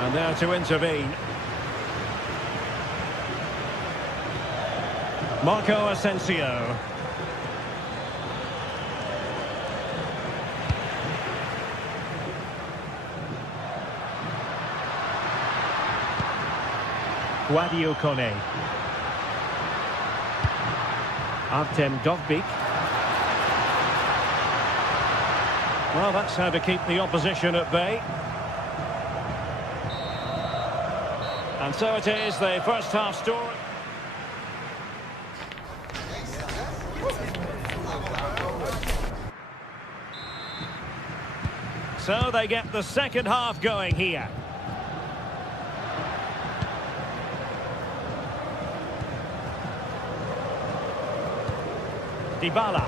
And there to intervene. Marco Asensio. Guadio Kone. Artem Dovbyk. Well, that's how to keep the opposition at bay. And so it is, the first half story. So they get the second half going here. Dybala.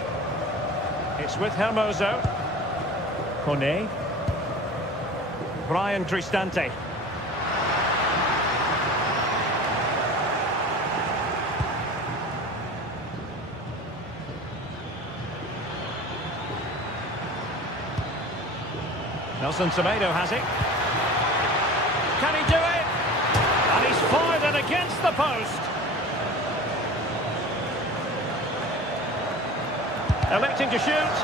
It's with Hermoso. Kone. Brian Cristante. Nelson Semedo has it. Can he do it? And he's fired it against the post. Electing to shoot.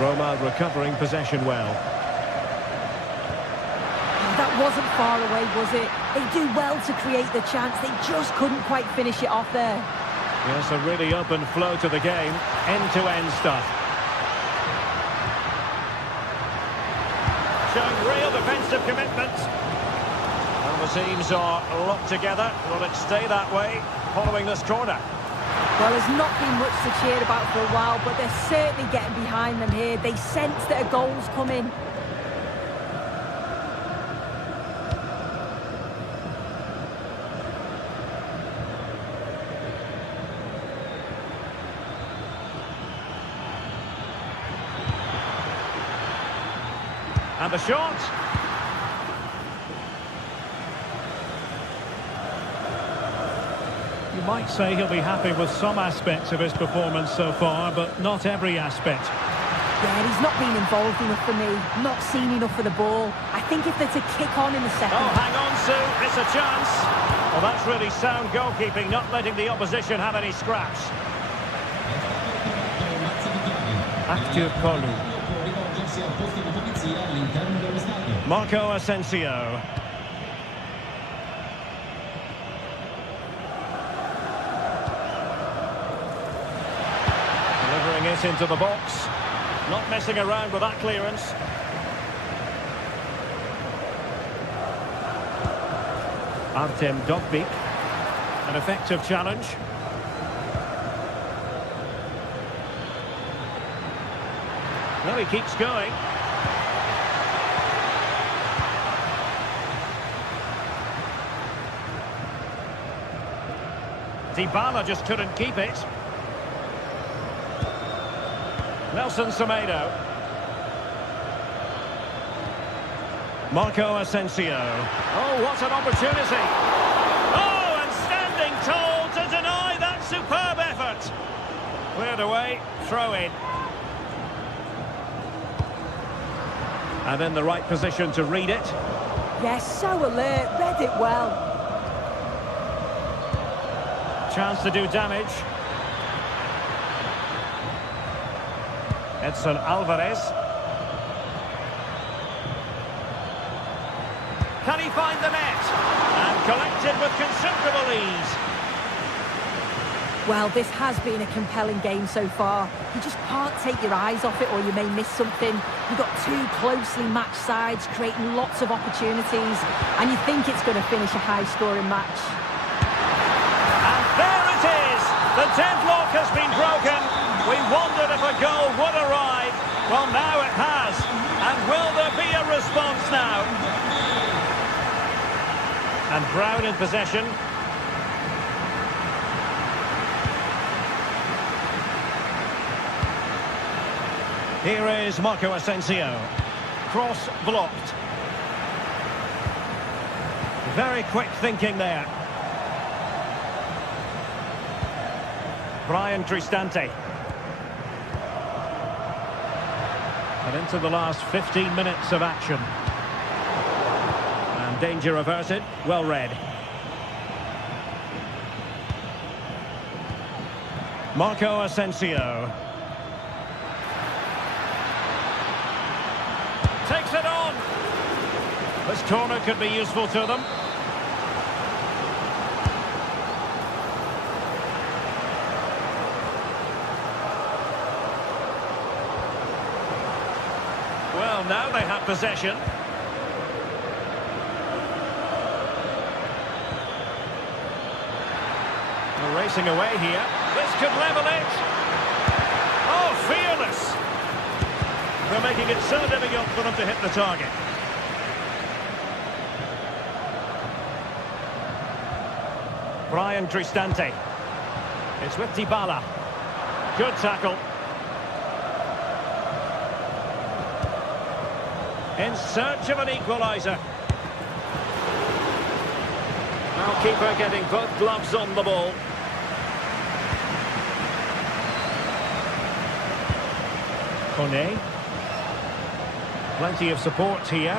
Roma recovering possession well. That wasn't far away, was it? They do well to create the chance. They just couldn't quite finish it off there. Yes, a really open flow to the game. End-to-end stuff. Showing real defensive commitment. And the teams are locked together. Will it stay that way following this corner? Well, there's not been much to cheer about for a while, but they're certainly getting behind them here. They sense that a goal's coming. And the shot. You might say he'll be happy with some aspects of his performance so far, but not every aspect. Yeah, he's not been involved enough for me, not seen enough for the ball. I think if they're to kick on in the second... Oh, hang on, Sue, it's a chance. Well, that's really sound goalkeeping, not letting the opposition have any scraps. Aktürkoğlu. Marco Asensio. Delivering it into the box. Not messing around with that clearance. Artem Dovbyk. An effective challenge. Well, he keeps going. Dybala just couldn't keep it. Nelson Semedo. Marco Asensio. Oh, what an opportunity. Oh, and standing tall to deny that superb effort. Cleared away, throw in. And in the right position to read it. Yes, so alert, read it well. Chance to do damage. Edson Alvarez. Can he find the net? And collected with considerable ease. Well, this has been a compelling game so far. You just can't take your eyes off it or you may miss something. You've got two closely matched sides creating lots of opportunities and you think it's going to finish a high-scoring match. And there it is! The deadlock has been broken. We wondered if a goal would arrive. Well, now it has. And will there be a response now? And Brown in possession. Here is Marco Asensio. Cross blocked. Very quick thinking there. Brian Cristante. And into the last 15 minutes of action. And danger averted. Well read. Marco Asensio. Takes it on. This corner could be useful to them. Well, now they have possession. They're racing away here. This could level it. Oh, fearless. They're making it so difficult for them to hit the target. Brian Cristante. It's with Dybala. Good tackle. In search of an equaliser. Now keeper getting both gloves on the ball. Kone. Plenty of support here.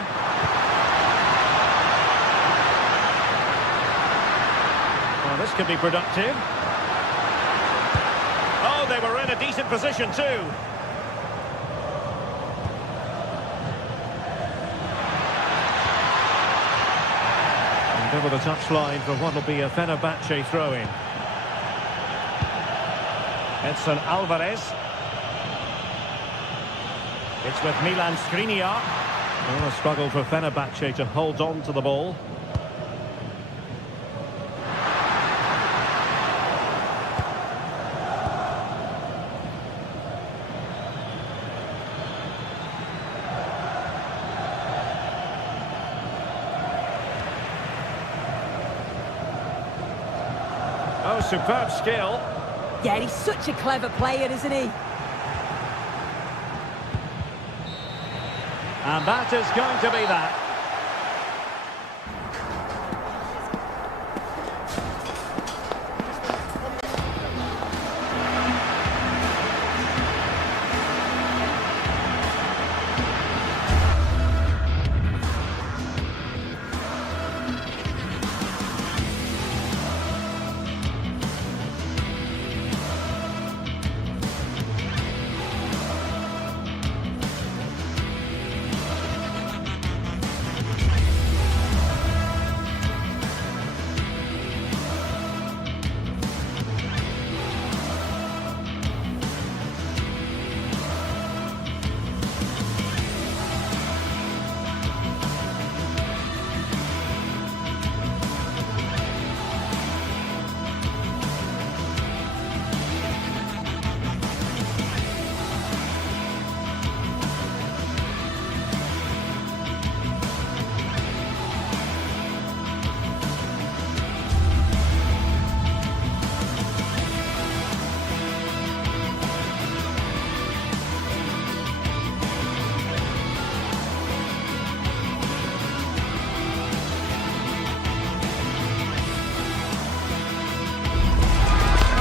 Well, this could be productive. Oh, they were in a decent position too. And over the touchline for what will be a Fenerbahce throw-in. Edson Alvarez. It's with Milan Skriniar. Well, a struggle for Fenerbahce to hold on to the ball. Oh, superb skill. Yeah, he's such a clever player, isn't he? And that is going to be that.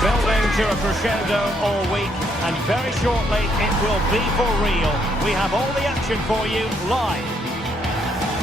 Building to a crescendo all week, and very shortly it will be for real. We have all the action for you live.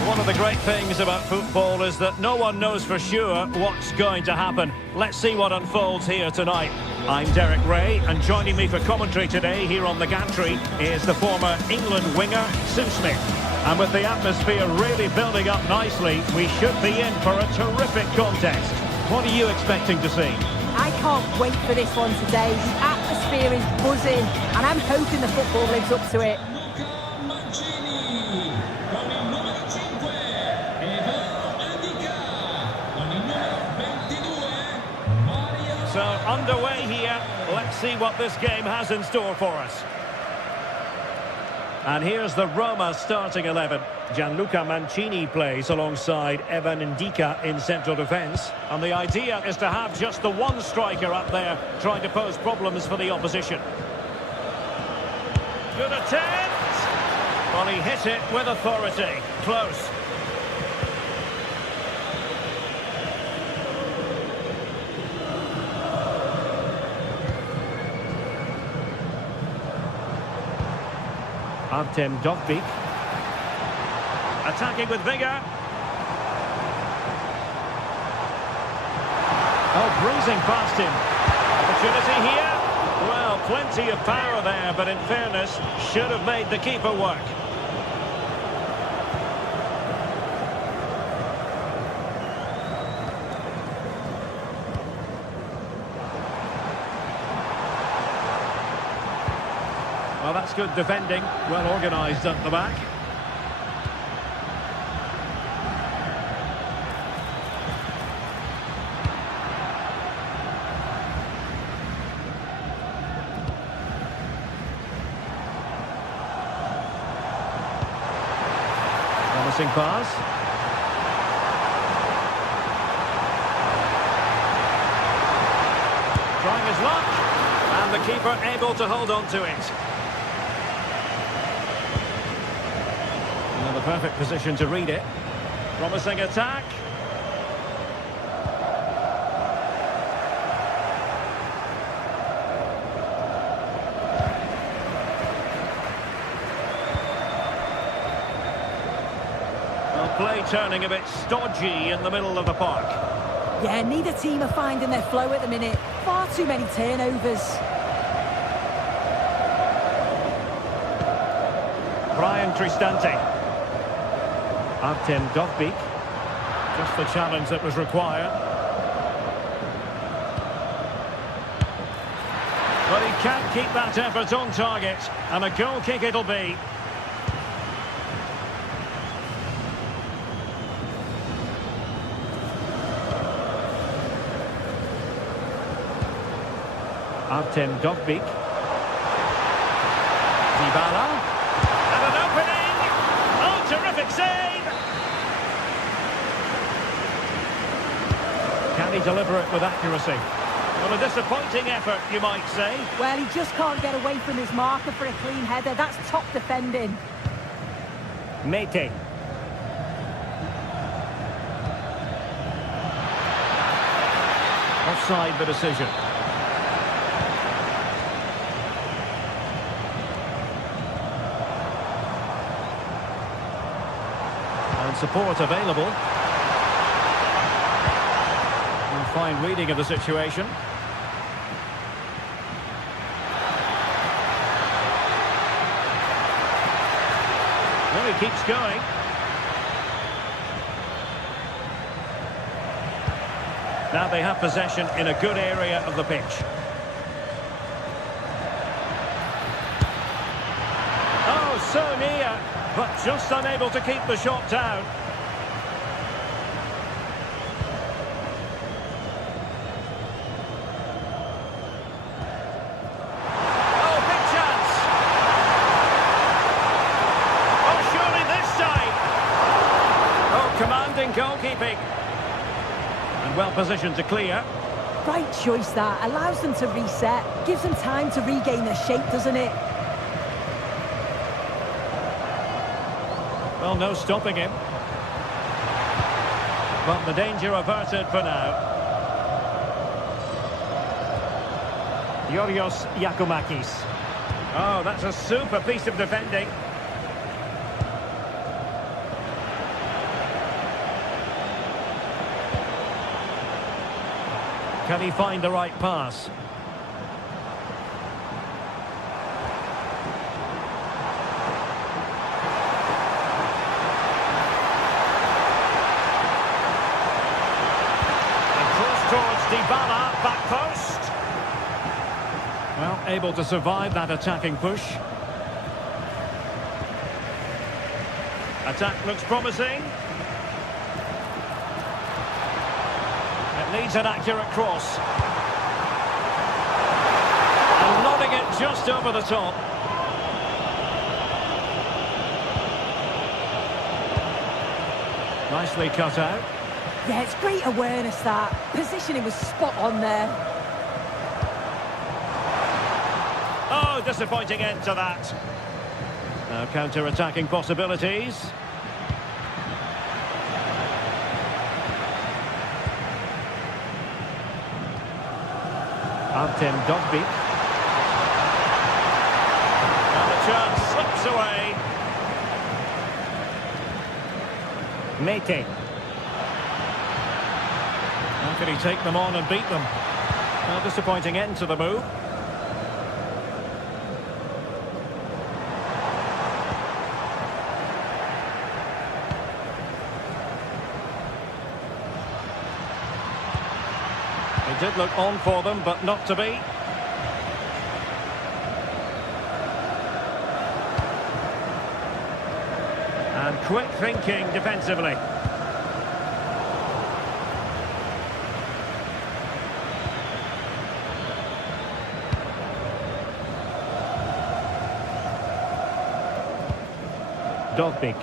One of the great things about football is that no one knows for sure what's going to happen. Let's see what unfolds here tonight. I'm Derek Ray, and joining me for commentary today here on the gantry is the former England winger, Sue Smith. And with the atmosphere really building up nicely, we should be in for a terrific contest. What are you expecting to see? I can't wait for this one today. The atmosphere is buzzing, and I'm hoping the football lives up to it. Luca Mancini con il numero 5 e va Indica con il numero 22 Mario. So underway here. Let's see what this game has in store for us. And here's the Roma starting 11. Gianluca Mancini plays alongside Evan Ndika in central defence. And the idea is to have just the one striker up there trying to pose problems for the opposition. Good attempt! Well, he hit it with authority. Close. Artem Dovbyk. Attacking with vigour. Oh, bruising past him. Opportunity here. Well, plenty of power there, but in fairness, should have made the keeper work. Well, that's good defending. Well organised at the back. Promising pass. Trying his luck. And the keeper able to hold on to it. The perfect position to read it. Promising attack. Well, play turning a bit stodgy in the middle of the park. Yeah, neither team are finding their flow at the minute. Far too many turnovers. Brian Cristante. Artem Dovbyk. Just the challenge that was required. But he can't keep that effort on target. And a goal kick it'll be. Artem Dovbyk. Dybala. And an opening. Oh, terrific save. Can he deliver it with accuracy? Well, a disappointing effort, you might say. Well, he just can't get away from his marker for a clean header. That's top defending. Mete. Offside the decision. And support available. Fine reading of the situation. Well, he keeps going. Now they have possession in a good area of the pitch. Oh, so near, but just unable to keep the shot down. Commanding goalkeeping. And well positioned to clear. Right choice that. Allows them to reset. Gives them time to regain their shape, doesn't it? Well, no stopping him. But the danger averted for now. Yorios Yakumakis. Oh, that's a super piece of defending. Can he find the right pass? And cross towards Dybala, back post. able to survive that attacking push. Attack looks promising. It needs an accurate cross. And nodding it just over the top. Nicely cut out. Yeah, it's great awareness, that. Positioning was spot on there. Oh, disappointing end to that. Now counter-attacking possibilities. Artem Dovbyk. And the chance slips away. Mete. How can he take them on and beat them? A disappointing end to the move. It did look on for them, but not to be. And quick thinking defensively. Dovbyk.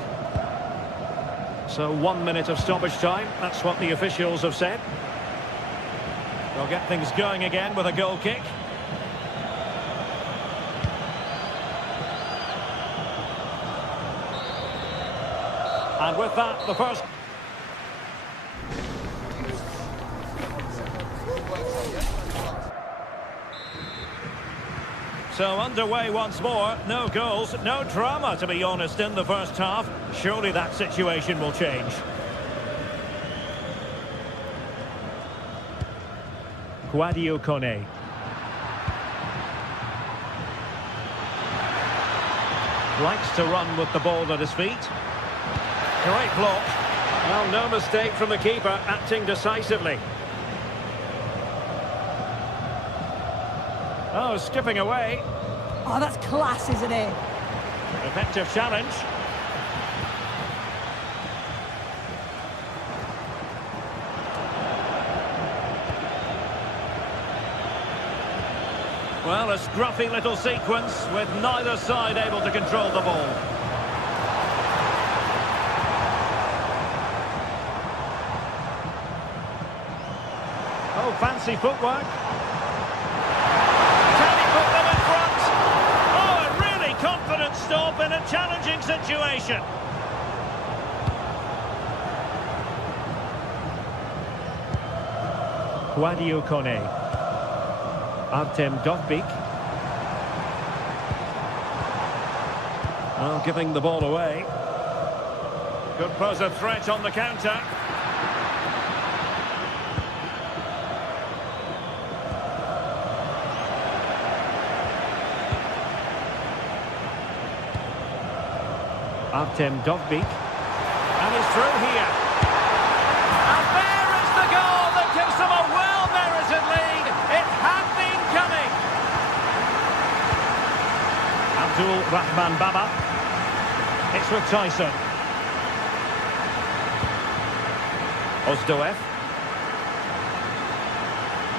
So 1 minute of stoppage time. That's what the officials have said. They'll get things going again with a goal kick. And with that, the first... So underway once more. No goals, no drama, to be honest, in the first half. Surely that situation will change. Guadio Kone. Likes to run with the ball at his feet. Great block. Well, no mistake from the keeper, acting decisively. Oh, skipping away. Oh, that's class, isn't it? Effective challenge. Well, a scruffy little sequence with neither side able to control the ball. Oh, fancy footwork. Can he put them in front? Oh, a really confident stop in a challenging situation. Guadio Kone. Artem Dovbyk. Well, giving the ball away. Could pose a threat on the counter. Artem Dovbyk. And he's through here. And there is the goal that gives them a well-merited lead. It had been coming. Abdul Rahman Baba. It's with Tyson. Ozdoev.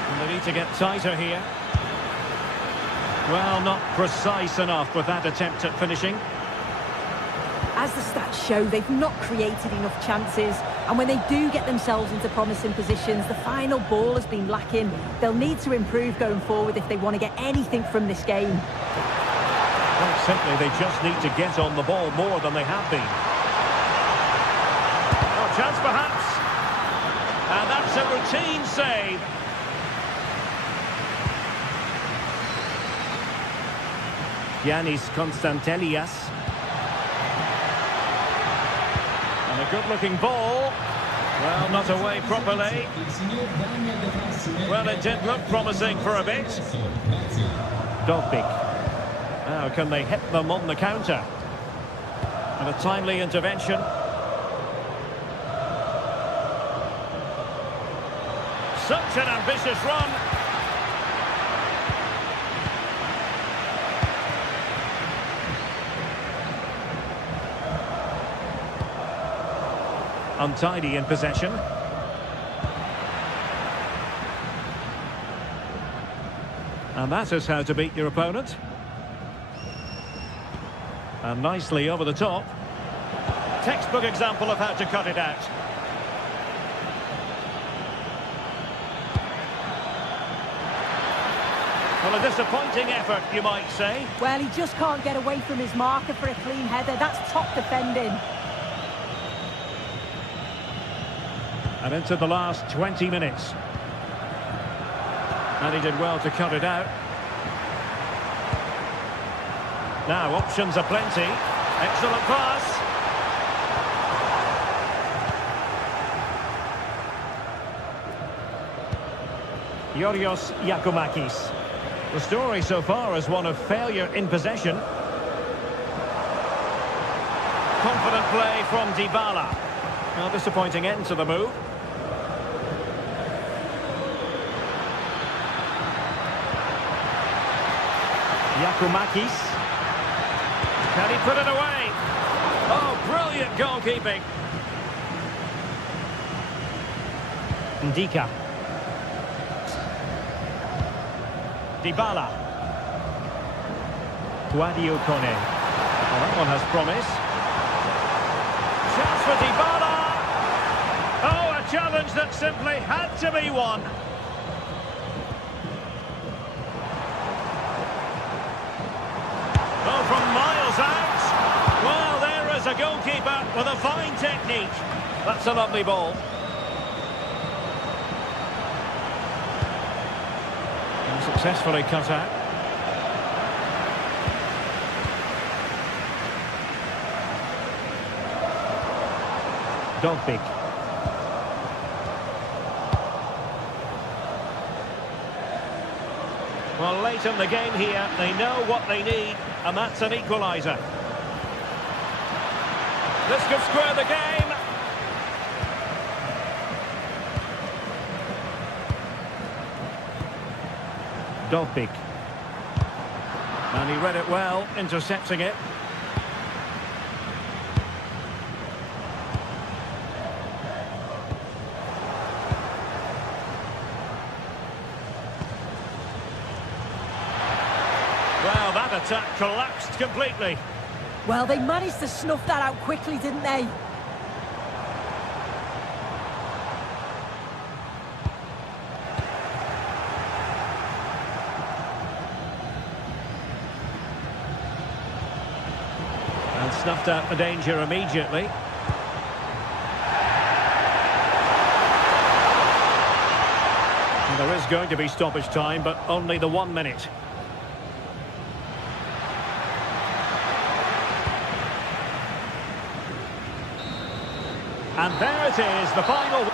And they need to get tighter here. Well, not precise enough with that attempt at finishing. As the stats show, they've not created enough chances, and when they do get themselves into promising positions, the final ball has been lacking. They'll need to improve going forward if they want to get anything from this game. Well, simply, they just need to get on the ball more than they have been. Oh, chance perhaps. And that's a routine save. Giannis Konstantelias. And a good-looking ball. Well, not away properly. Well, it did look promising for a bit. Dovbyk. Now, can they hit them on the counter? And a timely intervention. Such an ambitious run. Untidy in possession. And that is how to beat your opponent. And nicely over the top. Textbook example of how to cut it out. Well, a disappointing effort, you might say. Well, he just can't get away from his marker for a clean header. That's top defending. And into the last 20 minutes. And he did well to cut it out. Now, options are plenty. Excellent pass. Yorios Giacomakis. The story so far is one of failure in possession. Confident play from Dybala. Well, disappointing end to the move. Giacomakis. Can he put it away? Oh, brilliant goalkeeping. Ndika. Dybala. Guadio Kone. Well, that one has promise. Chance for Dybala. Oh, a challenge that simply had to be won. Oh, from miles out. Well, there is a goalkeeper with a fine technique. That's a lovely ball. Successfully cut out. Dogbig. Well, late in the game here, they know what they need, and that's an equaliser. This could square the game. Dogbig. And he read it well, intercepting it. Well, that attack collapsed completely. Well, they managed to snuff that out quickly, didn't they? Snuffed out the danger immediately. And there is going to be stoppage time, but only the 1 minute. And there it is, the final.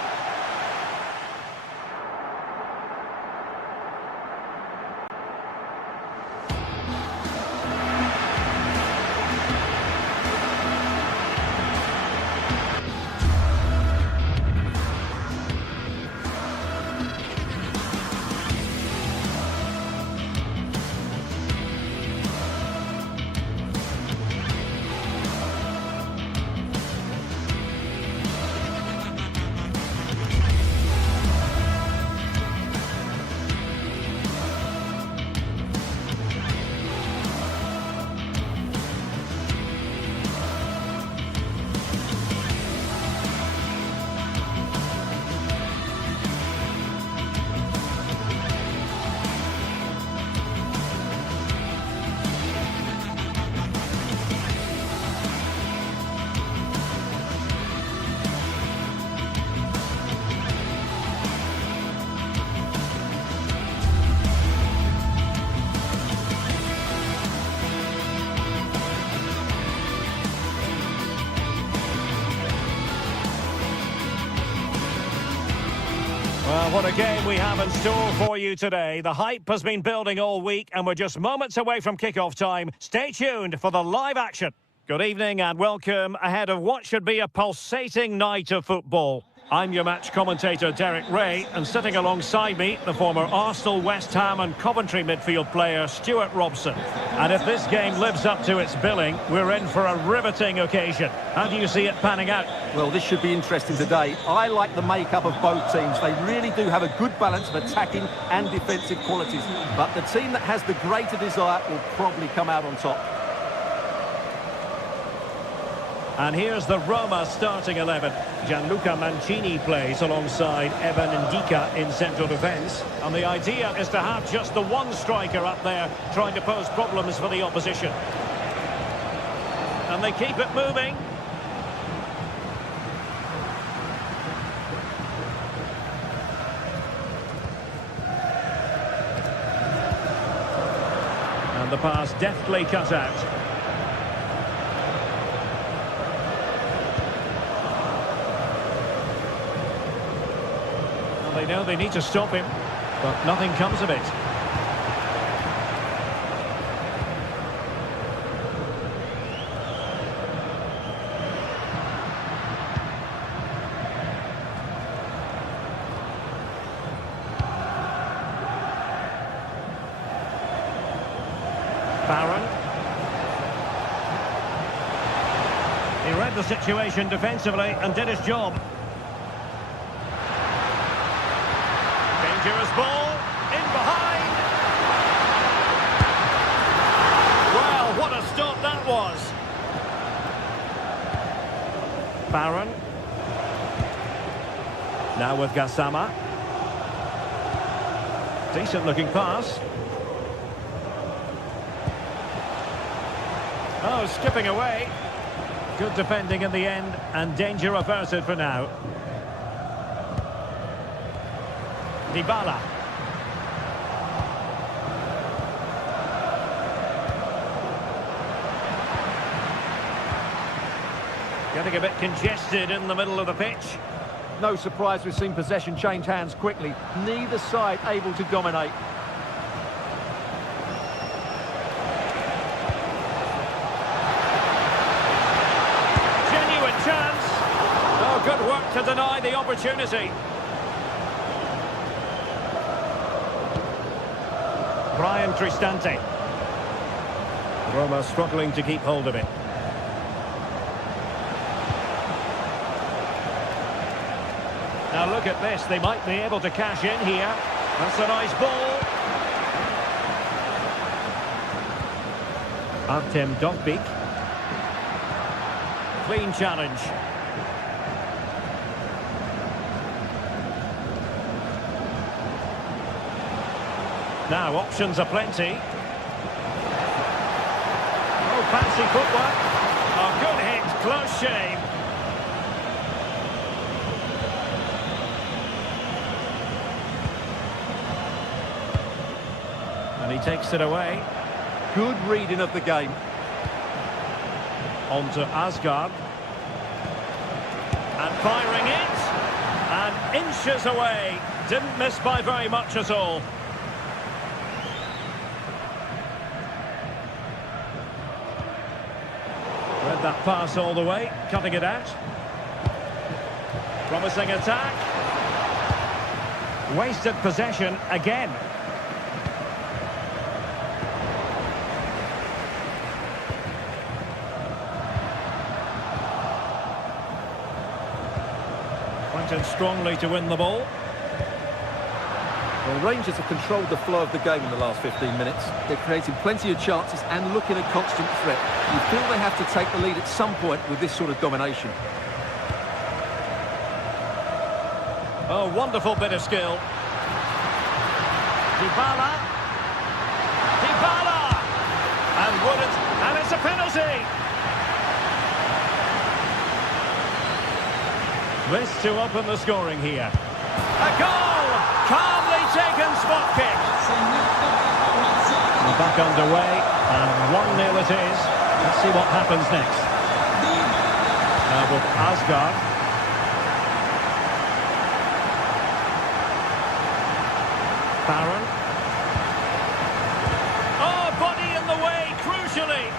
Well, what a game we have in store for you today. The hype has been building all week and we're just moments away from kick-off time. Stay tuned for the live action. Good evening and welcome ahead of what should be a pulsating night of football. I'm your match commentator, Derek Ray, and sitting alongside me, the former Arsenal, West Ham and Coventry midfield player, Stuart Robson. And if this game lives up to its billing, we're in for a riveting occasion. How do you see it panning out? Well, this should be interesting today. I like the makeup of both teams. They really do have a good balance of attacking and defensive qualities. But the team that has the greater desire will probably come out on top. And here's the Roma starting 11. Gianluca Mancini plays alongside Evan Ndika in central defence. And the idea is to have just the one striker up there trying to pose problems for the opposition. And they keep it moving. And the pass deftly cut out. They know they need to stop him, but nothing comes of it. Barron. He read the situation defensively and did his job. Dangerous ball, in behind. Well, what a stop that was. Barron. Now with Gassama. Decent looking pass. Oh, skipping away. Good defending in the end, and danger averted for now. Dybala. Getting a bit congested in the middle of the pitch. No surprise we've seen possession change hands quickly. Neither side able to dominate. Genuine chance. Oh, good work to deny the opportunity. Brian Cristante. Roma struggling to keep hold of it. Now look at this, they might be able to cash in here. That's a nice ball. Artem Dogbik. Clean challenge. Now, options are plenty. Oh, fancy footwork. Oh, good hit, close shave. And he takes it away. Good reading of the game. On to Asgard. And firing it. And inches away. Didn't miss by very much at all. Read that pass all the way, cutting it out. Promising attack. Wasted possession again. Went in strongly to win the ball. Well, Rangers have controlled the flow of the game in the last 15 minutes. They're creating plenty of chances and looking a constant threat. You feel they have to take the lead at some point with this sort of domination. Oh, wonderful bit of skill. Dybala. Dybala! And wouldn't, and it's a penalty! This to open the scoring here. A goal! Calmly taken spot kick. We're back underway, and 1-0 it is. Let's see what happens next. Now with Asgard. Barron. Oh, body in the way, crucially.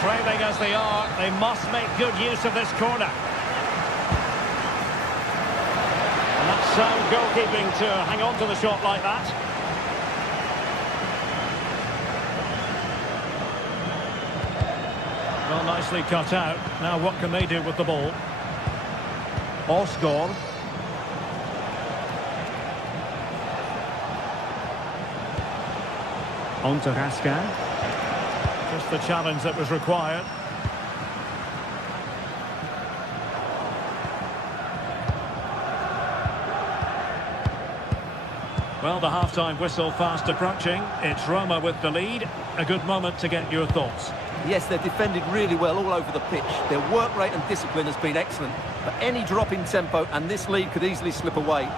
Trailing as they are, they must make good use of this corner. Sound goalkeeping to hang on to the shot like that. Well, nicely cut out. Now what can they do with the ball? Osgård. On to Raskan. Just the challenge that was required. Well, the half-time whistle fast approaching. It's Roma with the lead. A good moment to get your thoughts. Yes, they've defended really well all over the pitch. Their work rate and discipline has been excellent. But any drop in tempo and this lead could easily slip away.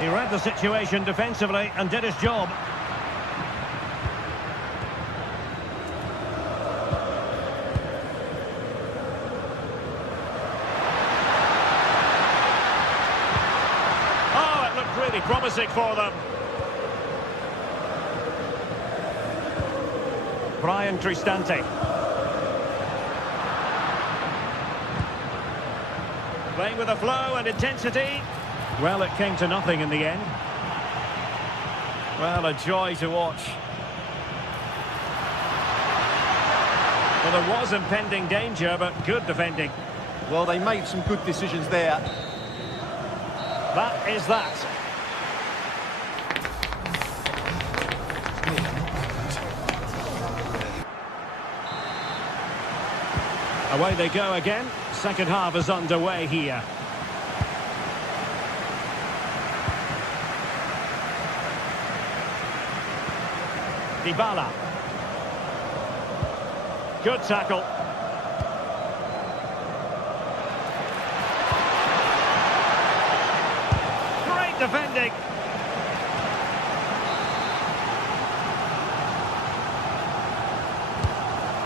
He read the situation defensively and did his job. Oh, it looked really promising for them. Brian Cristante. Playing with a flow and intensity. Well, it came to nothing in the end. Well, a joy to watch. Well, there was impending danger, but good defending. Well, they made some good decisions there. That is that. Away they go again. Second half is underway here. Dybala. Good tackle. Great defending.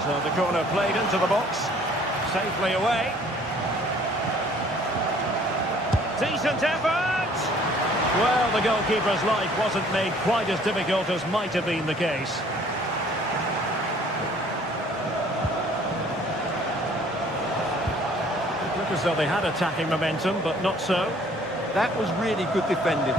So the corner played into the box. Safely away. Decent effort! Well, the goalkeeper's life wasn't made quite as difficult as might have been the case. It looked as though they had attacking momentum, but not so. That was really good defending.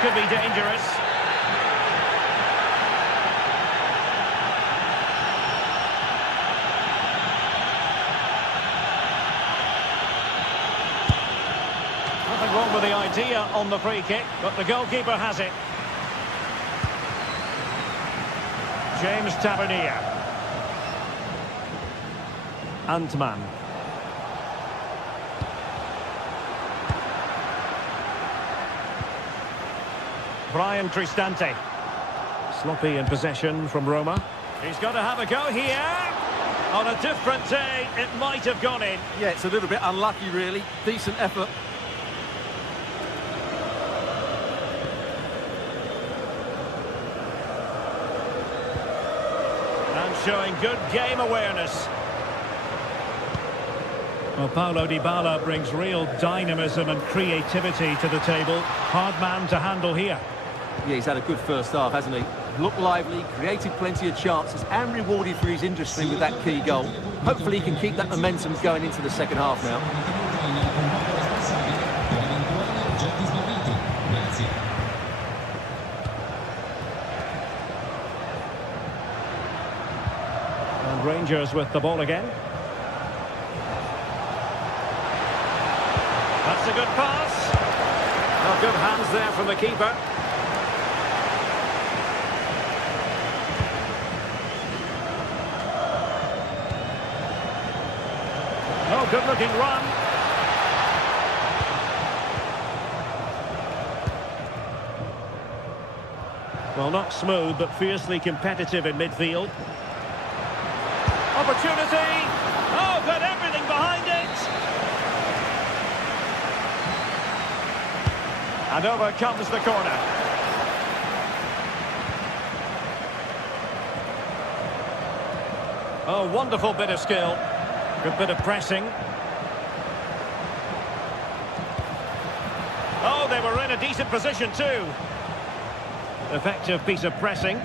Could be dangerous. Nothing wrong with the idea on the free kick, but the goalkeeper has it. James Tavernier. Antman. Brian Cristante. Sloppy in possession from Roma. He's got to have a go here. On a different day, it might have gone in. Yeah, it's a little bit unlucky, really. Decent effort. And showing good game awareness. Well, Paulo Dybala brings real dynamism and creativity to the table. Hard man to handle here. Yeah, he's had a good first half, hasn't he? Looked lively, created plenty of chances and rewarded for his industry with that key goal. Hopefully he can keep that momentum going into the second half now. And Rangers with the ball again. That's a good pass. Well, good hands there from the keeper. Oh, good-looking run. Well, not smooth, but fiercely competitive in midfield. Opportunity! Oh, got everything behind it! And over comes the corner. Oh, wonderful bit of skill. Good bit of pressing. Oh, they were in a decent position too. Effective piece of pressing.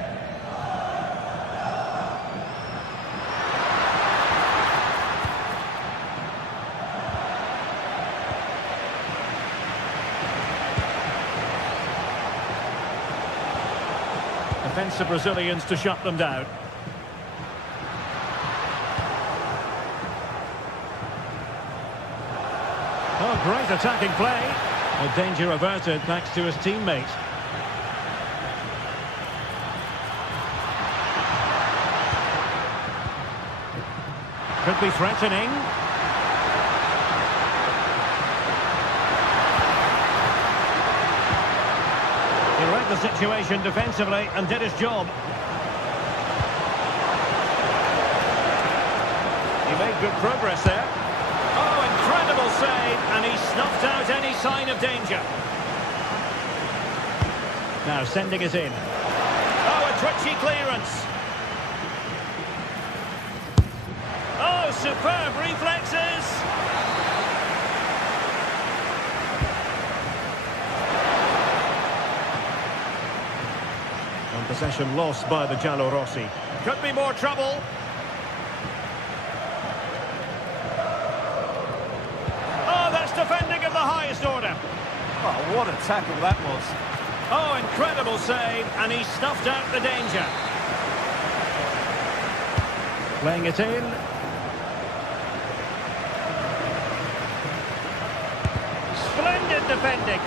Defensive Brazilians to shut them down. Oh, great attacking play. A danger averted thanks to his teammate. Could be threatening. He read the situation defensively and did his job. He made good progress there. Oh, incredible save, and he snuffed out any sign of danger. Now sending it in. Oh, a twitchy clearance. Oh, superb reflexes. And possession lost by the Giallorossi. Could be more trouble. Oh, that's defending of the highest order. Oh, what a tackle that was. Oh, incredible save, and he snuffed out the danger. Playing it in. Splendid defending.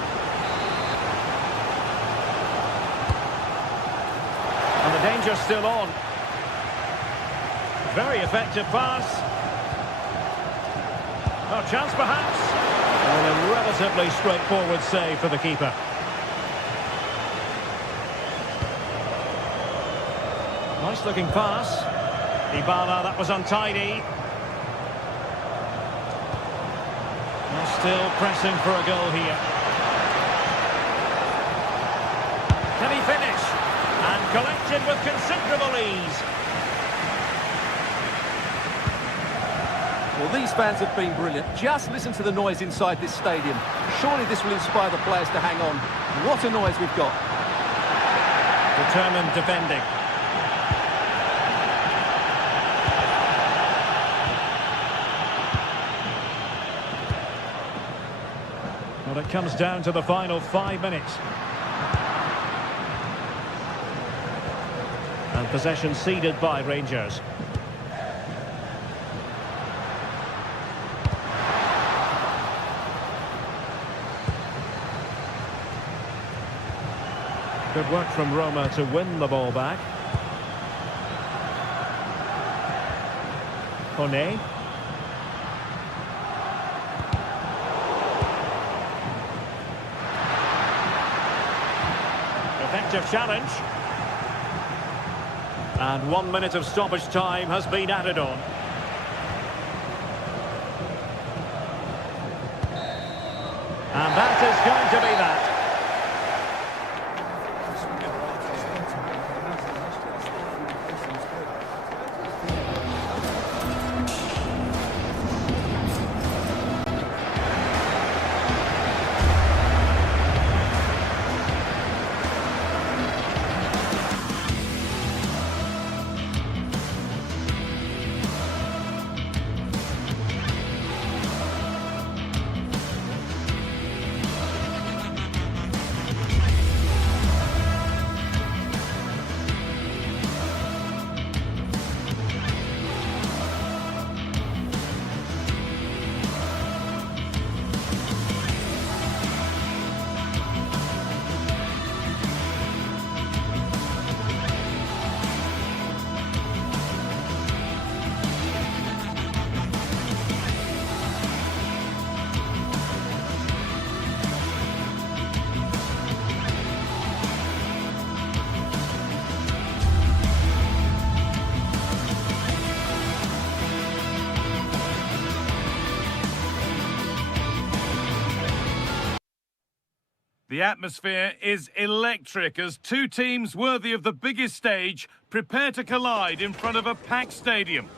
And the danger's still on. Very effective pass. Oh, chance perhaps. And a relatively straightforward save for the keeper. Nice looking pass. Dybala, that was untidy. Still pressing for a goal here. Can he finish? And collected with considerable ease. Well, these fans have been brilliant. Just listen to the noise inside this stadium. Surely this will inspire the players to hang on. What a noise we've got. Determined defending. Well, it comes down to the final 5 minutes. And possession ceded by Rangers. Good work from Roma to win the ball back. Kone. Effective challenge. And 1 minute of stoppage time has been added on. And that is going to be that. The atmosphere is electric as two teams worthy of the biggest stage prepare to collide in front of a packed stadium.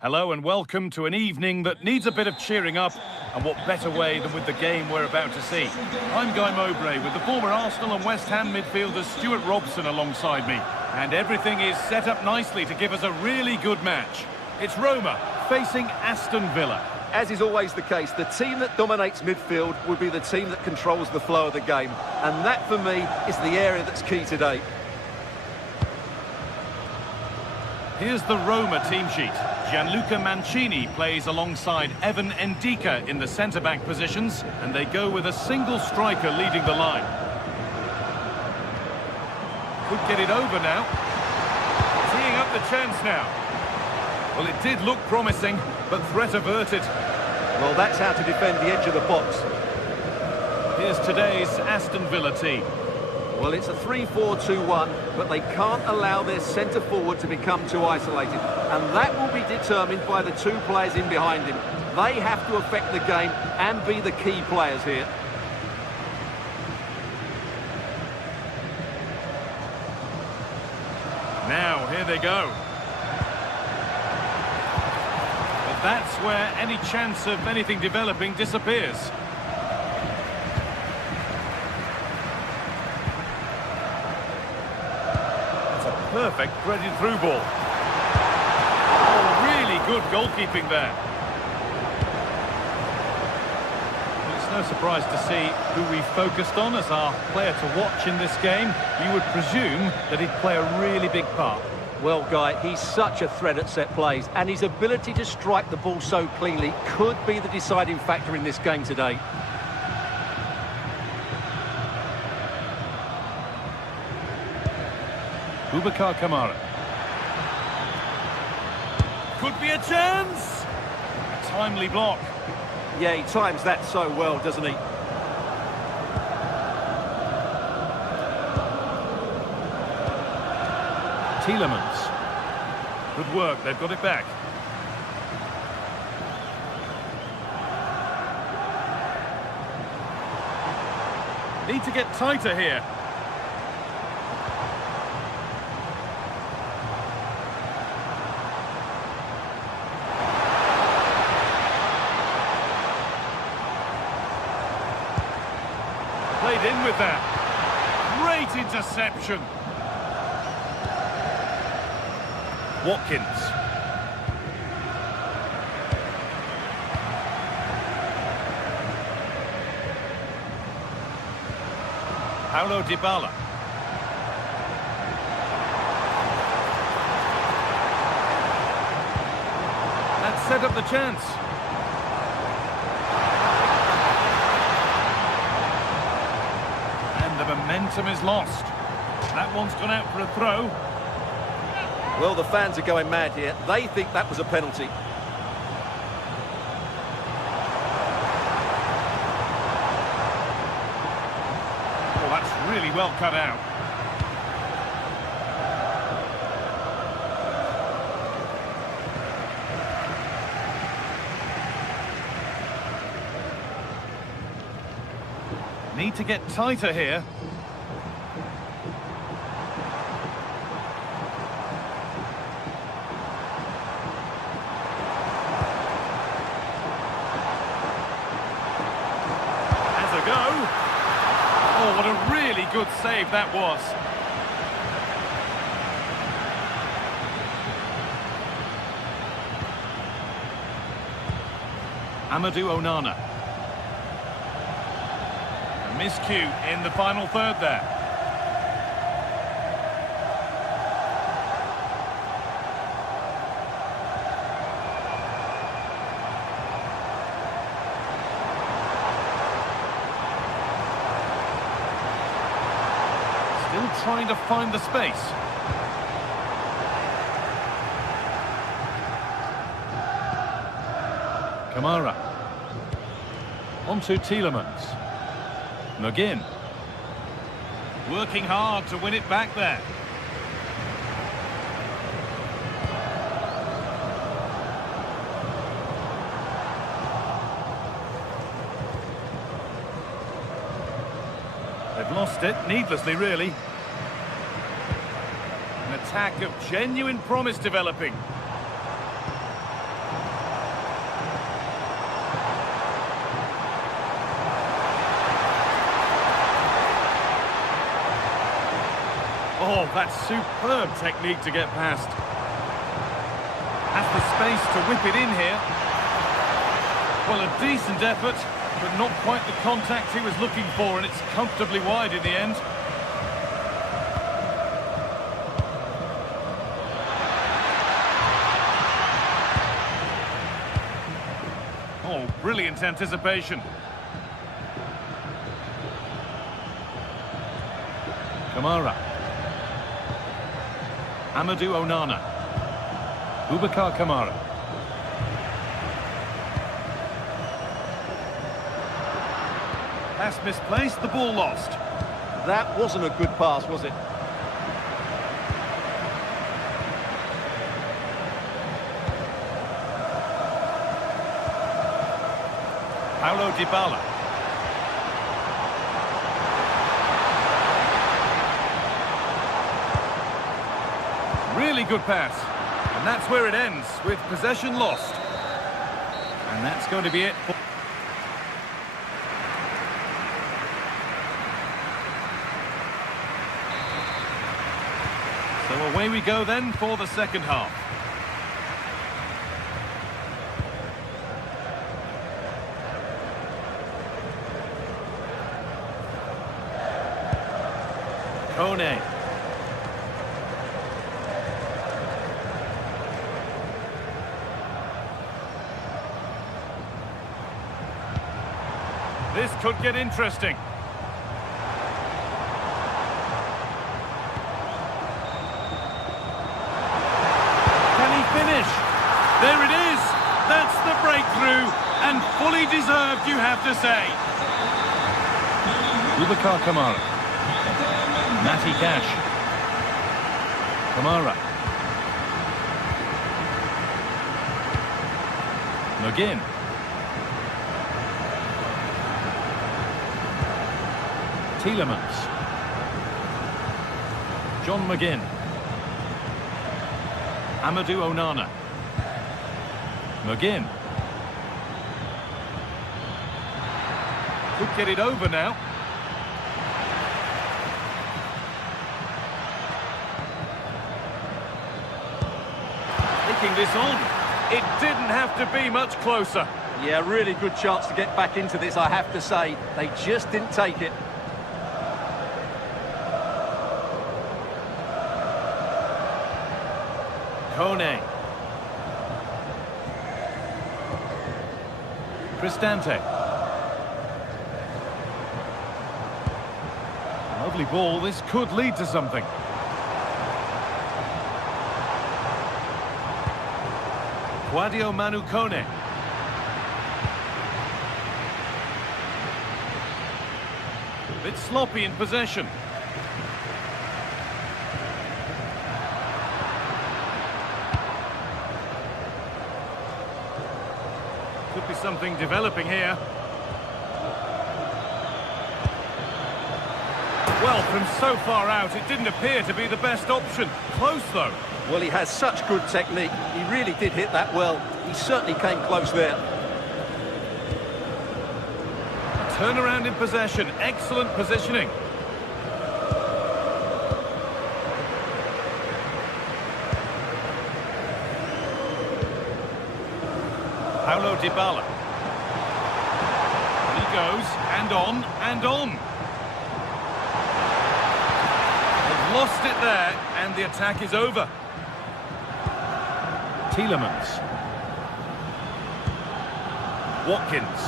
Hello and welcome to an evening that needs a bit of cheering up, and what better way than with the game we're about to see. I'm Guy Mowbray with the former Arsenal and West Ham midfielder Stuart Robson alongside me, and everything is set up nicely to give us a really good match. It's Roma facing Aston Villa. As is always the case, the team that dominates midfield will be the team that controls the flow of the game, and that for me is the area that's key today. Here's the Roma team sheet. Gianluca Mancini plays alongside Evan Ndika in the centre-back positions, and they go with a single striker leading the line. Could get it over now. Teeing up the chance now. Well, it did look promising, but threat averted. Well, that's how to defend the edge of the box. Here's today's Aston Villa team. Well, it's a 3-4-2-1, but they can't allow their centre-forward to become too isolated. And that will be determined by the two players in behind him. They have to affect the game and be the key players here. Now, here they go. But that's where any chance of anything developing disappears. Perfect threaded through ball. Oh, really good goalkeeping there. Well, it's no surprise to see who we focused on as our player to watch in this game. You would presume that he'd play a really big part. Well, Guy, he's such a threat at set plays, and his ability to strike the ball so cleanly could be the deciding factor in this game today. Boubacar Kamara. Could be a chance! A timely block. Yeah, he times that so well, doesn't he? Tielemans. Good work, they've got it back. Need to get tighter here. Played in with that. Great interception. Watkins. Paulo Dybala. That set up the chance. And the momentum is lost. That one's gone out for a throw. Well, the fans are going mad here. They think that was a penalty. Oh, that's really well cut out. Need to get tighter here. Has a go. Oh, what a really good save that was. Amadou Onana. Miscue in the final third there. Still trying to find the space. Kamara. Onto Tielemans. McGinn. Working hard to win it back there. lost it, needlessly really. An attack of genuine promise developing. Oh, that's superb technique to get past. Has the space to whip it in here. Well, a decent effort, but not quite the contact he was looking for, and it's comfortably wide in the end. Oh, brilliant anticipation. Kamara. Amadou Onana. Boubacar Kamara. Pass misplaced, the ball lost. That wasn't a good pass, was it? Paulo Dybala. Really good pass. And that's where it ends, with possession lost. And that's going to be it. So away we go then for the second half. Kone. This could get interesting. Can he finish? There it is. That's the breakthrough. And fully deserved, you have to say. Boubacar Kamara. Matty Cash. Kamara. McGinn. Tielemans. John McGinn. Amadou Onana. McGinn. Could get it over now. Taking this on. It didn't have to be much closer. Yeah, really good chance to get back into this, I have to say. They just didn't take it. Kone. Cristante. Lovely ball, this could lead to something. Sadio Manu Kone. A bit sloppy in possession. Could be something developing here. Well, from so far out, it didn't appear to be the best option. Close, though. Well, he has such good technique. He really did hit that well. He certainly came close there. Turnaround in possession. Excellent positioning. Paulo Dybala. He goes, and on, and on. They've lost it there, and the attack is over. Tielemans. Watkins.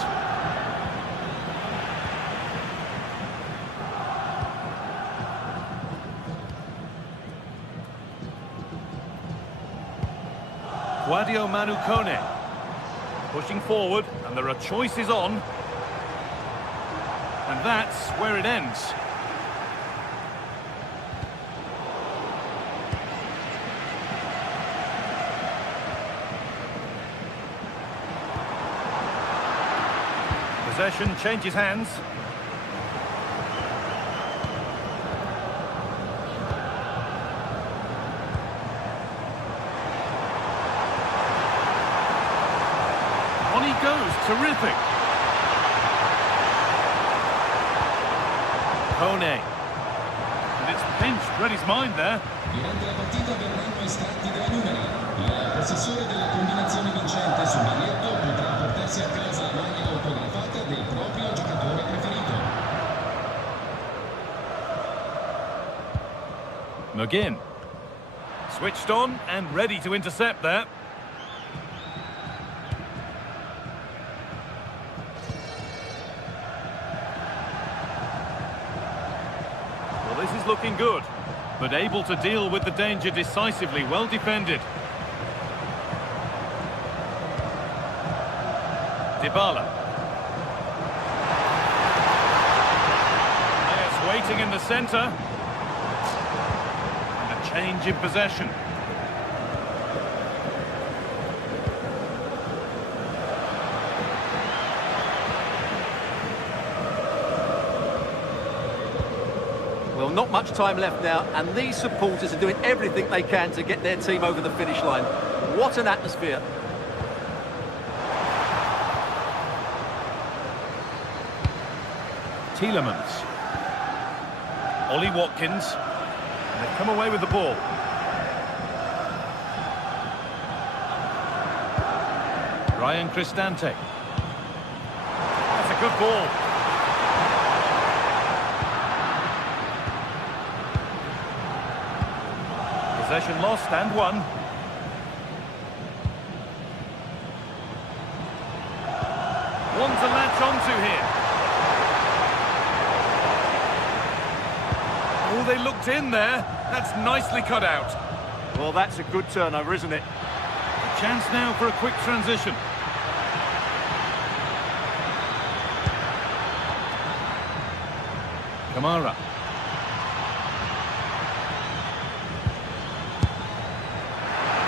Sadio Manu Kone. Pushing forward, and there are choices on. And that's where it ends. Possession changes hands. goes. Terrific. Kone. And it's pinched. Read his mind there. Durante la partita verranno estratti dei numeri. Il possessore della combinazione vincente sul biglietto potrà portarsi a casa la maglia autografata del proprio giocatore preferito. McGinn. Switched on and ready to intercept there. Well, this is looking good, but able to deal with the danger decisively. Well defended. Dybala. Players waiting in the centre. Change in possession. Well, not much time left now, and these supporters are doing everything they can to get their team over the finish line. What an atmosphere. Tielemans. Ollie Watkins. They've come away with the ball. Ryan Cristante. That's a good ball. Possession lost and won. One to latch onto here. Oh, they looked in there. That's nicely cut out. Well, that's a good turnover, isn't it? A chance now for a quick transition. Kamara.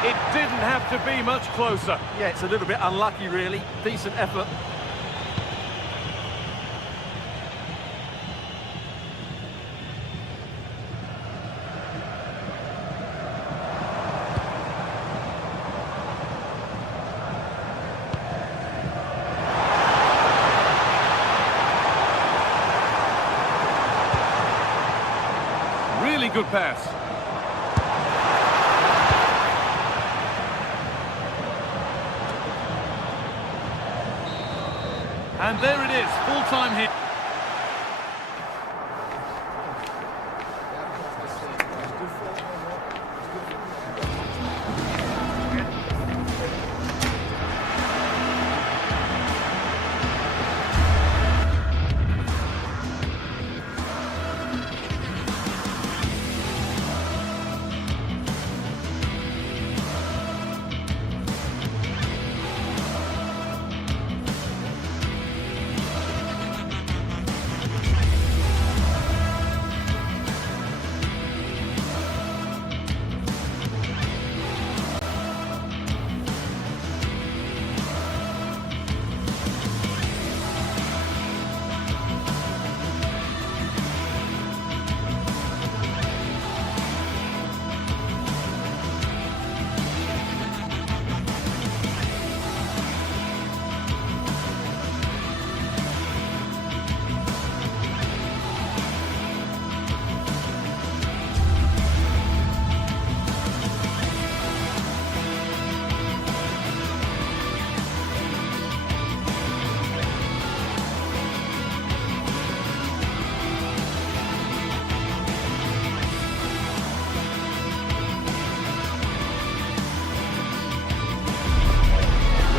It didn't have to be much closer. Yeah, it's a little bit unlucky, really. Decent effort. Really good pass. And there it is, full time here.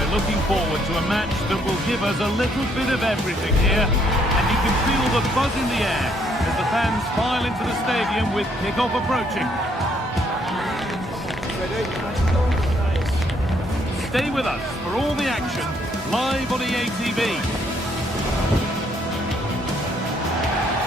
Looking forward to a match that will give us a little bit of everything here, and you can feel the buzz in the air as the fans file into the stadium with kick-off approaching. Stay with us for all the action live on EA TV.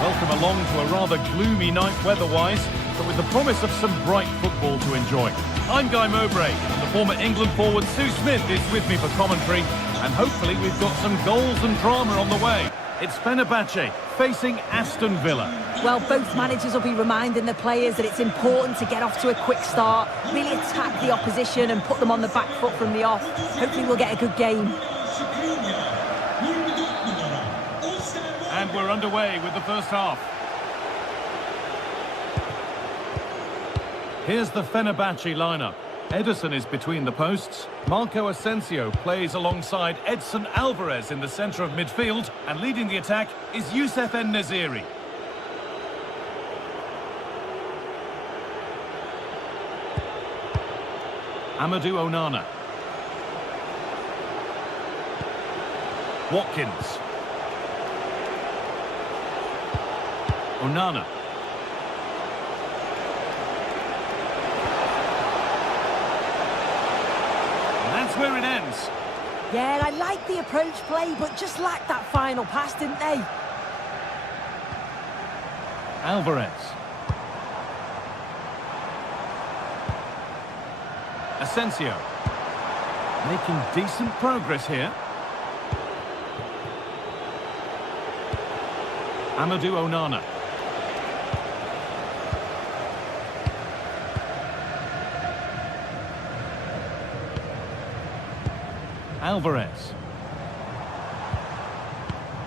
Welcome along to a rather gloomy night weather-wise, but with the promise of some bright football to enjoy. I'm Guy Mowbray, and the former England forward Sue Smith is with me for commentary, and hopefully we've got some goals and drama on the way. It's Fenerbahce facing Aston Villa. Well, both managers will be reminding the players that it's important to get off to a quick start, really attack the opposition and put them on the back foot from the off. Hopefully we'll get a good game. And we're underway with the first half. Here's the Fenerbahce lineup. Ederson is between the posts. Marco Asensio plays alongside Edson Alvarez in the centre of midfield. And leading the attack is Youssef En-Nesyri. Amadou Onana. Watkins. Onana. And that's where it ends. Yeah, I like the approach play, but just lacked that final pass, didn't they? Alvarez. Asensio. Making decent progress here. Amadou Onana. Alvarez.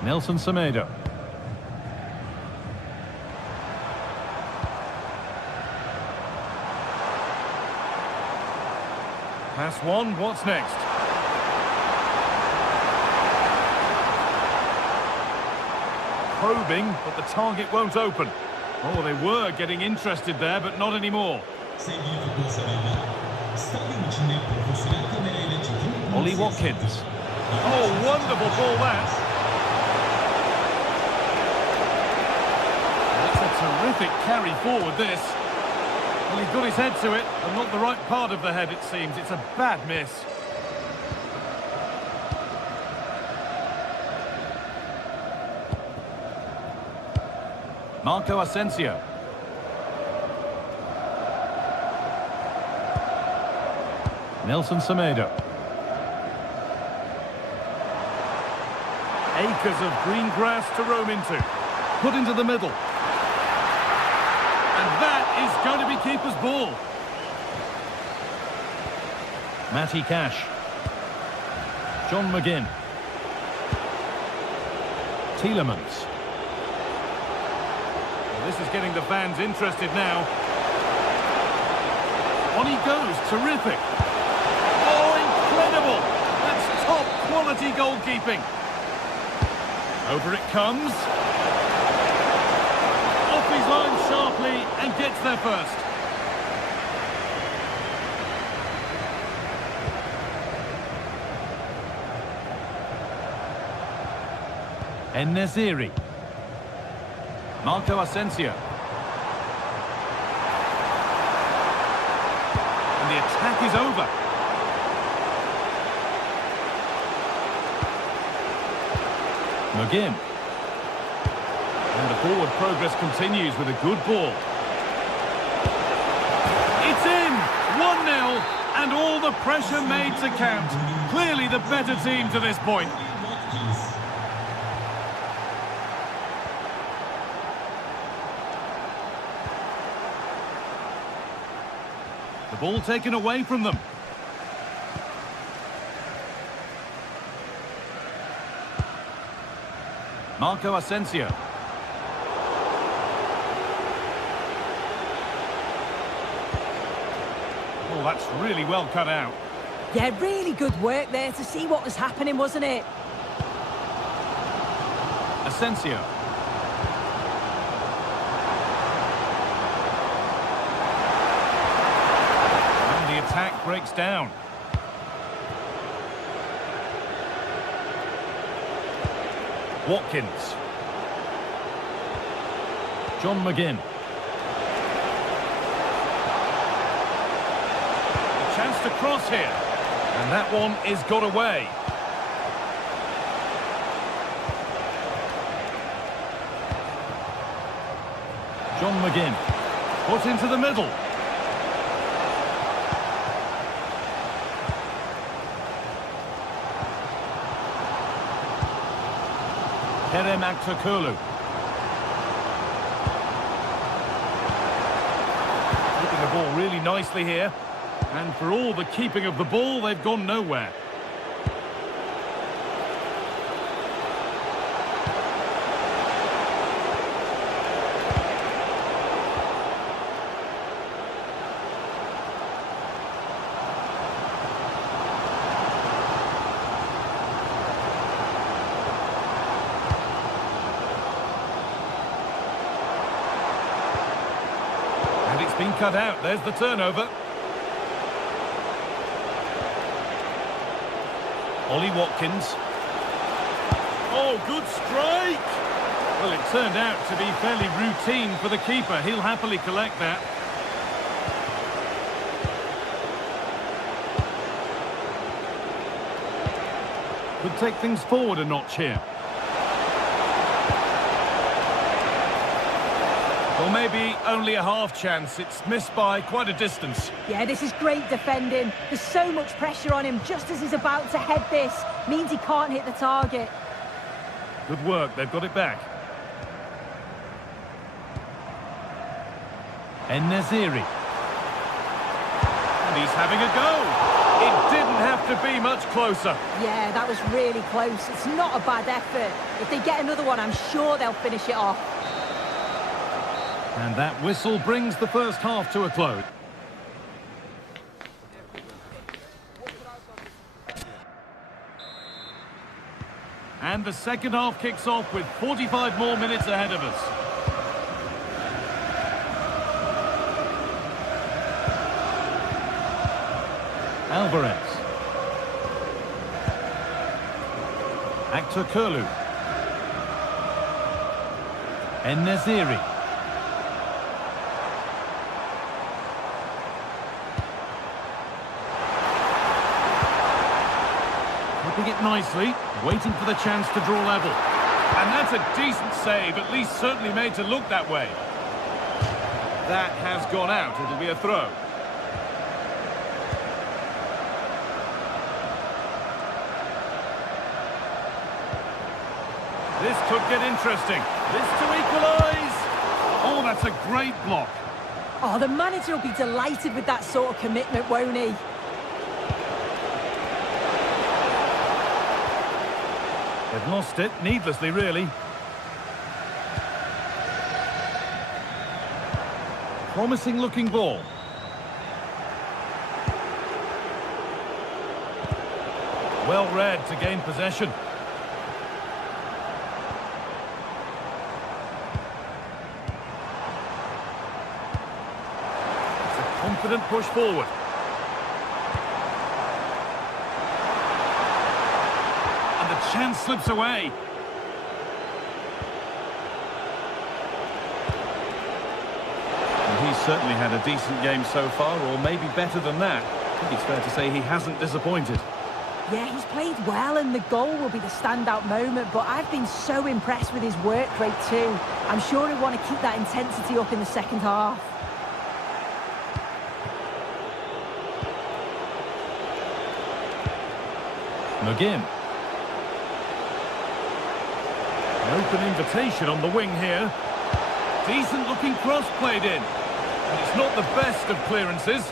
Nelson Semedo. Pass one, what's next? Probing, but the target won't open. Oh, they were getting interested there, but not anymore. Ollie Watkins. Oh, wonderful ball that. That's a terrific carry forward, this. Well, he got his head to it, and not the right part of the head, it seems. It's a bad miss. Marco Asensio. Nelson Semedo. Acres of green grass to roam into. Put into the middle. And that is going to be keeper's ball. Matty Cash. John McGinn. Tielemans. This is getting the fans interested now. On he goes, terrific. Oh, incredible! That's top quality goalkeeping. Over it comes. Off his line sharply and gets there first. En-Nesyri. Marco Asensio. And the attack is over. McGinn. And the forward progress continues with a good ball. It's in! 1-0, and all the pressure made to count. Clearly the better team to this point. The ball taken away from them. Marco Asensio. Oh, that's really well cut out. Yeah, really good work there to see what was happening, wasn't it? Asensio. And the attack breaks down. Watkins. John McGinn. A chance to cross here. And that one is got away. John McGinn. Put into the middle. Kerem Aktürkoğlu. Keeping the ball really nicely here. And for all the keeping of the ball, they've gone nowhere. It's been cut out. There's the turnover. Ollie Watkins. Oh, good strike! Well, it turned out to be fairly routine for the keeper. He'll happily collect that. Could take things forward a notch here. Or maybe only a half chance. It's missed by quite a distance. Yeah, this is great defending. There's so much pressure on him just as he's about to head this. Means he can't hit the target. Good work, they've got it back. En-Nesyri. And he's having a go. It didn't have to be much closer. Yeah, that was really close. It's not a bad effort. If they get another one, I'm sure they'll finish it off. And that whistle brings the first half to a close. And the second half kicks off with 45 more minutes ahead of us. Alvarez. Actor Kurlu. En-Nesyri. Clipping it nicely, waiting for the chance to draw level. And that's a decent save, at least certainly made to look that way. That has gone out, it'll be a throw. This could get interesting. This to equalise. Oh, that's a great block. Oh, the manager will be delighted with that sort of commitment, won't he? They've lost it, needlessly, really. Promising looking ball. Well read to gain possession. Confident push forward. And the chance slips away. And he's certainly had a decent game so far, or maybe better than that. I think it's fair to say he hasn't disappointed. Yeah, he's played well and the goal will be the standout moment, but I've been so impressed with his work rate too. I'm sure he'll want to keep that intensity up in the second half. McGinn. An open invitation on the wing here. Decent looking cross played in. And it's not the best of clearances.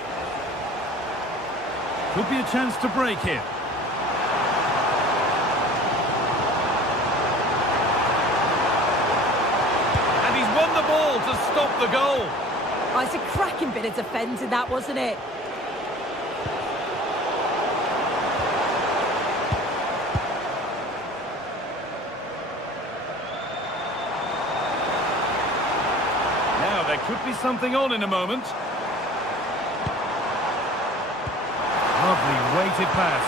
Could be a chance to break here. And he's won the ball to stop the goal. Oh, it's a cracking bit of defending that, wasn't it? There could be something on in a moment. Lovely weighted pass.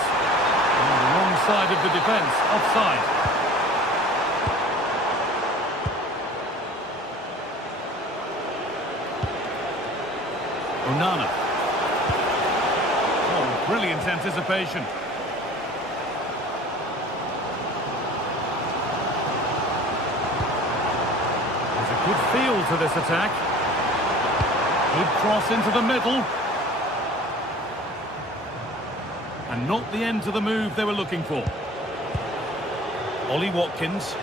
On the wrong side of the defence, offside. Onana. Oh, brilliant anticipation. There's a good feel to this attack. Good cross into the middle. And not the end to the move they were looking for. Ollie Watkins.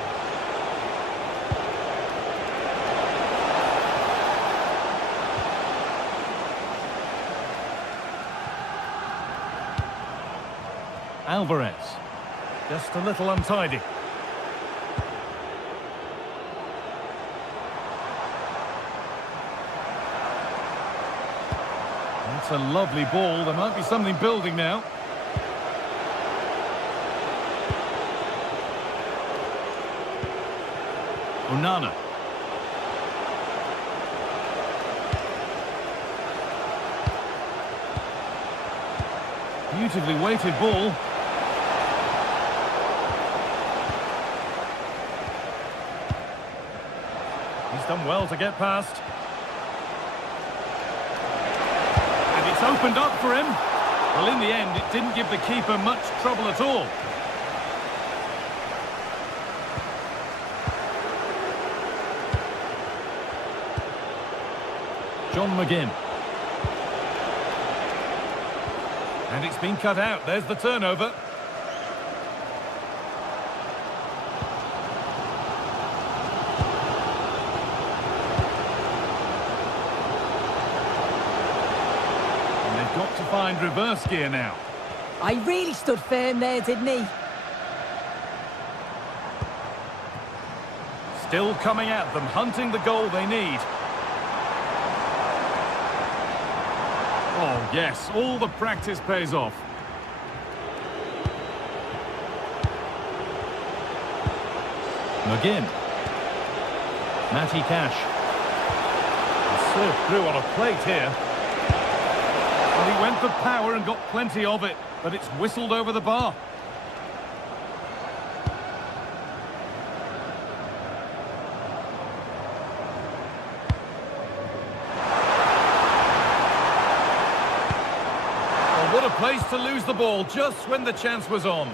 Alvarez. Just a little untidy. That's a lovely ball. There might be something building now. Onana. Beautifully weighted ball. He's done well to get past. And it's opened up for him. Well, in the end, it didn't give the keeper much trouble at all. John McGinn. And it's been cut out. There's the turnover. And they've got to find reverse gear now. I really stood firm there, didn't he? Still coming at them, hunting the goal they need. Oh, yes, all the practice pays off. McGinn. Matty Cash. Served through on a plate here. Well, he went for power and got plenty of it, but it's whistled over the bar. What a place to lose the ball just when the chance was on.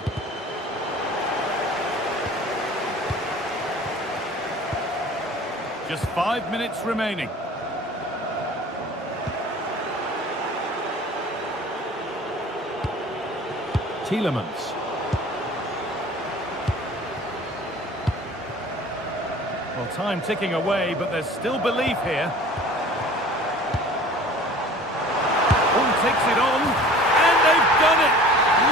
Just 5 minutes remaining. Tielemans. Well, time ticking away, but there's still belief here. Oh, takes it on. They've done it!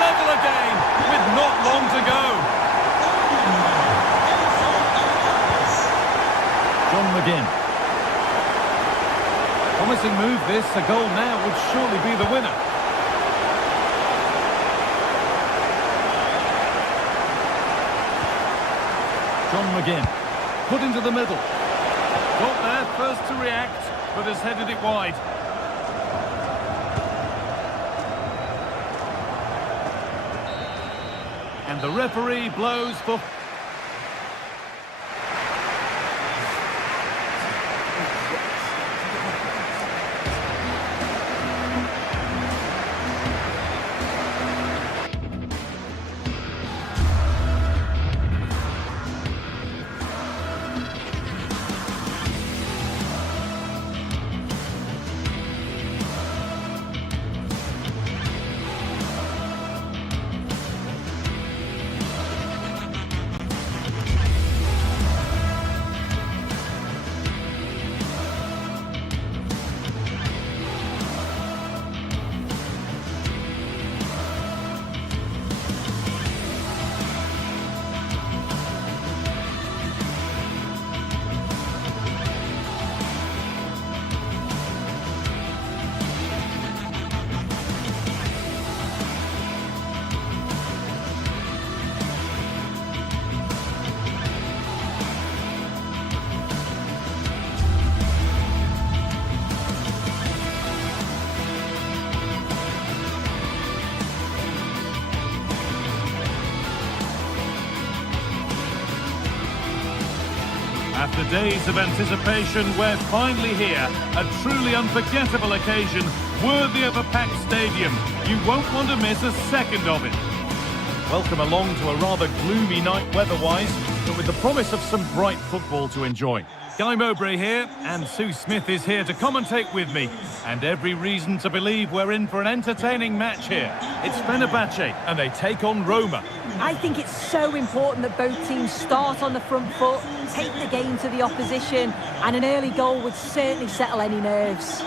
Level again, with not long to go. John McGinn. Promising move this, a goal now would surely be the winner. John McGinn, put into the middle. Got there first to react, but has headed it wide. And the referee blows for... After days of anticipation, we're finally here. A truly unforgettable occasion, worthy of a packed stadium. You won't want to miss a second of it. Welcome along to a rather gloomy night weather-wise, but with the promise of some bright football to enjoy. Guy Mowbray here, and Sue Smith is here to commentate with me. And every reason to believe we're in for an entertaining match here. It's Fenerbahce, and they take on Roma. I think it's so important that both teams start on the front foot, take the game to the opposition, and an early goal would certainly settle any nerves.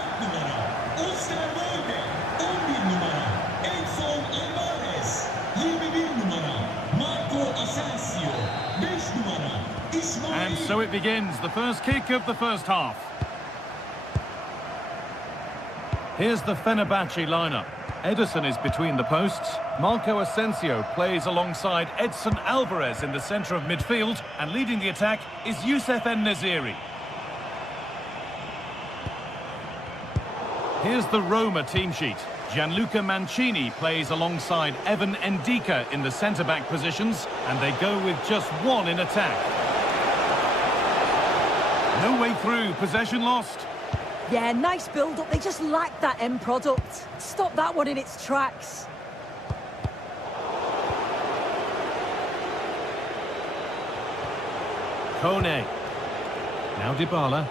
And so it begins, the first kick of the first half. Here's the Fenerbahce lineup. Ederson is between the posts. Marco Asensio plays alongside Edson Alvarez in the centre of midfield, and leading the attack is Youssef En-Nesyri. Here's the Roma team sheet. Gianluca Mancini plays alongside Evan Ndika in the centre-back positions, and they go with just one in attack. No way through, possession lost. Yeah, nice build-up. They just lack that end product. Stop that one in its tracks. Kone. Now Dybala.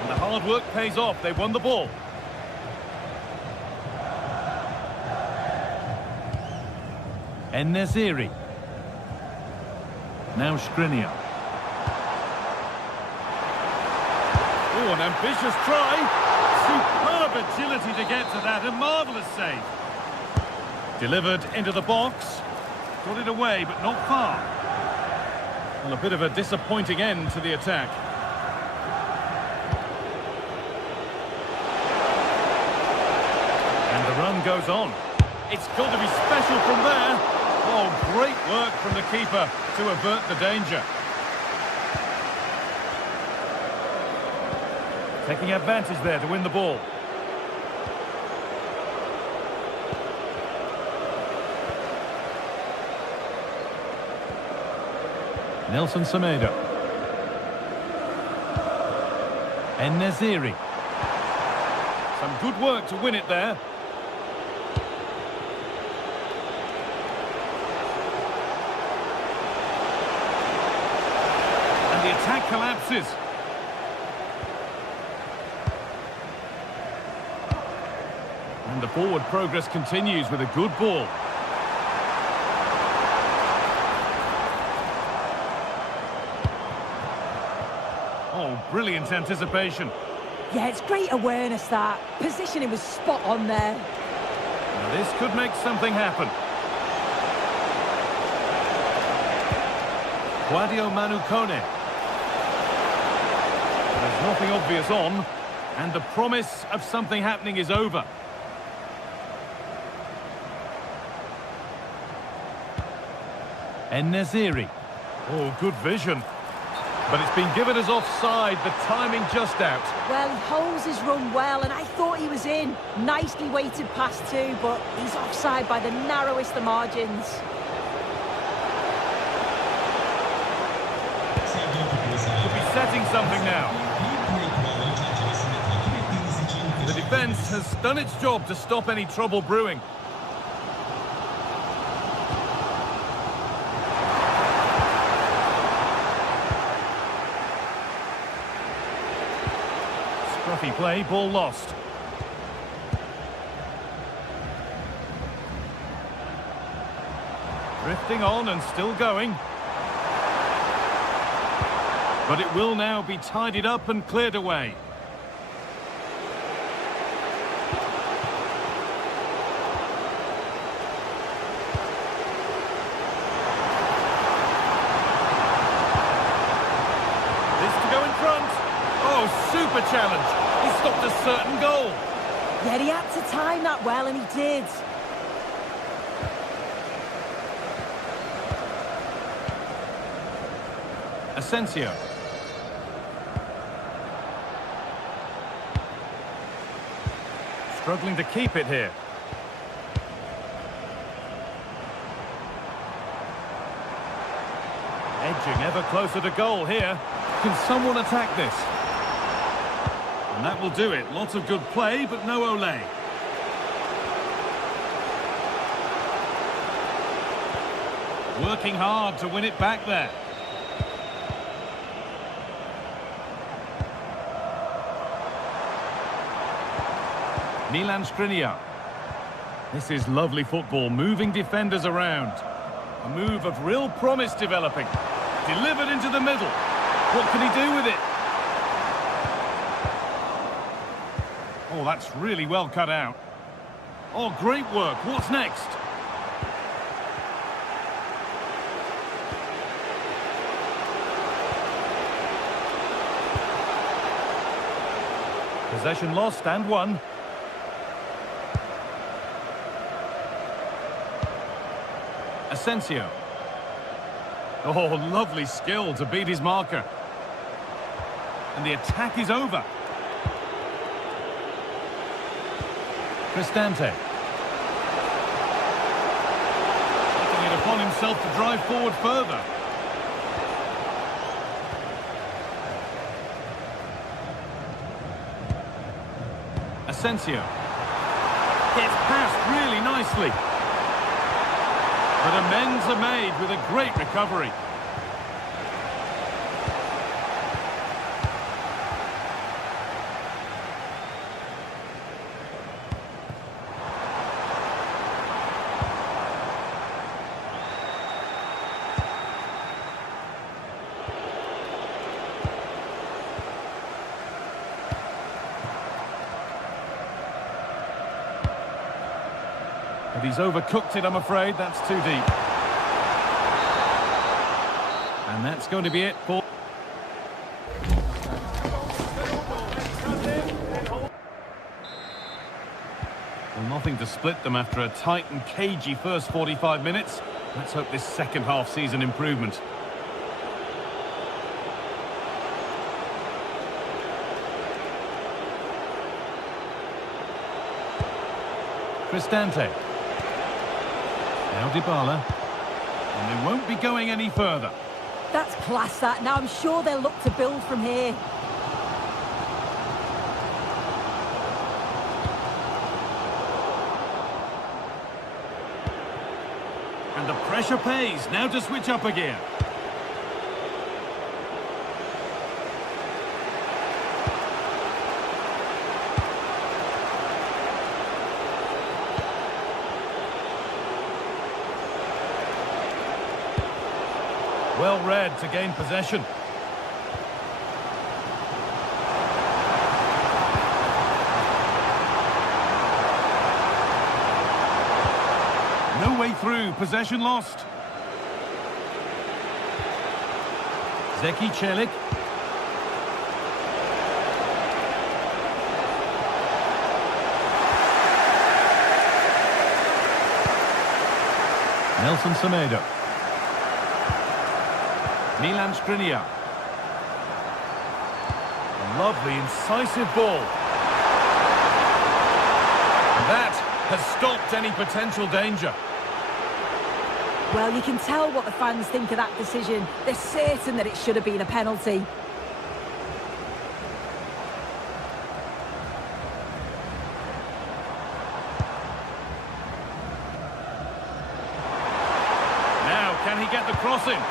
And the hard work pays off. They won the ball. En-Nesyri. Now Skriniar. Oh, an ambitious try. Superb agility to get to that. A marvellous save. Delivered into the box. Got it away, but not far. Well, a bit of a disappointing end to the attack. And the run goes on. It's got to be special from there. Oh, great work from the keeper to avert the danger. Taking advantage there to win the ball. Nelson Semedo. En-Nesyri. Some good work to win it there. And the attack collapses. And the forward progress continues with a good ball. Oh, brilliant anticipation. Yeah, it's great awareness, that. Positioning was spot on there. Now this could make something happen. Sadio Manu Kone. There's nothing obvious on, and the promise of something happening is over. En-Nesyri. Oh, good vision. But it's been given as offside, the timing just out. Well, he holds his run well, and I thought he was in. Nicely weighted pass too, but he's offside by the narrowest of margins. Could be setting something now. The defence has done its job to stop any trouble brewing. Scruffy play, ball lost. Drifting on and still going. But it will now be tidied up and cleared away. This to go in front. Oh, super challenge. He stopped a certain goal. Yeah, he had to time that well, and he did. Asensio. Struggling to keep it here. Edging ever closer to goal here. Can someone attack this? And that will do it. Lots of good play, but no Ole. Working hard to win it back there. Milan Skriniar. This is lovely football, moving defenders around. A move of real promise developing. Delivered into the middle. What can he do with it? Oh, that's really well cut out. Oh, great work. What's next? Possession lost and won. Asensio. Oh, lovely skill to beat his marker. And the attack is over. Cristante. Taking it upon himself to drive forward further. Asensio. Gets past really nicely. But amends are made with a great recovery. But he's overcooked it, I'm afraid. That's too deep. And that's going to be it for... Well, nothing to split them after a tight and cagey first 45 minutes. Let's hope this second half sees an improvement. Cristante. Now Dybala. And they won't be going any further. That's class, that. Now I'm sure they'll look to build from here. And the pressure pays. Now to switch up again. Well read to gain possession. No way through, possession lost. Zeki Celik. Nelson Semedo. Milan Skriniar. A lovely, incisive ball. That has stopped any potential danger. Well, you can tell what the fans think of that decision. They're certain that it should have been a penalty. Now, can he get the cross in?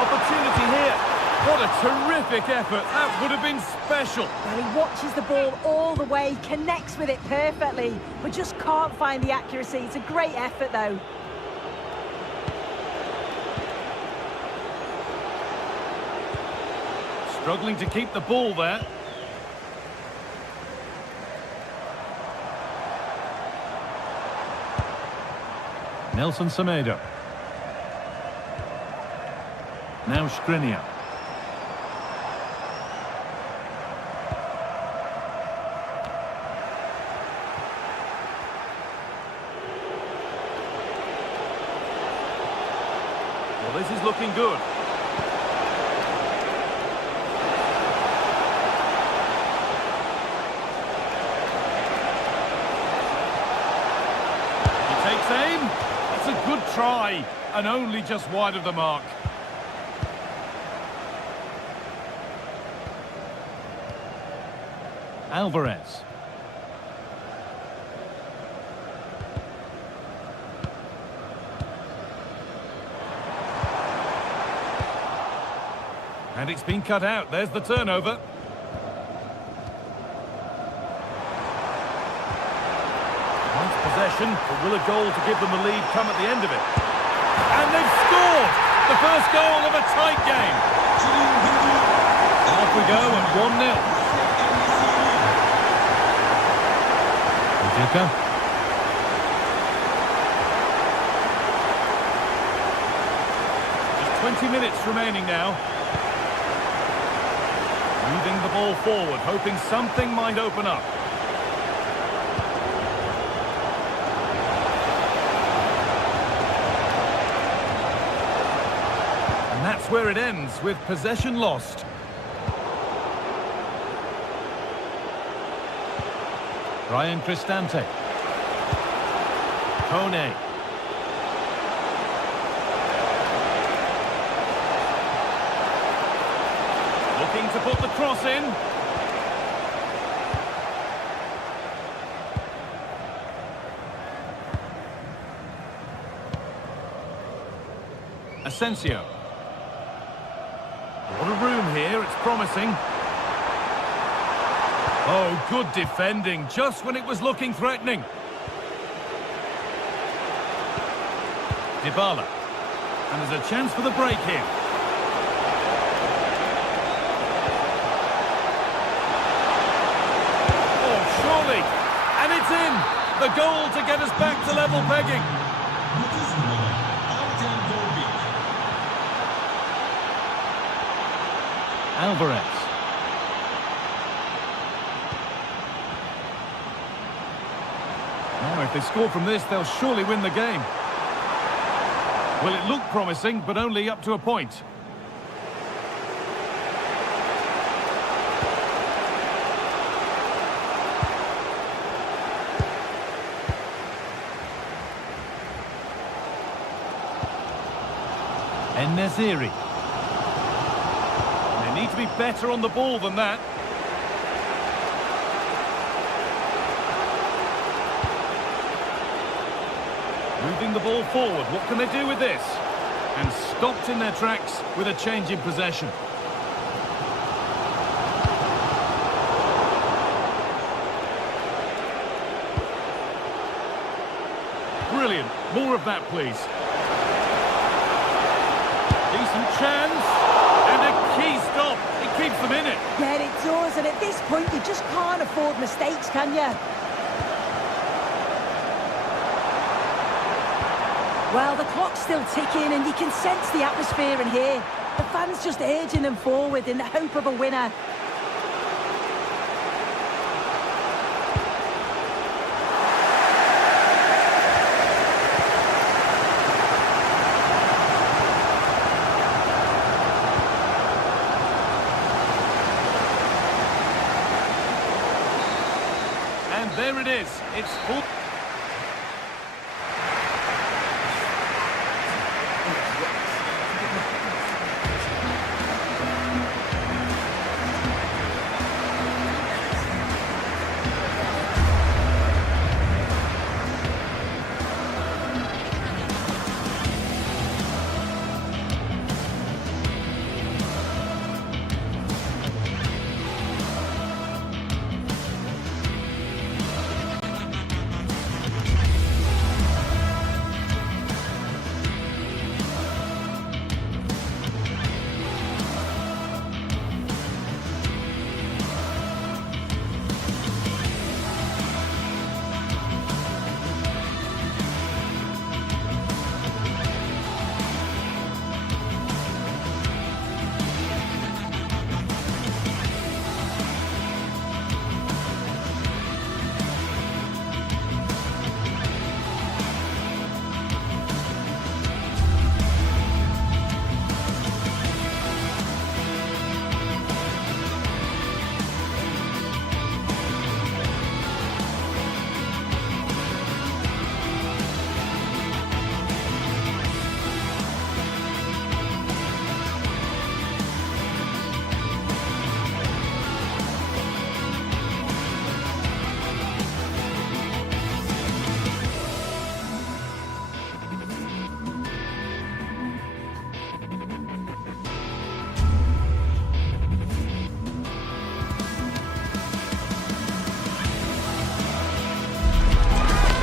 Opportunity here. What a terrific effort. That would have been special. Well, he watches the ball all the way, connects with it perfectly, but just can't find the accuracy. It's a great effort, though. Struggling to keep the ball there. Nelson Semedo. Now Skriniar. Well, this is looking good. He takes aim. That's a good try, and only just wide of the mark. Alvarez. And it's been cut out. There's the turnover. Once possession, but will a goal to give them the lead come at the end of it? And they've scored! The first goal of a tight game. Off we go at 1-0. Just 20 minutes remaining now. Moving the ball forward, hoping something might open up. And that's where it ends, with possession lost. Ryan Cristante. Kone. Looking to put the cross in. Asensio. A lot of room here, it's promising. Oh, good defending, just when it was looking threatening. Dybala. And there's a chance for the break here. Oh, surely. And it's in. The goal to get us back to level pegging. Alvarez. Oh, if they score from this, they'll surely win the game. Well, it looked promising, but only up to a point. En-Nesyri. They need to be better on the ball than that. Moving the ball forward, what can they do with this? And stopped in their tracks with a change in possession. Brilliant, more of that please. Decent chance, and a key stop, it keeps them in it. Yeah, it does, and at this point you just can't afford mistakes, can you? Well, the clock's still ticking and you can sense the atmosphere in here. The fans just urging them forward in the hope of a winner. And there it is, it's full.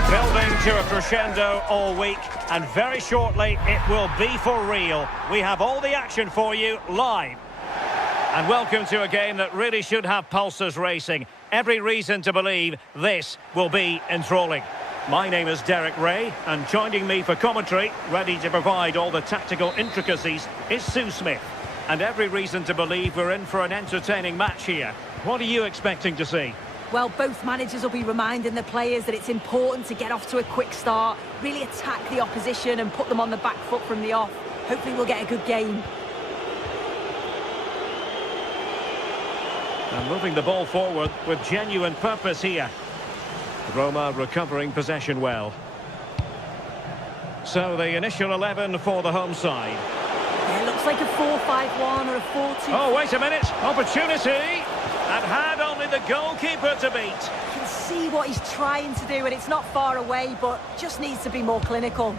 Building to a crescendo all week, and very shortly it will be for real. We have all the action for you live. And welcome to a game that really should have pulses racing. Every reason to believe this will be enthralling. My name is Derek Ray, and joining me for commentary, ready to provide all the tactical intricacies, is Sue Smith. And every reason to believe we're in for an entertaining match here. What are you expecting to see? Well, both managers will be reminding the players that it's important to get off to a quick start, really attack the opposition and put them on the back foot from the off. Hopefully we'll get a good game. And moving the ball forward with genuine purpose here. Roma recovering possession well. So the initial 11 for the home side. Yeah, it looks like a 4-5-1 or a 4-2. Oh, wait a minute. Opportunity. And had only the goalkeeper to beat. You can see what he's trying to do, and it's not far away, but just needs to be more clinical.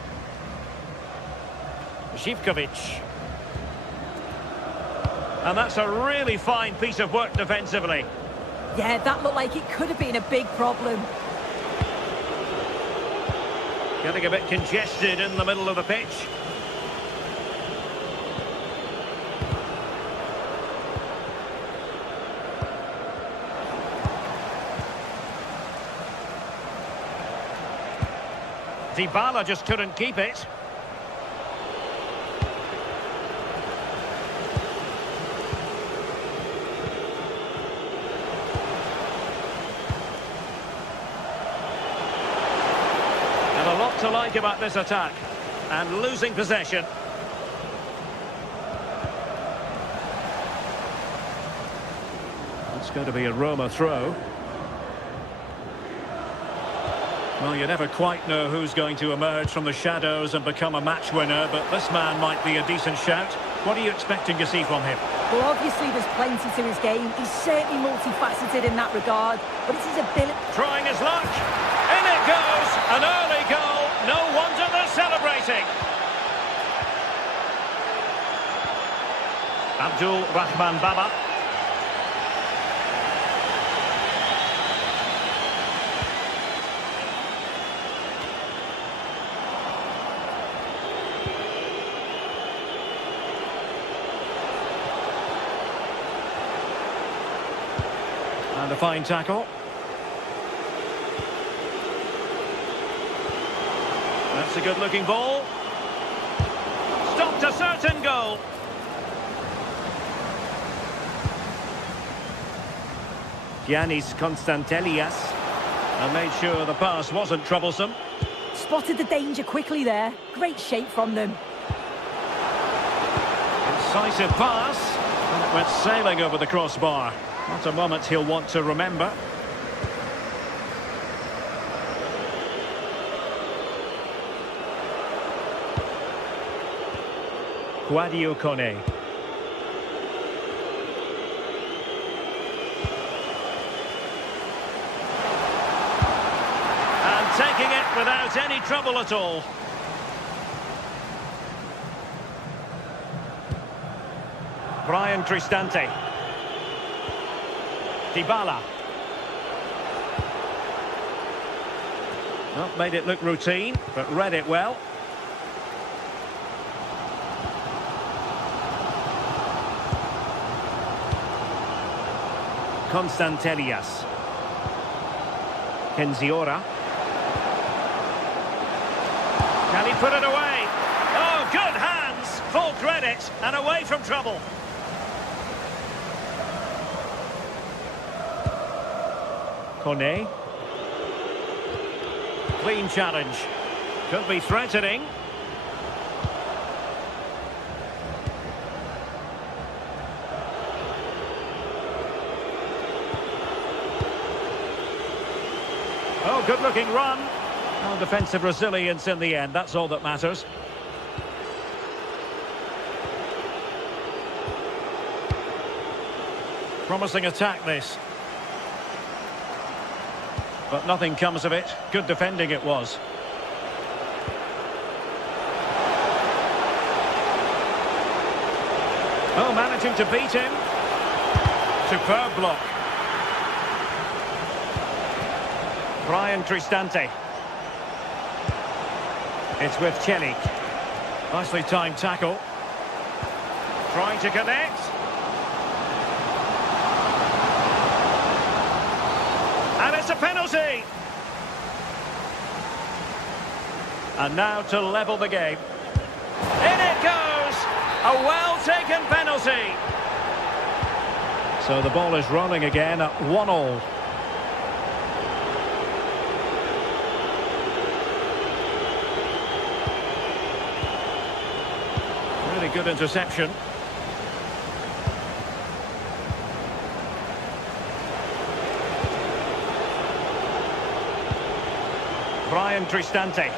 Zivkovic. And that's a really fine piece of work defensively. Yeah, that looked like it could have been a big problem. Getting a bit congested in the middle of the pitch. Dybala just couldn't keep it. And a lot to like about this attack. And losing possession. It's going to be a Roma throw. Well, you never quite know who's going to emerge from the shadows and become a match winner, but this man might be a decent shout. What are you expecting to see from him? Well, obviously there's plenty to his game. He's certainly multifaceted in that regard, but it's his ability... Trying his luck. In it goes. An early goal. No wonder they're celebrating. Abdul Rahman Baba. And a fine tackle. That's a good-looking ball. Stopped a certain goal. Giannis Constantelias. And made sure the pass wasn't troublesome. Spotted the danger quickly there. Great shape from them. Incisive pass. And it went sailing over the crossbar. Not a moment he'll want to remember. Guadio Kone. And taking it without any trouble at all. Brian Cristante. Dybala. Well, made it look routine, but read it well. Constantelias. Kenziora. Can he put it away? Oh, good hands! Full credit, and away from trouble. Kone. Clean challenge. Could be threatening. Oh, good-looking run. Oh, defensive resilience in the end. That's all that matters. Promising attack, this. But nothing comes of it. Good defending it was. Oh, managing to beat him. Superb block. Brian Cristante. It's with Celik. Nicely timed tackle. Trying to connect. And it's a penalty. And now to level the game. In it goes. A well-taken penalty. So the ball is rolling again at 1-1. Really good interception. Ryan Cristante.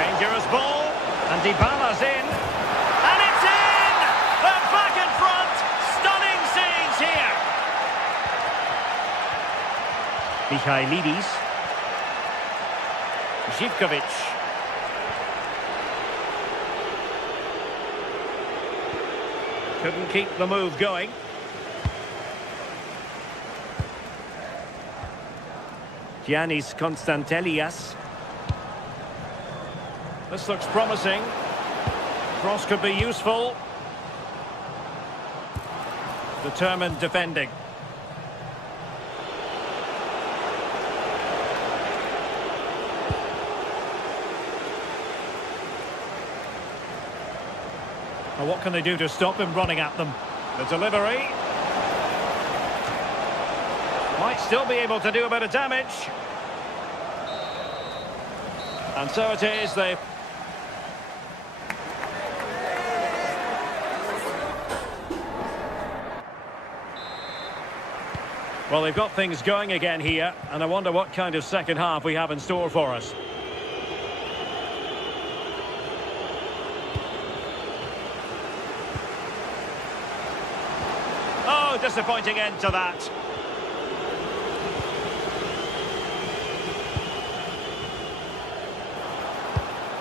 Dangerous ball, and Dybala's in. And it's in! They're back in front! Stunning scenes here! Michailidis. Zivkovic. Couldn't keep the move going. Giannis Constantelias. This looks promising. Cross could be useful. Determined defending. Well, what can they do to stop him running at them? The delivery. Might still be able to do a bit of damage. And so it is, they... Well, they've got things going again here, and I wonder what kind of second half we have in store for us. Oh, disappointing end to that.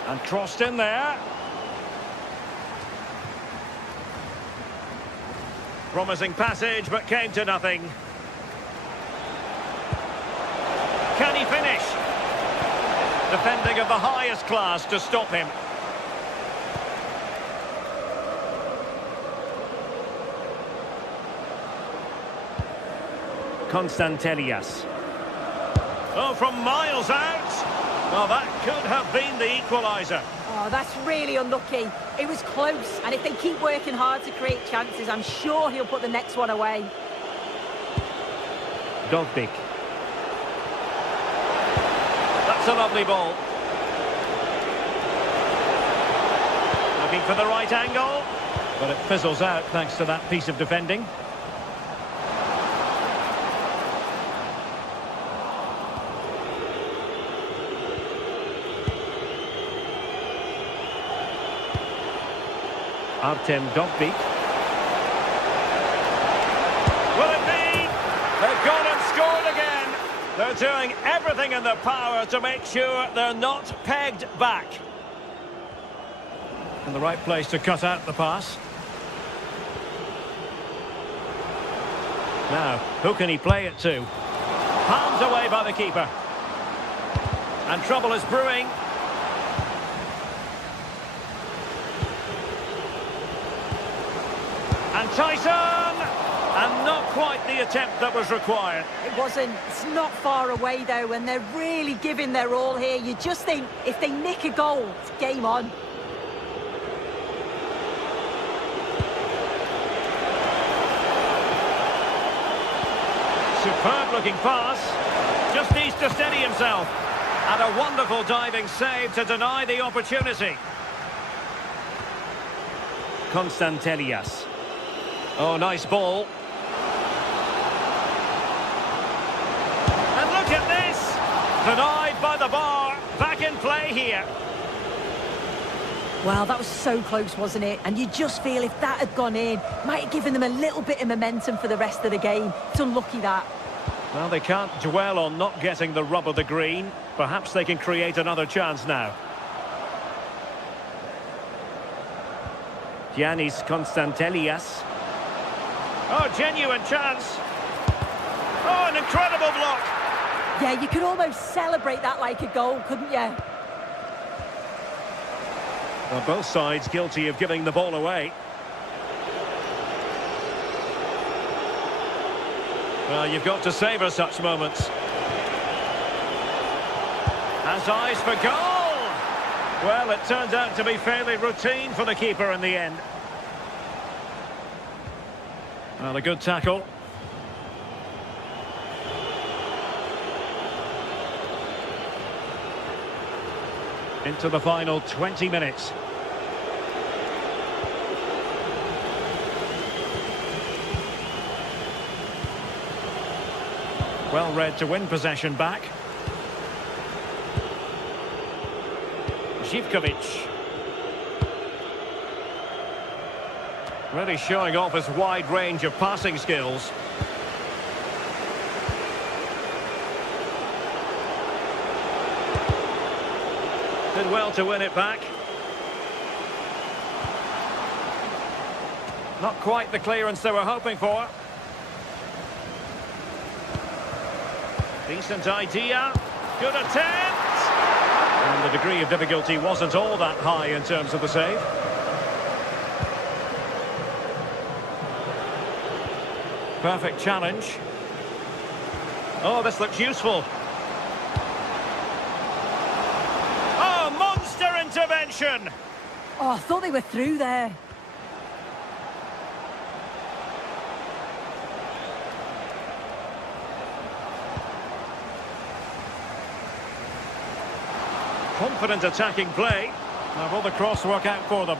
And crossed in there. Promising passage, but came to nothing. Can he finish? Defending of the highest class to stop him. Constantelias. Oh, from miles out. Well, that could have been the equaliser. Oh, that's really unlucky. It was close, and if they keep working hard to create chances, I'm sure he'll put the next one away. Dovbik. That's a lovely ball. Looking for the right angle, but it fizzles out thanks to that piece of defending. Artem Dovbik. Will it be? They've gone and scored again. They're doing everything in their power to make sure they're not pegged back. In the right place to cut out the pass. Now, who can he play it to? Palmed away by the keeper. And trouble is brewing. And Tyson! And not quite the attempt that was required. It wasn't. It's not far away, though, and they're really giving their all here. You just think, if they nick a goal, it's game on. Superb-looking pass. Just needs to steady himself. And a wonderful diving save to deny the opportunity. Constantelias. Oh, nice ball. And look at this! Denied by the bar. Back in play here. Well, that was so close, wasn't it? And you just feel if that had gone in, might have given them a little bit of momentum for the rest of the game. It's unlucky that. Well, they can't dwell on not getting the rub of the green. Perhaps they can create another chance now. Giannis Constantelias. Oh, genuine chance. Oh, an incredible block. Yeah, you could almost celebrate that like a goal, couldn't you? Well, both sides guilty of giving the ball away. Well, you've got to savour such moments. Has eyes for goal. Well, it turned out to be fairly routine for the keeper in the end. Well, a good tackle. Into the final 20 minutes. Well read to win possession back. Zivkovic. Really showing off his wide range of passing skills. Did well to win it back. Not quite the clearance they were hoping for. Decent idea. Good attempt. And the degree of difficulty wasn't all that high in terms of the save. Perfect challenge. Oh, this looks useful. Oh, monster intervention! Oh, I thought they were through there. Confident attacking play. Now will the cross work out for them?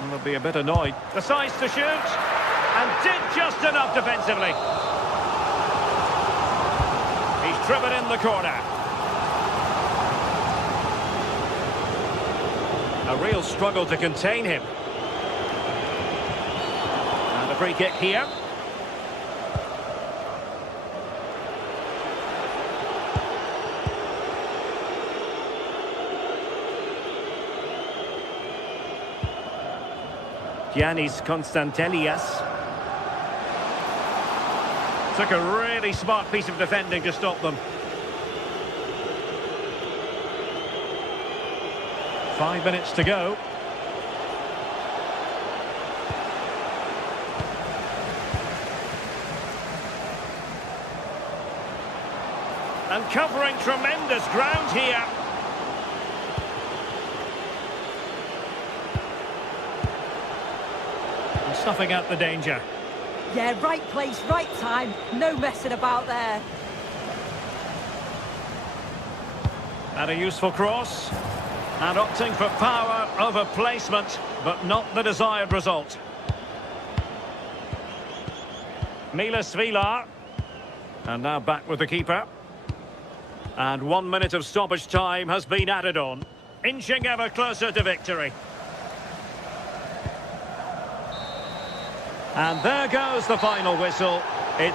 And they'll be a bit annoyed. Decides to shoot. And did just enough defensively. He's driven in the corner. A real struggle to contain him. And a free kick here. Giannis Konstantelias. Took a really smart piece of defending to stop them. 5 minutes to go. And covering tremendous ground here. And snuffing out the danger. Yeah, right place, right time. No messing about there. And a useful cross. And opting for power over placement, but not the desired result. Milas Vilar. And now back with the keeper. And 1 minute of stoppage time has been added on. Inching ever closer to victory. And there goes the final whistle. It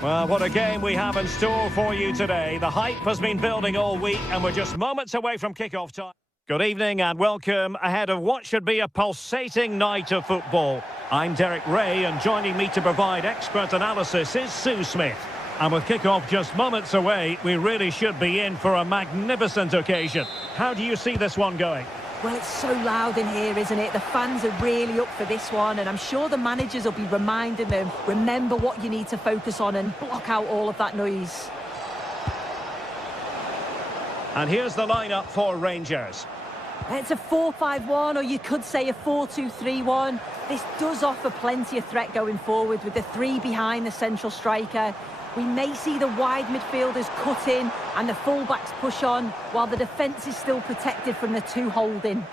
Well, what a game we have in store for you today. The hype has been building all week and we're just moments away from kick-off time. Good evening and welcome ahead of what should be a pulsating night of football. I'm Derek Ray and joining me to provide expert analysis is Sue Smith. And with kick-off just moments away, we really should be in for a magnificent occasion. How do you see this one going? Well, it's so loud in here, isn't it? The fans are really up for this one, and I'm sure the managers will be reminding them, remember what you need to focus on and block out all of that noise. And here's the lineup for Rangers. It's a 4-5-1, or you could say a 4-2-3-1. This does offer plenty of threat going forward with the three behind the central striker. We may see the wide midfielders cut in and the fullbacks push on, while the defence is still protected from the two holding.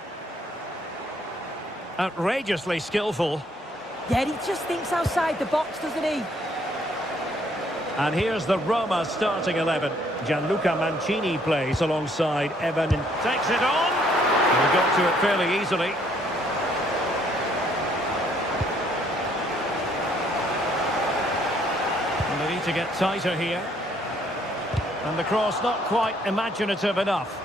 Outrageously skillful. Yeah, he just thinks outside the box, doesn't he? And here's the Roma starting 11. Gianluca Mancini plays alongside Evan. Takes it on. He got to it fairly easily. And they need to get tighter here. And the cross not quite imaginative enough.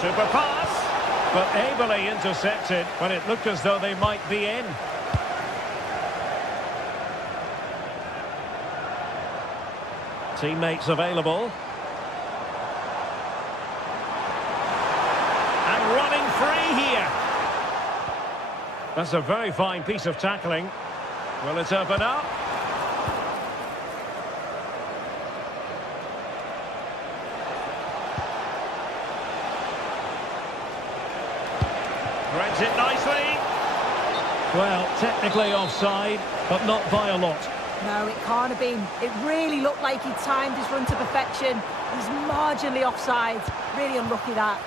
Super pass, but ably intercepted when it looked as though they might be in. Teammates available. And running free here. That's a very fine piece of tackling. Will it open up? Threads it nicely. Well, technically offside, but not by a lot. No, it can't have been. It really looked like he timed his run to perfection. He's marginally offside. Really unlucky that.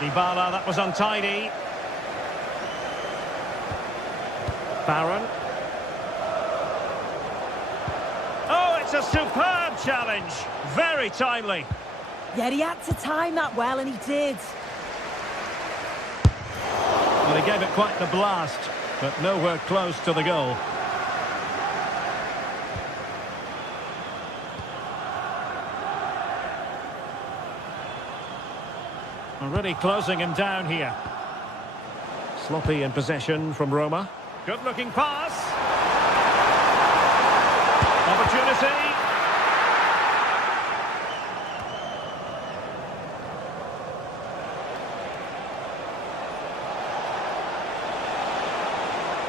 Dybala, that was untidy. Barron. Oh, it's a superb challenge. Very timely. Yeah, he had to time that well, and he did. Well, he gave it quite the blast, but nowhere close to the goal. Already closing him down here. Sloppy in possession from Roma. Good-looking pass. Opportunity.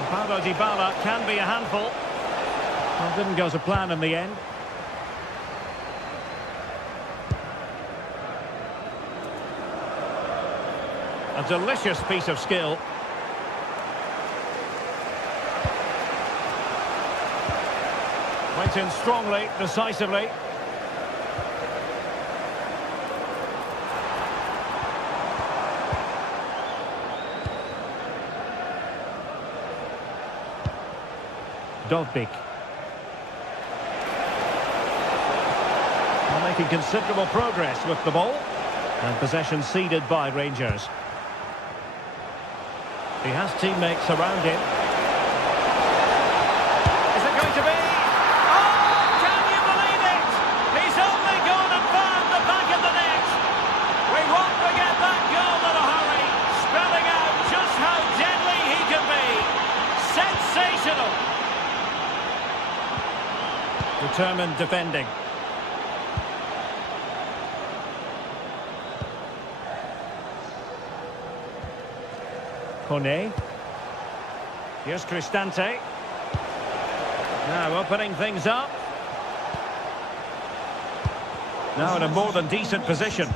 Paulo Dybala can be a handful. Well, didn't go to plan in the end. A delicious piece of skill. Went in strongly, decisively. Dovbik. Well, making considerable progress with the ball. And possession ceded by Rangers. He has teammates around him. Is it going to be? Oh, can you believe it? He's only gone and found the back of the net. We won't forget that goal in a hurry, spelling out just how deadly he can be. Sensational. Determined defending. Kone. Here's Cristante. Now opening things up. Now in a more than decent position. Your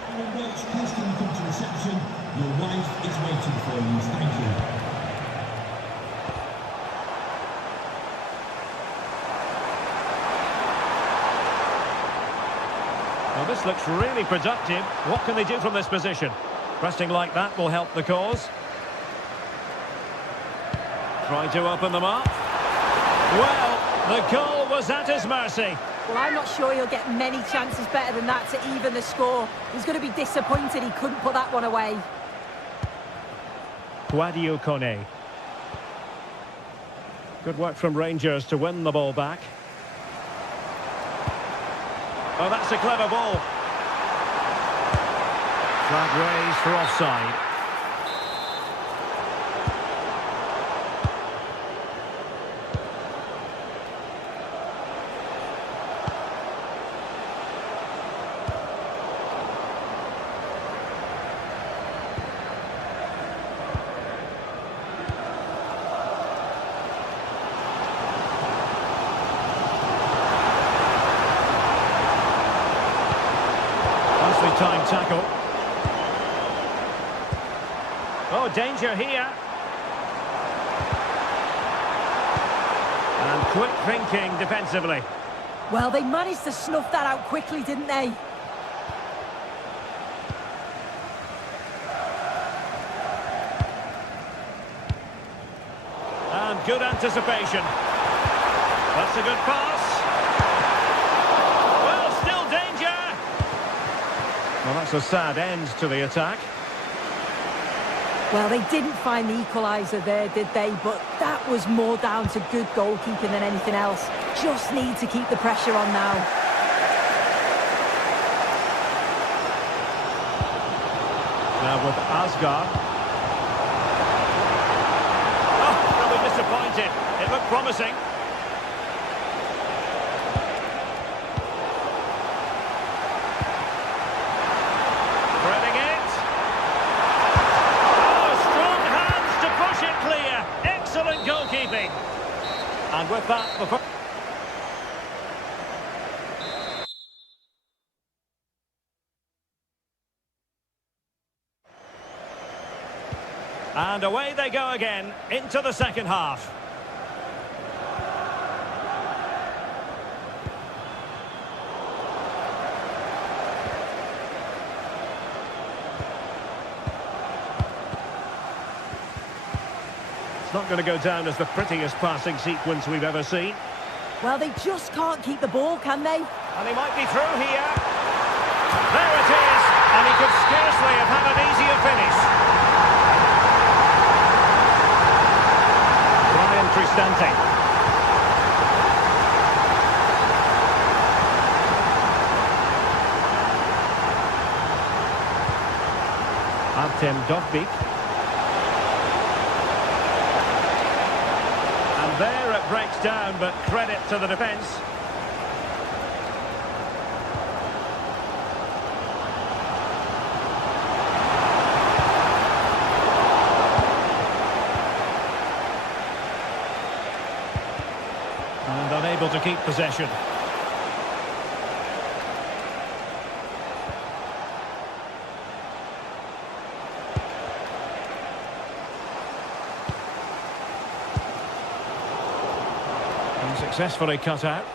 wife is waiting for you. Thank you. Well, this looks really productive. What can they do from this position? Pressing like that will help the cause. Try to open them up. Well, the goal was at his mercy. Well, I'm not sure he'll get many chances better than that to even the score. He's going to be disappointed he couldn't put that one away. Sadio Kone. Good work from Rangers to win the ball back. Oh, that's a clever ball. Flag raised for offside. Time tackle. Oh, danger here. Quick thinking defensively. Well, they managed to snuff that out quickly, didn't they? And good anticipation. That's a good pass. Well, still danger. Well, that's a sad end to the attack. Well, they didn't find the equaliser there, did they? But that was more down to good goalkeeping than anything else. Just need to keep the pressure on now. Now with Asgard. Oh, probably disappointed. It looked promising. Threading it. Oh, strong hands to push it clear. Excellent goalkeeping. And with that, the first... And away they go again, into the second half. It's not going to go down as the prettiest passing sequence we've ever seen. Well, they just can't keep the ball, can they? And he might be through here. There it is. And he could scarcely have had an easier finish. Cristante. Artem Dovbyk. And there it breaks down, but credit to the defence. And unable to keep possession. And successfully cut out.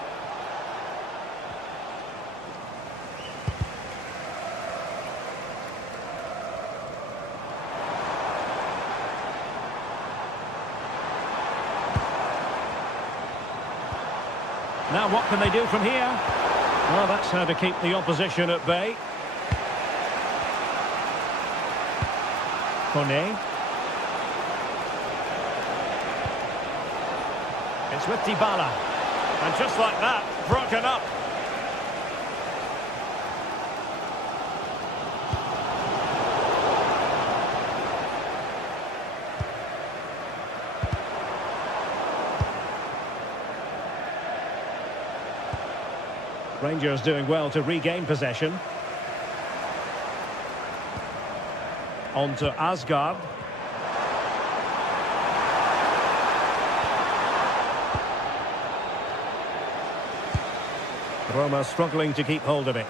Now what can they do from here? Well, that's how to keep the opposition at bay. Kone. It's with Dybala. And just like that, broken up. Rangers doing well to regain possession. On to Asgard. Roma struggling to keep hold of it.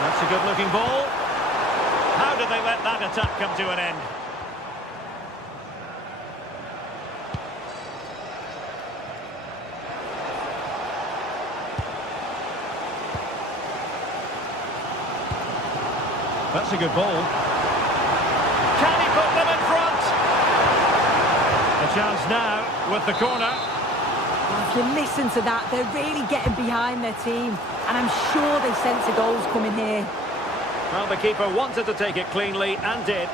That's a good-looking ball. How did they let that attack come to an end? That's a good ball. Can he put them in front? A chance now with the corner. Well, if you listen to that, they're really getting behind their team. And I'm sure they sense a goal's coming here. Well, the keeper wanted to take it cleanly and did.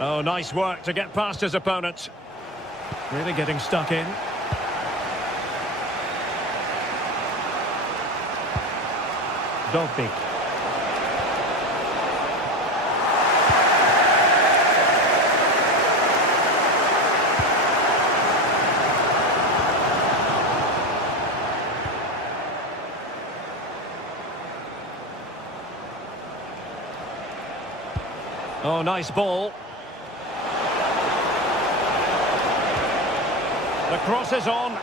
Oh, nice work to get past his opponent. Really getting stuck in. Dovbyk. Oh, nice ball. The cross is on.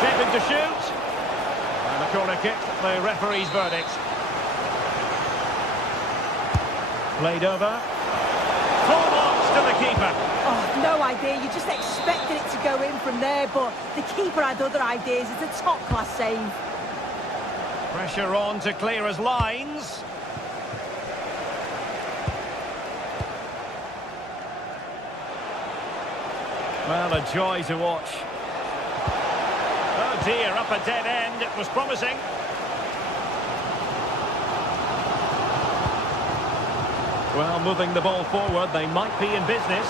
Shaping to shoot. And a corner kick, the referee's verdict. Played over. Full marks to the keeper. Oh, no idea. You just expected it to go in from there, but the keeper had other ideas. It's a top-class save. Pressure on to clear his lines. Well, a joy to watch. Oh dear, up a dead end. It was promising. Well, moving the ball forward, they might be in business.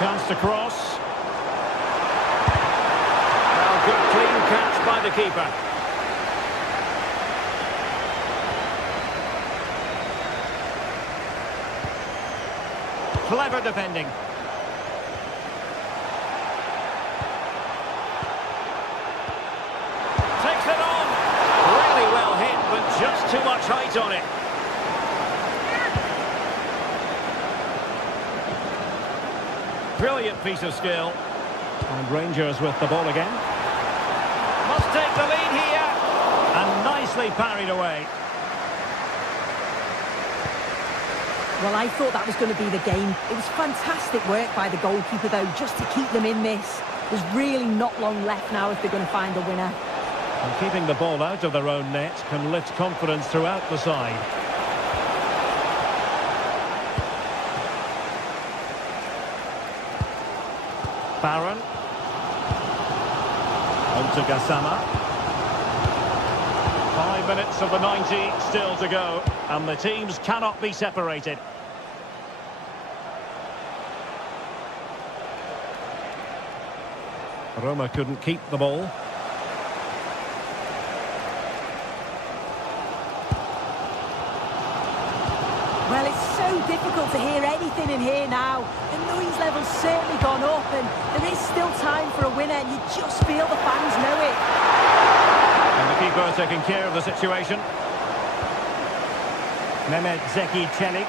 Chance to cross. Well, good clean catch by the keeper. Clever defending. Takes it on. Really well hit, but just too much height on it. Brilliant piece of skill. And Rangers with the ball again. Must take the lead here. And nicely parried away. Well, I thought that was going to be the game. It was fantastic work by the goalkeeper, though, just to keep them in this. There's really not long left now if they're going to find a winner. And keeping the ball out of their own net can lift confidence throughout the side. Barron. On to Gassama. 5 minutes of the 90 still to go, and the teams cannot be separated. Roma couldn't keep the ball. Well, it's so difficult to hear anything in here now. The noise level's certainly gone up, and there is still time for a winner, and you just feel the fans know it. And the keeper taking care of the situation. Mehmet Zeki Çelik.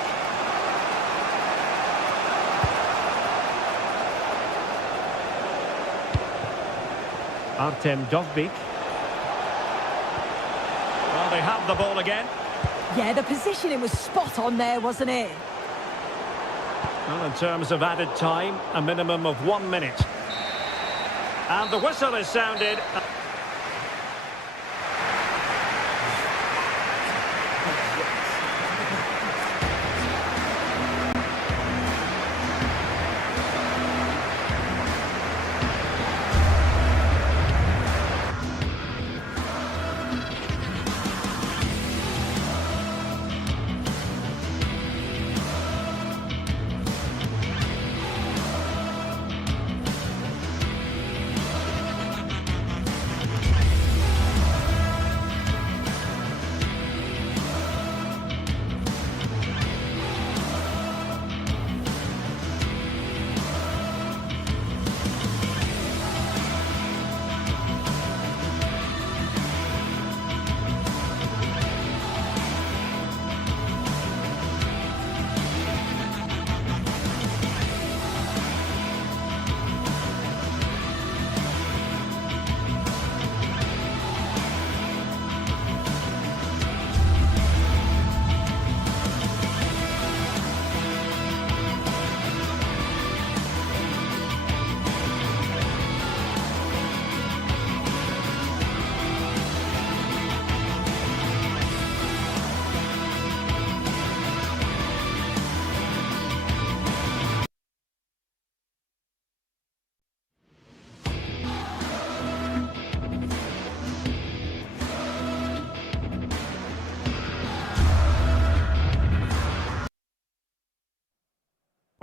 Artem Dovbik. Well, they have the ball again. Yeah, the positioning was spot on there, wasn't it? Well, in terms of added time, a minimum of 1 minute. And the whistle is sounded.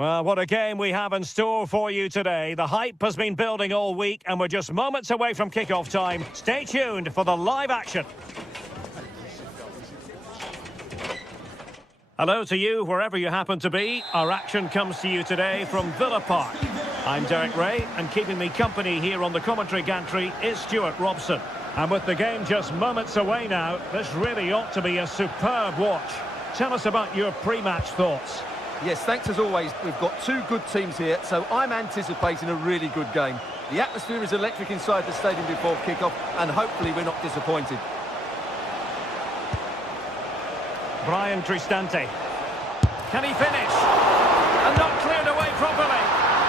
Well, what a game we have in store for you today. The hype has been building all week, and we're just moments away from kickoff time. Stay tuned for the live action. Hello to you, wherever you happen to be. Our action comes to you today from Villa Park. I'm Derek Ray, and keeping me company here on the commentary gantry is Stuart Robson. And with the game just moments away now, this really ought to be a superb watch. Tell us about your pre-match thoughts. Yes, thanks as always. We've got two good teams here, so I'm anticipating a really good game. The atmosphere is electric inside the stadium before kick-off, and hopefully we're not disappointed. Brian Cristante. Can he finish? And not cleared away properly.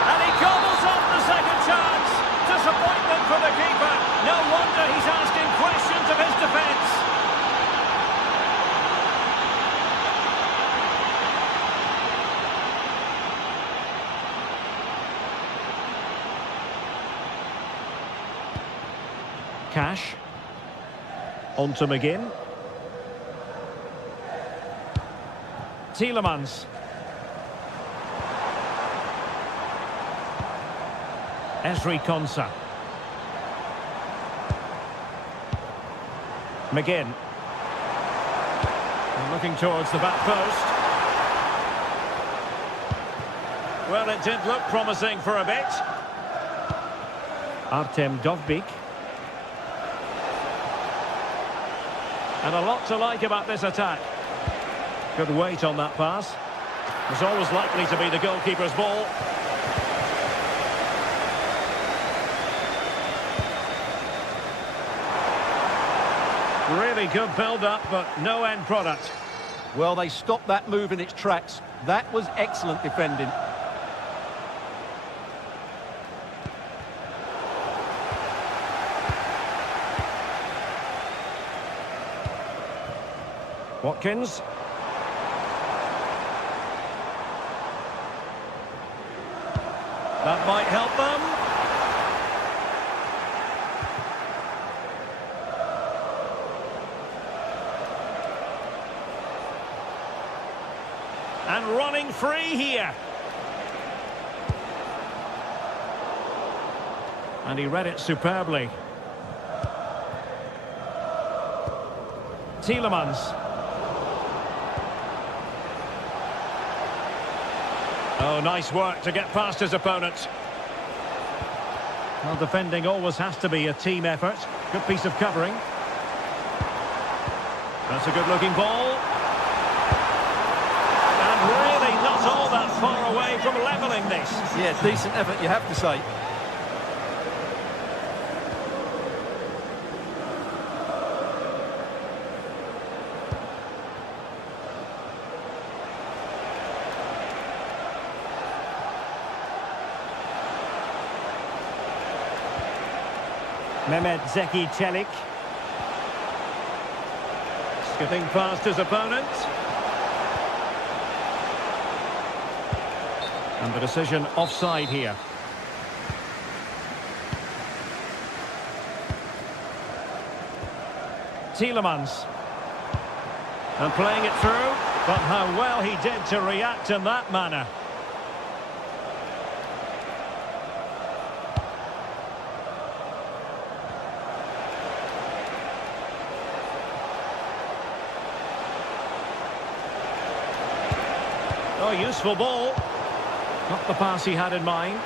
And he gobbles up the second chance. Disappointment for the keeper. No wonder he's asking questions of his defence. Cash. On to McGinn. Tielemans. Ezri Konsa. McGinn. And looking towards the back post. Well, it did look promising for a bit. Artem Dovbyk. And a lot to like about this attack. Good weight on that pass. It's always likely to be the goalkeeper's ball. Really good build-up, but no end product. Well, they stopped that move in its tracks. That was excellent defending. Watkins. That might help them. And running free here. And he read it superbly. Tielemans. Oh, nice work to get past his opponent. Well, defending always has to be a team effort. Good piece of covering. That's a good-looking ball. And really not all that far away from levelling this. Yeah, decent effort, you have to say. Mehmet Zeki Çelik. Skipping past his opponent. And the decision offside here. Tielemans. And playing it through, but how well he did to react in that manner. Oh, useful ball. Not the pass he had in mind.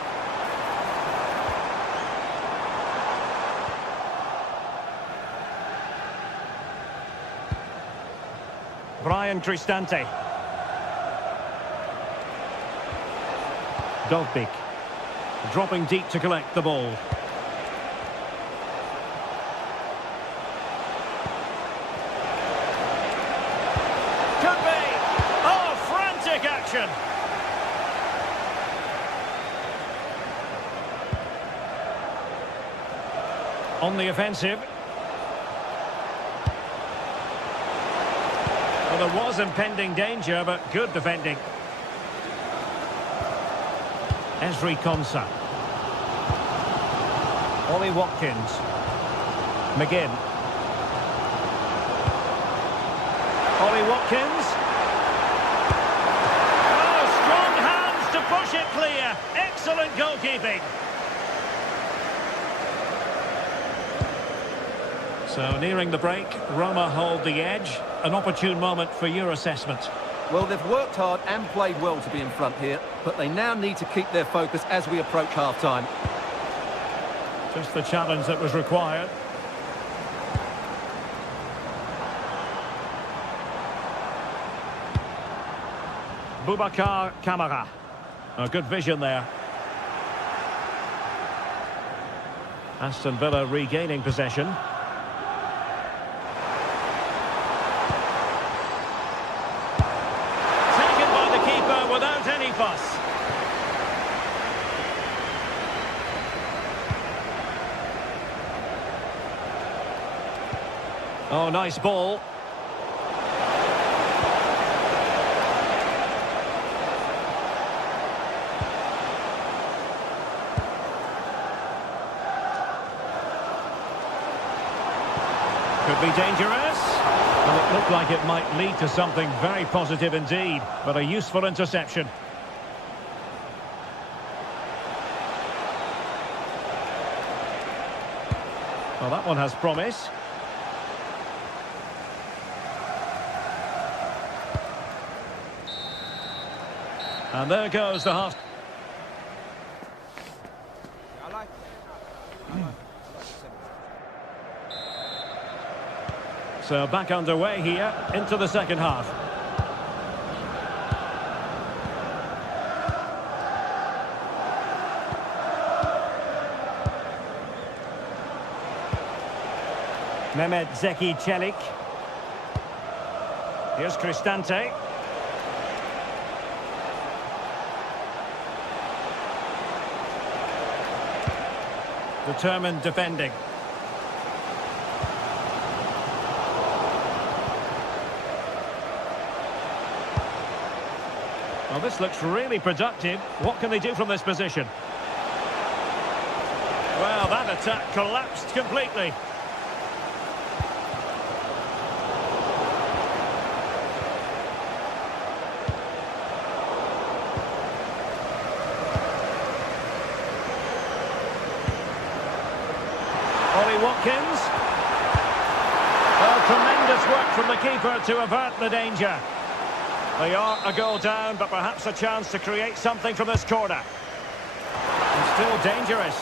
Brian Cristante. Dovbyk. Dropping deep to collect the ball. Could be. Oh, frantic action. On the offensive. Well, there was impending danger, but good defending. Ezri Konsa. Ollie Watkins. McGinn. Ollie Watkins. Oh, strong hands to push it clear. Excellent goalkeeping. So, nearing the break, Roma hold the edge. An opportune moment for your assessment. Well, they've worked hard and played well to be in front here, but they now need to keep their focus as we approach half-time. Just the challenge that was required. Boubacar Kamara. A good vision there. Aston Villa regaining possession. Oh, nice ball. Could be dangerous. Well, it looked like it might lead to something very positive indeed, but a useful interception. Well, that one has promise. And there goes the half. So back underway here into the second half. Mehmet Zeki Çelik. Here's Cristante. Determined defending. Well, this looks really productive. What can they do from this position? Well, that attack collapsed completely. Watkins. Well, tremendous work from the keeper to avert the danger. They are a goal down, but perhaps a chance to create something from this corner. And still dangerous.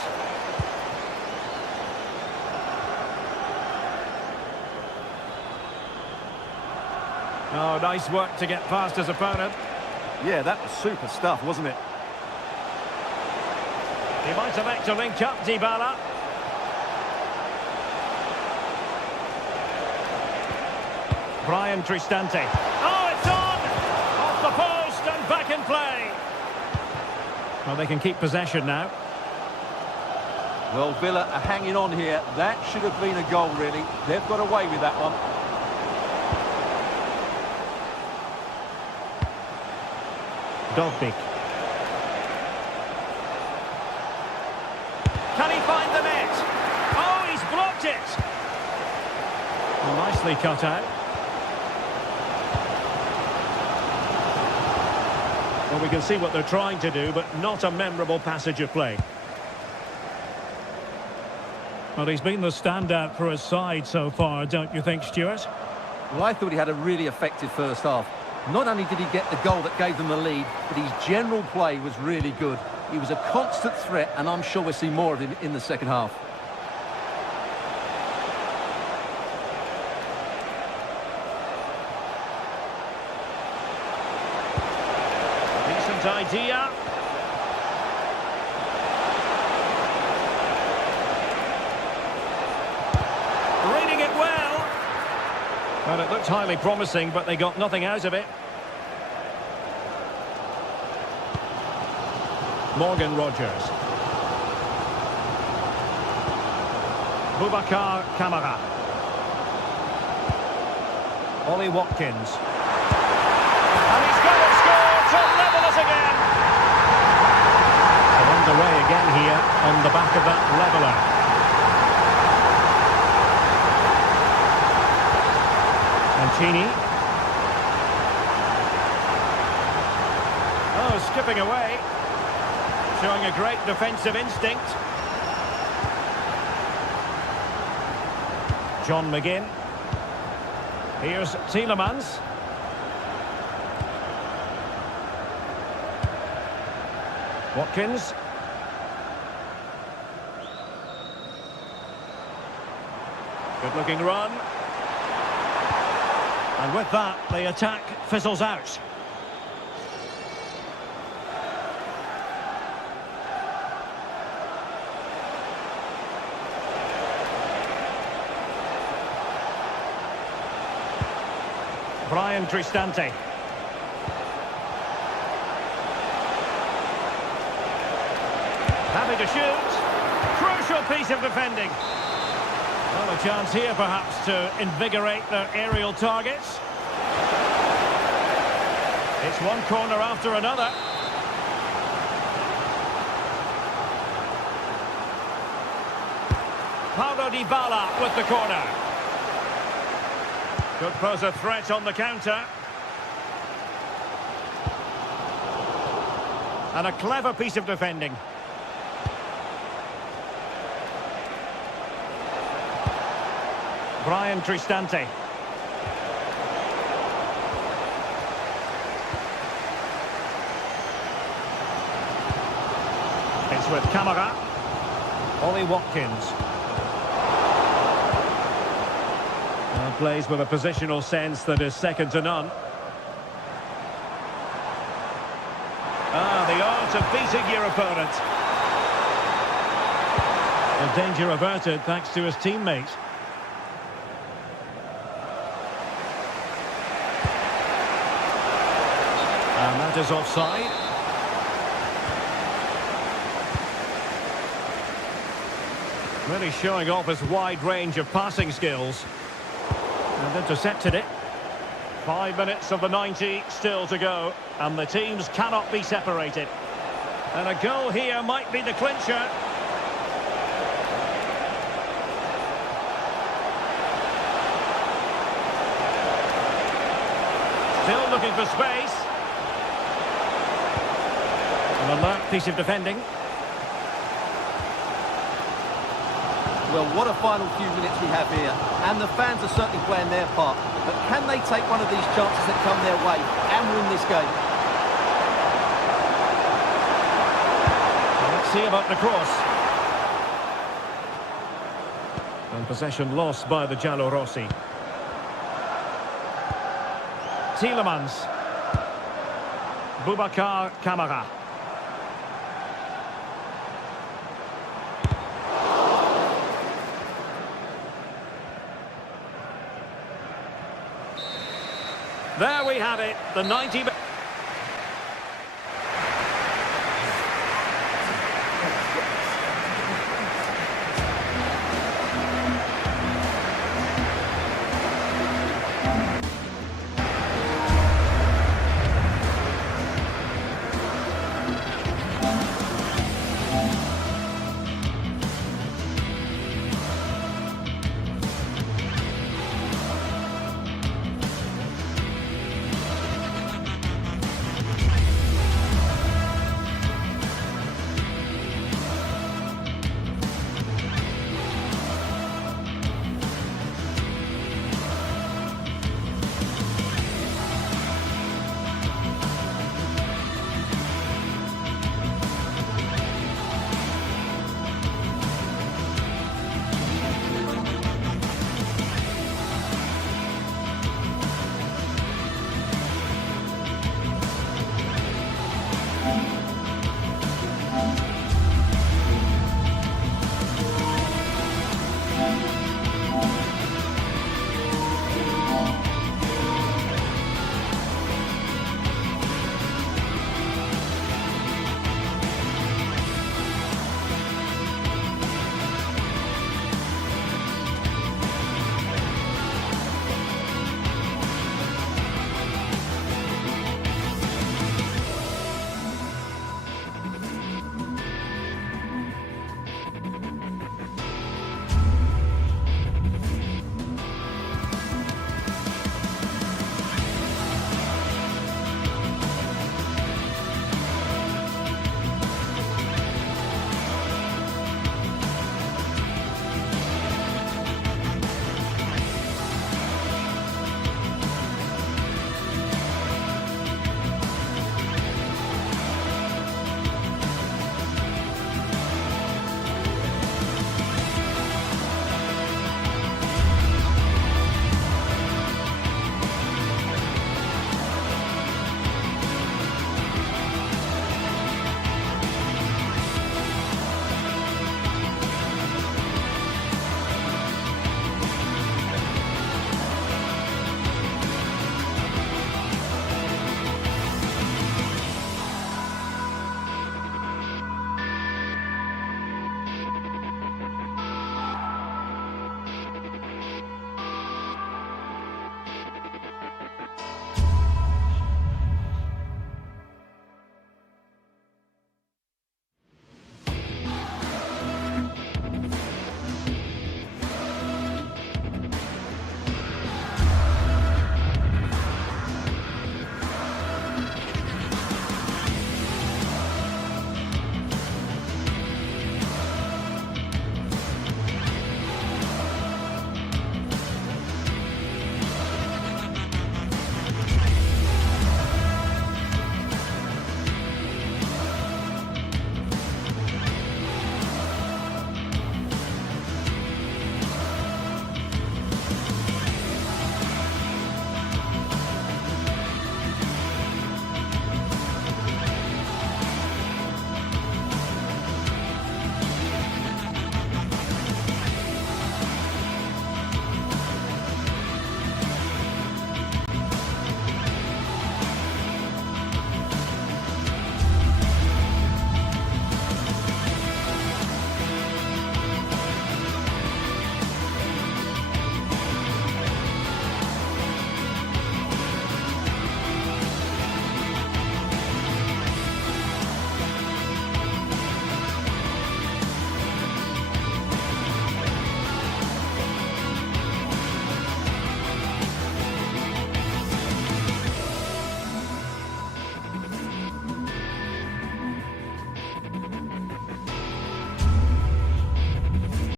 Oh, nice work to get past his opponent. Yeah, that was super stuff, wasn't it? He might elect to link up Dybala. Brian Cristante. Oh, it's on! Off the post and back in play. Well, they can keep possession now. Well, Villa are hanging on here. That should have been a goal, really. They've got away with that one. Dovbik. Can he find the net? Oh, he's blocked it! Well, nicely cut out. Well, we can see what they're trying to do, but not a memorable passage of play. Well, he's been the standout for his side so far, don't you think, Stuart? Well, I thought he had a really effective first half. Not only did he get the goal that gave them the lead, but his general play was really good. He was a constant threat, and I'm sure we'll see more of him in the second half. Decent idea. Reading it well. Well, it looked highly promising, but they got nothing out of it. Morgan Rogers. Boubacar Kamara. Ollie Watkins. And he's got to score to level us again. So underway again here on the back of that leveller. Mancini. Oh, skipping away. Showing a great defensive instinct. John McGinn. Here's Tielemans. Watkins. Good looking run. And with that, the attack fizzles out. Brian Cristante. Happy to shoot. Crucial piece of defending. Well, a chance here perhaps to invigorate their aerial targets. It's one corner after another. Paulo Dybala with the corner. Could pose a threat on the counter. And a clever piece of defending. Brian Cristante. It's with Camara. Ollie Watkins. Plays with a positional sense that is second to none. The art of beating your opponent. The danger averted thanks to his teammate. And that is offside. Really showing off his wide range of passing skills. And intercepted it. 5 minutes of the 90 still to go. And the teams cannot be separated. And a goal here might be the clincher. Still looking for space. An alert piece of defending. Well, what a final few minutes we have here. And the fans are certainly playing their part. But can they take one of these chances that come their way and win this game? Let's see about the cross. And possession lost by the Giallorossi. Tielemans. Boubacar Kamara. There we have it, the 90 minutes.